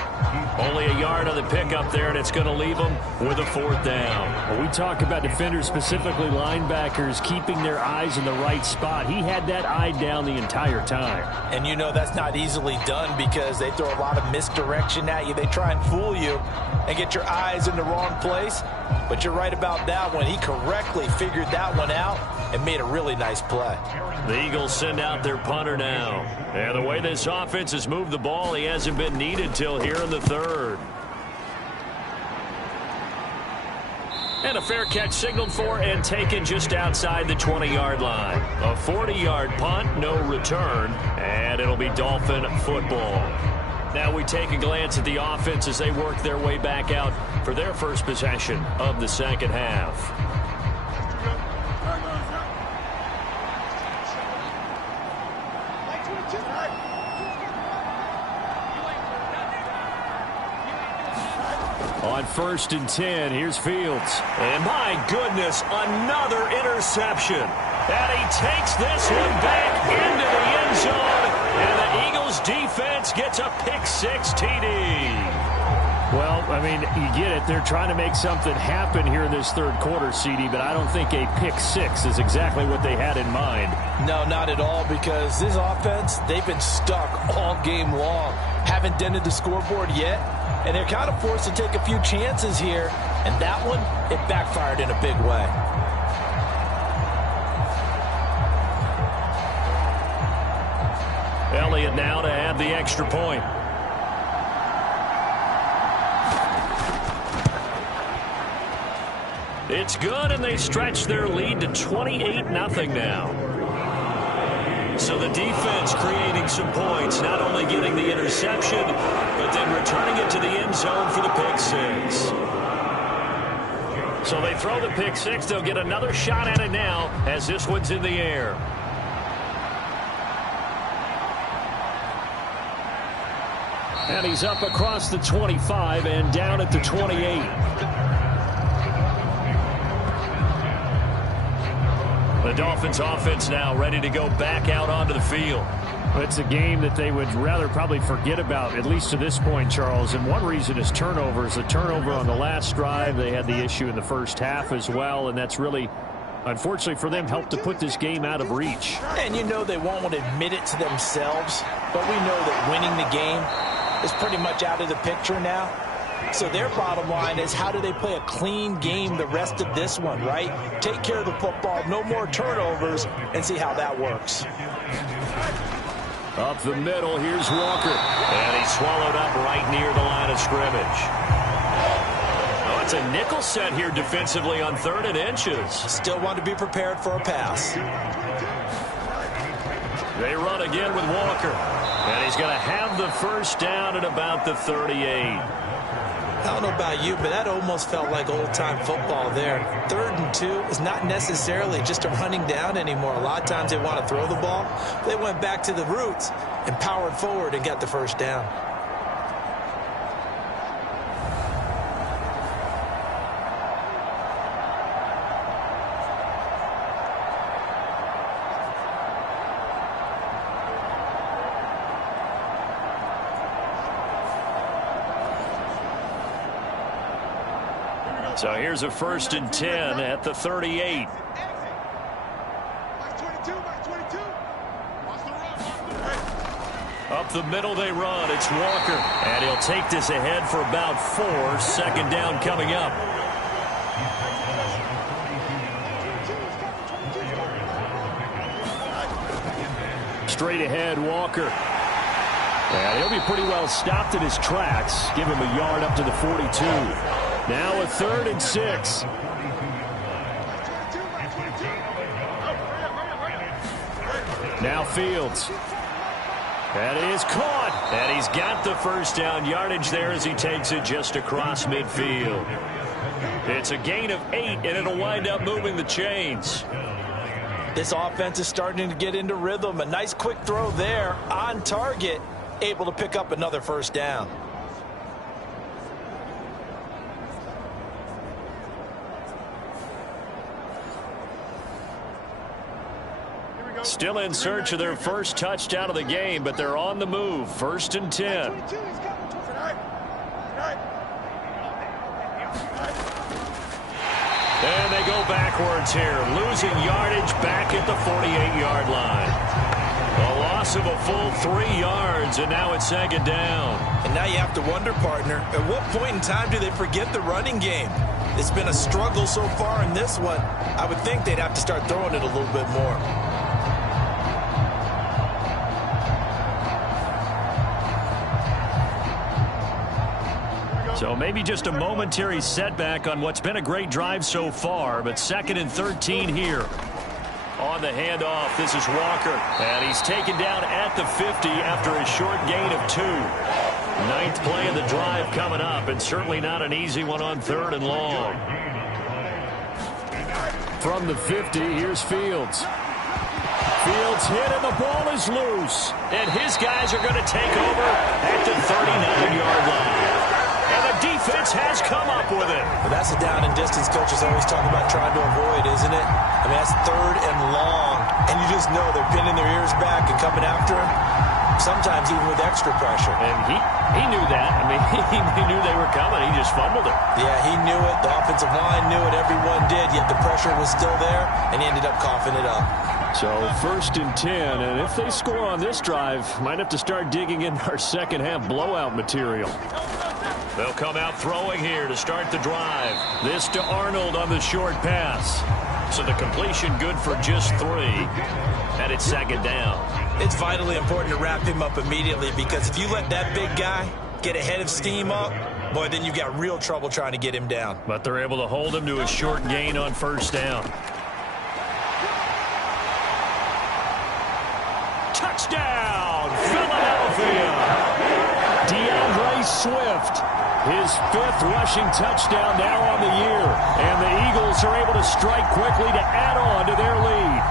Only a yard on the pickup there, and it's going to leave him with a 4th down. Well, we talk about defenders, specifically linebackers, keeping their eyes in the right spot. He had that eye down the entire time. And you know that's not easily done because they throw a lot of misdirection at you. They try and fool you and get your eyes in the wrong place. But you're right about that one. He correctly figured that one out and made a really nice play. The Eagles send out their punter now. And the way this offense has moved the ball, he hasn't been needed till here in the 3rd. And a fair catch signaled for and taken just outside the 20-yard line. A 40-yard punt, no return, and it'll be Dolphin football. Now we take a glance at the offense as they work their way back out for their first possession of the second half. On 1st and 10, here's Fields. And my goodness, another interception. And he takes this one back into the end zone. And the Eagles defense gets a pick-6 TD. Well, I mean, you get it. They're trying to make something happen here in this 3rd quarter, CD, but I don't think a pick-6 is exactly what they had in mind. No, not at all, because this offense, they've been stuck all game long. Haven't dented the scoreboard yet, and they're kind of forced to take a few chances here. And that one, it backfired in a big way. Elliott now to add the extra point. It's good, and they stretch their lead to 28-0 now. So the defense creating some points, not only getting the interception, but then returning it to the end zone for the pick-6. So they throw the pick-6. They'll get another shot at it now as this one's in the air. And he's up across the 25 and down at the 28. The Dolphins offense now ready to go back out onto the field. It's a game that they would rather probably forget about, at least to this point, Charles. And one reason is turnovers. The turnover on the last drive, they had the issue in the first half as well, and that's really, unfortunately for them, helped to put this game out of reach. And you know they won't want to admit it to themselves, but we know that winning the game is pretty much out of the picture now. So their bottom line is, how do they play a clean game the rest of this one, right? Take care of the football, no more turnovers, and see how that works. Up the middle, here's Walker. And he's swallowed up right near the line of scrimmage. Oh, it's a nickel set here defensively on 3rd and inches. Still want to be prepared for a pass. They run again with Walker. And he's going to have the first down at about the 38. I don't know about you, but that almost felt like old-time football there. 3rd and 2 is not necessarily just a running down anymore. A lot of times they want to throw the ball. They went back to the roots and powered forward and got the first down. So here's a 1st and 10 at the 38. Up the middle they run. It's Walker. And he'll take this ahead for about 4. 2nd down coming up. Straight ahead, Walker. And he'll be pretty well stopped in his tracks. Give him a yard up to the 42. Now a 3rd and 6. Now Fields. That is caught. And he's got the first down yardage there as he takes it just across midfield. It's a gain of 8, and it'll wind up moving the chains. This offense is starting to get into rhythm. A nice quick throw there on target, able to pick up another first down. Still in search of their first touchdown of the game, but they're on the move. 1st and 10. And they go backwards here, losing yardage back at the 48-yard line. A loss of a full 3 yards, and now it's 2nd down. And now you have to wonder, partner, at what point in time do they forget the running game? It's been a struggle so far in this one. I would think they'd have to start throwing it a little bit more. So maybe just a momentary setback on what's been a great drive so far, but 2nd and 13 here. On the handoff, this is Walker, and he's taken down at the 50 after a short gain of 2. 9th play of the drive coming up, and certainly not an easy one on 3rd and long. From the 50, here's Fields. Fields hit, and the ball is loose. And his guys are going to take over at the 39-yard line. And the defense has come up with it. Well, that's a down and distance coaches always talk about trying to avoid, isn't it? I mean, that's 3rd and long. And you just know they're pinning their ears back and coming after him, sometimes even with extra pressure. And he knew that. I mean, he knew they were coming. He just fumbled it. Yeah, he knew it. The offensive line knew it. Everyone did. Yet the pressure was still there, and he ended up coughing it up. So 1st and 10, and if they score on this drive, might have to start digging in our second-half blowout material. They'll come out throwing here to start the drive. This to Arnold on the short pass. So the completion good for just 3. And it's 2nd down. It's vitally important to wrap him up immediately, because if you let that big guy get ahead of steam up, boy, then you've got real trouble trying to get him down. But they're able to hold him to a short gain on 1st down. Touchdown, Philadelphia! DeAndre Swift, his 5th rushing touchdown now on the year. And the Eagles are able to strike quickly to add on to their lead.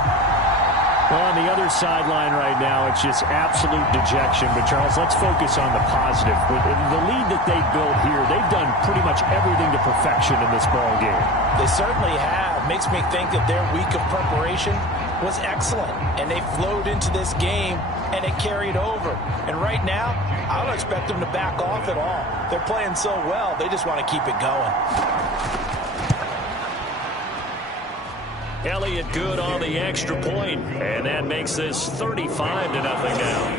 Well, on the other sideline right now, it's just absolute dejection. But, Charles, let's focus on the positive. With the lead that they built here, they've done pretty much everything to perfection in this ball game. They certainly have. Makes me think that their week of preparation was excellent, and they flowed into this game, and it carried over. And right now, I don't expect them to back off at all. They're playing so well, they just want to keep it going. Elliott good on the extra point, and that makes this 35-0 now.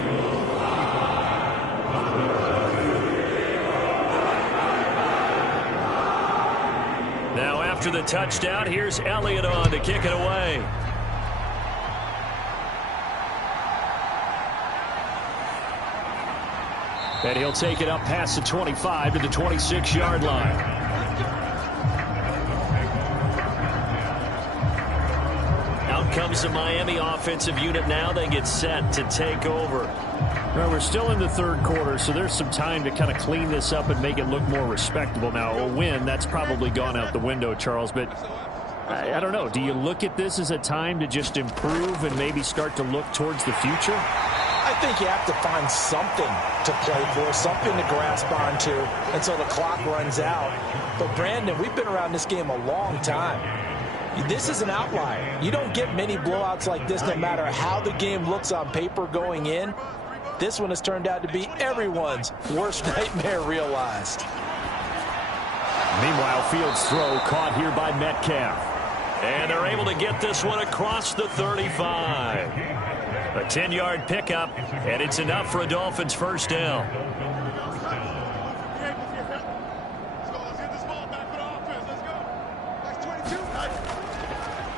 Now after the touchdown, here's Elliott on to kick it away. And he'll take it up past the 25 to the 26-yard line. Out comes the Miami offensive unit now. They get set to take over. Well, we're still in the 3rd quarter, so there's some time to kind of clean this up and make it look more respectable. Now, a win, that's probably gone out the window, Charles, but I don't know. Do you look at this as a time to just improve and maybe start to look towards the future? I think you have to find something to play for, something to grasp onto until the clock runs out. But, Brandon, we've been around this game a long time. This is an outlier. You don't get many blowouts like this no matter how the game looks on paper going in. This one has turned out to be everyone's worst nightmare realized. Meanwhile, Fields' throw caught here by Metcalf. And they're able to get this one across the 35. A 10-yard pickup, and it's enough for a Dolphins first down.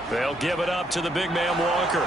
They'll give it up to the big man Walker.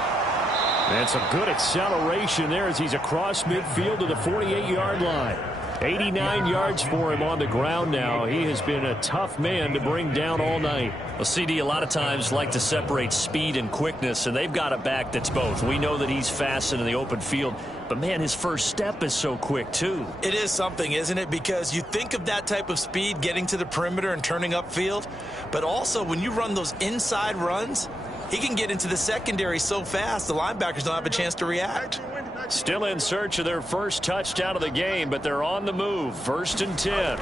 And some good acceleration there as he's across midfield to the 48-yard line. 89 yards for him on the ground now. He has been a tough man to bring down all night. Well, CD, a lot of times like to separate speed and quickness, and they've got a back that's both. We know that he's fast in the open field, but, man, his first step is so quick, too. It is something, isn't it? Because you think of that type of speed, getting to the perimeter and turning upfield, but also when you run those inside runs, he can get into the secondary so fast, the linebackers don't have a chance to react. Still in search of their first touchdown of the game, but they're on the move. 1st and 10.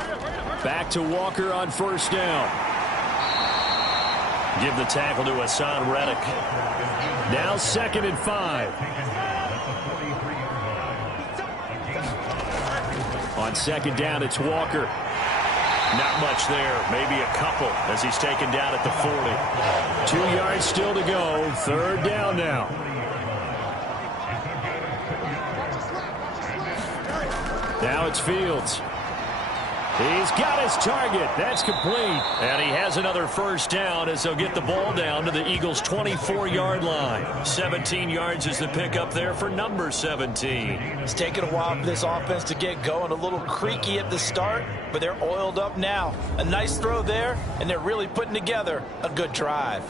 Back to Walker on first down. Give the tackle to Hassan Reddick. Now 2nd and 5. On 2nd down, it's Walker. Not much there. Maybe a couple as he's taken down at the 40. 2 yards still to go. 3rd down now. Now it's Fields. He's got his target. That's complete. And he has another first down as they'll get the ball down to the Eagles' 24-yard line. 17 yards is the pickup there for number 17. It's taken a while for this offense to get going. A little creaky at the start, but they're oiled up now. A nice throw there, and they're really putting together a good drive.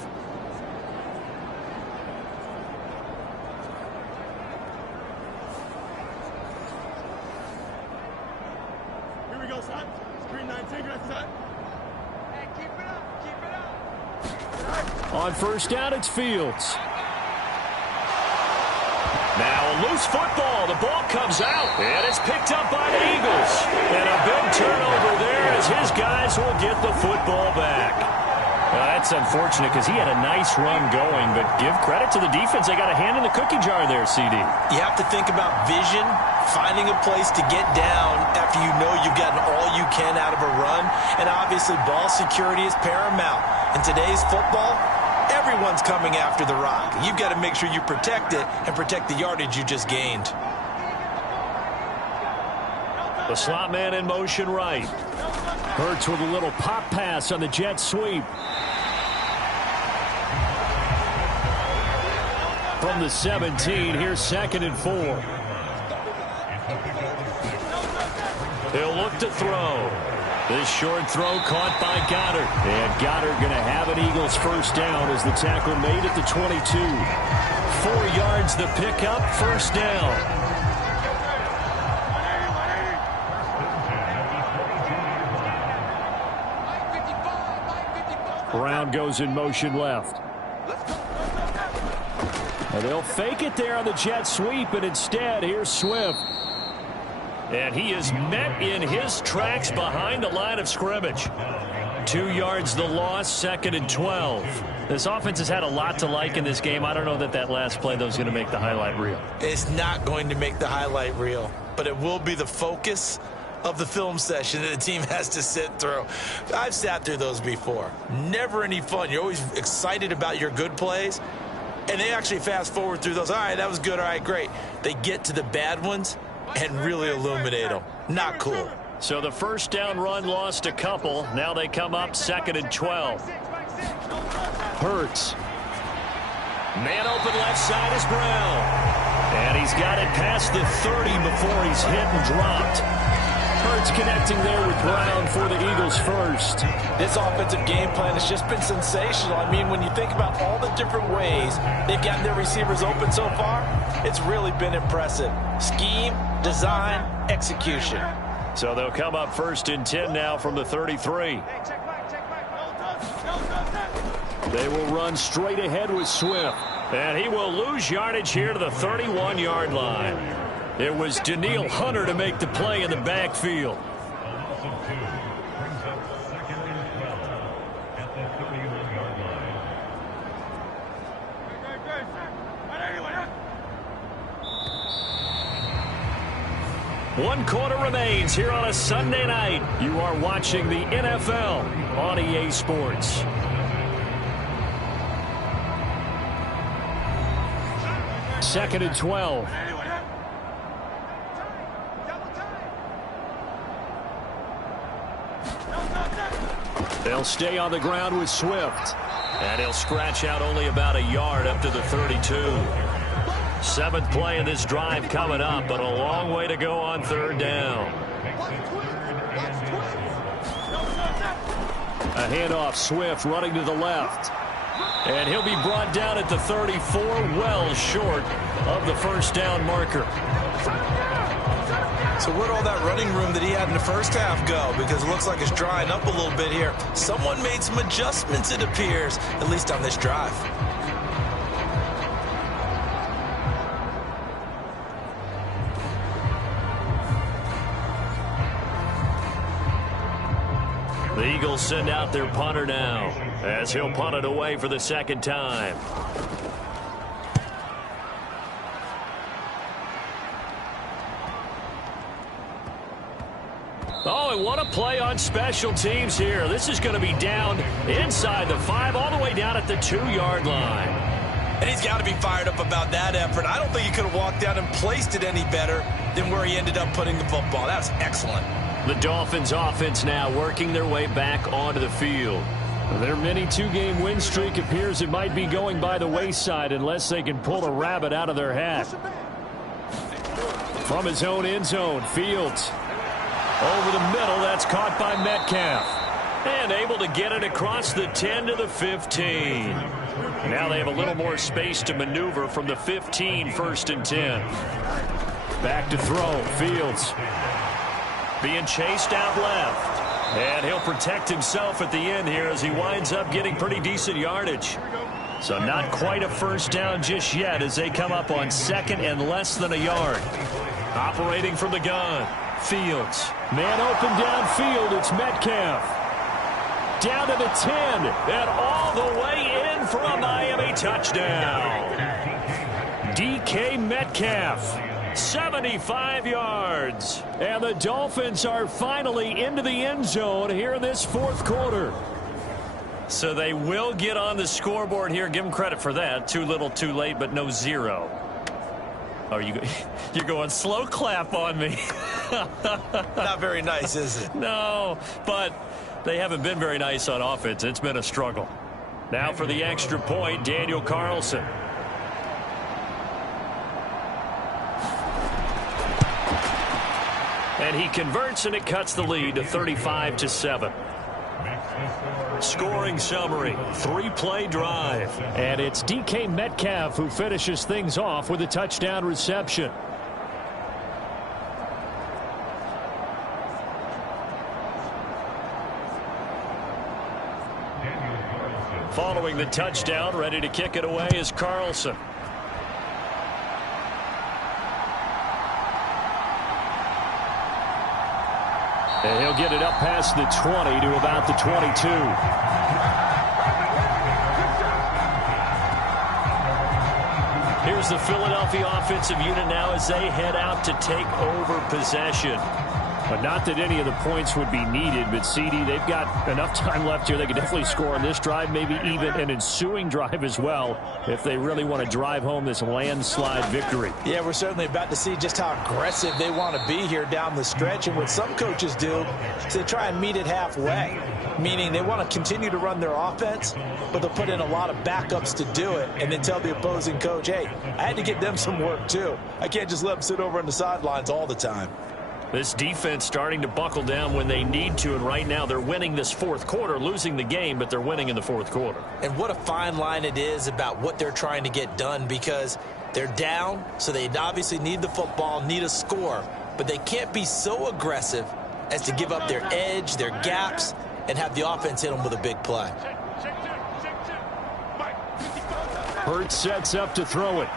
Here we go, son. Screen 19, good son. Hey, keep it up, keep it up. On first down, it's Fields. Now a loose football. The ball comes out, and it's picked up by the Eagles. And a big turnover there as his guys will get the football back. Well, that's unfortunate because he had a nice run going, but give credit to the defense. They got a hand in the cookie jar there, CD. You have to think about vision, finding a place to get down after you know you've gotten all you can out of a run. And obviously ball security is paramount. In today's football, everyone's coming after the rock. You've got to make sure you protect it and protect the yardage you just gained. The slot man in motion right. Hurts with a little pop pass on the jet sweep. From the 17, here's 2nd and 4. He'll look to throw. This short throw caught by Goddard. And Goddard going to have an Eagles first down as the tackle made at the 22. 4 yards the pickup, first down. Brown goes in motion left. And they'll fake it there on the jet sweep, and instead, here's Swift. And he is met in his tracks behind the line of scrimmage. 2 yards the loss, 2nd and 12. This offense has had a lot to like in this game. I don't know that last play, though, is going to make the highlight reel. It's not going to make the highlight reel, but it will be the focus of the film session that the team has to sit through. I've sat through those before. Never any fun. You're always excited about your good plays, and they actually fast forward through those. All right, that was good. All right, great. They get to the bad ones and really illuminate them. Not cool. So the first down run lost a couple. Now they come up 2nd and 12. Hurts. Man open left side is Brown. And he's got it past the 30 before he's hit and dropped. Hurts connecting there with Brown for the Eagles first. This offensive game plan has just been sensational. I mean, when you think about all the different ways they've gotten their receivers open so far, it's really been impressive. Scheme, design, execution. So they'll come up 1st and 10 now from the 33. They will run straight ahead with Swift. And he will lose yardage here to the 31-yard line. It was Daniil Hunter to make the play in the backfield. One quarter remains here on a Sunday night. You are watching the NFL on EA Sports. Second and 12. They'll stay on the ground with Swift. And he'll scratch out only about a yard up to the 32. 7th play of this drive coming up, but a long way to go on 3rd down. A handoff, Swift running to the left. And he'll be brought down at the 34, well short of the first down marker. So where'd all that running room that he had in the first half go? Because it looks like it's drying up a little bit here. Someone made some adjustments, it appears, at least on this drive. The Eagles send out their punter now as he'll punt it away for the second time. Oh, and what a play on special teams here. This is going to be down inside the 5 all the way down at the 2-yard line. And he's got to be fired up about that effort. I don't think he could have walked down and placed it any better than where he ended up putting the football. That's excellent. The Dolphins offense now working their way back onto the field. Their mini 2-game win streak appears it might be going by the wayside unless they can pull a rabbit out of their hat. From his own end zone, Fields over the middle. That's caught by Metcalf. And able to get it across the 10 to the 15. Now they have a little more space to maneuver from the 15, 1st and 10. Back to throw, Fields. Being chased out left. And he'll protect himself at the end here as he winds up getting pretty decent yardage. So not quite a first down just yet as they come up on 2nd and less than a yard. Operating from the gun, Fields. Man open downfield, it's Metcalf. Down to the 10 and all the way in for a Miami touchdown. DK Metcalf. 75 yards. And the Dolphins are finally into the end zone here in this 4th quarter. So they will get on the scoreboard here. Give them credit for that. Too little, too late, but no 0. Oh, you're going slow clap on me. Not very nice, is it? No, but they haven't been very nice on offense. It's been a struggle. Now for the extra point, Daniel Carlson. And he converts, and it cuts the lead to 35-7. Scoring summary, 3-play drive. And it's DK Metcalf who finishes things off with a touchdown reception. Following the touchdown, ready to kick it away is Carlson. And he'll get it up past the 20 to about the 22. Here's the Philadelphia offensive unit now as they head out to take over possession. But not that any of the points would be needed, but CD, they've got enough time left here. They could definitely score on this drive, maybe even an ensuing drive as well, if they really want to drive home this landslide victory. Yeah, we're certainly about to see just how aggressive they want to be here down the stretch. And what some coaches do is they try and meet it halfway, meaning they want to continue to run their offense, but they'll put in a lot of backups to do it and then tell the opposing coach, hey, I had to get them some work too. I can't just let them sit over on the sidelines all the time. This defense starting to buckle down when they need to, and right now they're winning this 4th quarter, losing the game, but they're winning in the 4th quarter. And what a fine line it is about what they're trying to get done, because they're down, so they obviously need the football, need a score, but they can't be so aggressive as to give up their edge, their gaps, and have the offense hit them with a big play. Hurts sets up to throw it.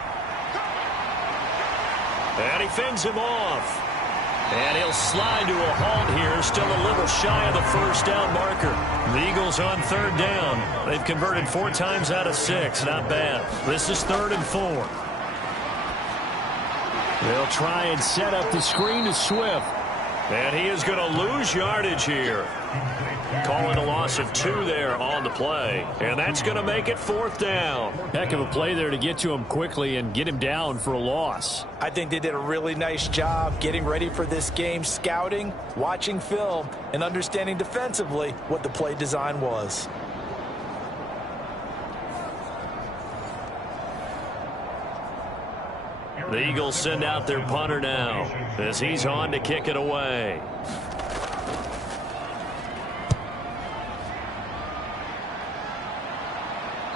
And he fends him off. And he'll slide to a halt here, still a little shy of the first down marker. The Eagles on 3rd down. They've converted 4 times out of 6. Not bad. This is 3rd and 4. They'll try and set up the screen to Swift. And he is going to lose yardage here. Calling a loss of 2 there on the play. And that's going to make it 4th down. Heck of a play there to get to him quickly and get him down for a loss. I think they did a really nice job getting ready for this game, scouting, watching film, and understanding defensively what the play design was. The Eagles send out their punter now as he's on to kick it away.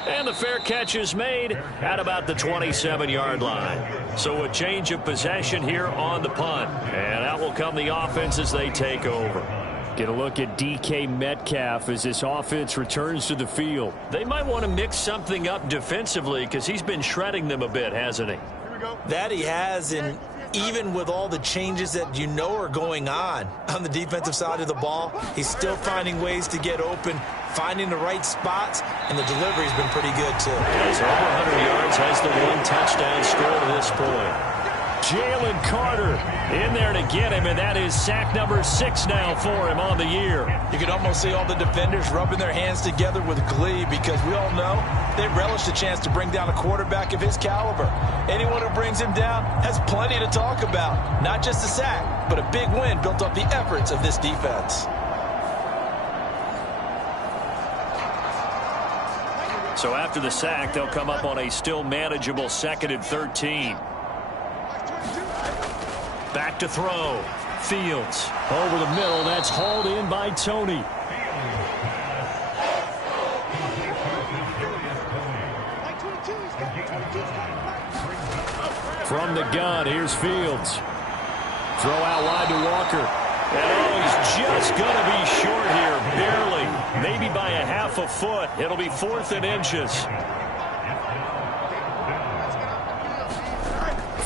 And the fair catch is made at about the 27-yard line. So a change of possession here on the punt. And out will come the offense as they take over. Get a look at DK Metcalf as this offense returns to the field. They might want to mix something up defensively because he's been shredding them a bit, hasn't he? That he has, and even with all the changes that you know are going on the defensive side of the ball, he's still finding ways to get open, finding the right spots, and the delivery's been pretty good, too. He's over 100 yards, has the 1 touchdown score to this point. Jalen Carter in there to get him, and that is sack number 6 now for him on the year. You can almost see all the defenders rubbing their hands together with glee because we all know they relish the chance to bring down a quarterback of his caliber. Anyone who brings him down has plenty to talk about. Not just a sack, but a big win built off the efforts of this defense. So after the sack, they'll come up on a still manageable 2nd and 13. Back to throw. Fields. Over the middle. That's hauled in by Tony. From the gun, here's Fields. Throw out wide to Walker. And he's just going to be short here. Barely. Maybe by a half a foot. It'll be 4th and inches.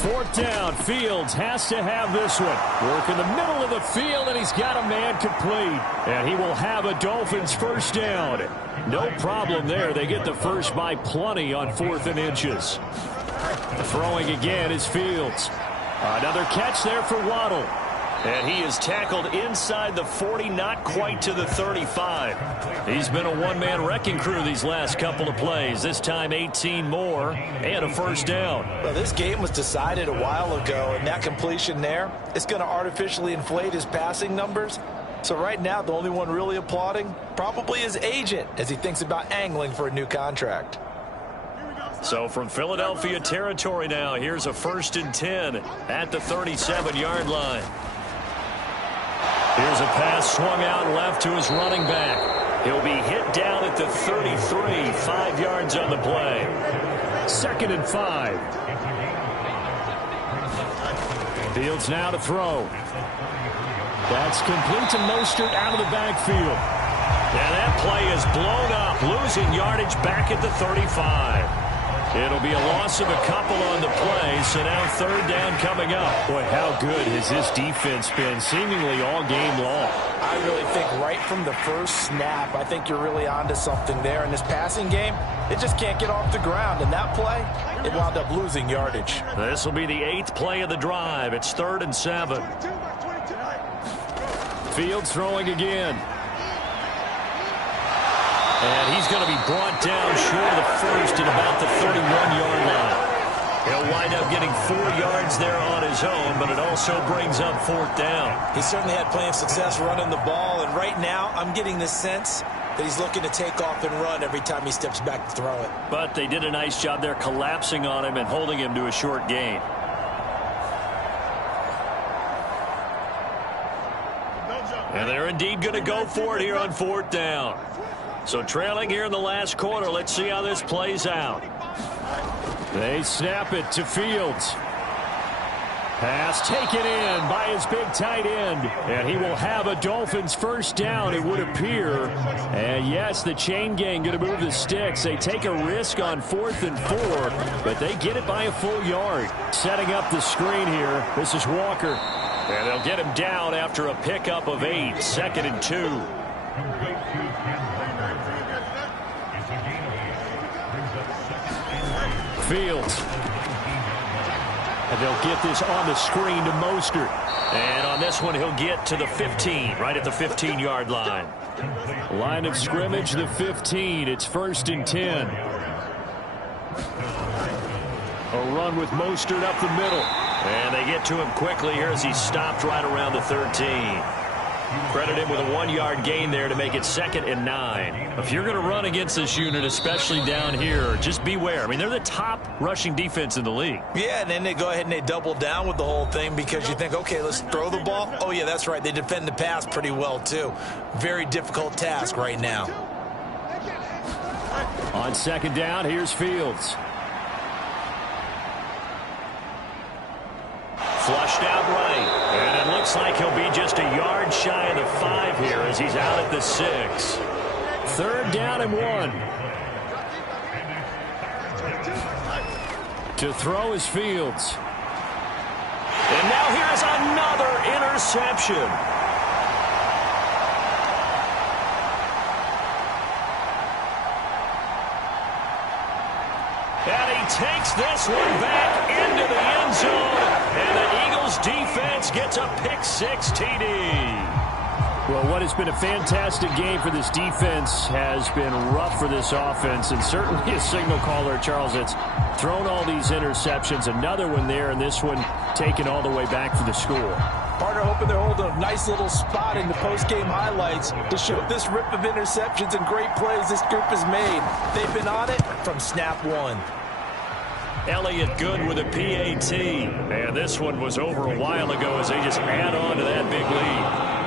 4th down. Fields has to have this one. Work in the middle of the field, and he's got a man complete. And he will have a Dolphins 1st down. No problem there. They get the first by plenty on 4th and inches. Throwing again is Fields. Another catch there for Waddle. And he is tackled inside the 40, not quite to the 35. He's been a one-man wrecking crew these last couple of plays. This time 18 more and a 1st down. Well, this game was decided a while ago, and that completion there, it's going to artificially inflate his passing numbers. So right now, the only one really applauding probably his agent as he thinks about angling for a new contract. So from Philadelphia territory now, here's a 1st and 10 at the 37-yard line. Here's a pass swung out left to his running back. He'll be hit down at the 33, 5 yards on the play. 2nd and 5. Fields now to throw. That's complete to Mostert out of the backfield. And that play is blown up, losing yardage back at the 35. It'll be a loss of a couple on the play, so now 3rd down coming up. Boy, how good has this defense been seemingly all game long? I really think right from the first snap, I think you're really onto something there. In this passing game, it just can't get off the ground. And that play, it wound up losing yardage. This will be the 8th play of the drive. It's 3rd and 7. Fields throwing again. And he's going to be brought down short of the first at about the 31-yard line. He'll wind up getting 4 yards there on his own, but it also brings up 4th down. He certainly had plenty of success running the ball, and right now I'm getting the sense that he's looking to take off and run every time he steps back to throw it. But they did a nice job there collapsing on him and holding him to a short gain. And they're indeed going to go for it here on 4th down. So trailing here in the last quarter, let's see how this plays out. They snap it to Fields. Pass taken in by his big tight end. And he will have a Dolphins 1st down, it would appear. And yes, the chain gang going to move the sticks. They take a risk on 4th and 4, but they get it by a full yard. Setting up the screen here, this is Walker. And they'll get him down after a pickup of 8, 2nd and 2. Fields. And they'll get this on the screen to Mostert. And on this one, he'll get to the 15, right at the 15-yard line. Line of scrimmage, the 15. It's 1st and 10. A run with Mostert up the middle. And they get to him quickly here as he's stopped right around the 13. Credit him with a 1-yard gain there to make it 2nd and 9. If you're going to run against this unit, especially down here, just beware. I mean, they're the top rushing defense in the league. Yeah, and then they go ahead and they double down with the whole thing because you think, okay, let's throw the ball. Oh, yeah, that's right. They defend the pass pretty well, too. Very difficult task right now. On 2nd down, here's Fields. Flushed out right. And it looks like he'll be just a yard shy of the 5 here as he's out at the 6. 3rd down and 1. To throw is Fields. And now here's another interception. And he takes this one back into the end zone. And the Eagles defense gets a pick-6 TD. Well, what has been a fantastic game for this defense has been rough for this offense, and certainly a signal caller, Charles, that's thrown all these interceptions. Another one there, and this one taken all the way back for the score. Partner hoping they're holding a nice little spot in the post-game highlights to show this rip of interceptions and great plays this group has made. They've been on it from snap 1. Elliott good with a PAT. And this one was over a while ago as they just add on to that big lead.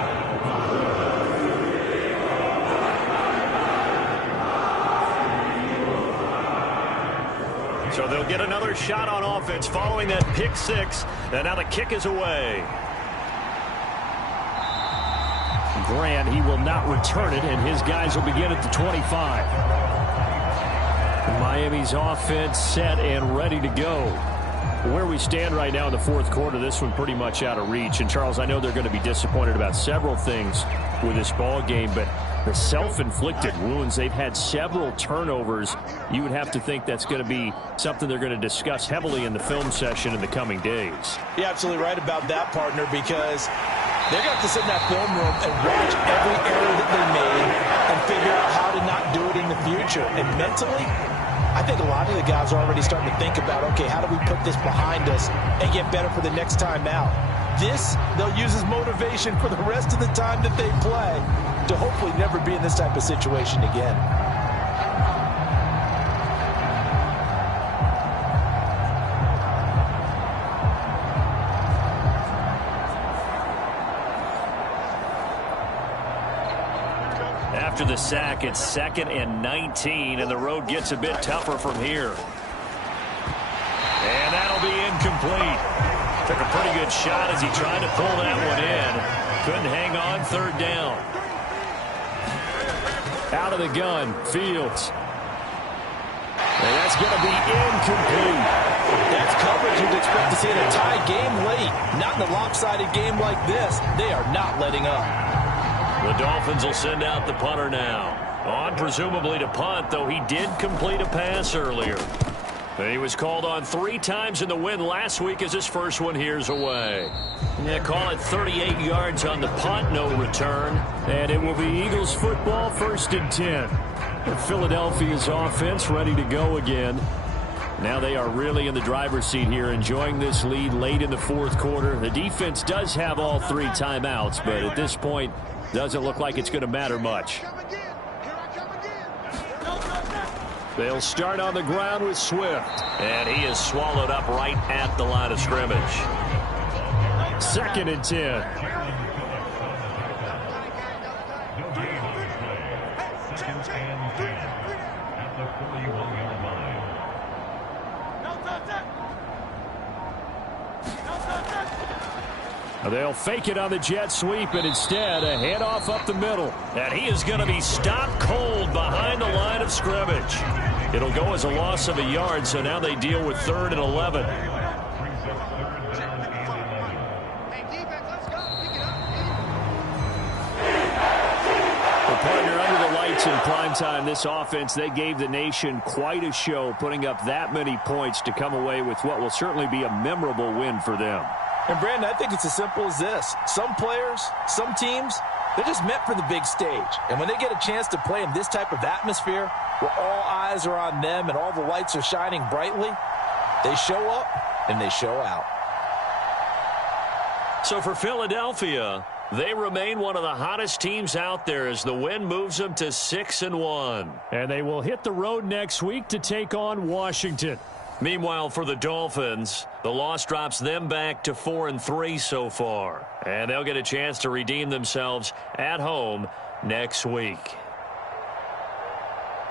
So they'll get another shot on offense following that pick-6. And now the kick is away. Grant, he will not return it, and his guys will begin at the 25. Miami's offense set and ready to go. Where we stand right now in the 4th quarter, this one pretty much out of reach. And, Charles, I know they're going to be disappointed about several things with this ball game, but the self-inflicted wounds, they've had several turnovers. You would have to think that's going to be something they're going to discuss heavily in the film session in the coming days. You're absolutely right about that, partner, because they're going to have to sit in that film room and watch every error that they made and figure out how to not do it in the future. And mentally, I think a lot of the guys are already starting to think about, okay, how do we put this behind us and get better for the next time out? This, they'll use as motivation for the rest of the time that they play to hopefully never be in this type of situation again. After the sack, it's 2nd and 19, and the road gets a bit tougher from here. And that'll be incomplete. Took a pretty good shot as he tried to pull that one in. Couldn't hang on. 3rd down. Out of the gun, Fields. And that's going to be incomplete. That's coverage you'd expect to see in a tie game late. Not in a lopsided game like this. They are not letting up. The Dolphins will send out the punter now. On presumably to punt, though he did complete a pass earlier. He was called on 3 times in the win last week as his first one here's away. Yeah, call it 38 yards on the punt, no return. And it will be Eagles football, 1st and 10. Philadelphia's offense ready to go again. Now they are really in the driver's seat here, enjoying this lead late in the 4th quarter. The defense does have all 3 timeouts, but at this point, doesn't look like it's going to matter much. They'll start on the ground with Swift. And he is swallowed up right at the line of scrimmage. 2nd and 10. They'll fake it on the jet sweep, and instead a handoff up the middle. And he is going to be stopped cold behind the line of scrimmage. It'll go as a loss of a yard, so now they deal with 3rd and 11. The partner under the lights in primetime, this offense, they gave the nation quite a show, putting up that many points to come away with what will certainly be a memorable win for them. And, Brandon, I think it's as simple as this. Some players, some teams, they're just meant for the big stage. And when they get a chance to play in this type of atmosphere where all eyes are on them and all the lights are shining brightly, they show up and they show out. So for Philadelphia, They remain one of the hottest teams out there as the win moves them to 6-1. And they will hit the road next week to take on Washington. Meanwhile, for the Dolphins, the loss drops them back to 4-3 so far. And they'll get a chance to redeem themselves at home next week.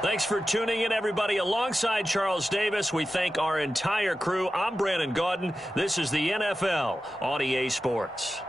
Thanks for tuning in, everybody. Alongside Charles Davis, we thank our entire crew. I'm Brandon Gaudin. This is the NFL on EA Sports.